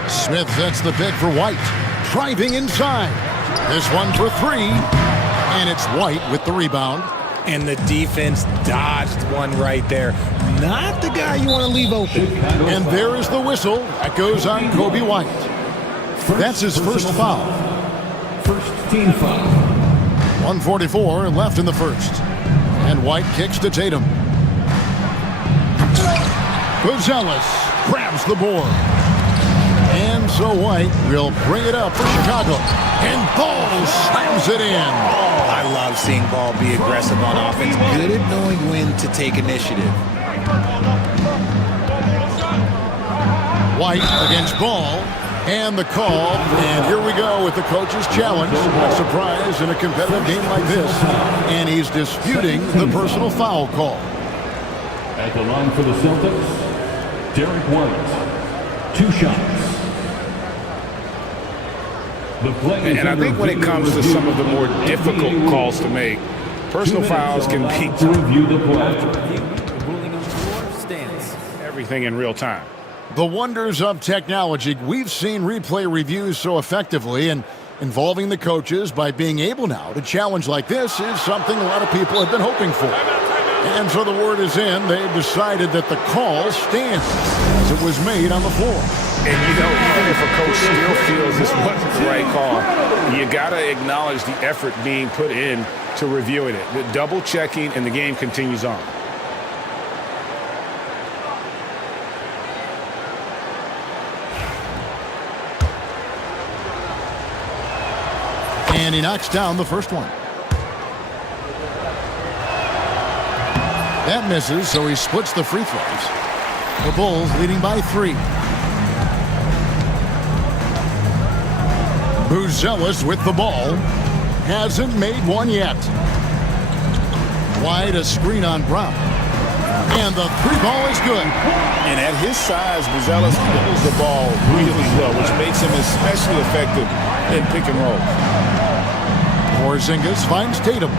Smith sets the pick for White. Driving inside. This one for 3. And it's White with the rebound. And the defense dodged one right there. Not the guy you want to leave open. And there is the whistle. That goes on Kobe White. That's his first foul. First team foul. 1:44 left in the first. And White kicks to Tatum. Gonzalez grabs the board. And so White will bring it up for Chicago. And Ball slams it in. I love seeing Ball be aggressive on offense. Good at knowing when to take initiative. White against Ball. And the call. And here we go with the coach's challenge. A surprise in a competitive game like this. And he's disputing the personal foul call. At the line for the Celtics, Derek White. 2 shots. And I think when it comes to some of the more difficult calls to make, personal fouls can be everything in real time. The wonders of technology. We've seen replay reviews so effectively, and involving the coaches by being able now to challenge like this is something a lot of people have been hoping for. And so the word is in. They've decided that the call stands as it was made on the floor. And you know, even if a coach still feels this wasn't the right call, you got to acknowledge the effort being put in to reviewing it. The double checking, and the game continues on. And he knocks down the first one. That misses, so he splits the free throws. The Bulls leading by 3. Buzelis with the ball. Hasn't made one yet. Wide, a screen on Brown. And the three ball is good. And at his size, Buzelis handles the ball really well, which makes him especially effective in pick and roll. Porzingis finds Tatum.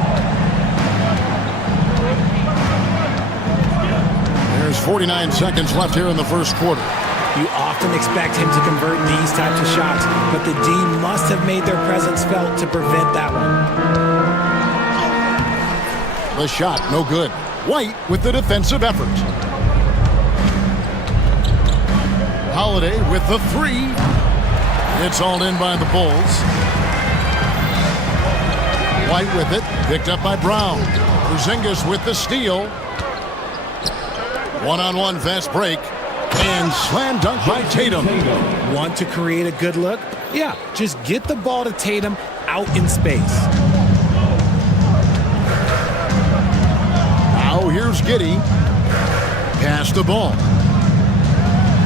There's 49 seconds left here in the first quarter. You often expect him to convert these types of shots, but the D must have made their presence felt to prevent that one. The shot, no good. White with the defensive effort. Holiday with the 3. It's all in by the Bulls. White with it, picked up by Brown. Porzingis with the steal. One-on-one fast break. And slam dunk by Tatum. Want to create a good look? Yeah, just get the ball to Tatum out in space. Now here's Giddey. Pass the ball.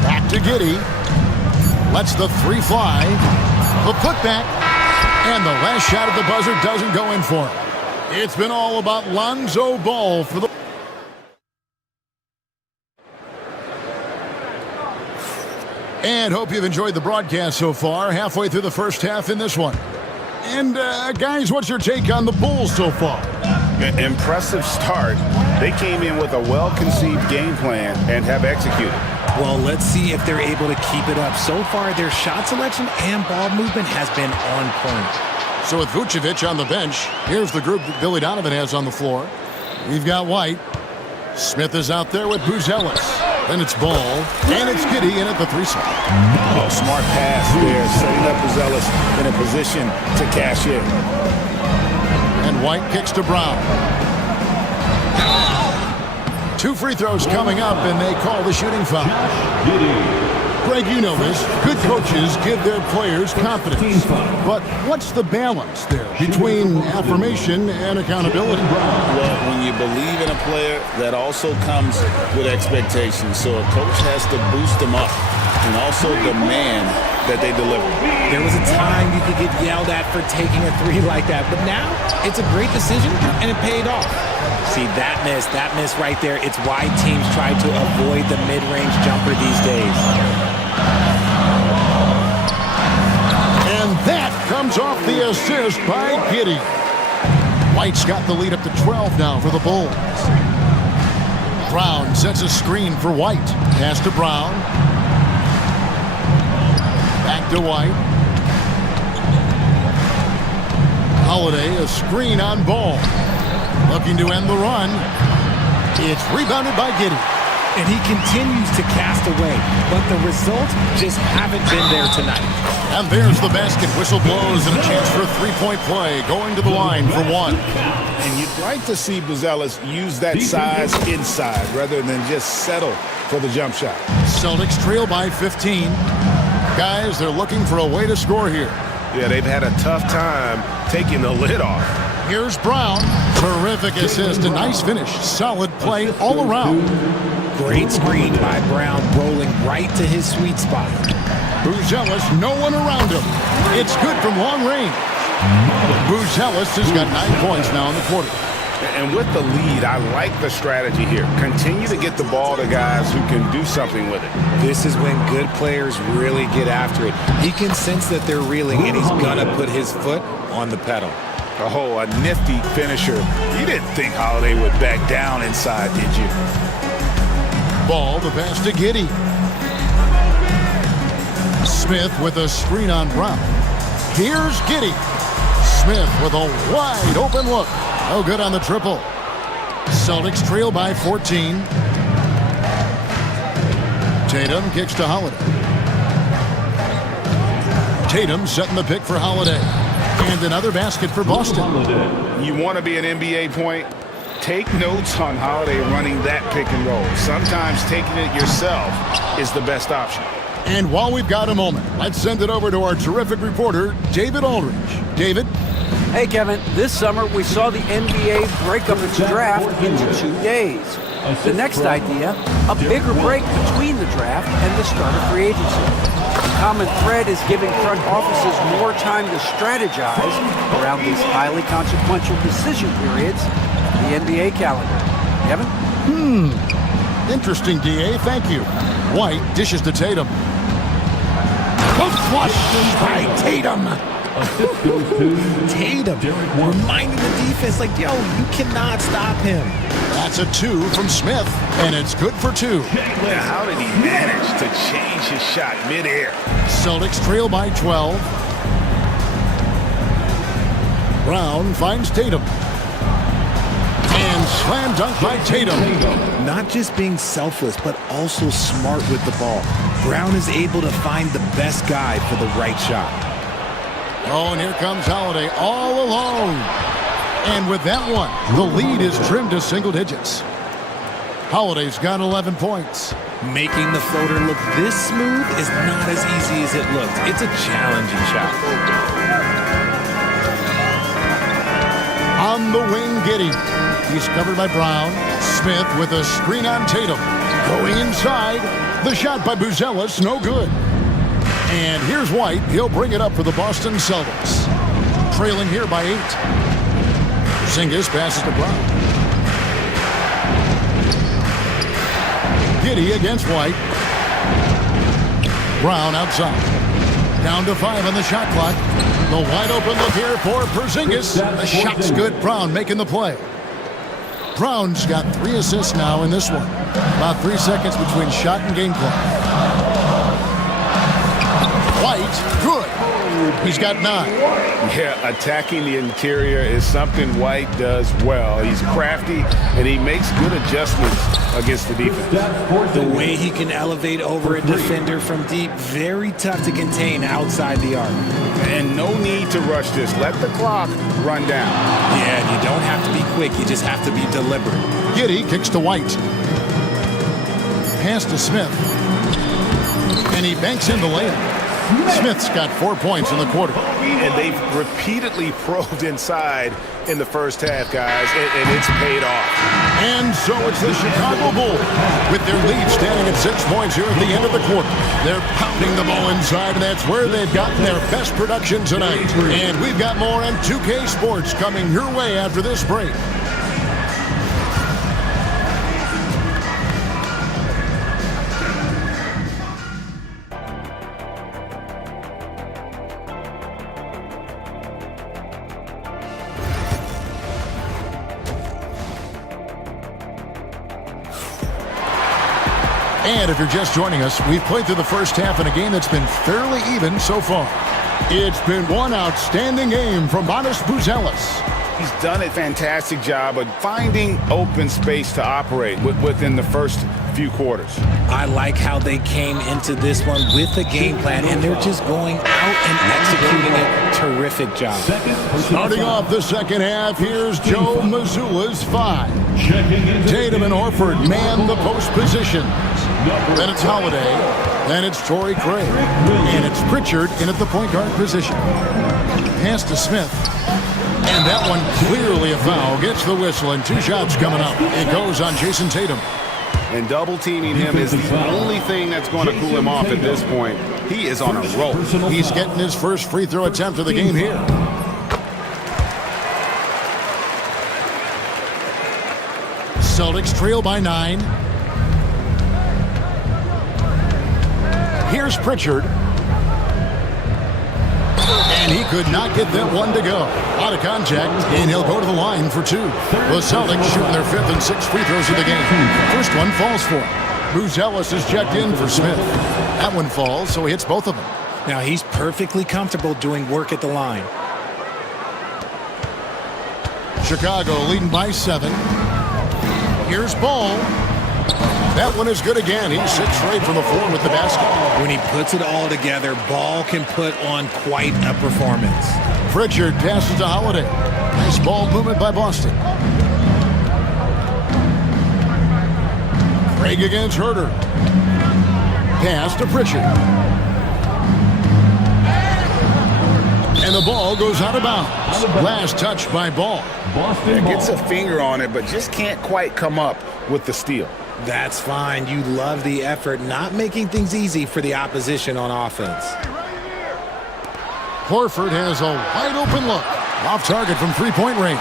Back to Giddey. Lets the 3 fly. The putback. And the last shot at the buzzer doesn't go in for him. It's been all about Lonzo Ball for the... And hope you've enjoyed the broadcast so far. Halfway through the first half in this one. And, guys, what's your take on the Bulls so far? Impressive start. They came in with a well-conceived game plan and have executed. Well, let's see if they're able to keep it up. So far, their shot selection and ball movement has been on point. So with Vucevic on the bench, here's the group that Billy Donovan has on the floor. We've got White. Smith is out there with Buzelis. Then it's Ball, and it's Giddey in at the 3 spot. Oh, smart pass there, setting up Buzelis in a position to cash in. And White kicks to Brown. 2 free throws coming up, and they call the shooting foul. Greg, you know this. Good coaches give their players confidence. But what's the balance there between affirmation and accountability? Well, when you believe in a player, that also comes with expectations. So a coach has to boost them up and also demand that they deliver. There was a time you could get yelled at for taking a 3 like that, but now it's a great decision, and it paid off. See, that miss right there, it's why teams try to avoid the mid-range jumper these days. And that comes off the assist by Giddey. White's got the lead up to 12 now for the Bulls. Brown sets a screen for White. Pass to Brown. Back to White. Holiday, a screen on Ball. Looking to end the run. It's rebounded by Giddey. And he continues to cast away, but the results just haven't been there tonight. And there's the basket. Whistle blows and a chance for a 3-point play. Going to the line for 1. And you'd like to see Buzelis use that size inside rather than just settle for the jump shot. Celtics trail by 15. Guys, they're looking for a way to score here. Yeah, they've had a tough time taking the lid off. Here's Brown. Terrific assist. A nice finish. Solid play all around. Great screen by Brown, rolling right to his sweet spot. Buzelis, no one around him. It's good from long range. Buzelis has got 9 points now in the quarter. And with the lead, I like the strategy here. Continue to get the ball to guys who can do something with it. This is when good players really get after it. He can sense that they're reeling, and he's going to put his foot on the pedal. Oh, a nifty finisher. You didn't think Holiday would back down inside, did you? Ball, the pass to Giddey. Smith with a screen on Brown. Here's Giddey. Smith with a wide open look. No good on the triple. Celtics trail by 14. Tatum kicks to Holiday. Tatum setting the pick for Holiday. And another basket for Boston. You want to be an NBA point? Take notes on Holiday running that pick and roll. Sometimes taking it yourself is the best option. And while we've got a moment, let's send it over to our terrific reporter, David Aldridge. David? Hey, Kevin, this summer we saw the NBA break up its draft into 2 days. The next idea, a bigger break between the draft and the start of free agency. The common thread is giving front offices more time to strategize around these highly consequential decision periods in the NBA calendar. Kevin? Interesting, DA. Thank you. White dishes to Tatum. Good flush by Tatum. Tatum reminding the defense, like, yo, you cannot stop him. That's a 2 from Smith, and it's good for 2. Now, how did he manage to change his shot midair? Celtics trail by 12. Brown finds Tatum. And slam dunk by Tatum. Not just being selfless, but also smart with the ball. Brown is able to find the best guy for the right shot. Oh, and here comes Holiday all alone. And with that one, the lead is trimmed to single digits. Holiday's got 11 points. Making the floater look this smooth is not as easy as it looks. It's a challenging shot. On the wing, Giddey. He's covered by Brown. Smith with a screen on Tatum. Going inside. The shot by Buzelis, no good. And here's White. He'll bring it up for the Boston Celtics. Trailing here by 8. Porzingis passes to Brown. Giddey against White. Brown outside. Down to 5 on the shot clock. The wide open look here for Porzingis. The shot's good. Brown making the play. Brown's got 3 assists now in this one. About 3 seconds between shot and game clock. White, good. He's got 9. Yeah, attacking the interior is something White does well. He's crafty, and he makes good adjustments against the defense. The way he can elevate over a defender from deep, very tough to contain outside the arc. And no need to rush this. Let the clock run down. Yeah, and you don't have to be quick. You just have to be deliberate. Giddey kicks to White. Pass to Smith. And he banks in the layup. Smith's got 4 points in the quarter. And they've repeatedly probed inside in the first half, guys, and it's paid off. And so it's the Chicago Bulls with their lead standing at 6 points here at the end of the quarter. They're pounding the ball inside, and that's where they've gotten their best production tonight. And we've got more on 2K Sports coming your way after this break. And if you're just joining us, we've played through the first half in a game that's been fairly even so far. It's been one outstanding game from Matas Buzelis. He's done a fantastic job of finding open space to operate within the first few quarters. I like how they came into this one with a game plan, and they're just going out and executing it. Terrific job. Starting off the second half, here's Joe Mazzulla's 5. Tatum and Horford man the post position. Then it's Holiday. Then it's Torrey Craig. And it's Pritchard in at the point guard position. Pass to Smith. And that one clearly a foul. Gets the whistle, and 2 shots coming up. It goes on Jason Tatum. And double teaming him is the only thing that's going to cool him off at this point. He is on a roll. He's getting his first free throw attempt of the game here. Celtics trail by 9. Here's Pritchard. And he could not get that one to go. Out of contact, and he'll go to the line for 2. The Celtics shooting their 5th and 6th free throws of the game. First one falls for him. Buzelis is checked in for Smith. That one falls, so he hits both of them. Now he's perfectly comfortable doing work at the line. Chicago leading by 7. Here's Ball. That one is good again. He's 6 straight from the floor with the basket. When he puts it all together, Ball can put on quite a performance. Pritchard passes to Holiday. Nice ball movement by Boston. Craig against Herter. Pass to Pritchard. And the ball goes out of bounds. Last touch by Ball. Yeah, gets a finger on it, but just can't quite come up with the steal. That's fine. You love the effort, not making things easy for the opposition on offense. Horford has a wide open look. Off target from three-point range.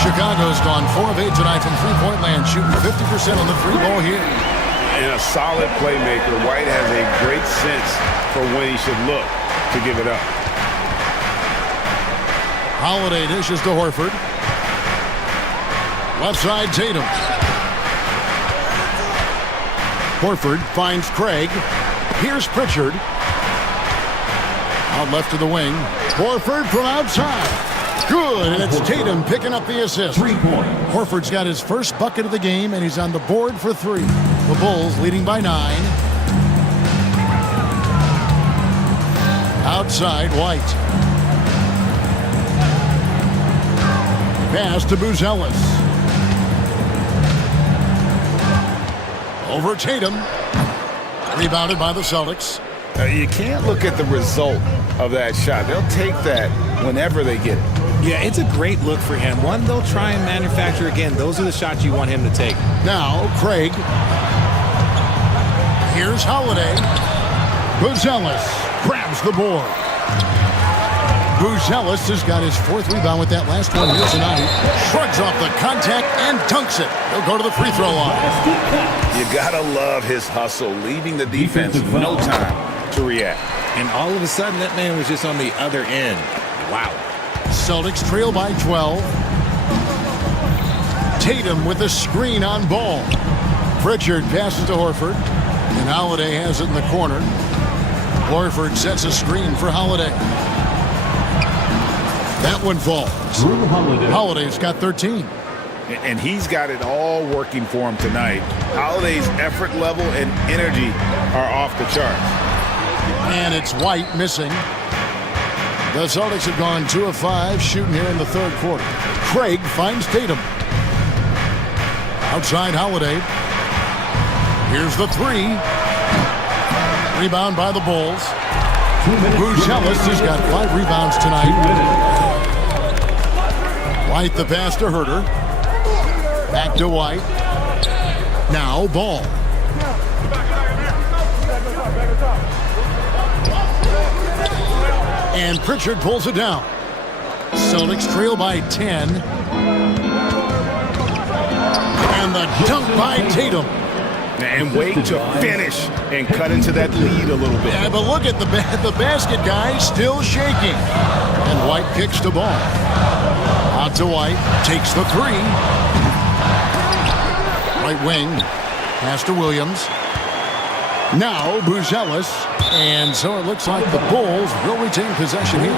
Chicago's gone 4 of 8 tonight from three-point land, shooting 50% on the three ball here. And a solid playmaker, White has a great sense for when he should look to give it up. Holiday dishes to Horford. Left side, Tatum. Horford finds Craig. Here's Pritchard. Out left to the wing. Horford from outside. Good, and it's Tatum picking up the assist. 3 points. Horford's got his first bucket of the game, and he's on the board for 3. The Bulls leading by 9. Outside, White. Pass to Buzelis. Over Tatum. Rebounded by the Celtics. You can't look at the result of that shot. They'll take that whenever they get it. Yeah, it's a great look for him. One they'll try and manufacture again. Those are the shots you want him to take. Now, Craig. Here's Holiday. Buzelis grabs the board. Buzelis has got his 4th rebound with that last one here tonight. Shrugs off the contact and dunks it. He'll go to the free throw line. You gotta love his hustle, leaving the defense no time to react. And all of a sudden, that man was just on the other end. Wow. Celtics trail by 12. Tatum with a screen on Ball. Pritchard passes to Horford. And Holiday has it in the corner. Horford sets a screen for Holiday. That one falls. Holiday's got 13. And he's got it all working for him tonight. Holiday's effort level and energy are off the charts. And it's White missing. The Celtics have gone 2 of 5 shooting here in the 3rd quarter. Craig finds Tatum. Outside Holiday. Here's the 3. Rebound by the Bulls. Buzelis has got 5 rebounds tonight. White the pass to Herter. Back to White. Now Ball. And Pritchard pulls it down. Celtics trail by 10. And the dunk by Tatum. And wait to finish and cut into that lead a little bit. Yeah, but look at the basket guy still shaking. And White kicks the ball. Out to White. Takes the 3. Right wing. Pass to Williams. Now Buzelis. And so it looks like the Bulls will retain possession here.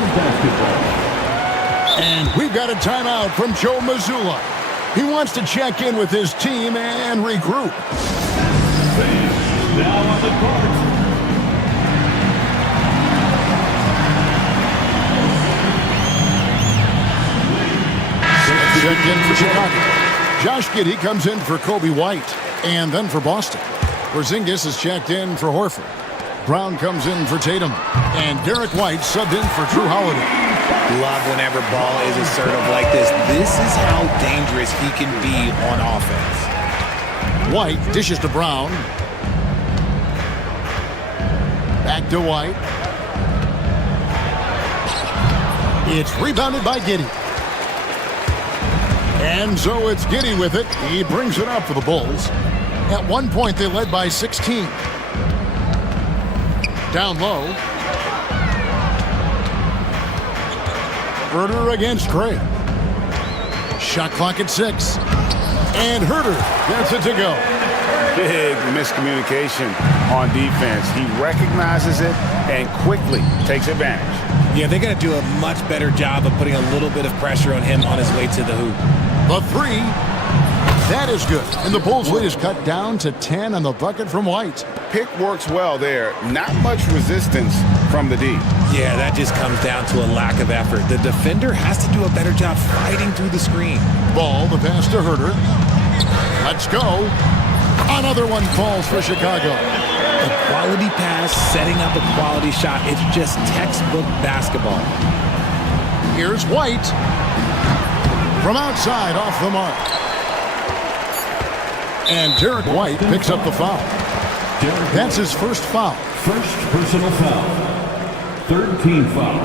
And we've got a timeout from Joe Mazzulla. He wants to check in with his team and regroup. Now on the court. Checked in for Chicago. Josh Giddey comes in for Kobe White and then for Boston. Porzingis is checked in for Horford. Brown comes in for Tatum. And Derek White subbed in for Drew Holiday. Love whenever Ball is assertive like this. This is how dangerous he can be on offense. White dishes to Brown. Back to White. It's rebounded by Giddey. And so it's Giddey with it. He brings it up for the Bulls. At one point, they led by 16. Down low. Herter against Craig. Shot clock at 6. And Herter gets it to go. Big miscommunication on defense. He recognizes it and quickly takes advantage. Yeah, they got to do a much better job of putting a little bit of pressure on him on his way to the hoop. The 3. That is good. And the Bulls' lead is cut down to 10 on the bucket from White. Pick works well there. Not much resistance from the D. Yeah, that just comes down to a lack of effort. The defender has to do a better job fighting through the screen. Ball, the pass to Herter. Let's go. Another one falls for Chicago. A quality pass, setting up a quality shot. It's just textbook basketball. Here's White. From outside, off the mark. And Derek White picks up the foul. That's his first foul. First personal foul. Third team foul.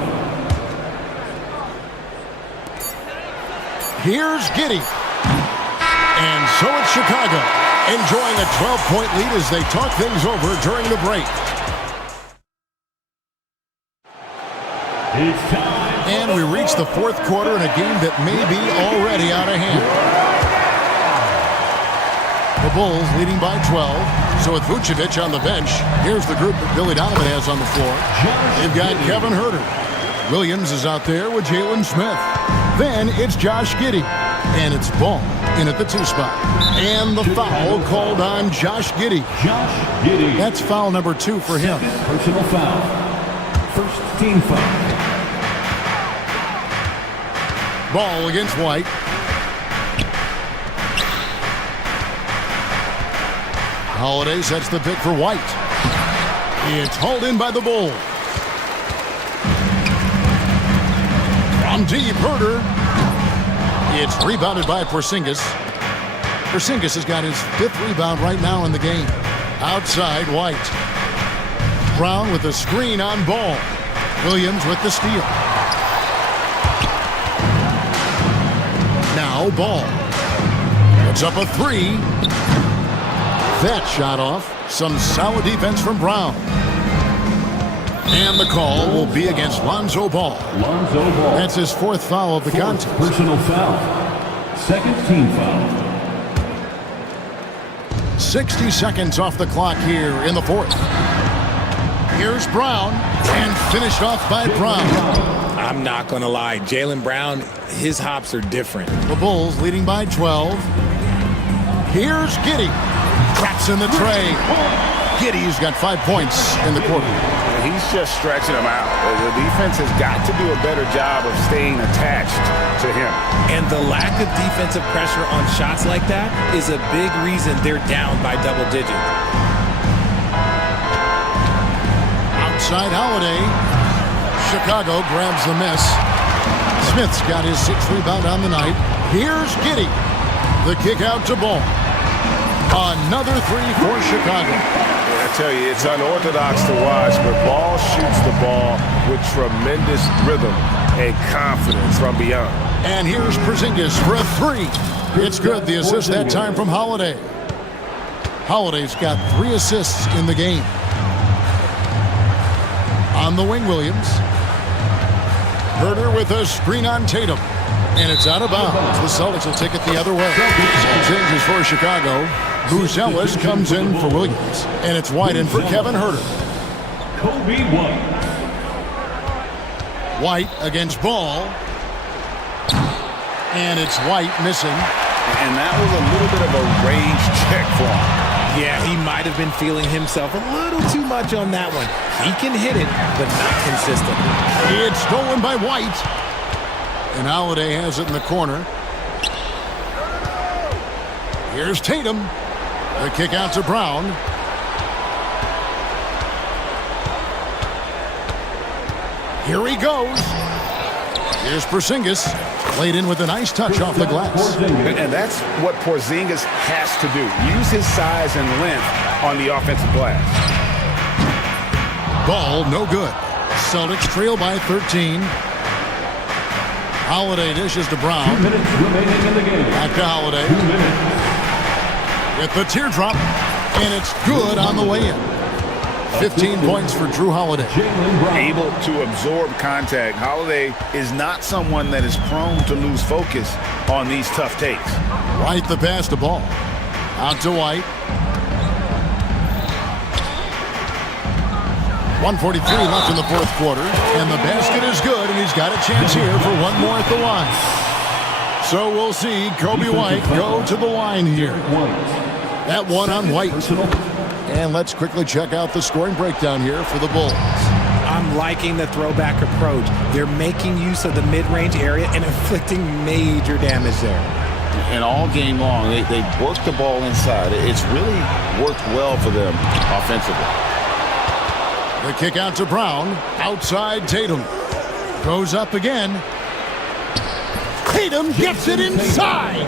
Here's Giddey. And so it's Chicago, enjoying a 12-point lead as they talk things over during the break. It's time. And we reach the fourth quarter in a game that may be already out of hand. The Bulls leading by 12. So with Vucevic on the bench, here's the group that Billy Donovan has on the floor. They've got Kevin Huerter. Williams is out there with Jalen Smith. Then it's Josh Giddey. And it's Ball in at the 2 spot. And the foul called on Josh Giddey. Josh Giddey. That's foul number 2 for him. Second personal foul. First team foul. Ball against White. Holiday sets the pick for White. It's hauled in by the Bulls. From deep, Huerter. It's rebounded by Porzingis. Porzingis has got his 5th rebound right now in the game. Outside, White. Brown with the screen on Ball. Williams with the steal. Now Ball. Puts up a 3. That shot off. Some solid defense from Brown. And the call will be against Lonzo Ball. Lonzo Ball. That's his 4th foul of the contest. Personal foul. Second team foul. 60 seconds off the clock here in the 4th. Here's Brown, and finished off by Brown. I'm not going to lie. Jaylen Brown, his hops are different. The Bulls leading by 12. Here's Giddey. Traps in the tray. Giddey's got 5 points in the quarter. He's just stretching them out. The defense has got to do a better job of staying attached to him. And the lack of defensive pressure on shots like that is a big reason they're down by double digits. Outside Holiday. Chicago grabs the miss. Smith's got his 6th rebound on the night. Here's Giddey. The kick out to Ball. Another 3 for Chicago. I tell you, it's unorthodox to watch, but Ball shoots the ball with tremendous rhythm and confidence from beyond. And here's Porzingis for a 3. It's good. The assist that time from Holiday. Holiday's got 3 assists in the game. On the wing, Williams. Huerter with a screen on Tatum. And it's out of bounds. The Celtics will take it the other way. Some changes for Chicago. Buzelis comes in for Williams. And it's White in for Kevin Huerter. Kobe White. White against Ball. And it's White missing. And that was a little bit of a range check for him. Yeah, he might have been feeling himself a little too much on that one. He can hit it, but not consistent. It's stolen by White. And Holiday has it in the corner. Here's Tatum. The kick out to Brown. Here he goes. Here's Porzingis. Played in with a nice touch off the glass. And that's what Porzingis has to do. Use his size and length on the offensive glass. Ball, no good. Celtics trail by 13. Holiday dishes to Brown. 2 minutes remaining in the game. Back to Holiday. 2 minutes. With the teardrop. And it's good on the way in. 15 points for Drew Holiday. Able to absorb contact. Holiday is not someone that is prone to lose focus on these tough takes. White the pass to Ball. Out to White. 1:43 left in the 4th quarter. And the basket is good, and he's got a chance here for one more at the line. So we'll see Kobe White go to the line here. That one on White. And let's quickly check out the scoring breakdown here for the Bulls. I'm liking the throwback approach. They're making use of the mid-range area and inflicting major damage there. And all game long, they work the ball inside. It's really worked well for them offensively. The kick out to Brown. Outside Tatum. Goes up again. Tatum gets it inside.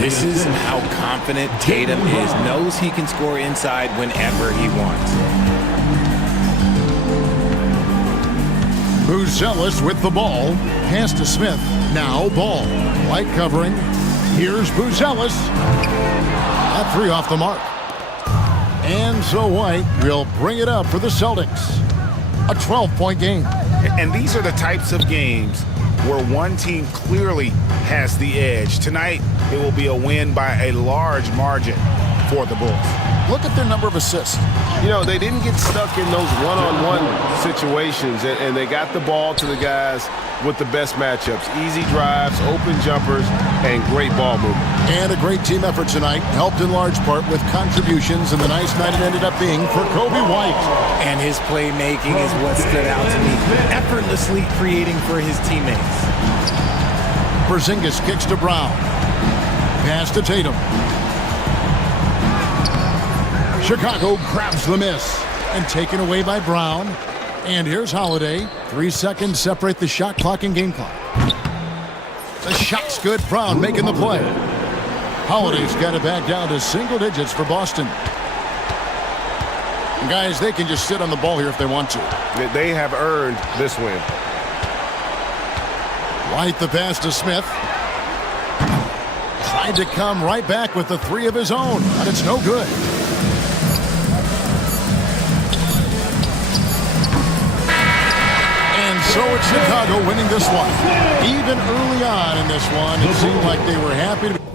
This is how confident Tatum is. Knows he can score inside whenever he wants. Buzelis with the ball. Pass to Smith. Now ball. White covering. Here's Buzelis. That three off the mark. And so White will bring it up for the Celtics. A 12-point game. And these are the types of games where one team clearly has the edge. Tonight, it will be a win by a large margin for the Bulls. Look at their number of assists. You know, they didn't get stuck in those one-on-one situations, and they got the ball to the guys with the best matchups. Easy drives, open jumpers, and great ball movement. And a great team effort tonight, helped in large part with contributions, and the nice night it ended up being for Kobe White. And his playmaking is what stood out to me. Effortlessly creating for his teammates. Porzingis kicks to Brown. Pass to Tatum. Chicago grabs the miss and taken away by Brown. And here's Holiday. 3 seconds separate the shot clock and game clock. The shot's good. Brown making the play. Holiday's got it back down to single digits for Boston. And guys, they can just sit on the ball here if they want to. They have earned this win. White the pass to Smith. Tried to come right back with the three of his own, but it's no good. And so it's Chicago winning this one. Even early on in this one, it seemed like they were happy to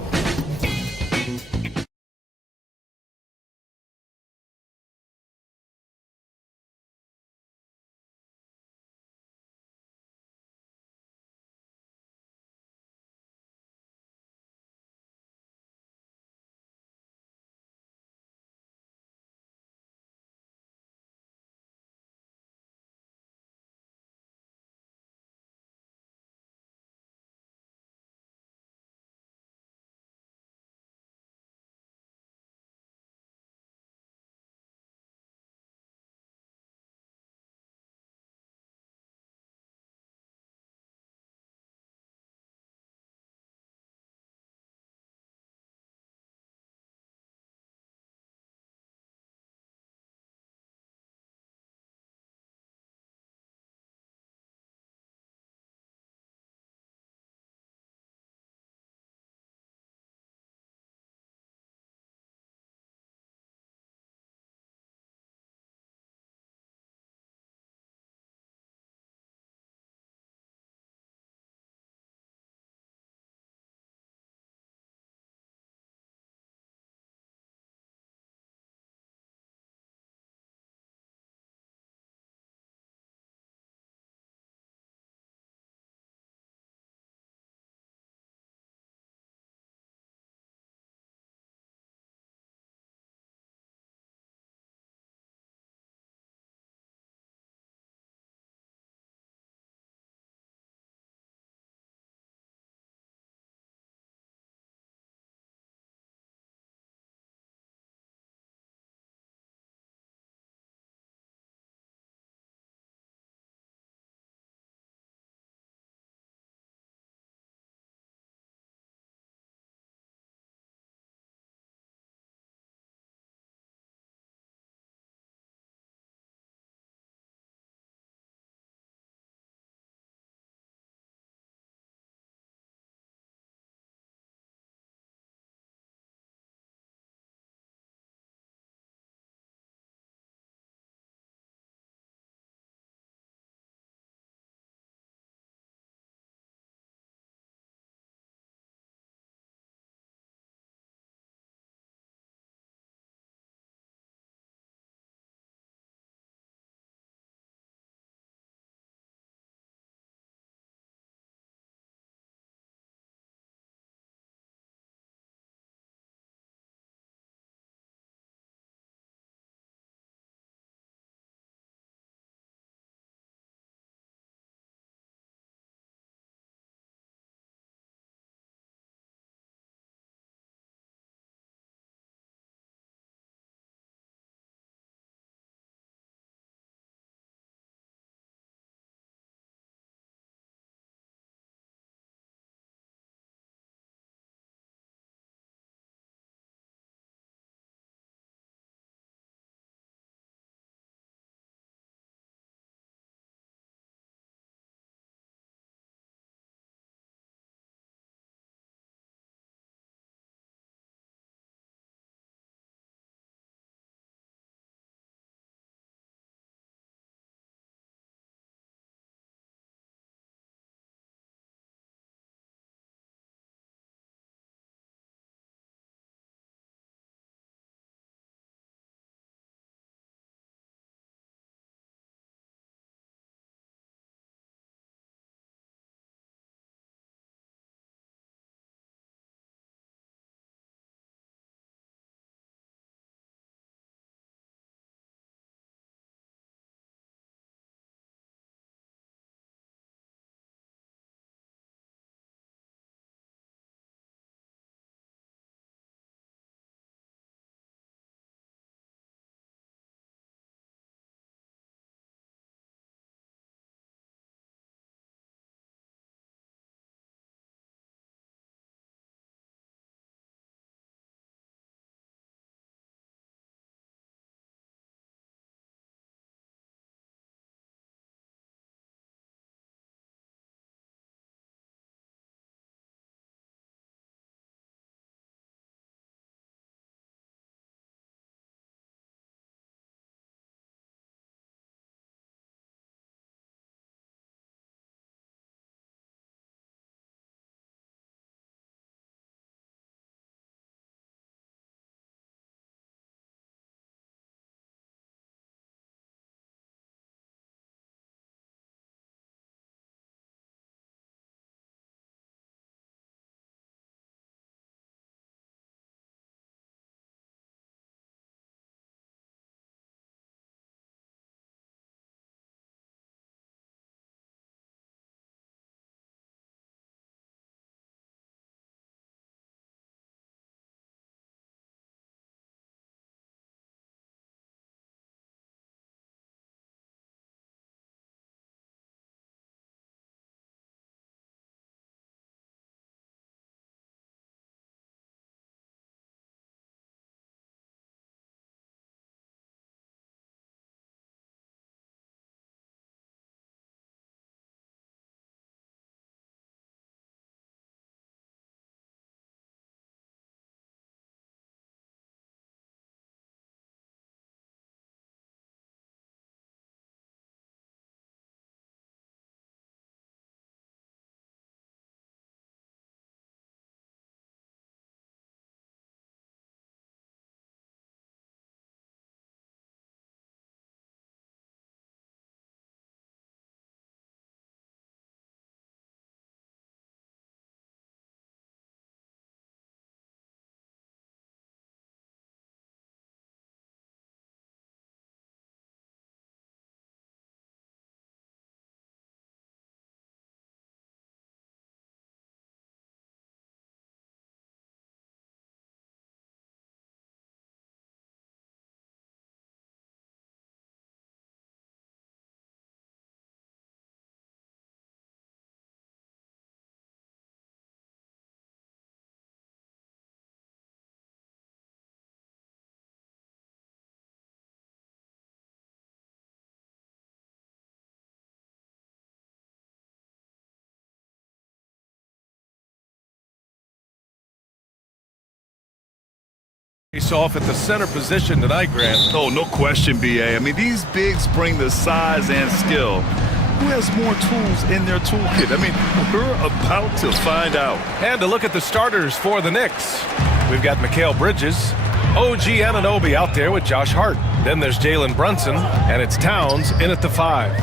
Face off at the center position tonight, Grant. Oh, no question, B.A. I mean, these bigs bring the size and skill. Who has more tools in their toolkit? I mean, we're about to find out. And to look at the starters for the Knicks. We've got Mikal Bridges, OG Anunoby out there with Josh Hart. Then there's Jalen Brunson, and it's Towns in at the 5.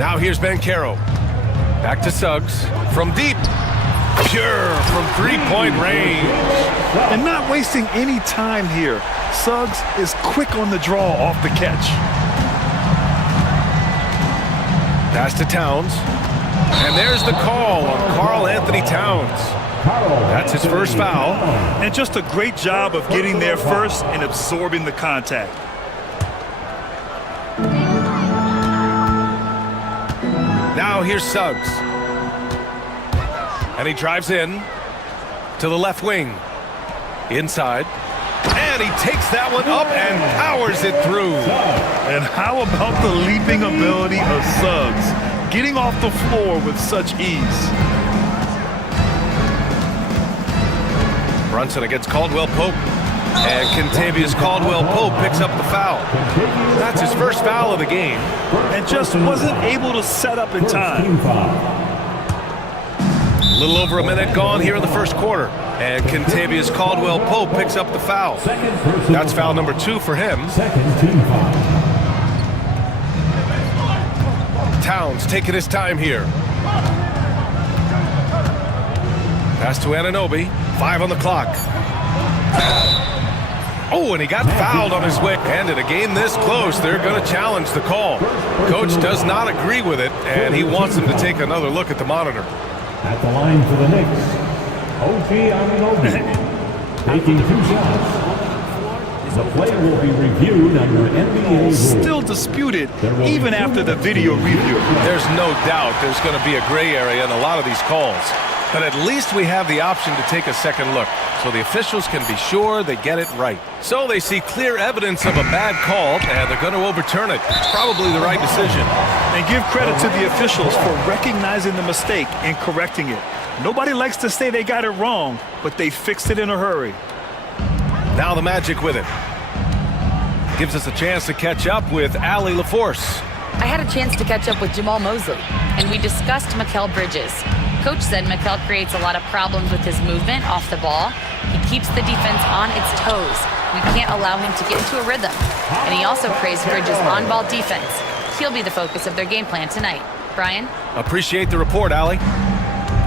Now here's Banchero. Back to Suggs. From deep. Pure from three-point range. And not wasting any time here. Suggs is quick on the draw off the catch. Pass to Towns. And there's the call on Karl Anthony Towns. That's his first foul. And just a great job of getting there first and absorbing the contact. Now here's Suggs. And he drives in to the left wing. Inside. And he takes that one up and powers it through. And how about the leaping ability of Suggs? Getting off the floor with such ease. Brunson against Caldwell Pope. And Kentavious Caldwell-Pope picks up the foul. That's his first foul of the game. And just wasn't able to set up in time. A little over a minute gone here in the first quarter. And Kentavious Caldwell-Pope picks up the foul. That's foul number 2 for him. Towns taking his time here. Pass to Anunoby. 5 on the clock. Oh, and he got fouled on his way. And in a game this close, they're going to challenge the call. Coach does not agree with it, and he wants him to take another look at the monitor. At the line for the Knicks, OG Anunoby, taking 2 shots. The play will be reviewed under NBA rules. Still disputed even after the video review. There's no doubt there's going to be a gray area in a lot of these calls. But at least we have the option to take a second look, so the officials can be sure they get it right. So they see clear evidence of a bad call, and they're going to overturn it. It's probably the right decision. And give credit to the officials for recognizing the mistake and correcting it. Nobody likes to say they got it wrong, but they fixed it in a hurry. Now the Magic with it. Gives us a chance to catch up with Allie LaForce. I had a chance to catch up with Jamal Mosley, and we discussed Mikal Bridges. Coach said Mikal creates a lot of problems with his movement off the ball. He keeps the defense on its toes. We can't allow him to get into a rhythm. And he also praised Bridges' on-ball defense. He'll be the focus of their game plan tonight. Brian? Appreciate the report, Allie.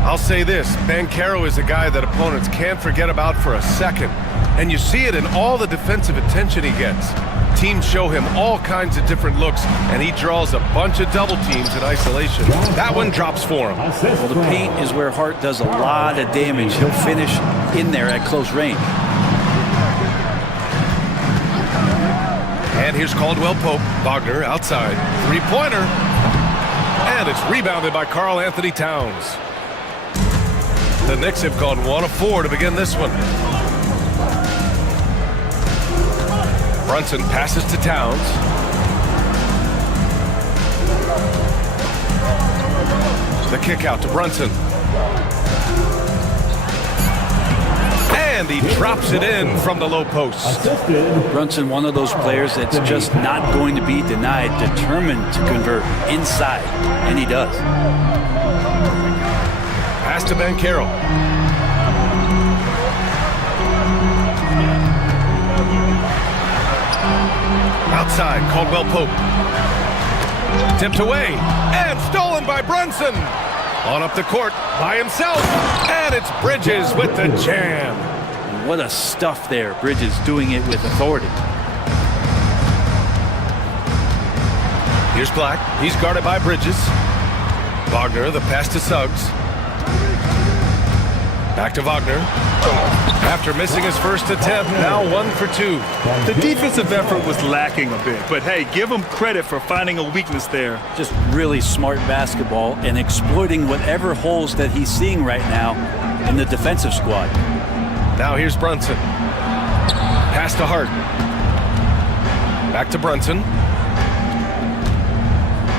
I'll say this, Banchero is a guy that opponents can't forget about for a second. And you see it in all the defensive attention he gets. Teams show him all kinds of different looks, and he draws a bunch of double teams in isolation. That one drops for him. Well, the paint is where Hart does a lot of damage. He'll finish in there at close range. And here's Caldwell Pope. Wagner outside. Three-pointer. And it's rebounded by Karl Anthony Towns. The Knicks have gone 1 of 4 to begin this one. Brunson passes to Towns. The kick out to Brunson. And he drops it in from the low post. Brunson, one of those players that's just not going to be denied, determined to convert inside, and he does. Pass to Banchero. Outside, Caldwell Pope. Tipped away, and stolen by Brunson. On up the court by himself, and it's Bridges with the jam. What a stuff there. Bridges doing it with authority. Here's Black. He's guarded by Bridges. Wagner, the pass to Suggs. Back to Wagner. After missing his first attempt, now 1 for 2. The defensive effort was lacking a bit, but hey, give him credit for finding a weakness there. Just really smart basketball and exploiting whatever holes that he's seeing right now in the defensive squad. Now here's Brunson. Pass to Hart. Back to Brunson.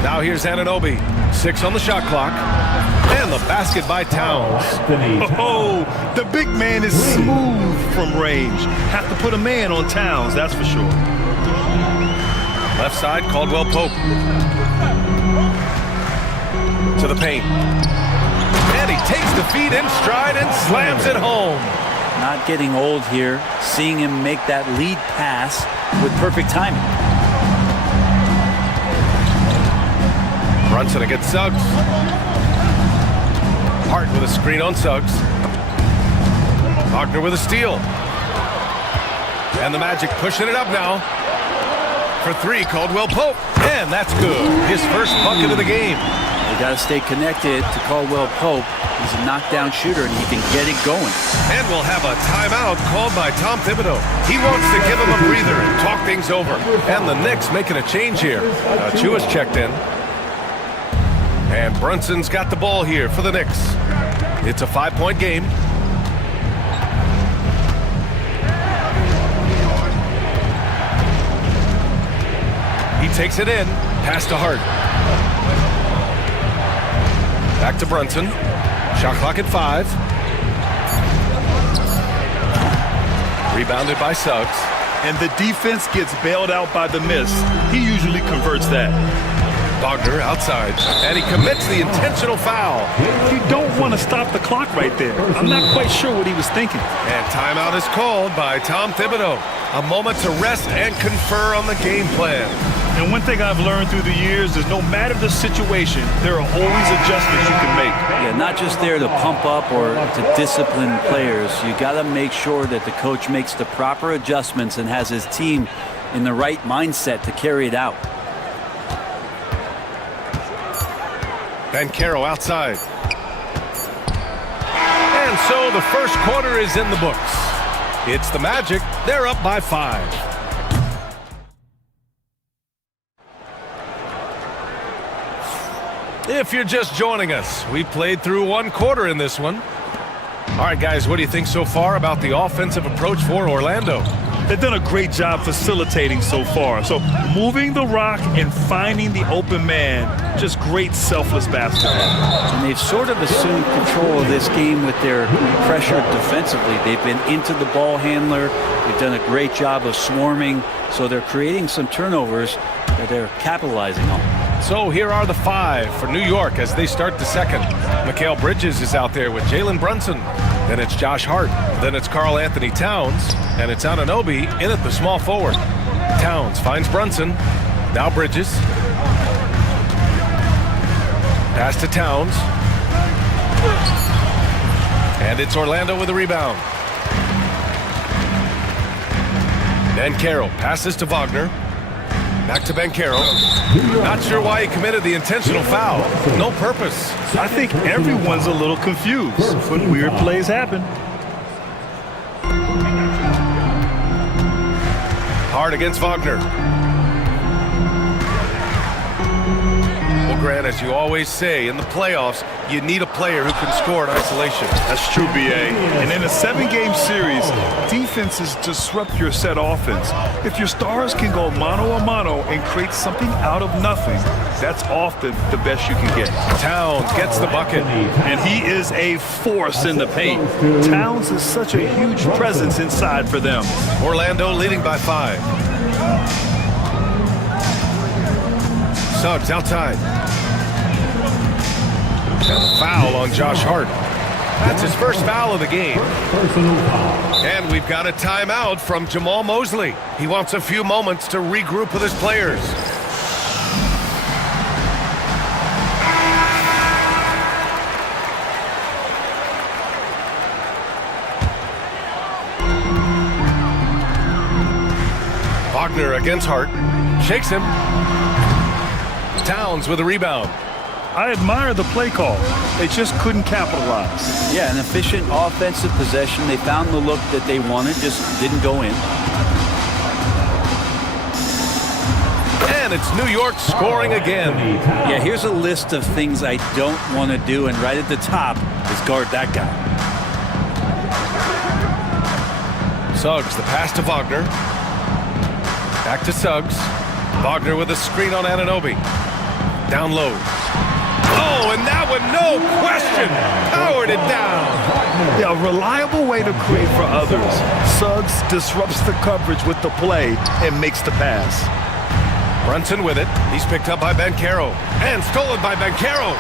Now here's Anunoby. 6 on the shot clock. And the basket by Towns. Oh, the big man is smooth from range. Have to put a man on Towns, that's for sure. Left side, Caldwell Pope. To the paint. And he takes the feed in stride and slams it home. Not getting old here, seeing him make that lead pass with perfect timing. Brunson against Suggs. Hart with a screen on Suggs. Wagner with a steal. And the Magic pushing it up now. For three, Caldwell Pope. And that's good. His first bucket of the game. You got to stay connected to Caldwell Pope. He's a knockdown shooter, and he can get it going. And we'll have a timeout called by Tom Thibodeau. He wants to give him a breather and talk things over. And the Knicks making a change here. Chua's checked in. And Brunson's got the ball here for the Knicks. It's a 5-point game. He takes it in. Pass to Hart. Back to Brunson. Shot clock at 5. Rebounded by Suggs. And the defense gets bailed out by the miss. He usually converts that. Wagner outside, and he commits the intentional foul. You don't want to stop the clock right there. I'm not quite sure what he was thinking. And timeout is called by Tom Thibodeau. A moment to rest and confer on the game plan. And one thing I've learned through the years is no matter the situation, there are always adjustments you can make. Yeah, not just there to pump up or to discipline players. You got to make sure that the coach makes the proper adjustments and has his team in the right mindset to carry it out. Bankero outside. And so the first quarter is in the books. It's the Magic. They're up by 5. If you're just joining us, we played through one quarter in this one. All right, guys, what do you think so far about the offensive approach for Orlando? They've done a great job facilitating so far. So moving the rock and finding the open man, just great selfless basketball. And they've sort of assumed control of this game with their pressure defensively. They've been into the ball handler. They've done a great job of swarming. So they're creating some turnovers that they're capitalizing on. So here are the 5 for New York as they start the second. Mikal Bridges is out there with Jalen Brunson. Then it's Josh Hart. Then it's Karl Anthony Towns. And it's Anunoby in at the small forward. Towns finds Brunson. Now Bridges. Pass to Towns. And it's Orlando with a rebound. Bankero passes to Wagner. Back to Bankero. Not sure why he committed the intentional foul. No purpose. I think everyone's a little confused, but weird plays happen. Hard against Wagner. Well, Grant, as you always say, in the playoffs, you need a player who can score in isolation. That's true, B.A. And in a 7-game series, defenses disrupt your set offense. If your stars can go mano-a-mano and create something out of nothing, that's often the best you can get. Towns gets the bucket. And he is a force in the paint. Towns is such a huge presence inside for them. Orlando leading by 5. Suggs outside. And a foul on Josh Hart. That's his first foul of the game. And we've got a timeout from Jamal Mosley. He wants a few moments to regroup with his players. Wagner against Hart. Shakes him. Towns with a rebound. I admire the play call. They just couldn't capitalize. Yeah, an efficient offensive possession. They found the look that they wanted, just didn't go in. And it's New York scoring again. Yeah, here's a list of things I don't want to do, and right at the top is guard that guy. Suggs, the pass to Wagner. Back to Suggs. Wagner with a screen on Anunoby. Down low. Oh, and that one, no question, powered it down. Yeah, a reliable way to create for others. Suggs disrupts the coverage with the play and makes the pass. Brunson with it. He's picked up by Banchero. And stolen by Banchero.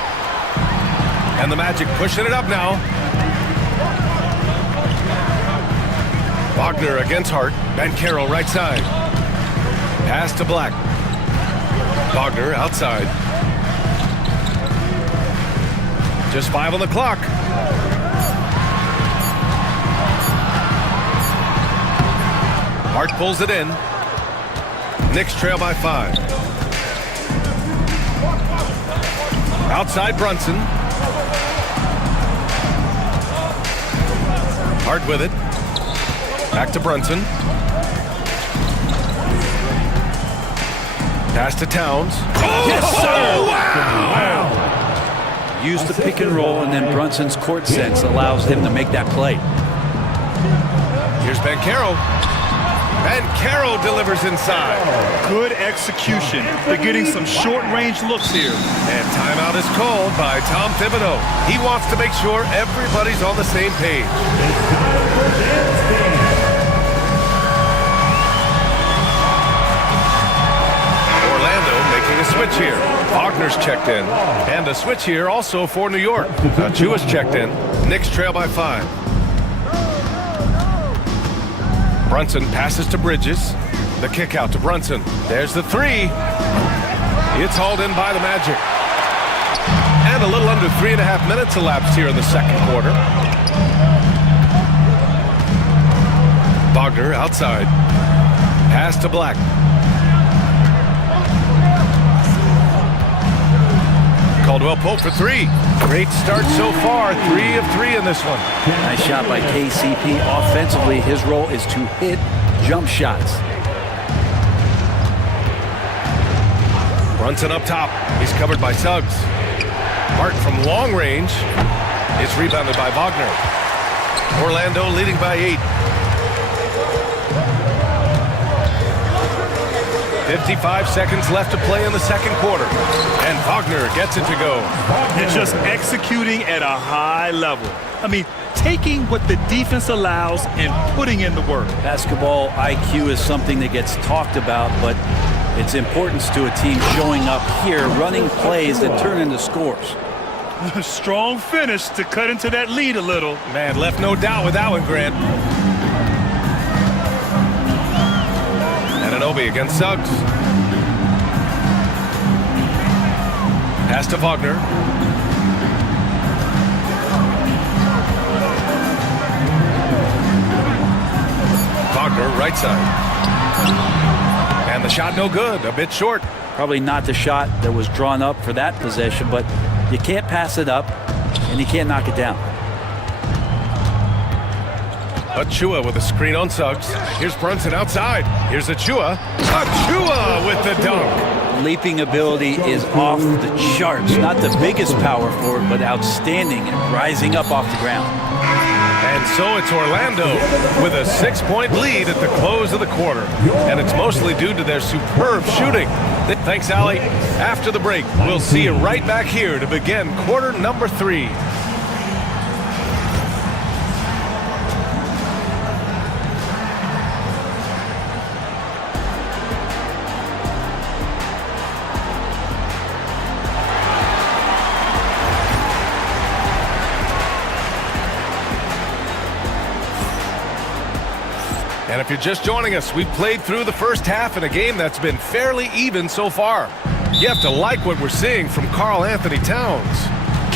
And the Magic pushing it up now. Wagner against Hart. Banchero right side. Pass to Black. Wagner outside. Just 5 on the clock. Hart pulls it in. Knicks trail by 5. Outside Brunson. Hart with it. Back to Brunson. Pass to Towns. Oh, Yes, sir. Wow! Use the pick and roll, and then Brunson's court sense allows him to make that play. Here's Banchero. Banchero delivers inside. Good execution. They're getting some short-range looks here. And timeout is called by Tom Thibodeau. He wants to make sure everybody's on the same page. Orlando making a switch here. Wagner's checked in. And a switch here also for New York. Achua's checked in. Knicks trail by 5. Brunson passes to Bridges. The kick out to Brunson. There's the 3. It's hauled in by the Magic. And a little under 3.5 minutes elapsed here in the second quarter. Wagner outside. Pass to Black. Caldwell Pope for 3. Great start so far. 3 of 3 in this one. Nice shot by KCP. Offensively, his role is to hit jump shots. Brunson up top. He's covered by Suggs. Hart from long range. It's rebounded by Wagner. Orlando leading by 8. 55 seconds left to play in the second quarter. And Wagner gets it to go. It's just executing at a high level. I mean, taking what the defense allows and putting in the work. Basketball IQ is something that gets talked about, but its importance to a team showing up here, running plays that turn into scores. Strong finish to cut into that lead a little. Man, left no doubt with that one, Grant. Anunoby against Suggs. Pass to Wagner. Wagner, right side. And the shot no good, a bit short. Probably not the shot that was drawn up for that possession, but you can't pass it up, and you can't knock it down. Achua with a screen on Suggs. Here's Brunson outside. Here's Achua. Achua with the dunk. Leaping ability is off the charts. Not the biggest power forward, but outstanding and rising up off the ground. And so it's Orlando with a 6-point lead at the close of the quarter. And it's mostly due to their superb shooting. Thanks, Allie. After the break, we'll see you right back here to begin quarter number 3. And if you're just joining us, we've played through the first half in a game that's been fairly even so far. You have to like what we're seeing from Karl Anthony Towns.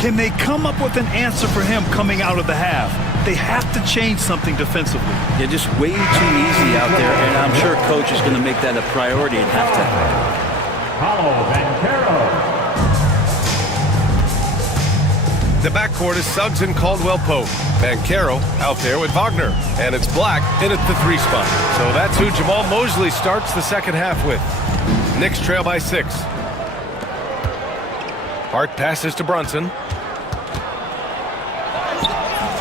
Can they come up with an answer for him coming out of the half? They have to change something defensively. They're just way too easy out there, and I'm sure coach is going to make that a priority at halftime. Paulo Banchero. The backcourt is Suggs and Caldwell Pope. Banchero out there with Wagner. And it's Black in at the 3 spot. So that's who Jamal Mosley starts the second half with. Knicks trail by 6. Hart passes to Brunson.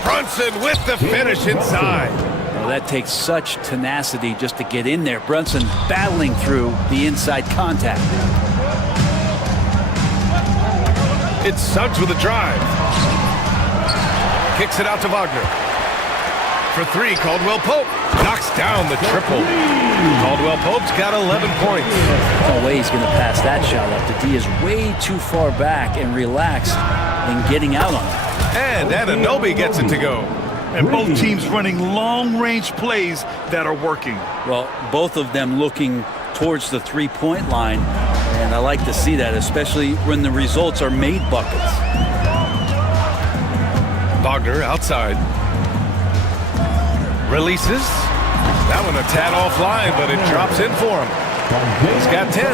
Brunson with the finish inside. Well, that takes such tenacity just to get in there. Brunson battling through the inside contact. It's Suggs with a drive. Kicks it out to Wagner. For three, Caldwell Pope knocks down the triple. Caldwell Pope's got 11 points. No way he's going to pass that shot up. The D is way too far back and relaxed in getting out on it. And Anunoby gets it to go. And both teams running long-range plays that are working. Well, both of them looking towards the three-point line, and I like to see that, especially when the results are made buckets. Wagner outside. Releases. That one a tad offline, but it drops in for him. He's got 10.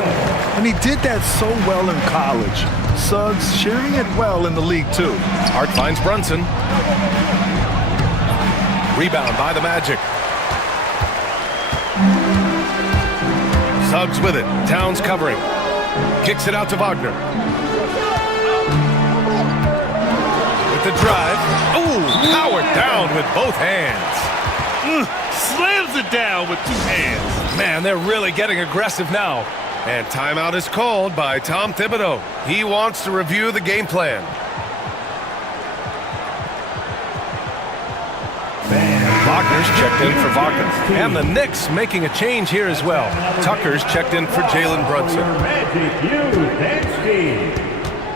And he did that so well in college. Suggs sharing it well in the league, too. Hart finds Brunson. Rebound by the Magic. Suggs with it. Towns covering. Kicks it out to Wagner. With the drive. Ooh, powered down with both hands. Slams it down with two hands. Man, they're really getting aggressive now. And timeout is called by Tom Thibodeau. He wants to review the game plan. Wagner's checked in for Wagner. And the Knicks making a change here as well. Tucker's checked in for Jalen Brunson.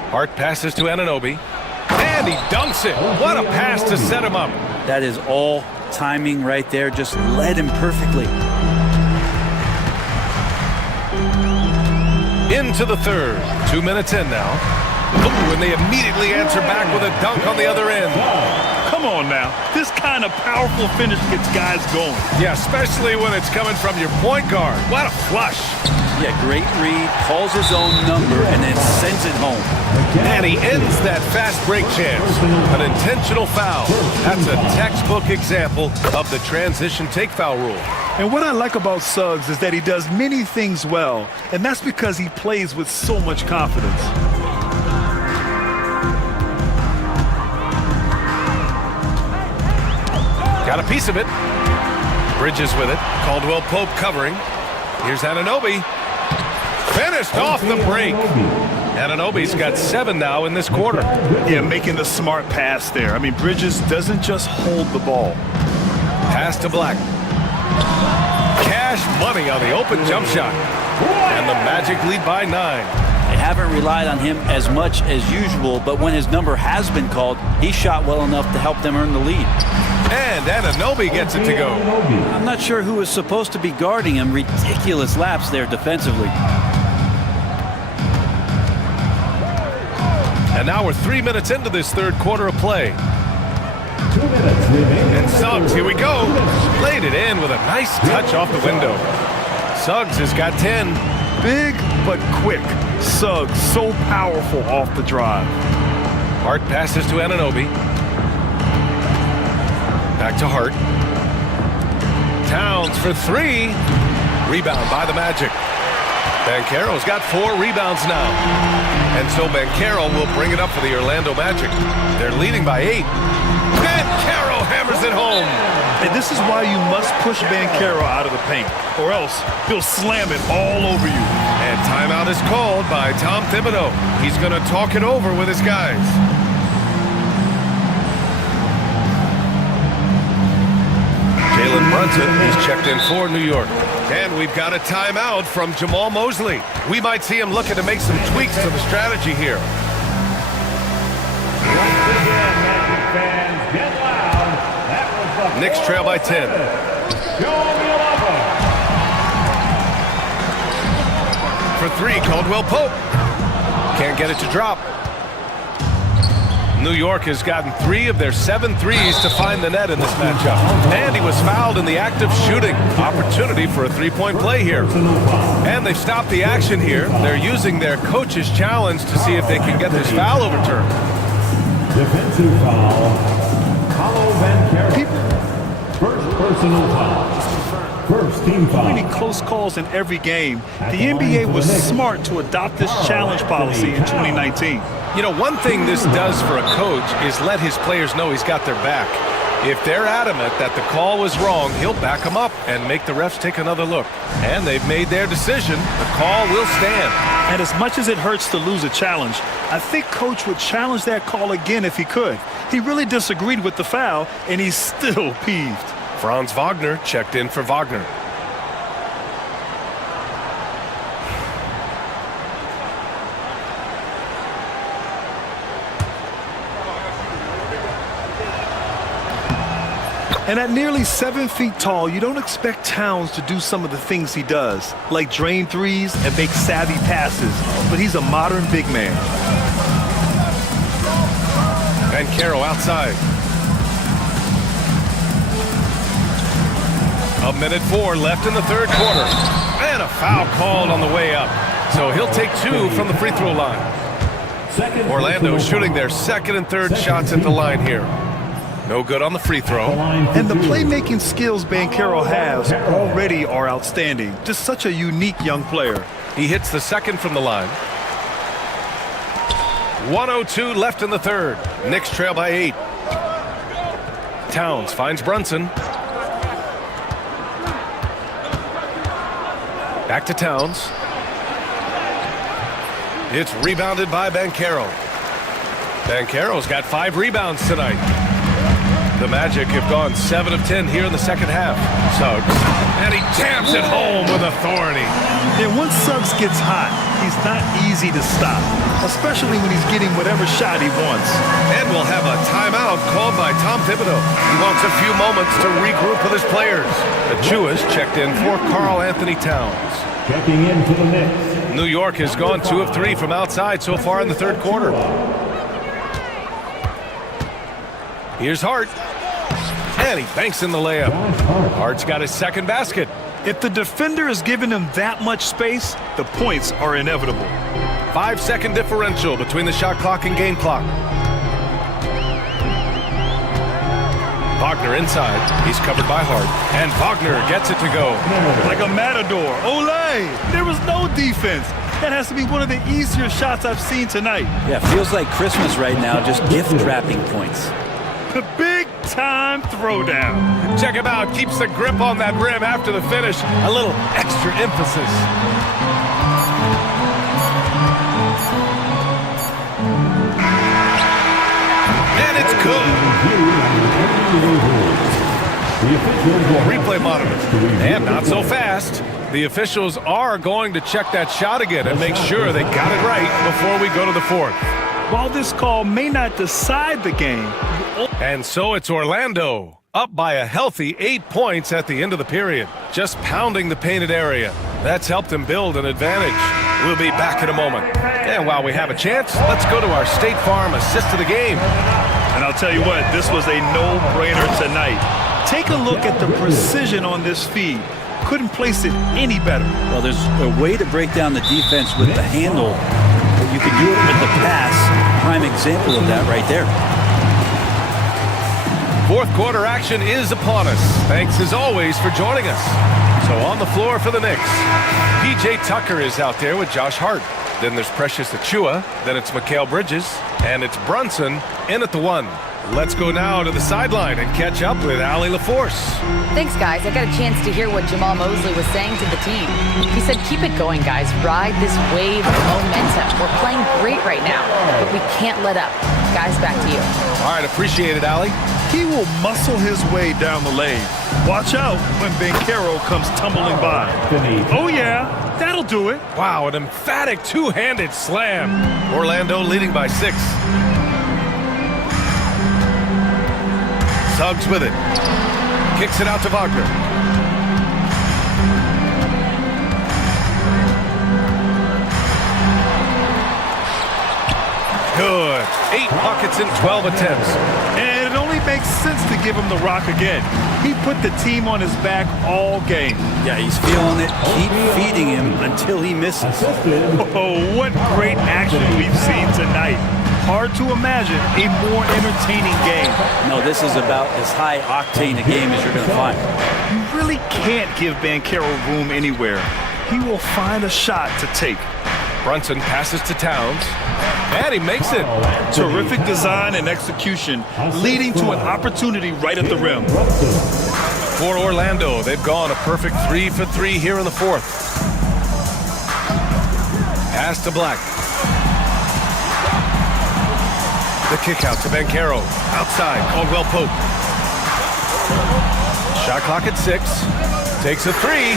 Hart passes to Anunoby. And he dunks it. What a pass to set him up. That is all timing right there. Just led him perfectly. Into the third. 2 minutes in now. Ooh, and they immediately answer back with a dunk on the other end. Come on now. This kind of powerful finish gets guys going. Yeah, especially when it's coming from your point guard. What a flush. Yeah, great read, calls his own number, and then sends it home. And he ends that fast break chance. An intentional foul. That's a textbook example of the transition take foul rule. And what I like about Suggs is that he does many things well, and that's because he plays with so much confidence. Got a piece of it. Bridges with it. Caldwell Pope covering. Here's Anunoby. Finished off the break. Anunoby's got 7 now in this quarter. Yeah, making the smart pass there. I mean, Bridges doesn't just hold the ball. Pass to Black. Cash money on the open jump shot. And the Magic lead by 9. They haven't relied on him as much as usual, but when his number has been called, he shot well enough to help them earn the lead. And Anunoby gets it to go. I'm not sure who was supposed to be guarding him. Ridiculous lapse there defensively. And now we're 3 minutes into this third quarter of play. And Suggs, here we go. Laid it in with a nice touch off the window. Suggs has got 10. Big but quick. Suggs so powerful off the drive. Hart passes to Anunoby. Back to Hart. Towns for 3. Rebound by the Magic. Banchero's got 4 rebounds now. And so Banchero will bring it up for the Orlando Magic. They're leading by 8. Banchero hammers it home. And this is why you must push Banchero out of the paint, or else he'll slam it all over you. And timeout is called by Tom Thibodeau. He's going to talk it over with his guys. Jalen Brunson is checked in for New York. And we've got a timeout from Jamal Mosley. We might see him looking to make some tweaks to the strategy here. Knicks trail by 10. For 3, Caldwell Pope. Can't get it to drop. New York has gotten 3 of their 7 threes to find the net in this matchup. And he was fouled in the act of shooting. Opportunity for a 3-point play here. And they've stopped the action here. They're using their coach's challenge to see if they can get this foul overturned. Defensive foul. Paulo Banchero. First personal foul. First team foul. Many close calls in every game. The NBA was smart to adopt this challenge policy in 2019. You know, one thing this does for a coach is let his players know he's got their back. If they're adamant that the call was wrong, he'll back them up and make the refs take another look. And they've made their decision. The call will stand. And as much as it hurts to lose a challenge, I think Coach would challenge that call again if he could. He really disagreed with the foul, and he's still peeved. Franz Wagner checked in for Wagner. And at nearly 7 feet tall, you don't expect Towns to do some of the things he does, like drain threes and make savvy passes, but he's a modern big man. Banchero outside. 1:04 left in the third quarter. And a foul called on the way up. So he'll take 2 from the free throw line. Orlando shooting their second and third shots at the line here. No good on the free throw. And the playmaking skills Banchero has already are outstanding. Just such a unique young player. He hits the second from the line. 1:02 left in the third. Knicks trail by 8. Towns finds Brunson. Back to Towns. It's rebounded by Banchero. Banchero's got 5 rebounds tonight. The Magic have gone 7 of 10 here in the second half. Suggs, and he jams it home with authority. And once Suggs gets hot, he's not easy to stop, especially when he's getting whatever shot he wants. And we'll have a timeout called by Tom Thibodeau. He wants a few moments to regroup with his players. Achua's checked in for Karl Anthony Towns. Checking in for the Knicks. New York has gone 2 of 3 from outside so far in the third quarter. Here's Hart. And he banks in the layup. Hart's got his second basket. If the defender is giving him that much space, the points are inevitable. 5-second differential between the shot clock and game clock. Wagner inside. He's covered by Hart. And Wagner gets it to go. Like a matador. Olé! There was no defense. That has to be one of the easier shots I've seen tonight. Yeah, feels like Christmas right now, just gift-wrapping points. The big-time throwdown. Check him out. Keeps the grip on that rim after the finish. A little extra emphasis. And it's good. Replay monitor. And not so fast. The officials are going to check that shot again and make sure they got it right before we go to the fourth. While this call may not decide the game. And so it's Orlando, up by a healthy 8 points at the end of the period. Just pounding the painted area. That's helped them build an advantage. We'll be back in a moment. And while we have a chance, let's go to our State Farm assist of the game. And I'll tell you what, this was a no-brainer tonight. Take a look at the precision on this feed. Couldn't place it any better. Well, there's a way to break down the defense with the handle, but you can do it with the pass. Prime example of that right there. Fourth quarter action is upon us. Thanks as always for joining us. So on the floor for the Knicks, P.J. Tucker is out there with Josh Hart. Then there's Precious Achiuwa. Then it's Mikal Bridges. And it's Brunson in at the 1. Let's go now to the sideline and catch up with Allie LaForce. Thanks, guys. I got a chance to hear what Jamal Mosley was saying to the team. He said, keep it going, guys. Ride this wave of momentum. We're playing great right now, but we can't let up. Guys, back to you. All right, appreciate it, Allie. He will muscle his way down the lane. Watch out when Banchero comes tumbling by. Oh, yeah, that'll do it. Wow, an emphatic two-handed slam. Orlando leading by 6. Suggs with it. Kicks it out to Wagner. Good. 8 buckets in 12 attempts. And it only makes sense to give him the rock again. He put the team on his back all game. Yeah, he's feeling it. Keep feeding him until he misses. Oh, what great action we've seen tonight. Hard to imagine a more entertaining game. No, this is about as high octane a game as you're going to find. You really can't give Banchero room anywhere. He will find a shot to take. Brunson passes to Towns, and he makes it. Terrific design and execution, leading to an opportunity right at the rim. For Orlando, they've gone a perfect 3 for 3 here in the fourth. Pass to Black. The kick out to Banchero. Outside, Caldwell Pope. Shot clock at 6. Takes a 3.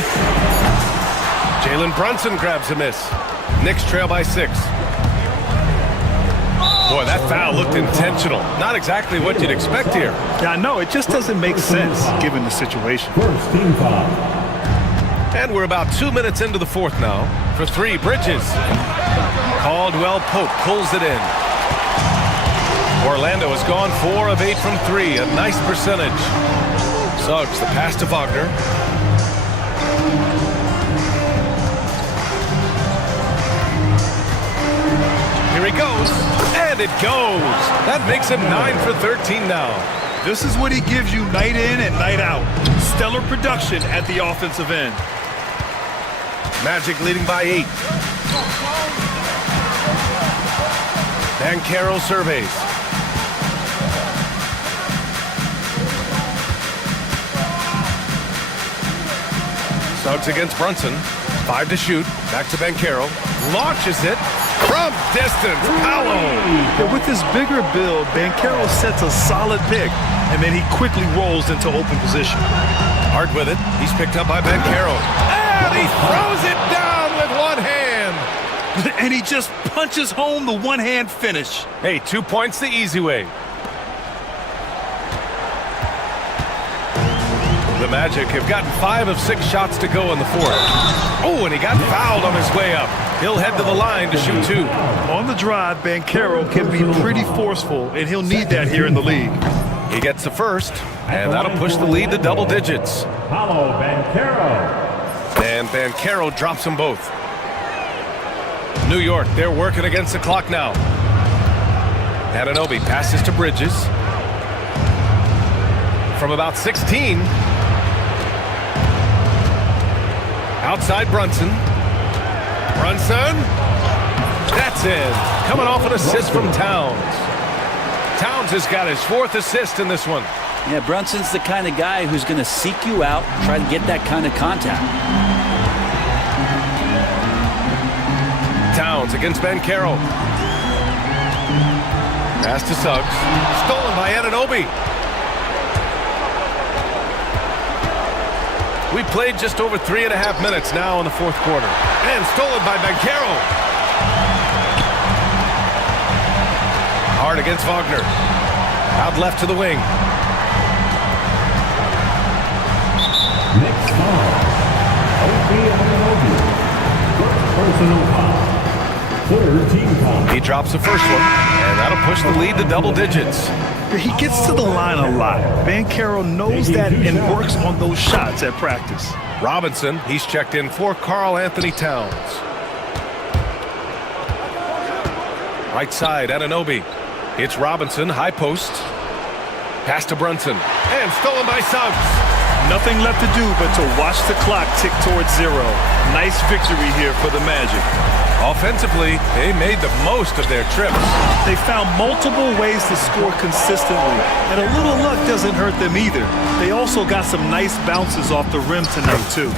Jalen Brunson grabs a miss. Knicks trail by 6. Boy, that foul looked intentional. Not exactly what you'd expect here. Yeah, I know. It just doesn't make sense given the situation. First team foul. And we're about 2 minutes into the fourth now. For 3, Bridges. Caldwell Pope pulls it in. Orlando has gone 4 of 8 from 3. A nice percentage. Suggs, the pass to Wagner. Here he goes, and it goes. That makes him 9 for 13 now. This is what he gives you night in and night out. Stellar production at the offensive end. Magic leading by 8. Banchero surveys. Suggs against Brunson. 5 to shoot. Back to Banchero. Launches it from distance. Paolo. Yeah, with his bigger build, Banchero sets a solid pick, and then he quickly rolls into open position. Hard with it. He's picked up by Banchero. And he throws it down with one hand. And he just punches home the one-hand finish. Hey, 2 points the easy way. The Magic have gotten 5 of 6 shots to go in the fourth. Oh, and he got fouled on his way up. He'll head to the line to shoot 2. On the drive, Banchero can be pretty forceful, and he'll need that here in the league. He gets the first, and that'll push the lead to double digits. Paulo Banchero. And Banchero drops them both. New York, they're working against the clock now. Anunoby passes to Bridges. From about 16. Outside Brunson. Brunson. That's in. Coming off an assist from Towns. Towns has got his 4th assist in this one. Yeah, Brunson's the kind of guy who's going to seek you out, try to get that kind of contact. Towns against Banchero. Pass to Suggs. Stolen by Anunoby. We played just over 3.5 minutes now in the fourth quarter. And stolen by Banchero. Hard against Wagner. Out left to the wing. Next foul. Personal foul. 3rd team foul. He drops the first one, and that'll push the lead to double digits. He gets to the line a lot. Banchero knows that and works on those shots at practice. Robinson, he's checked in for Karl Anthony Towns. Right side, Anunoby. It's Robinson, high post. Pass to Brunson, and stolen by Suggs. Nothing left to do but to watch the clock tick towards 0. Nice victory here for the Magic. Offensively, they made the most of their trips. They found multiple ways to score consistently, and a little luck doesn't hurt them either. They also got some nice bounces off the rim tonight, too.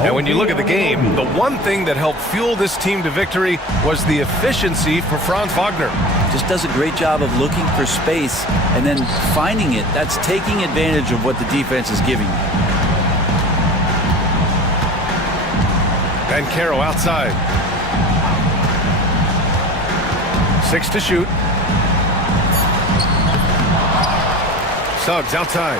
And when you look at the game, the one thing that helped fuel this team to victory was the efficiency for Franz Wagner. Just does a great job of looking for space and then finding it. That's taking advantage of what the defense is giving you. Banchero outside. 6 to shoot. Suggs outside.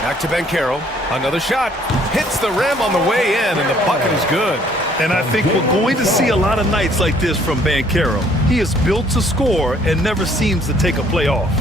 Back to Banchero. Another shot. Hits the rim on the way in, and the bucket is good. And I think we're going to see a lot of nights like this from Banchero. He is built to score and never seems to take a play off.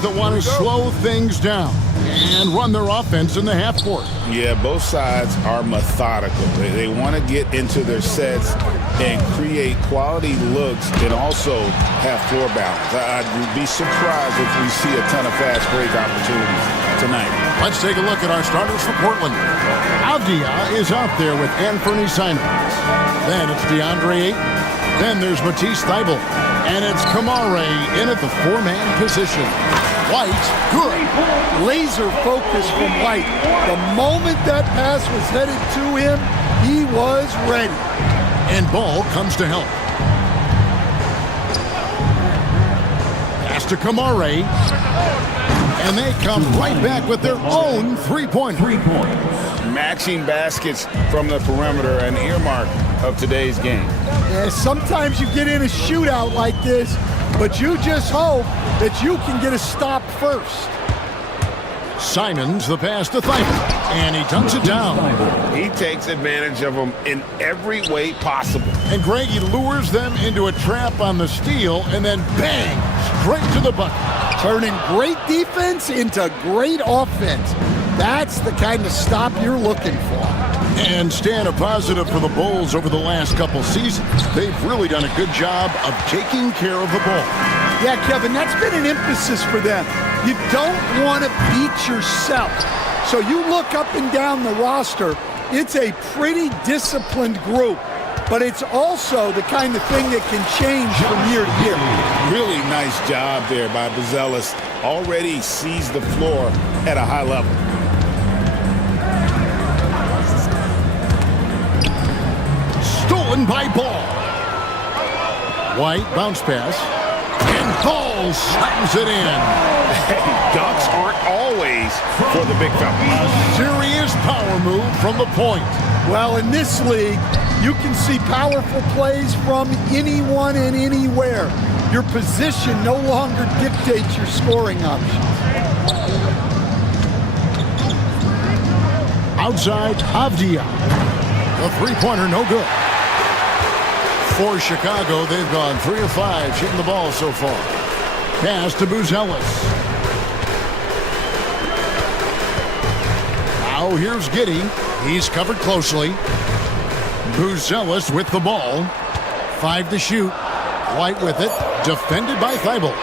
that want to slow things down and run their offense in the half court. Yeah, both sides are methodical. They want to get into their sets and create quality looks and also have floor balance. I'd be surprised if we see a ton of fast break opportunities tonight. Let's take a look at our starters for Portland. Avdia is out there with Anthony Simons. Then it's DeAndre Ayton. Then there's Matisse Thybulle. And it's Kamare in at the four-man position. White, good. Laser focus from White. The moment that pass was headed to him, he was ready. And Ball comes to help. Pass to Kamare. And they come right back with their own three-pointer. 3 points. Matching baskets from the perimeter, an earmark of today's game. Yeah, sometimes you get in a shootout like this, but you just hope that you can get a stop first. Simons, the pass to Thybulle, and he dunks it down. He takes advantage of them in every way possible. And Greg, he lures them into a trap on the steal, and then bang, straight to the bucket. Turning great defense into great offense. That's the kind of stop you're looking for. And staying a positive for the Bulls over the last couple seasons. They've really done a good job of taking care of the ball. Yeah, Kevin, that's been an emphasis for them. You don't want to beat yourself. So you look up and down the roster, it's a pretty disciplined group. But it's also the kind of thing that can change from year to year. Really nice job there by Buzelis. Already sees the floor at a high level. Stolen by Ball. White bounce pass. And Ball slams it in. Hey, dunks aren't always for the big fella. A serious power move from the point. Well, in this league, you can see powerful plays from anyone and anywhere. Your position no longer dictates your scoring options. Outside, Avdia. The three-pointer, no good. For Chicago, they've gone 3 of 5 shooting the ball so far. Pass to Buzelis. Now here's Giddey. He's covered closely. Buzelis with the ball. 5 to shoot. White with it. Defended by Thybulle.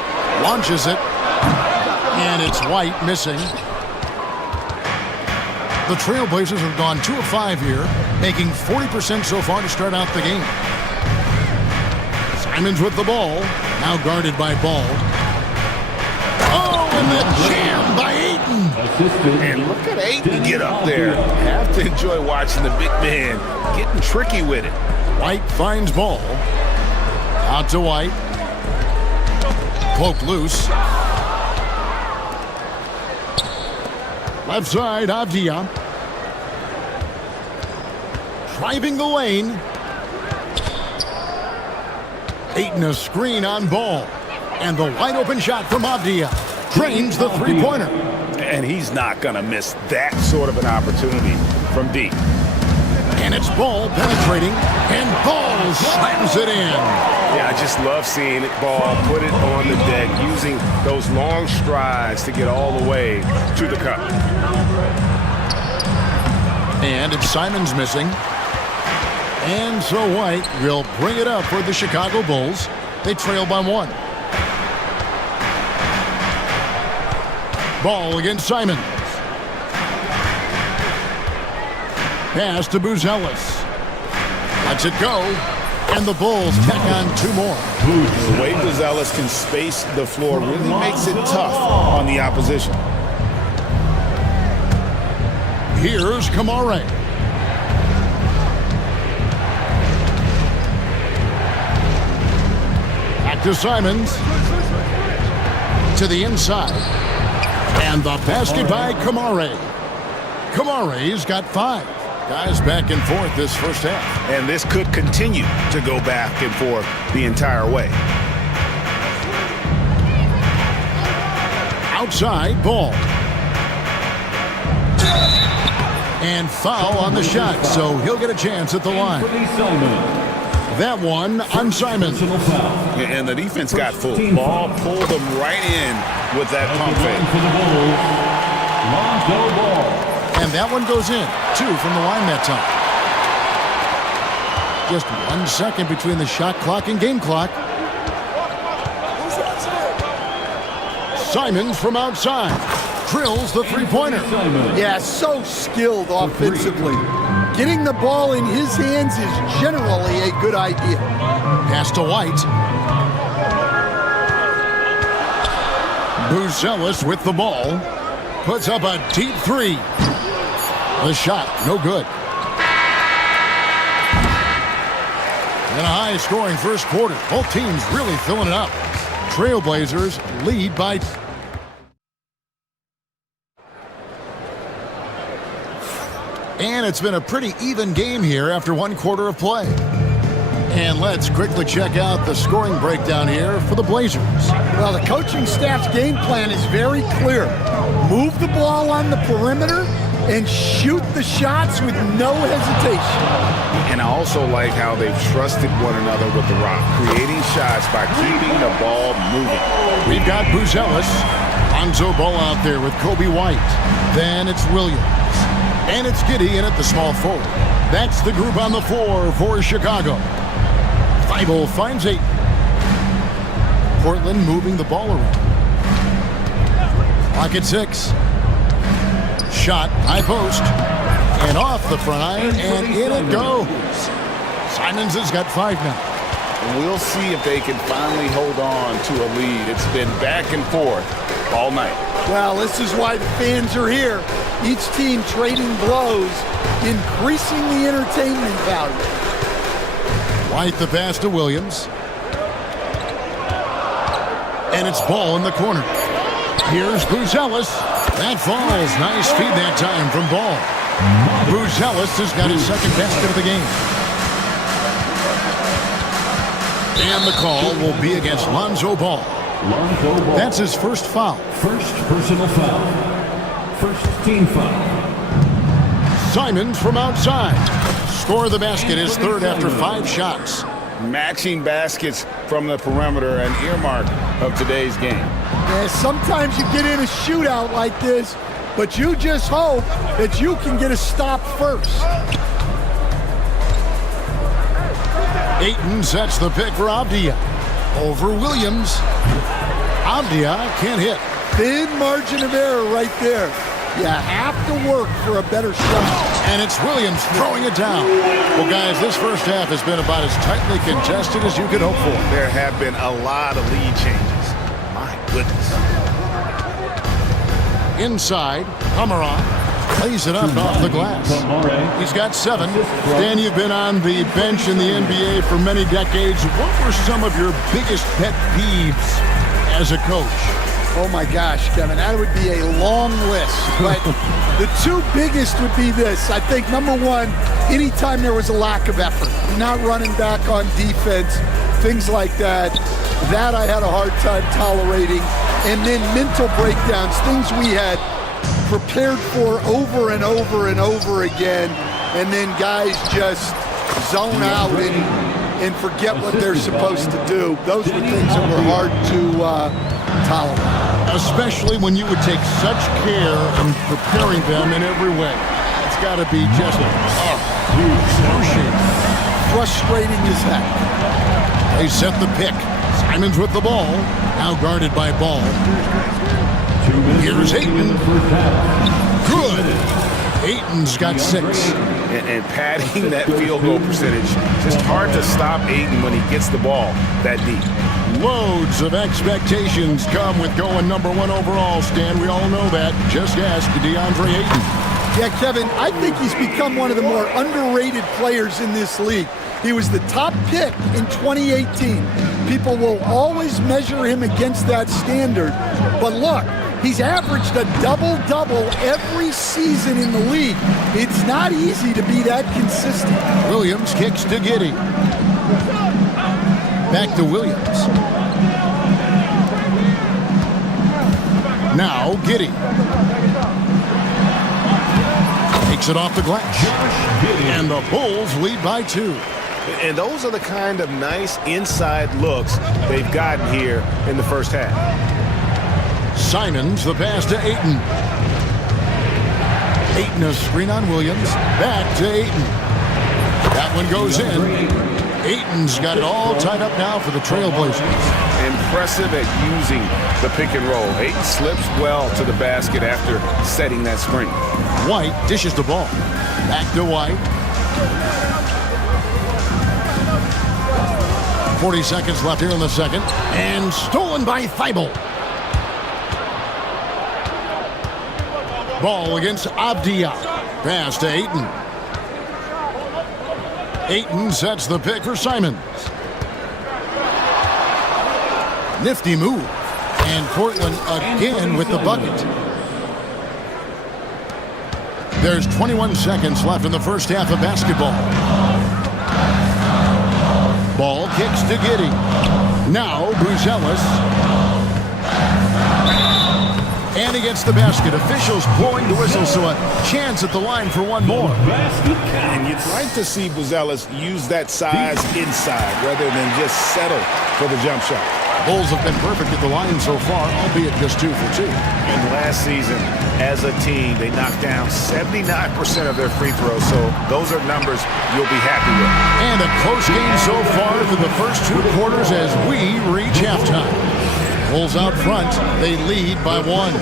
Launches it. And it's White missing. The Trailblazers have gone 2 of 5 here, making 40% so far to start out the game. Simons with the ball. Now guarded by Ball. Oh, and the jam by Ayton. And look at Ayton get up there. Have to enjoy watching the big man getting tricky with it. White finds Ball. Out to White. Cloak loose. Left side, Avdia. Driving the lane. Ayton a screen on Ball. And the wide open shot from Avdia. Drains the three-pointer. And he's not going to miss that sort of an opportunity from deep. And it's Ball penetrating. And Ball slams it in. Yeah, I just love seeing it. Ball put it on the deck, using those long strides to get all the way to the cup. And it's Simons missing. And so White will bring it up for the Chicago Bulls. They trail by 1. Ball against Simons. Pass to Buzelis. Lets it go. And the Bulls tack on 2 more. The way Buzelis can space the floor really makes it tough on the opposition. Here's Kamare. Back to Simons. To the inside. And the basket by Kamare. Kamare's got 5. Guys back and forth this first half. And this could continue to go back and forth the entire way. Outside, Ball. And foul on the shot, so he'll get a chance at the line. that one on Simons. And the defense got full. Ball pulled them right in with that pump fake. And that one goes in. 2 from the line that time. Just 1 second between the shot clock and game clock. Simons from outside drills the three-pointer. Yeah, so skilled offensively. Getting the ball in his hands is generally a good idea. Pass to White. Buzelis with the ball. Puts up a deep three. The shot, no good. And a high-scoring first quarter. Both teams really filling it up. Trailblazers lead by... And it's been a pretty even game here after 1 quarter of play. And let's quickly check out the scoring breakdown here for the Blazers. Well, the coaching staff's game plan is very clear. Move the ball on the perimeter and shoot the shots with no hesitation. And I also like how they've trusted one another with the rock, creating shots by keeping the ball moving. We've got Buzelis. Lonzo Ball out there with Kobe White. Then it's Williams. And it's Giddey in at the small forward. That's the group on the floor for Chicago. Thibault finds 8. Portland moving the ball around. Clock at 6. Shot, high post. And off the front iron, and in it goes. Simons has got 5 now. We'll see if they can finally hold on to a lead. It's been back and forth all night. Well, this is why the fans are here. Each team trading blows, increasing the entertainment value. White the pass to Williams. And it's Ball in the corner. Here's Buzelis. That falls. Nice feed that time from Ball. Buzelis has got his second basket of the game. And the call will be against Lonzo Ball. That's his first foul. First personal foul. First team foul. Simons from outside. Score of the basket is third after 5 shots. Matching baskets from the perimeter, an earmark of today's game. Yeah, sometimes you get in a shootout like this, but you just hope that you can get a stop first. Ayton sets the pick for Avdia. Over Williams. Avdia can't hit. Thin margin of error right there. You have to work for a better shot. And it's Williams throwing it down. Well, guys, this first half has been about as tightly contested as you could hope for. There have been a lot of lead changes. My goodness. Inside, Amaron plays it up off the glass. He's got 7. Dan, you've been on the bench in the NBA for many decades. What were some of your biggest pet peeves as a coach? Oh my gosh, Kevin, that would be a long list. But the 2 biggest would be this. I think number 1, anytime there was a lack of effort, not running back on defense, things like that, that I had a hard time tolerating. And then mental breakdowns, things we had prepared for over and over and over again, and then guys just zone out and forget what they're supposed to do. Those were things that were hard to tolerate. Especially when you would take such care in preparing them in every way. It's got to be just frustrating as heck. They set the pick. Simons with the ball. Now guarded by Ball. Here's Ayton. Good. Ayton's got 6. And padding that field goal percentage, just hard to stop Ayton when he gets the ball that deep. Loads of expectations come with going number 1 overall, Stan. We all know that. Just ask DeAndre Ayton. Yeah, Kevin, I think he's become one of the more underrated players in this league. He was the top pick in 2018. People will always measure him against that standard. But look, he's averaged a double-double every season in the league. It's not easy to be that consistent. Williams kicks to Giddey. Back to Williams. Now Giddey. Takes it off the glass. And the Bulls lead by 2. And those are the kind of nice inside looks they've gotten here in the first half. Simons, the pass to Ayton. Ayton, a screen on Williams. Back to Ayton. That one goes in. Ayton's got it all tied up now for the Trailblazers. Impressive at using the pick and roll. Ayton slips well to the basket after setting that screen. White dishes the ball. Back to White. 40 seconds left here in the second. And stolen by Thibault. Ball against Avdia. Pass to Ayton. Ayton sets the pick for Simons. Nifty move. And Portland again with the bucket. There's 21 seconds left in the first half of basketball. Ball kicks to Giddey. Now Buzelis. And he gets the basket. Officials blowing the whistle, so a chance at the line for one more. And you'd like to see Buzelis use that size inside rather than just settle for the jump shot. Bulls have been perfect at the line so far, albeit just 2 for 2. And last season, as a team, they knocked down 79% of their free throws, so those are numbers you'll be happy with. And a close game so far through the first 2 quarters as we reach halftime. Bulls out front, they lead by 1.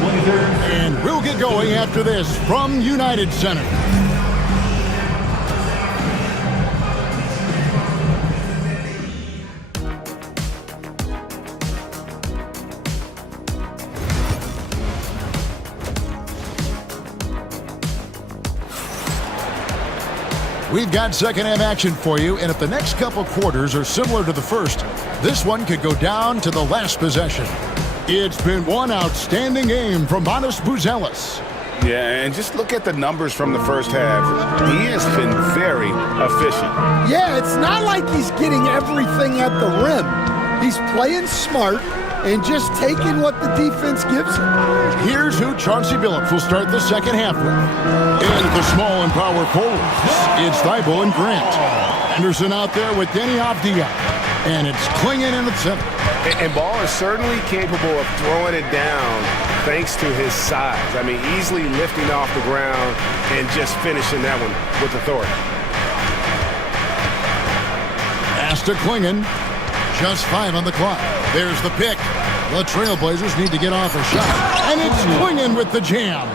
And we'll get going after this from United Center. We've got second half action for you, and if the next couple quarters are similar to the first, this one could go down to the last possession. It's been one outstanding game from Matas Buzelis. Yeah, and just look at the numbers from the first half. He has been very efficient. Yeah, it's not like he's getting everything at the rim. He's playing smart and just taking what the defense gives him. Here's who Chauncey Billups will start the second half with. In the small and power forwards, it's Thibault and Grant. Anderson out there with Denny Avdia. And it's Klingon in the center. And Ball is certainly capable of throwing it down thanks to his size. I mean, easily lifting off the ground and just finishing that one with authority. Pass to Klingon. Just 5 on the clock. There's the pick. The Trailblazers need to get off a shot. And it's Klingon with the jam.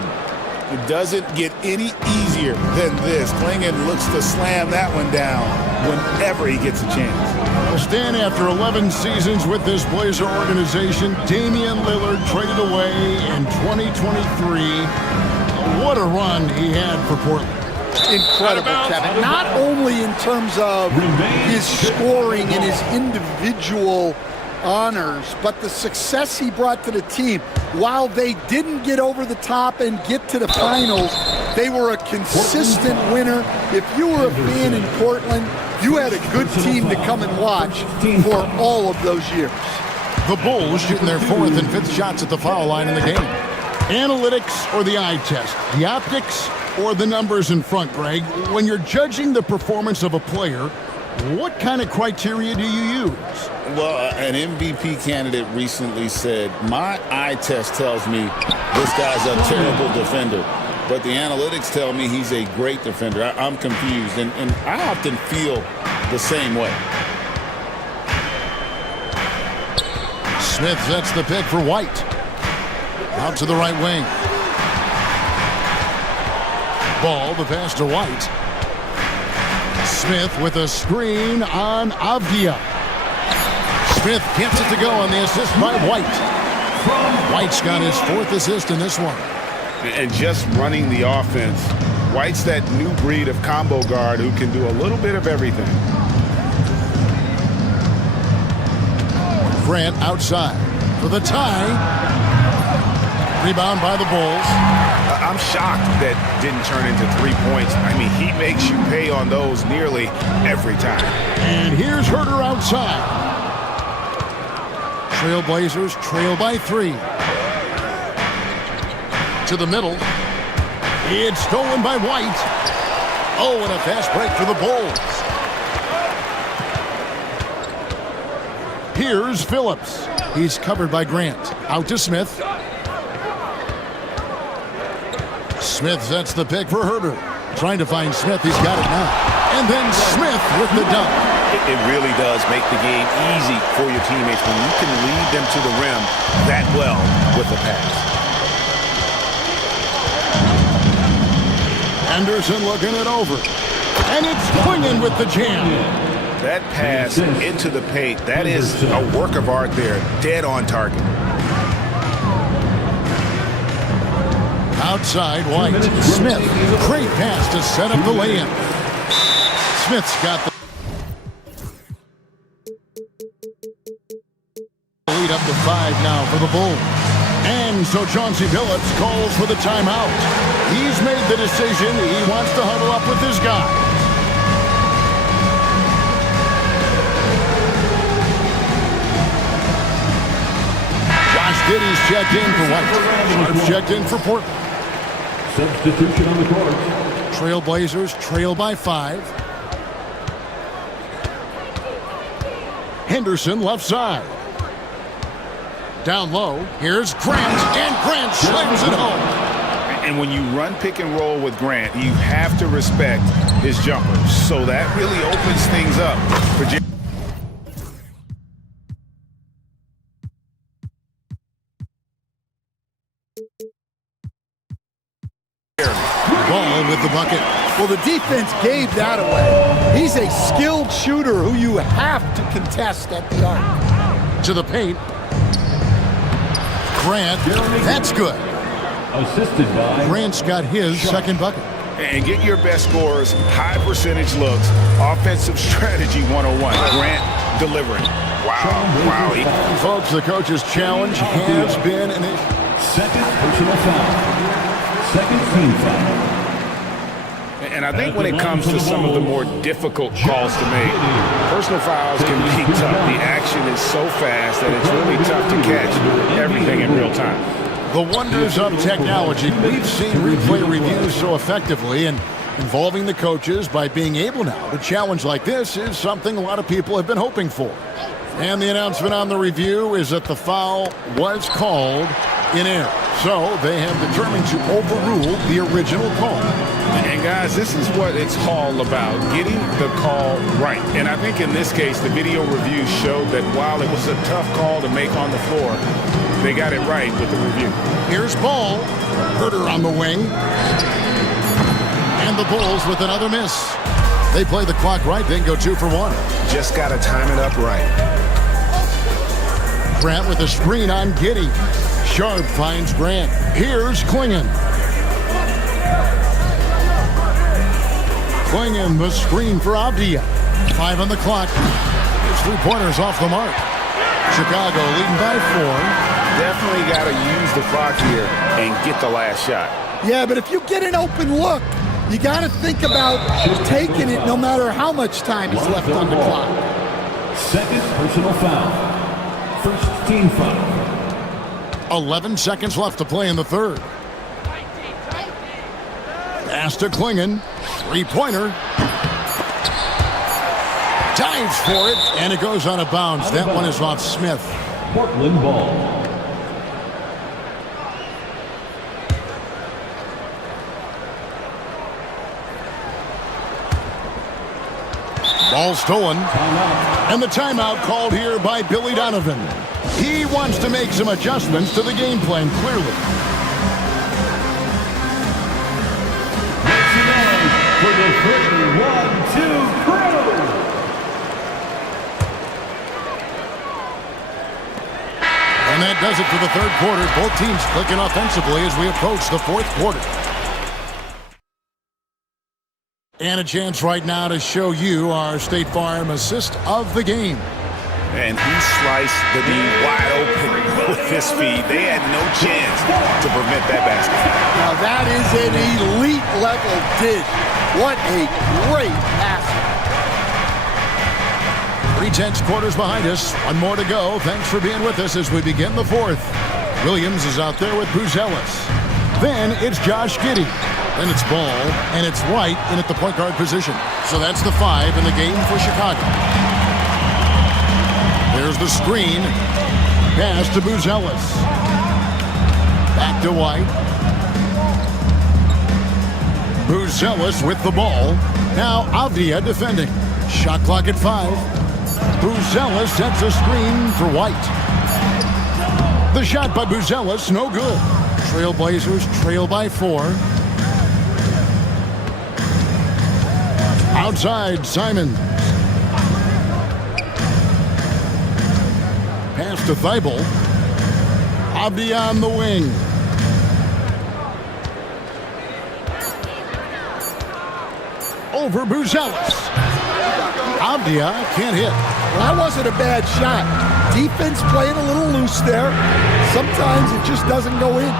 It doesn't get any easier than this. Klingon looks to slam that one down whenever he gets a chance. Well, Stan, after 11 seasons with this Blazer organization, Damian Lillard traded away in 2023. What a run he had for Portland. Incredible, Kevin. Not only in terms of his scoring and his individual honors, but the success he brought to the team. While they didn't get over the top and get to the finals, they were a consistent winner. If you were a fan in Portland, you had a good team to come and watch for all of those years. The Bulls shooting their 4th and 5th shots at the foul line in the game. Analytics or the eye test? The optics or the numbers in front, Greg? When you're judging the performance of a player, what kind of criteria do you use? Well, an MVP candidate recently said, my eye test tells me this guy's a terrible defender, but the analytics tell me he's a great defender. I'm confused, and I often feel the same way. Smith sets the pick for White. Out to the right wing. Ball, the pass to White. Smith with a screen on Avdia. Smith gets it to go on the assist by White. White's got his 4th assist in this one. And just running the offense, White's that new breed of combo guard who can do a little bit of everything. Grant outside for the tie. Rebound by the Bulls. I'm shocked that didn't turn into 3 points. I mean, he makes you pay on those nearly every time. And here's Herter outside. Trailblazers trail by 3. To the middle. It's stolen by White. Oh, and a fast break for the Bulls. Here's Phillips. He's covered by Grant. Out to Smith. Smith sets the pick for Herder. Trying to find Smith. He's got it now. And then Smith with the dunk. It really does make the game easy for your teammates when you can lead them to the rim that well with a pass. Anderson looking it over. And it's Quingen with the jam. That pass into the paint, that is a work of art there. Dead on target. Outside, White. Smith. Great pass to set up the lay-in. Smith's got the lead up to 5 now for the Bulls. And so Chauncey Billups calls for the timeout. He's made the decision. He wants to huddle up with his guy. Josh Giddey's checked in for White. Sharp's checked in for Portland. Substitution on the court. Trailblazers trail by 5. Henderson left side. Down low, here's Grant, and Grant slams it home. And when you run pick and roll with Grant, you have to respect his jumpers. So that really opens things up for Jim. Ball with the bucket. Well, the defense gave that away. He's a skilled shooter who you have to contest at the arc. To the paint. Grant, that's good. Assisted by Grant's got his second bucket. And get your best scorers, high percentage looks, offensive strategy 101. Grant delivering. Wow. Folks, the coach's challenge has been an issue. second personal foul. Second team foul. And I think when it comes to some of the more difficult calls to make, personal fouls can be tough. The action is so fast that it's really tough to catch everything in real time. The wonders of technology. We've seen replay reviews so effectively, and involving the coaches by being able now to challenge like this is something a lot of people have been hoping for. And the announcement on the review is that the foul was called in error. So they have determined to overrule the original call. And guys, this is what it's all about, getting the call right. And I think in this case, the video review showed that while it was a tough call to make on the floor, they got it right with the review. Here's Ball. Herder on the wing. And the Bulls with another miss. They play the clock right, then go 2 for 1. Just got to time it up right. Grant with a screen on Giddey. Sharp finds Grant. Here's Klingon. Klingon, the screen for Avdia. 5 on the clock. His 3-pointers off the mark. Chicago leading by 4. Definitely got to use the clock here and get the last shot. Yeah, but if you get an open look, you got to think about taking it no matter how much time is left on the clock. Second personal foul. First team foul. 11 seconds left to play in the third. Pass to Klingon. 3-pointer. Dives for it, and it goes out of bounds. That one is off Smith. Portland ball. Ball stolen. And the timeout called here by Billy Donovan. He wants to make some adjustments to the game plan, clearly. For the 3-1-2 crew. And that does it for the third quarter. Both teams clicking offensively as we approach the fourth quarter. And a chance right now to show you our State Farm assist of the game. And he sliced the D wide open with his feet. They had no chance to prevent that basket. Now that is an elite level dish. What a great pass. 3/10 quarters behind us. One more to go. Thanks for being with us as we begin the fourth. Williams is out there with Buzelis. Then it's Josh Giddey. Then it's Ball, and it's White in at the point guard position. So that's the 5 in the game for Chicago. There's Here's the screen. Pass to Buzelis. Back to White. Buzelis with the ball. Now Avdia defending. Shot clock at 5. Buzelis sets a screen for White. The shot by Buzelis, no good. Trailblazers trail by 4. Outside, Simon. Pass to Thibault. Avdia on the wing. Over Buzelis. Avdia can't hit. Well, that wasn't a bad shot. Defense playing a little loose there. Sometimes it just doesn't go in.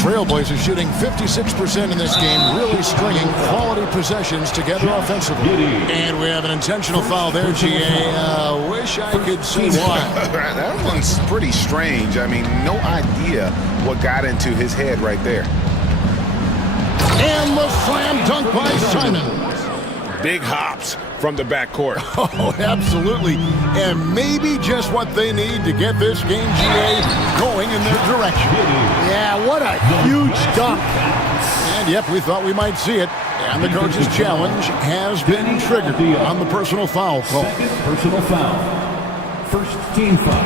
Trailblazers shooting 56% in this game, really stringing quality possessions together offensively. And we have an intentional foul there, GA. Wish I could see why. That one's pretty strange. I mean, no idea what got into his head right there. And the slam dunk by Simon. Big hops from the backcourt. Oh, absolutely. And maybe just what they need to get this game, GA, going in their direction. Yeah, what a huge dunk. And yep, we thought we might see it. And the coach's challenge has been triggered on the personal foul call. Personal foul. First team foul.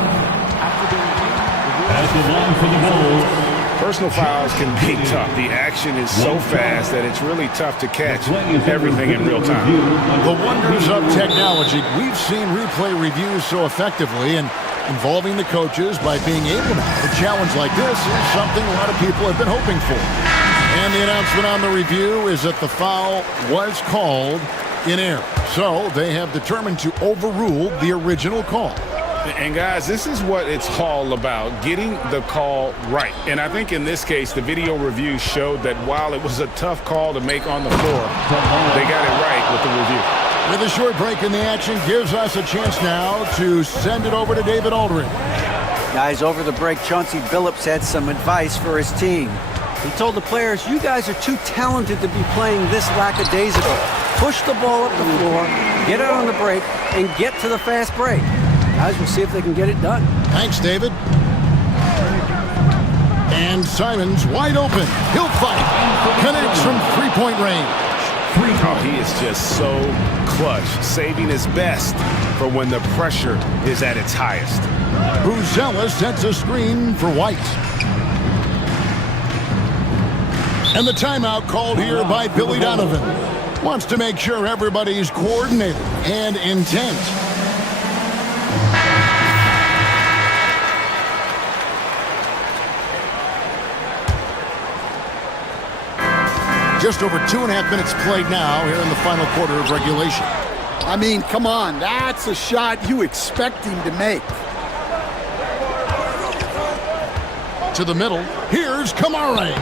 At the line for the goal. Personal fouls can be tough. The action is so fast that it's really tough to catch everything in real time. The wonders of technology. We've seen replay reviews so effectively, and involving the coaches by being able to have a challenge like this is something a lot of people have been hoping for. And the announcement on the review is that the foul was called in error. So they have determined to overrule the original call. And guys, this is what it's all about, getting the call right. And I think in this case, the video review showed that while it was a tough call to make on the floor, they got it right with the review. With a short break in the action, gives us a chance now to send it over to David Aldridge. Guys, over the break, Chauncey Billups had some advice for his team. He told the players, you guys are too talented to be playing this lackadaisical. Push the ball up the floor, get out on the break, and get to the fast break. Guys, we'll see if they can get it done. Thanks, David. And Simon's wide open. He'll fight. Connects from three-point range. Oh, he is just so clutch, saving his best for when the pressure is at its highest. Buzelis sets a screen for White. And the timeout called here by Billy Donovan. Wants to make sure everybody's coordinated and intent. Just over 2.5 minutes played now here in the final quarter of regulation. I mean, come on. That's a shot you expect him to make. To the middle. Here's Kamare.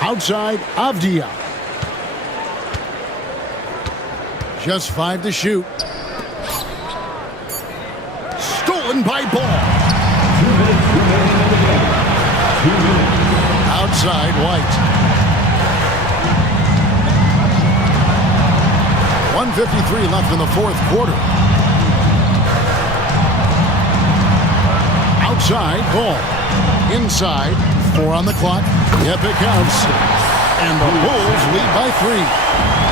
Outside, Avdia. Just 5 to shoot. Stolen by Ball. Outside, White. 1:53 left in the fourth quarter. Outside, Ball. Inside, 4 on the clock. The epic counts. And the Bulls lead by 3.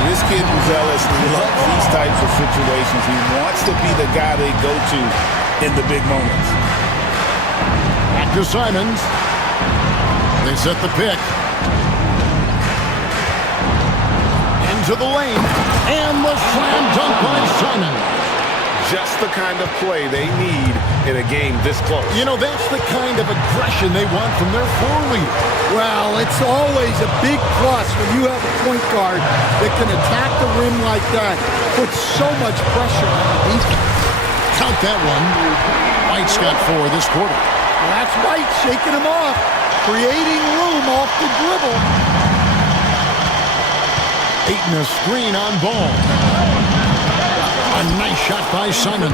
This kid Buzelis loves these types of situations. He wants to be the guy they go to in the big moments. Back to Simons. They set the pick. Into the lane. And the slam dunk by Simon. Just the kind of play they need in a game this close. You know, that's the kind of aggression they want from their floor leader. Well, it's always a big plus when you have a point guard that can attack the rim like that. Puts so much pressure on the defense. Count that one. White's got 4 this quarter. Well, that's White shaking him off. Creating room off the dribble. 8 and a screen on Ball. A nice shot by Simon.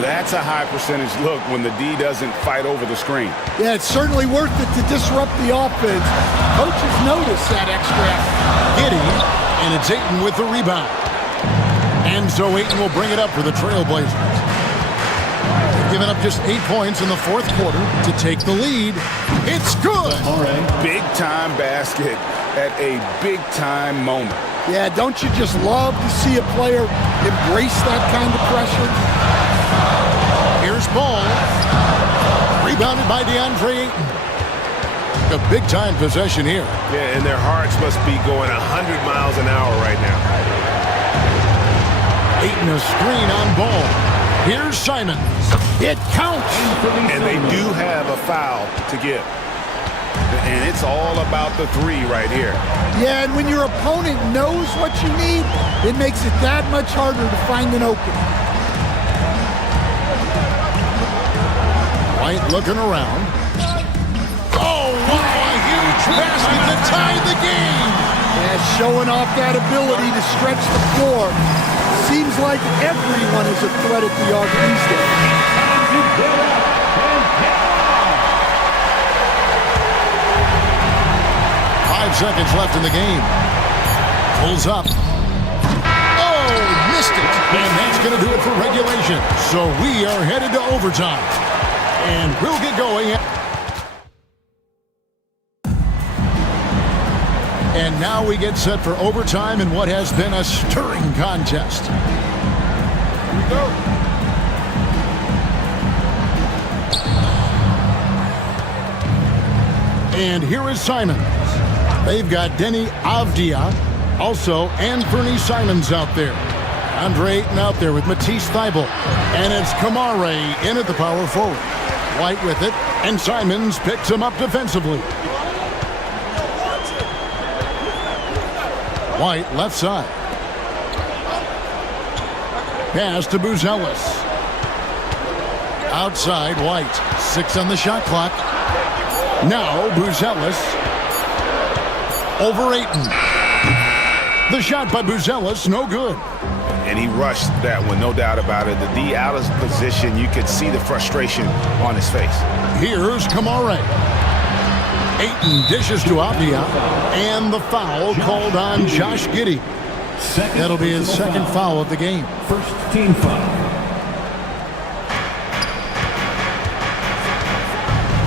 That's a high percentage look when the D doesn't fight over the screen. Yeah, it's certainly worth it to disrupt the offense. Coaches notice that extra effort. Giddy And it's Ayton with the rebound. And so Ayton will bring it up for the Trailblazers. They've given up just 8 points in the fourth quarter to take the lead. It's good. Big-time basket at a big-time moment. Yeah, don't you just love to see a player embrace that kind of pressure? Here's Ball. Rebounded by DeAndre Ayton. A big-time possession here. Yeah, and their hearts must be going 100 miles an hour right now. Ayton a screen on Ball. Here's Simons. It counts. And they do have a foul to give. And it's all about the three right here. Yeah, and when your opponent knows what you need, it makes it that much harder to find an opening. White looking around. Oh, wow, a huge basket to tie the game. Yeah, showing off that ability to stretch the floor. Seems like everyone is a threat at the arc these days. 5 seconds left in the game. Pulls up. Oh, missed it. And that's going to do it for regulation. So we are headed to overtime. And we'll get going. And now we get set for overtime in what has been a stirring contest. Here we go. And here is Simons. They've got Denny Avdia, also Anthony Simons out there. Andre Ayton out there with Matisse Thybulle. And it's Kamare in at the power forward. White with it, and Simons picks him up defensively. White left side. Pass to Buzelis. Outside, White. 6 on the shot clock. Now Buzelis over Ayton. The shot by Buzelis, no good. And he rushed that one, no doubt about it. The D out of position, you could see the frustration on his face. Here's Kamare. Ayton dishes to Avdia, and the foul called on Josh Giddey. That'll be his second foul of the game. First team foul.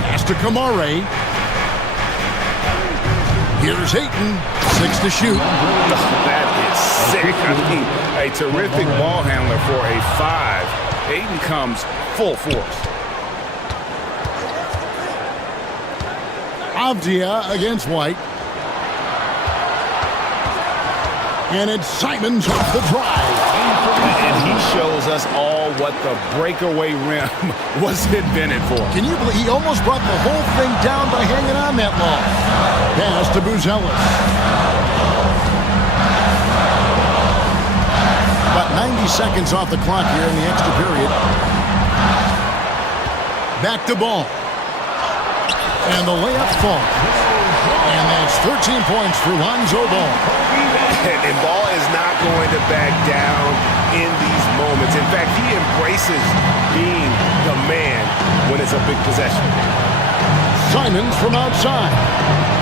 Pass to Kamare. Here's Ayton. 6 to shoot. That is sick. I mean, a terrific ball handler for a 5. Ayton comes full force. Avdia against White. And it's Simons off the drive. And he shows us all what the breakaway rim was invented for. Can you believe he almost brought the whole thing down by hanging on that long? Pass to Buzelis. About 90 seconds off the clock here in the extra period. Back to Ball. And the layup falls. And that's 13 points for Lonzo Ball. And Ball is not going to back down in these moments. In fact, he embraces being the man when it's a big possession. Simons from outside.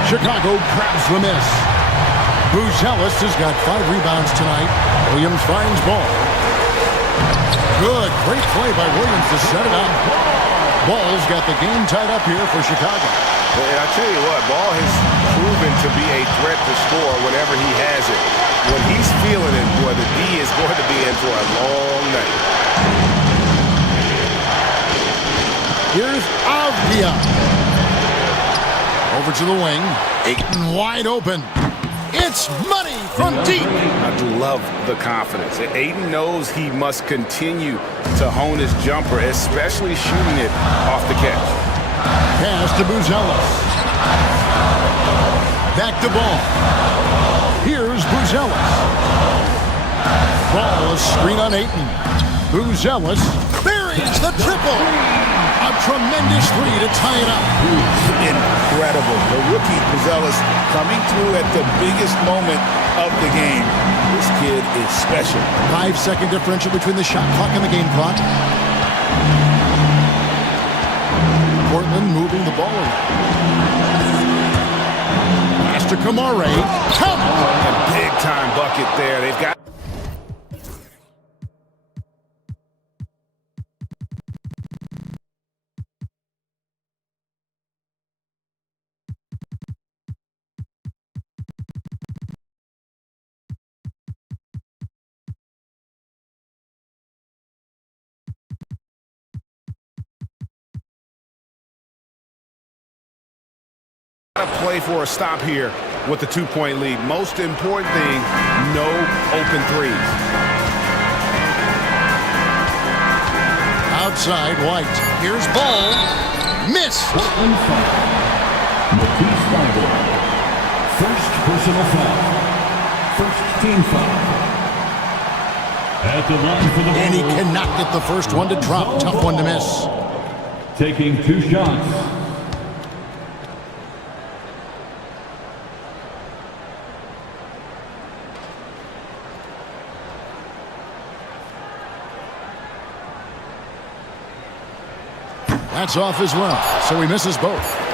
Chicago grabs the miss. Buzelis has got 5 rebounds tonight. Williams finds Ball. Good, great play by Williams to set it up. Ball's got the game tied up here for Chicago. And I tell you what, Ball has proven to be a threat to score whenever he has it. When he's feeling it, boy, the D is going to be in for a long night. Here's Avdia. Over to the wing. Ayton wide open. It's money from deep. I love the confidence. Ayton knows he must continue to hone his jumper, especially shooting it off the catch. Pass to Buzelis. Back to Ball. Here's Buzelis. Ball is screen on Ayton. Buzelis buries the triple. A tremendous 3 to tie it up. Incredible. The rookie Buzelis coming through at the biggest moment of the game. This kid is special. 5-second differential between the shot clock and the game clock. Portland moving the ball around. Pass to Kamare. Count it. A big-time bucket there. They've got... play for a stop here with the 2-point lead. Most important thing, no open threes. Outside, White. Here's Ball. Miss. Portland foul. Matisse Thybulle. First personal foul. First team foul. At the line for the And he ball. cannot get the first one to drop. Tough one to miss. Taking 2 shots. That's off as well, so he misses both.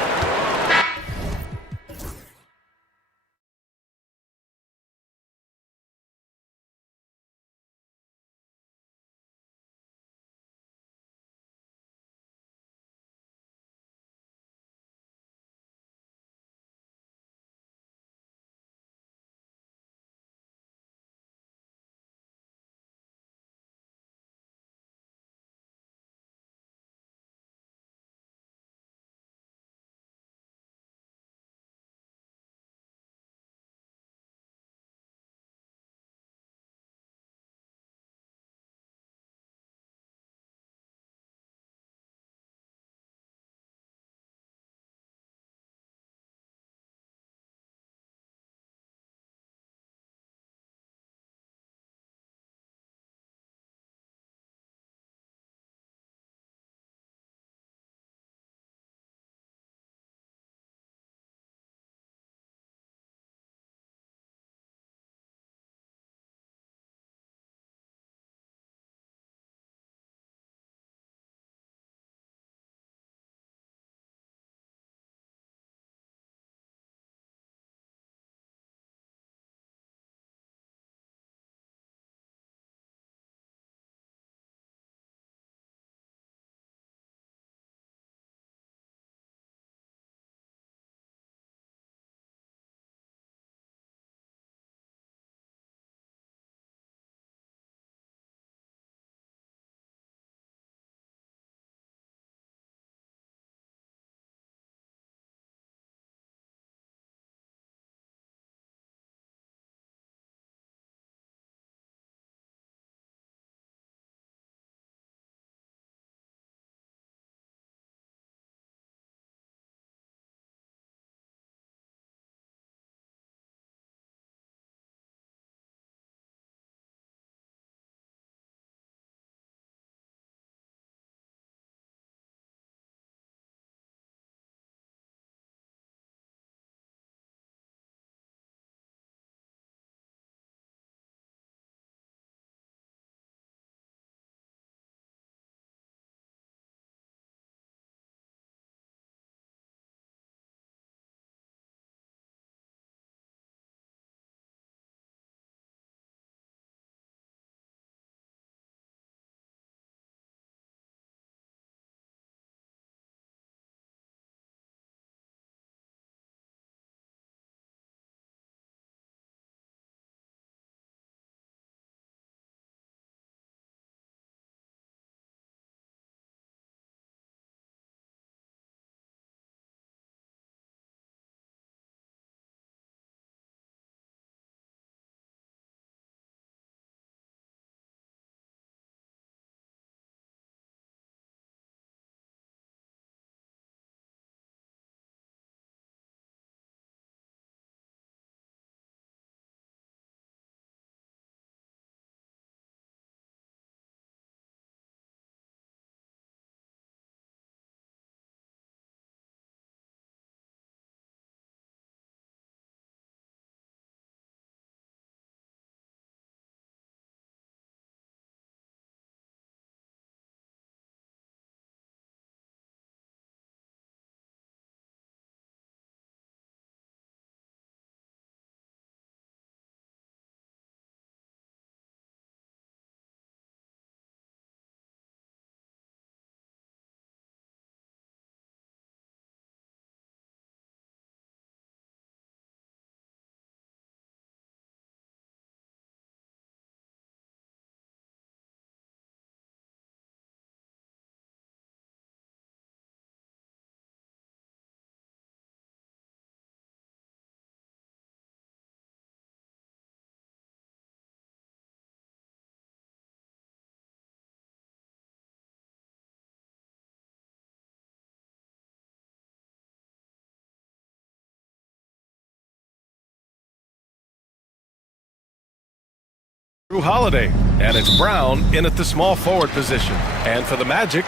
Holiday, and it's Brown in at the small forward position. And for the Magic,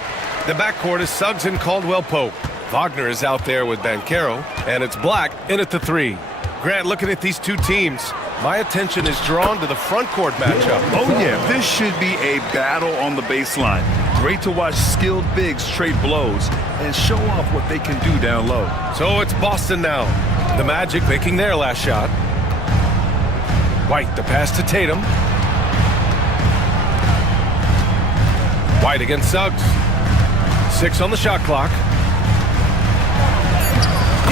the backcourt is Suggs and Caldwell-Pope. Wagner is out there with Banchero, and it's Black in at the 3. Grant, looking at these two teams, my attention is drawn to the front court matchup. Oh yeah, this should be a battle on the baseline. Great to watch skilled bigs trade blows and show off what they can do down low. So it's Boston now. The Magic making their last shot. White, the pass to Tatum. White against Suggs. 6 on the shot clock.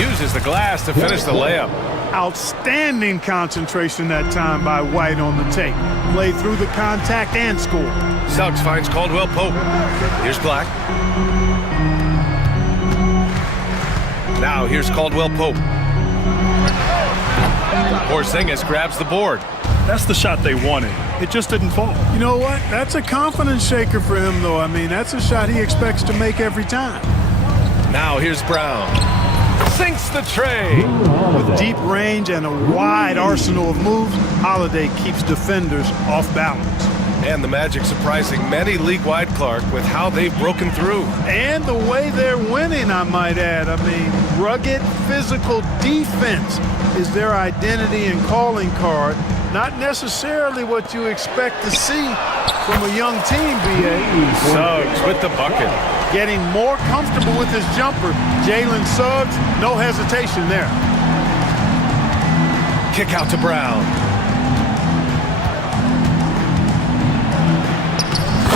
Uses the glass to finish the layup. Outstanding concentration that time by White on the tape. Played through the contact and scored. Suggs finds Caldwell-Pope. Here's Black. Now here's Caldwell-Pope. Porzingis grabs the board. That's the shot they wanted. It just didn't fall. You know what? That's a confidence shaker for him, though. I mean, that's a shot he expects to make every time. Now here's Brown. Sinks the tray. With deep range and a wide arsenal of moves, Holiday keeps defenders off balance. And the Magic surprising many league-wide, Clark, with how they've broken through. And the way they're winning, I might add. I mean, rugged physical defense is their identity and calling card. Not necessarily what you expect to see from a young team, B.A. Suggs with the bucket. Getting more comfortable with his jumper. Jalen Suggs, no hesitation there. Kick out to Brown.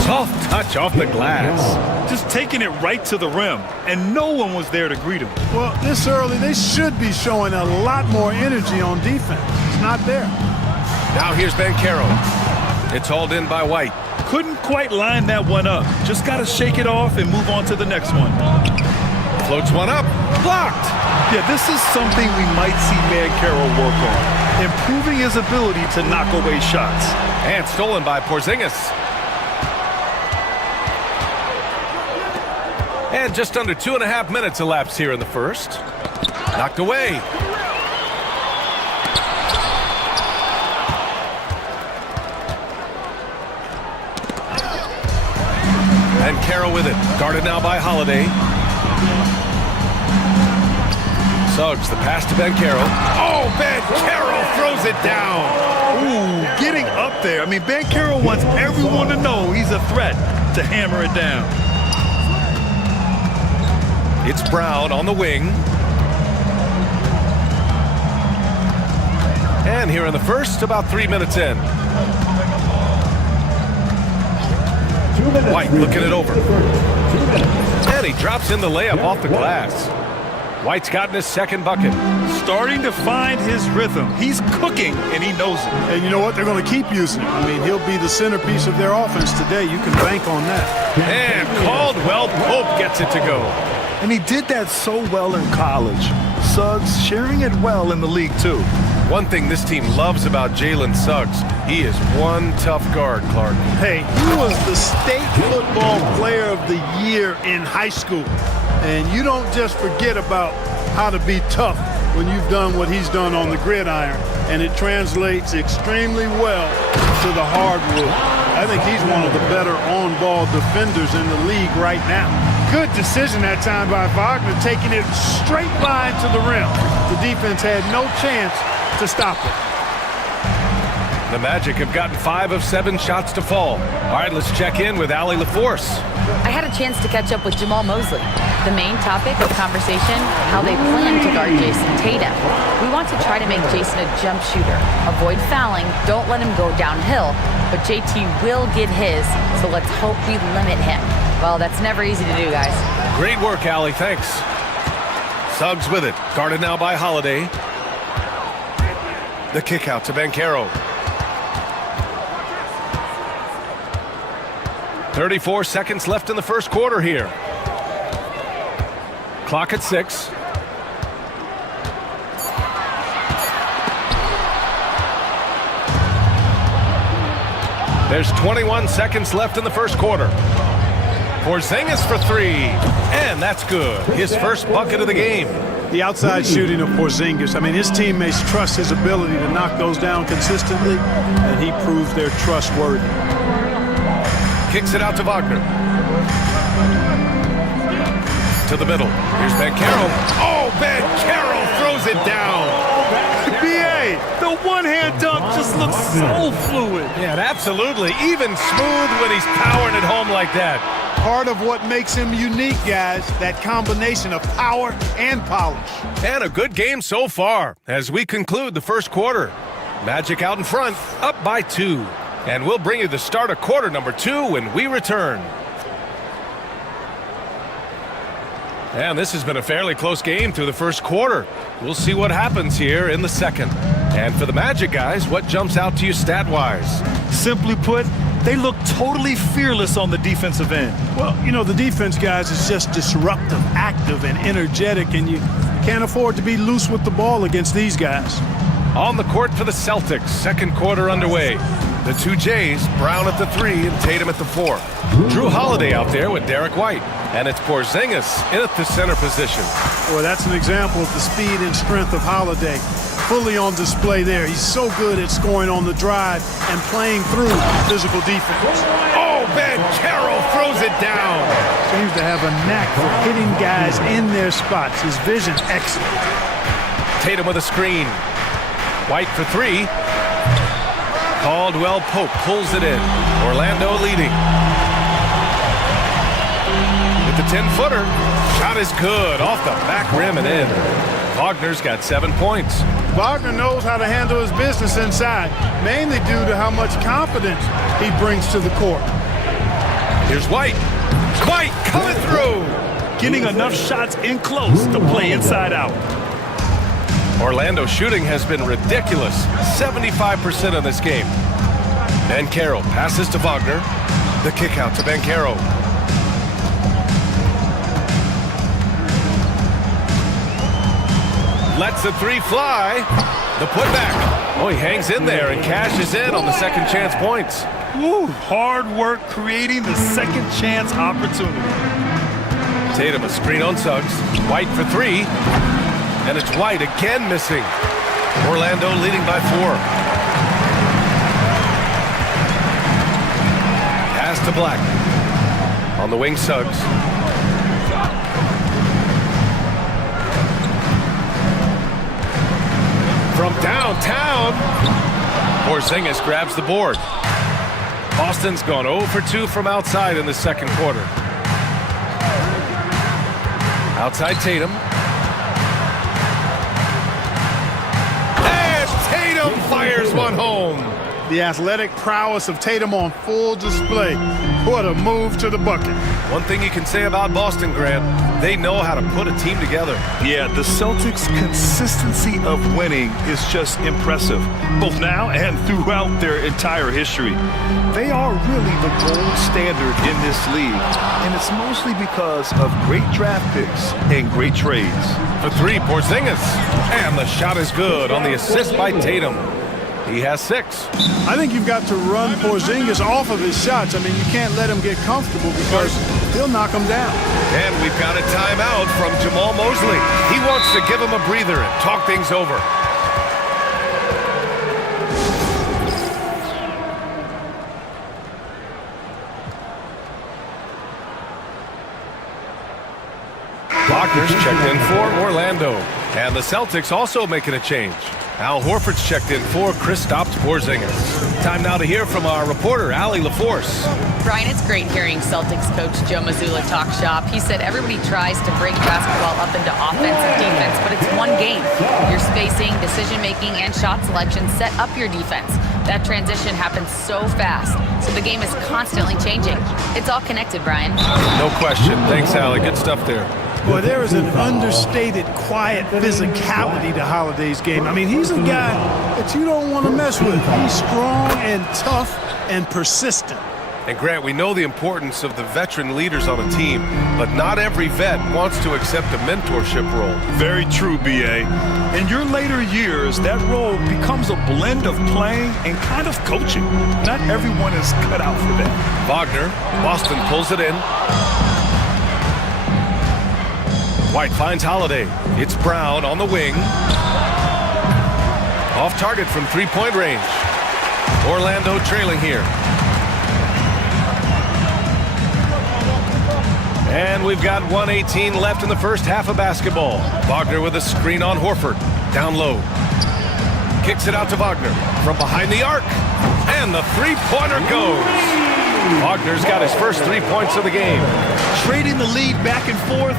Soft touch off the glass. Just taking it right to the rim, and no one was there to greet him. Well, this early, they should be showing a lot more energy on defense. It's not there. Now here's Banchero. It's hauled in by White. Couldn't quite line that one up. Just got to shake it off and move on to the next one. Floats one up. Blocked. Yeah, this is something we might see Banchero work on. Improving his ability to knock away shots. And stolen by Porzingis. And just under 2.5 minutes elapsed here in the first. Knocked away. Banchero with it. Guarded now by Holiday. Suggs, the pass to Banchero. Oh, Banchero throws it down. Ooh, getting up there. I mean, Banchero wants everyone to know he's a threat to hammer it down. It's Brown on the wing. And here in the first, about 3 minutes in. White looking it over. And he drops in the layup off the glass. White's gotten his second bucket. Starting to find his rhythm. He's cooking, and he knows it. And you know what? They're going to keep using him. I mean, he'll be the centerpiece of their offense today. You can bank on that. And Caldwell-Pope gets it to go. And he did that so well in college. Suggs sharing it well in the league, too. One thing this team loves about Jalen Suggs, he is one tough guard, Clark. Hey, he was the state football player of the year in high school. And you don't just forget about how to be tough when you've done what he's done on the gridiron. And it translates extremely well to the hardwood. I think he's one of the better on-ball defenders in the league right now. Good decision that time by Wagner, taking it straight line to the rim. The defense had no chance to stop it. The Magic have gotten 5 of 7 shots to fall. All right, let's check in with Allie LaForce. I had a chance to catch up with Jamal Mosley. The main topic of conversation, how they plan to guard Jason Tatum. We want to try to make Jason a jump shooter. Avoid fouling, don't let him go downhill, but JT will get his, so let's hope we limit him. Well, that's never easy to do, guys. Great work, Allie, thanks. Suggs with it, guarded now by Holiday. The kick out to Banchero. 34 seconds left in the first quarter here. Clock at 6. There's 21 seconds left in the first quarter. Porzingis for 3, and that's good. His first bucket of the game. The outside shooting of Porzingis. I mean, his teammates trust his ability to knock those down consistently, and he proves they're trustworthy. Kicks it out to Wagner. To the middle. Here's Banchero. Oh, Banchero throws it down. BA, the one-hand dunk just looks so fluid. Yeah, absolutely. Even smooth when he's powering it home like that. Part of what makes him unique, guys, that combination of power and polish. And a good game so far as we conclude the first quarter. Magic out in front, up by 2. And we'll bring you the start of quarter number 2 when we return. And this has been a fairly close game through the first quarter. We'll see what happens here in the second. And for the Magic guys, what jumps out to you stat-wise? Simply put, they look totally fearless on the defensive end. Well, you know, the defense, guys, is just disruptive, active, and energetic, and you can't afford to be loose with the ball against these guys. On the court for the Celtics, second quarter underway. The two Jays, Brown at the 3 and Tatum at the 4. Drew Holiday out there with Derek White. And it's Porzingis in at the center position. Boy, that's an example of the speed and strength of Holiday. Fully on display there. He's so good at scoring on the drive and playing through physical defense. Oh, Banchero throws it down. Seems to have a knack for hitting guys in their spots. His vision excellent. Tatum with a screen. White for 3. Caldwell Pope pulls it in. Orlando leading. With the 10-footer. Shot is good. Off the back rim and in. Wagner's got 7 points. Wagner knows how to handle his business inside, mainly due to how much confidence he brings to the court. Here's White. White coming through. Getting enough shots in close to play inside out. Orlando shooting has been ridiculous. 75% in this game. Banchero passes to Wagner. The kick out to Banchero. Lets the 3 fly. The putback. Oh, he hangs in there and cashes in on the second chance points. Woo, hard work creating the second chance opportunity. Tatum a screen on Suggs. White for 3. And it's White again missing. Orlando leading by 4. Pass to Black. On the wing, Suggs. From downtown, Porzingis grabs the board. Boston's gone 0 for 2 from outside in the second quarter. Outside Tatum. And Tatum fires one home. The athletic prowess of Tatum on full display. What a move to the bucket. One thing you can say about Boston, Grant, they know how to put a team together. Yeah, the Celtics' consistency of winning is just impressive, both now and throughout their entire history. They are really the gold standard in this league, and it's mostly because of great draft picks and great trades. For 3, Porzingis. And the shot is good on the assist by Tatum. He has 6. I think you've got to run Porzingis off of his shots. I mean, you can't let him get comfortable because he'll knock him down. And we've got a timeout from Jamal Mosley. He wants to give him a breather and talk things over. Wagner's checked in for Orlando. And the Celtics also making a change. Al Horford's checked in for Kristaps Porzingis. Time now to hear from our reporter, Allie LaForce. Brian, it's great hearing Celtics coach Joe Mazzulla talk shop. He said everybody tries to break basketball up into offense and defense, but it's one game. Your spacing, decision-making, and shot selection set up your defense. That transition happens so fast, so the game is constantly changing. It's all connected, Brian. No question. Thanks, Allie. Good stuff there. Boy, there is an understated, quiet physicality to Holiday's game. I mean, he's a guy that you don't want to mess with. He's strong and tough and persistent. And Grant, we know the importance of the veteran leaders on a team, but not every vet wants to accept a mentorship role. Very true, B.A. In your later years, that role becomes a blend of playing and kind of coaching. Not everyone is cut out for that. Wagner, Boston pulls it in. White finds Holiday. It's Brown on the wing. Off target from three-point range. Orlando trailing here. And we've got 1:18 left in the first half of basketball. Wagner with a screen on Horford. Down low. Kicks it out to Wagner from behind the arc. And the three-pointer goes. Wagner's got his first 3 points of the game. Trading the lead back and forth,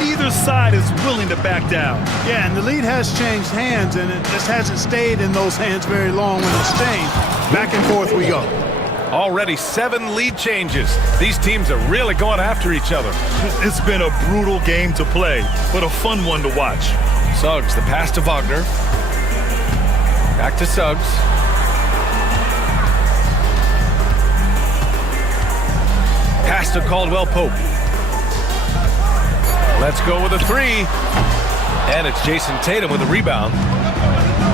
neither side is willing to back down. Yeah, and the lead has changed hands, and it just hasn't stayed in those hands very long when it's changed. Back and forth we go. Already 7 lead changes. These teams are really going after each other. It's been a brutal game to play, but a fun one to watch. Suggs, the pass to Wagner. Back to Suggs. Pass to Caldwell Pope. Let's go with a three. And it's Jason Tatum with a rebound.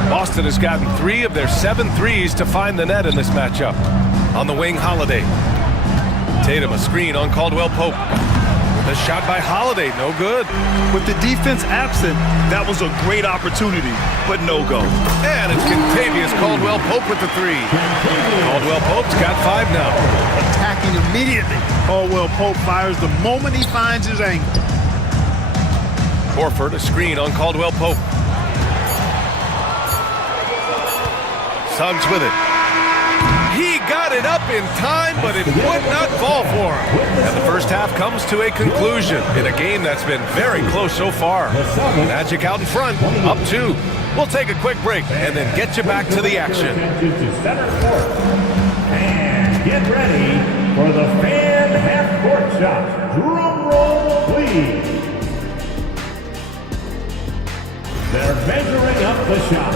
Boston has gotten 3 of their 7 threes to find the net in this matchup. On the wing, Holiday. Tatum, a screen on Caldwell Pope. The shot by Holiday, no good. With the defense absent, that was a great opportunity, but no go. And it's contagious. Caldwell Pope with the three. Caldwell Pope's got 5 now. Attacking immediately. Caldwell Pope fires the moment he finds his angle. Horford, a screen on Caldwell Pope. Suggs with it. He got it up in time, but it would not fall for him. And the first half comes to a conclusion in a game that's been very close so far. Magic out in front, up 2. We'll take a quick break and then get you back to the action. And get ready for the fan half-court shot. Drum roll, please. They're measuring up the shot.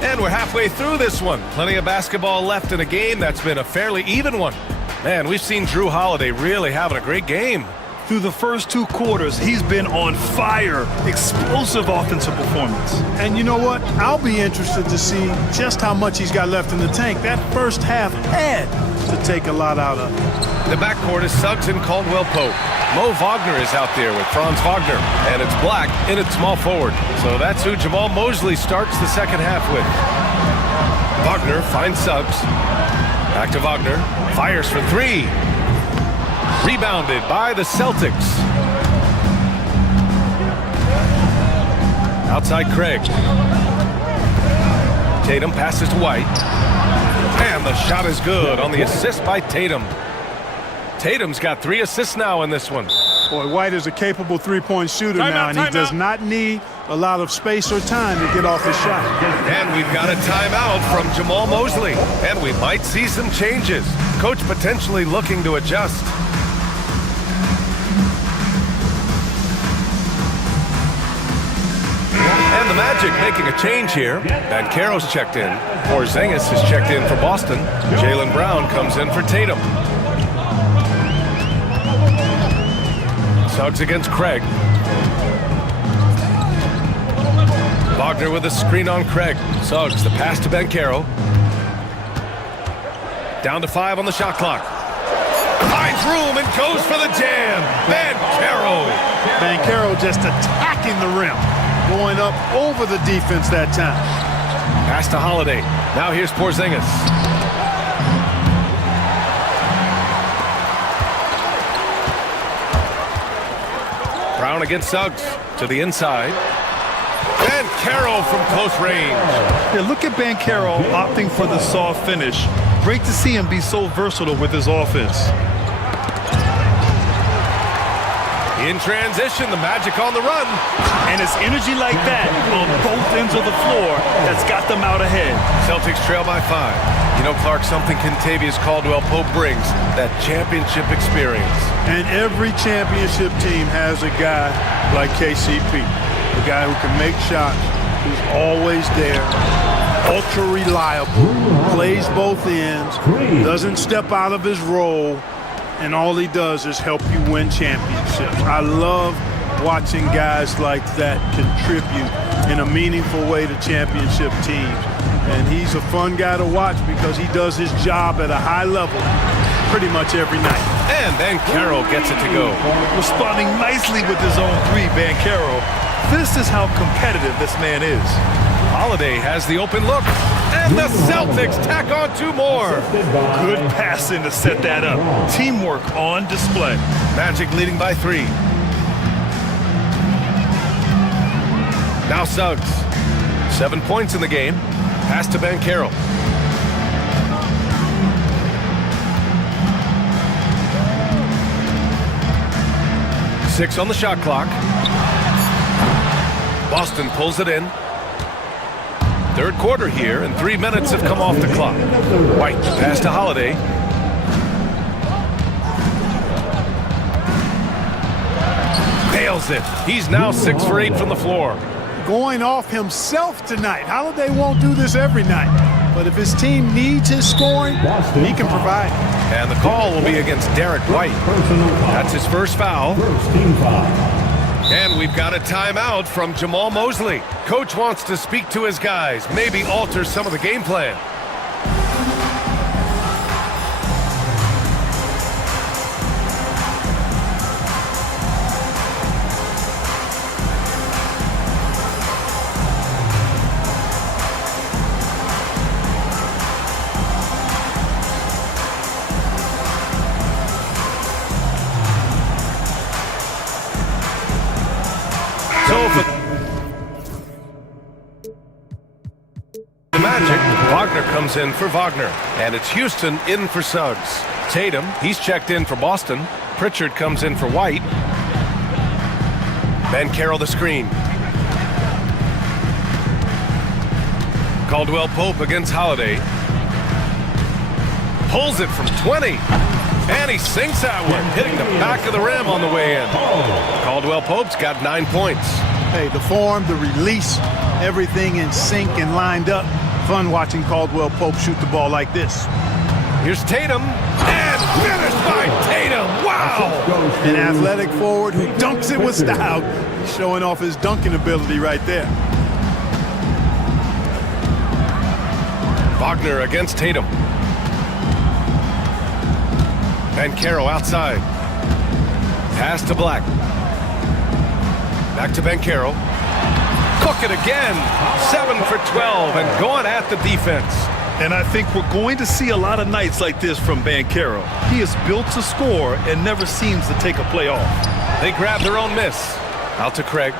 And we're halfway through this one. Plenty of basketball left in a game that's been a fairly even one. Man, we've seen Drew Holiday really having a great game. Through the first 2 quarters, he's been on fire. Explosive offensive performance. And you know what? I'll be interested to see just how much he's got left in the tank. That first half had to take a lot out of it. The backcourt is Suggs and Caldwell Pope. Mo Wagner is out there with Franz Wagner, and it's Black in at small forward. So that's who Jamal Mosley starts the second half with. Wagner finds Suggs. Back to Wagner. Fires for 3. Rebounded by the Celtics. Outside Craig. Tatum passes to White. And the shot is good on the assist by Tatum. Tatum's got 3 assists now in this one. Boy, White is a capable three-point shooter now, and he does not need a lot of space or time to get off his shot. And we've got a timeout from Jamal Mosley. And we might see some changes. Coach potentially looking to adjust. And the Magic making a change here. Banchero's checked in. Porzingis is checked in for Boston. Jaylen Brown comes in for Tatum. Suggs against Craig. Wagner with a screen on Craig. Suggs, the pass to Banchero. Down to 5 on the shot clock. Finds room and goes for the jam. Banchero. Banchero just attacking the rim. Going up over the defense that time. Pass to Holiday. Now here's Porzingis. Brown against Suggs to the inside. Banchero from close range. Yeah, look at Banchero opting for the soft finish. Great to see him be so versatile with his offense. In transition, the Magic on the run. And it's energy like that on both ends of the floor that's got them out ahead. Celtics trail by 5. You know, Clark, something Kentavious Caldwell-Pope brings, that championship experience. And every championship team has a guy like KCP, a guy who can make shots, who's always there, ultra reliable, plays both ends, doesn't step out of his role, and all he does is help you win championships. I love watching guys like that contribute in a meaningful way to championship teams. And he's a fun guy to watch because he does his job at a high level. pretty much every night. And Bankero gets it to go. Responding nicely with his own three, Bankero. This is how competitive this man is. Holiday has the open look. And the Celtics tack on two more. Good passing to set that up. Teamwork on display. Magic leading by 3. Now Suggs. 7 points in the game. Pass to Bankero. Six on the shot clock. Boston pulls it in. Third quarter here, and 3 minutes have come off the clock. White pass to Holiday. Nails it. He's now 6 for 8 from the floor. Going off himself tonight. Holiday won't do this every night, but if his team needs his scoring, he can provide. And the call will be against Derek White. That's his first foul. And we've got a timeout from Jamal Mosley. Coach wants to speak to his guys, maybe alter some of the game plan. Wagner comes in for Wagner, and it's Houston in for Suggs. Tatum, he's checked in for Boston. Pritchard comes in for White. Bankero the screen. Caldwell Pope against Holiday. Pulls it from 20. And he sinks that one, hitting the back of the rim on the way in. Caldwell Pope's got 9 points. Hey, the form, the release, everything in sync and lined up. Fun watching Caldwell Pope shoot the ball like this. Here's Tatum, and finished by Tatum. Wow! An athletic forward who dunks it with style. He's showing off his dunking ability right there. Wagner against Tatum. Bankero outside. Pass to Black. Back to Bankero. Cook it again. 7 for 12 and going at the defense. And I think we're going to see a lot of nights like this from Bankero. He is built to score and never seems to take a play off. They grab their own miss. Out to Craig.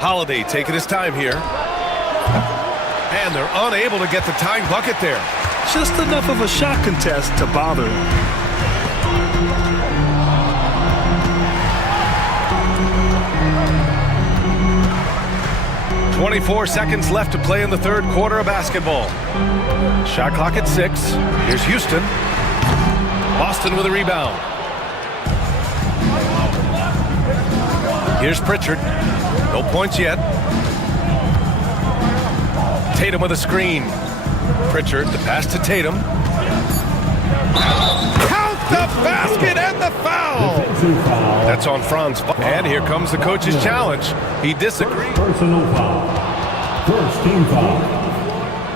Holiday taking his time here. And they're unable to get the tying bucket there. Just enough of a shot contest to bother him. 24 seconds left to play in the third quarter of basketball. Shot clock at 6. Here's Houston. Boston with a rebound. Here's Pritchard. No points yet. Tatum with a screen. Pritchard, the pass to Tatum. Count the basket and the foul! That's on Franz. And here comes the coach's challenge. He disagrees. Personal foul. First team foul.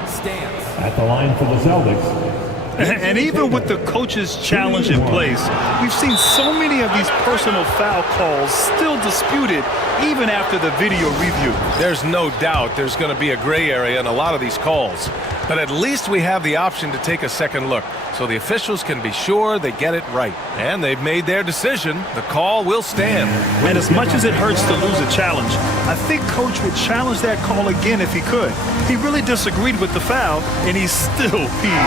Stands at the line for the Celtics. And even with the coach's challenge in place, we've seen so many of these personal foul calls still disputed even after the video review. There's no doubt there's going to be a gray area in a lot of these calls. But at least we have the option to take a second look, so the officials can be sure they get it right. And they've made their decision. The call will stand. And as much as it hurts to lose a challenge, I think Coach would challenge that call again if he could. He really disagreed with the foul, and he's still peeved.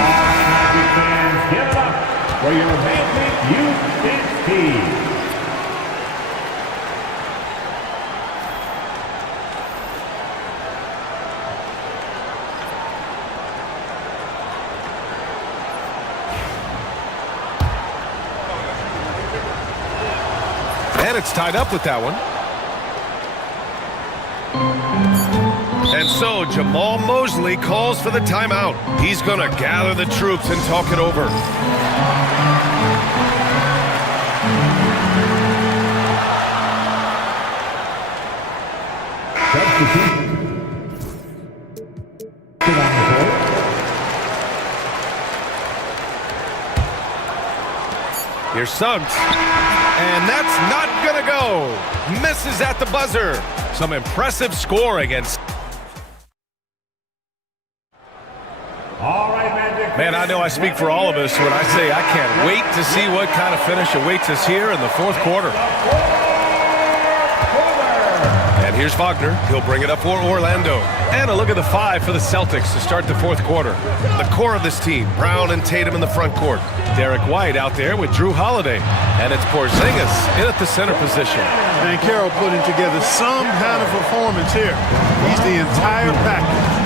Fans, give it up for your Vandy Youth team. And it's tied up with that one. And so Jamal Mosley calls for the timeout. He's going to gather the troops and talk it over. Here's Suggs. And that's not going to go. Misses at the buzzer. Some impressive scoring. And man, I know I speak for all of us when I say I can't wait to see what kind of finish awaits us here in the fourth quarter. And here's Wagner. He'll bring it up for Orlando. And a look at the 5 for the Celtics to start the fourth quarter. The core of this team, Brown and Tatum in the front court. Derek White out there with Drew Holiday. And it's Porzingis in at the center position. And Carroll putting together some kind of performance here. He's the entire package.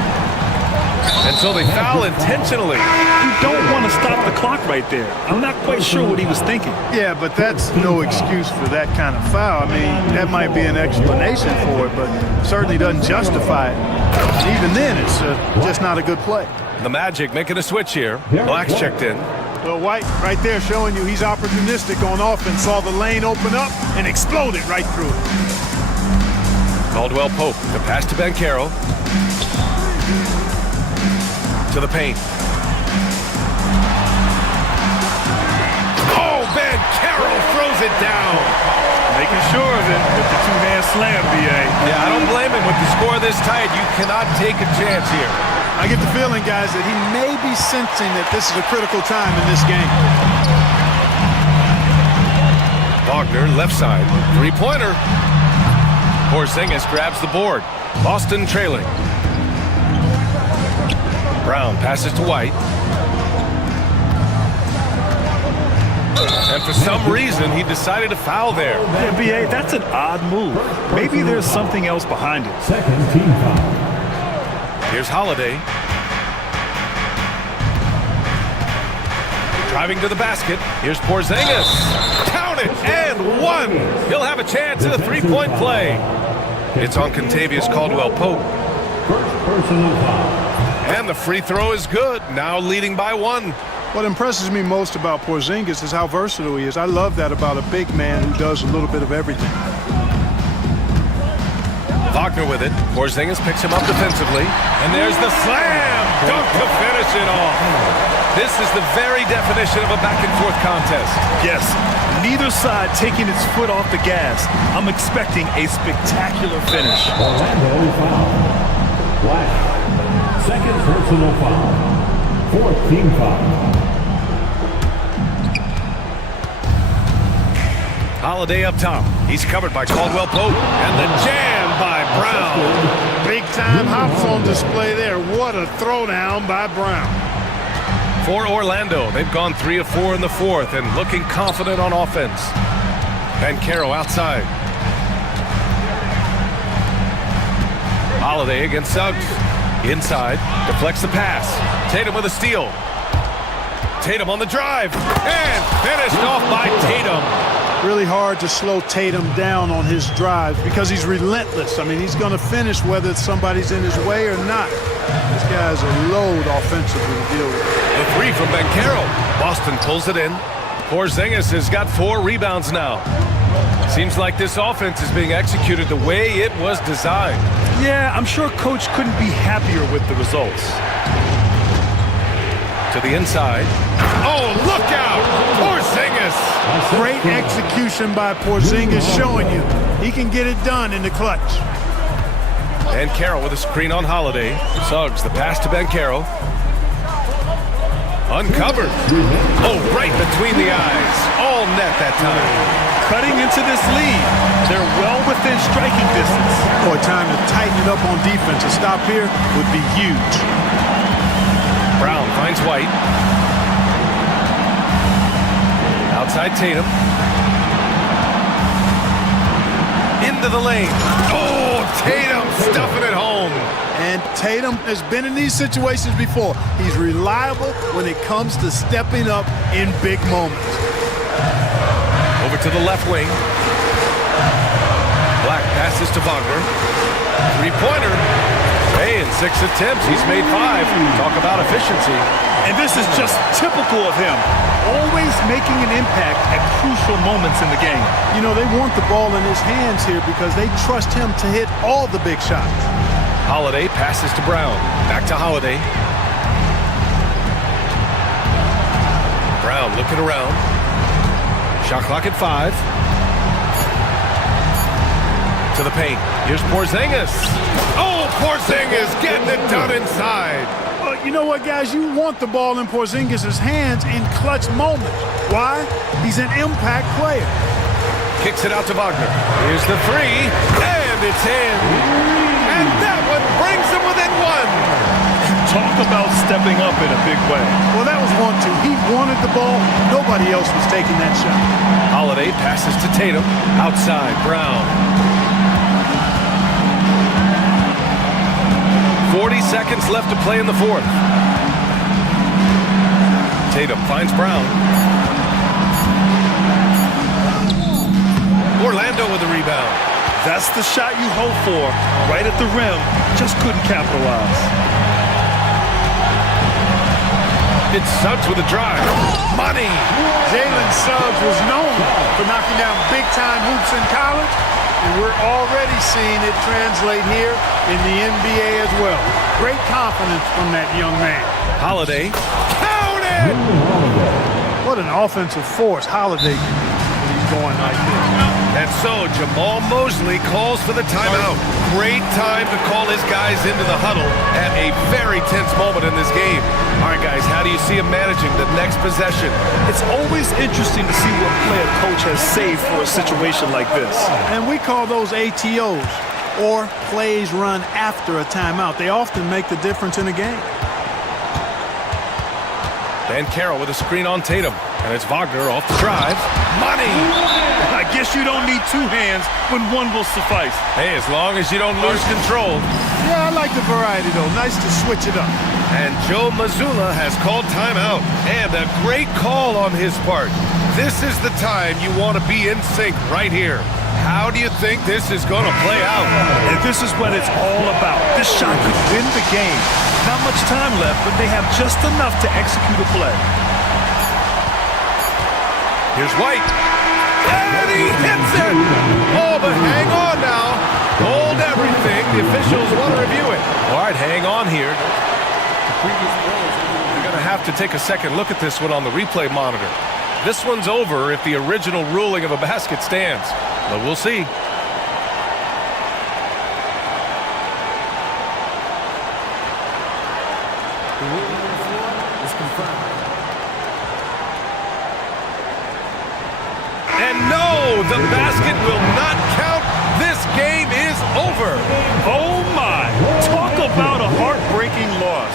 And so they foul intentionally. You don't want to stop the clock right there. I'm not quite sure what he was thinking. Yeah, but that's no excuse for that kind of foul. I mean, that might be an explanation for it, but certainly doesn't justify it. And even then, it's just not a good play. The Magic making a switch here. Black's checked in. Well, White right there showing you he's opportunistic on offense. Saw the lane open up and exploded right through it. Caldwell Pope, the pass to Banchero. To the paint. Oh, Banchero throws it down. Making sure of it with the two-hand slam, B.A. Yeah, I don't blame him. With the score this tight, you cannot take a chance here. I get the feeling, guys, that he may be sensing that this is a critical time in this game. Wagner, left side. Three-pointer. Porzingis grabs the board. Boston trailing. Brown passes to White. And for some reason, he decided to foul there. Yeah, B.A., that's an odd move. Maybe there's something else behind it. Second team foul. Here's Holiday. Driving to the basket. Here's Porzingis. Count it, and one. He'll have a chance at a three-point play. It's on Contavious Caldwell-Pope. First personal foul. And the free throw is good, now leading by one. What impresses me most about Porzingis is how versatile he is. I love that about a big man who does a little bit of everything. Wagner with it. Porzingis picks him up defensively. And there's the slam dunk to finish it off. This is the very definition of a back-and-forth contest. Yes, neither side taking its foot off the gas. I'm expecting a spectacular finish. Orlando foul. Black. Second personal foul. Fourth team foul. Holiday up top. He's covered by Caldwell-Pope. And the jam by Brown. Big time hops on display there. What a throwdown by Brown. For Orlando, they've gone 3 of 4 in the fourth and looking confident on offense. Banchero outside. Holiday against Suggs. Inside, deflects the pass. Tatum with a steal. Tatum on the drive. And finished off by Tatum. Really hard to slow Tatum down on his drives because he's relentless. I mean, he's going to finish whether somebody's in his way or not. This guy's a load offensively to deal with. The three from Banchero. Boston pulls it in. Porzingis has got 4 rebounds now. Seems like this offense is being executed the way it was designed. Yeah, I'm sure Coach couldn't be happier with the results. To the inside. Oh, look out! Porzingis! Great execution by Porzingis, showing you he can get it done in the clutch. And Carroll with a screen on Holiday. Suggs, the pass to Banchero. Uncovered. Oh, right between the eyes. All net that time. Cutting into this lead. They're well within striking distance. Boy, time to tighten it up on defense. A stop here would be huge. Brown finds White. Outside Tatum. Into the lane. Oh, Tatum stuffing it home. And Tatum has been in these situations before. He's reliable when it comes to stepping up in big moments. Over to the left wing. Black passes to Wagner. Three-pointer. Hey, in 6 attempts, he's made 5. Talk about efficiency. And this is just typical of him. Always making an impact at crucial moments in the game. You know, they want the ball in his hands here because they trust him to hit all the big shots. Holiday passes to Brown. Back to Holiday. Brown looking around. Shot clock at 5. To the paint. Here's Porzingis. Oh, Porzingis getting it done inside. Well, you know what, guys? You want the ball in Porzingis' hands in clutch moments. Why? He's an impact player. Kicks it out to Wagner. Here's the 3, and it's in. And that one brings him within 1. Talk about stepping up in a big way. Well, that was 1-2. He wanted the ball. Nobody else was taking that shot. Holiday passes to Tatum. Outside, Brown. 40 seconds left to play in the 4th. Tatum finds Brown. Orlando with the rebound. That's the shot you hope for. Right at the rim. Just couldn't capitalize. It's Suggs with a drive. Money! Jalen Suggs was known for knocking down big-time hoops in college, and we're already seeing it translate here in the NBA as well. Great confidence from that young man. Holiday. Count it! What an offensive force Holiday when he's going like this. And so Jamal Mosley calls for the timeout. Great time to call his guys into the huddle at a very tense moment in this game. All right, guys, how do you see him managing the next possession? It's always interesting to see what play a coach has saved for a situation like this. And we call those ATOs, or plays run after a timeout. They often make the difference in a game. Dan Carroll with a screen on Tatum. And it's Wagner off the drive. Money! I guess you don't need 2 hands when 1 will suffice. Hey, as long as you don't lose control. Yeah, I like the variety, though. Nice to switch it up. And Joe Mazzulla has called timeout. And a great call on his part. This is the time you want to be in sync right here. How do you think this is going to play out? And this is what it's all about. This shot could win the game. Not much time left, but they have just enough to execute a play. Here's White. And he hits it! Oh, but hang on now. Hold everything. The officials want to review it. All right, hang on here. You're going to have to take a second look at this one on the replay monitor. This one's over if the original ruling of a basket stands. But we'll see. The ruling on the floor is confirmed. And no, the basket will not count. This game is over. Oh my! Talk about a heartbreaking loss.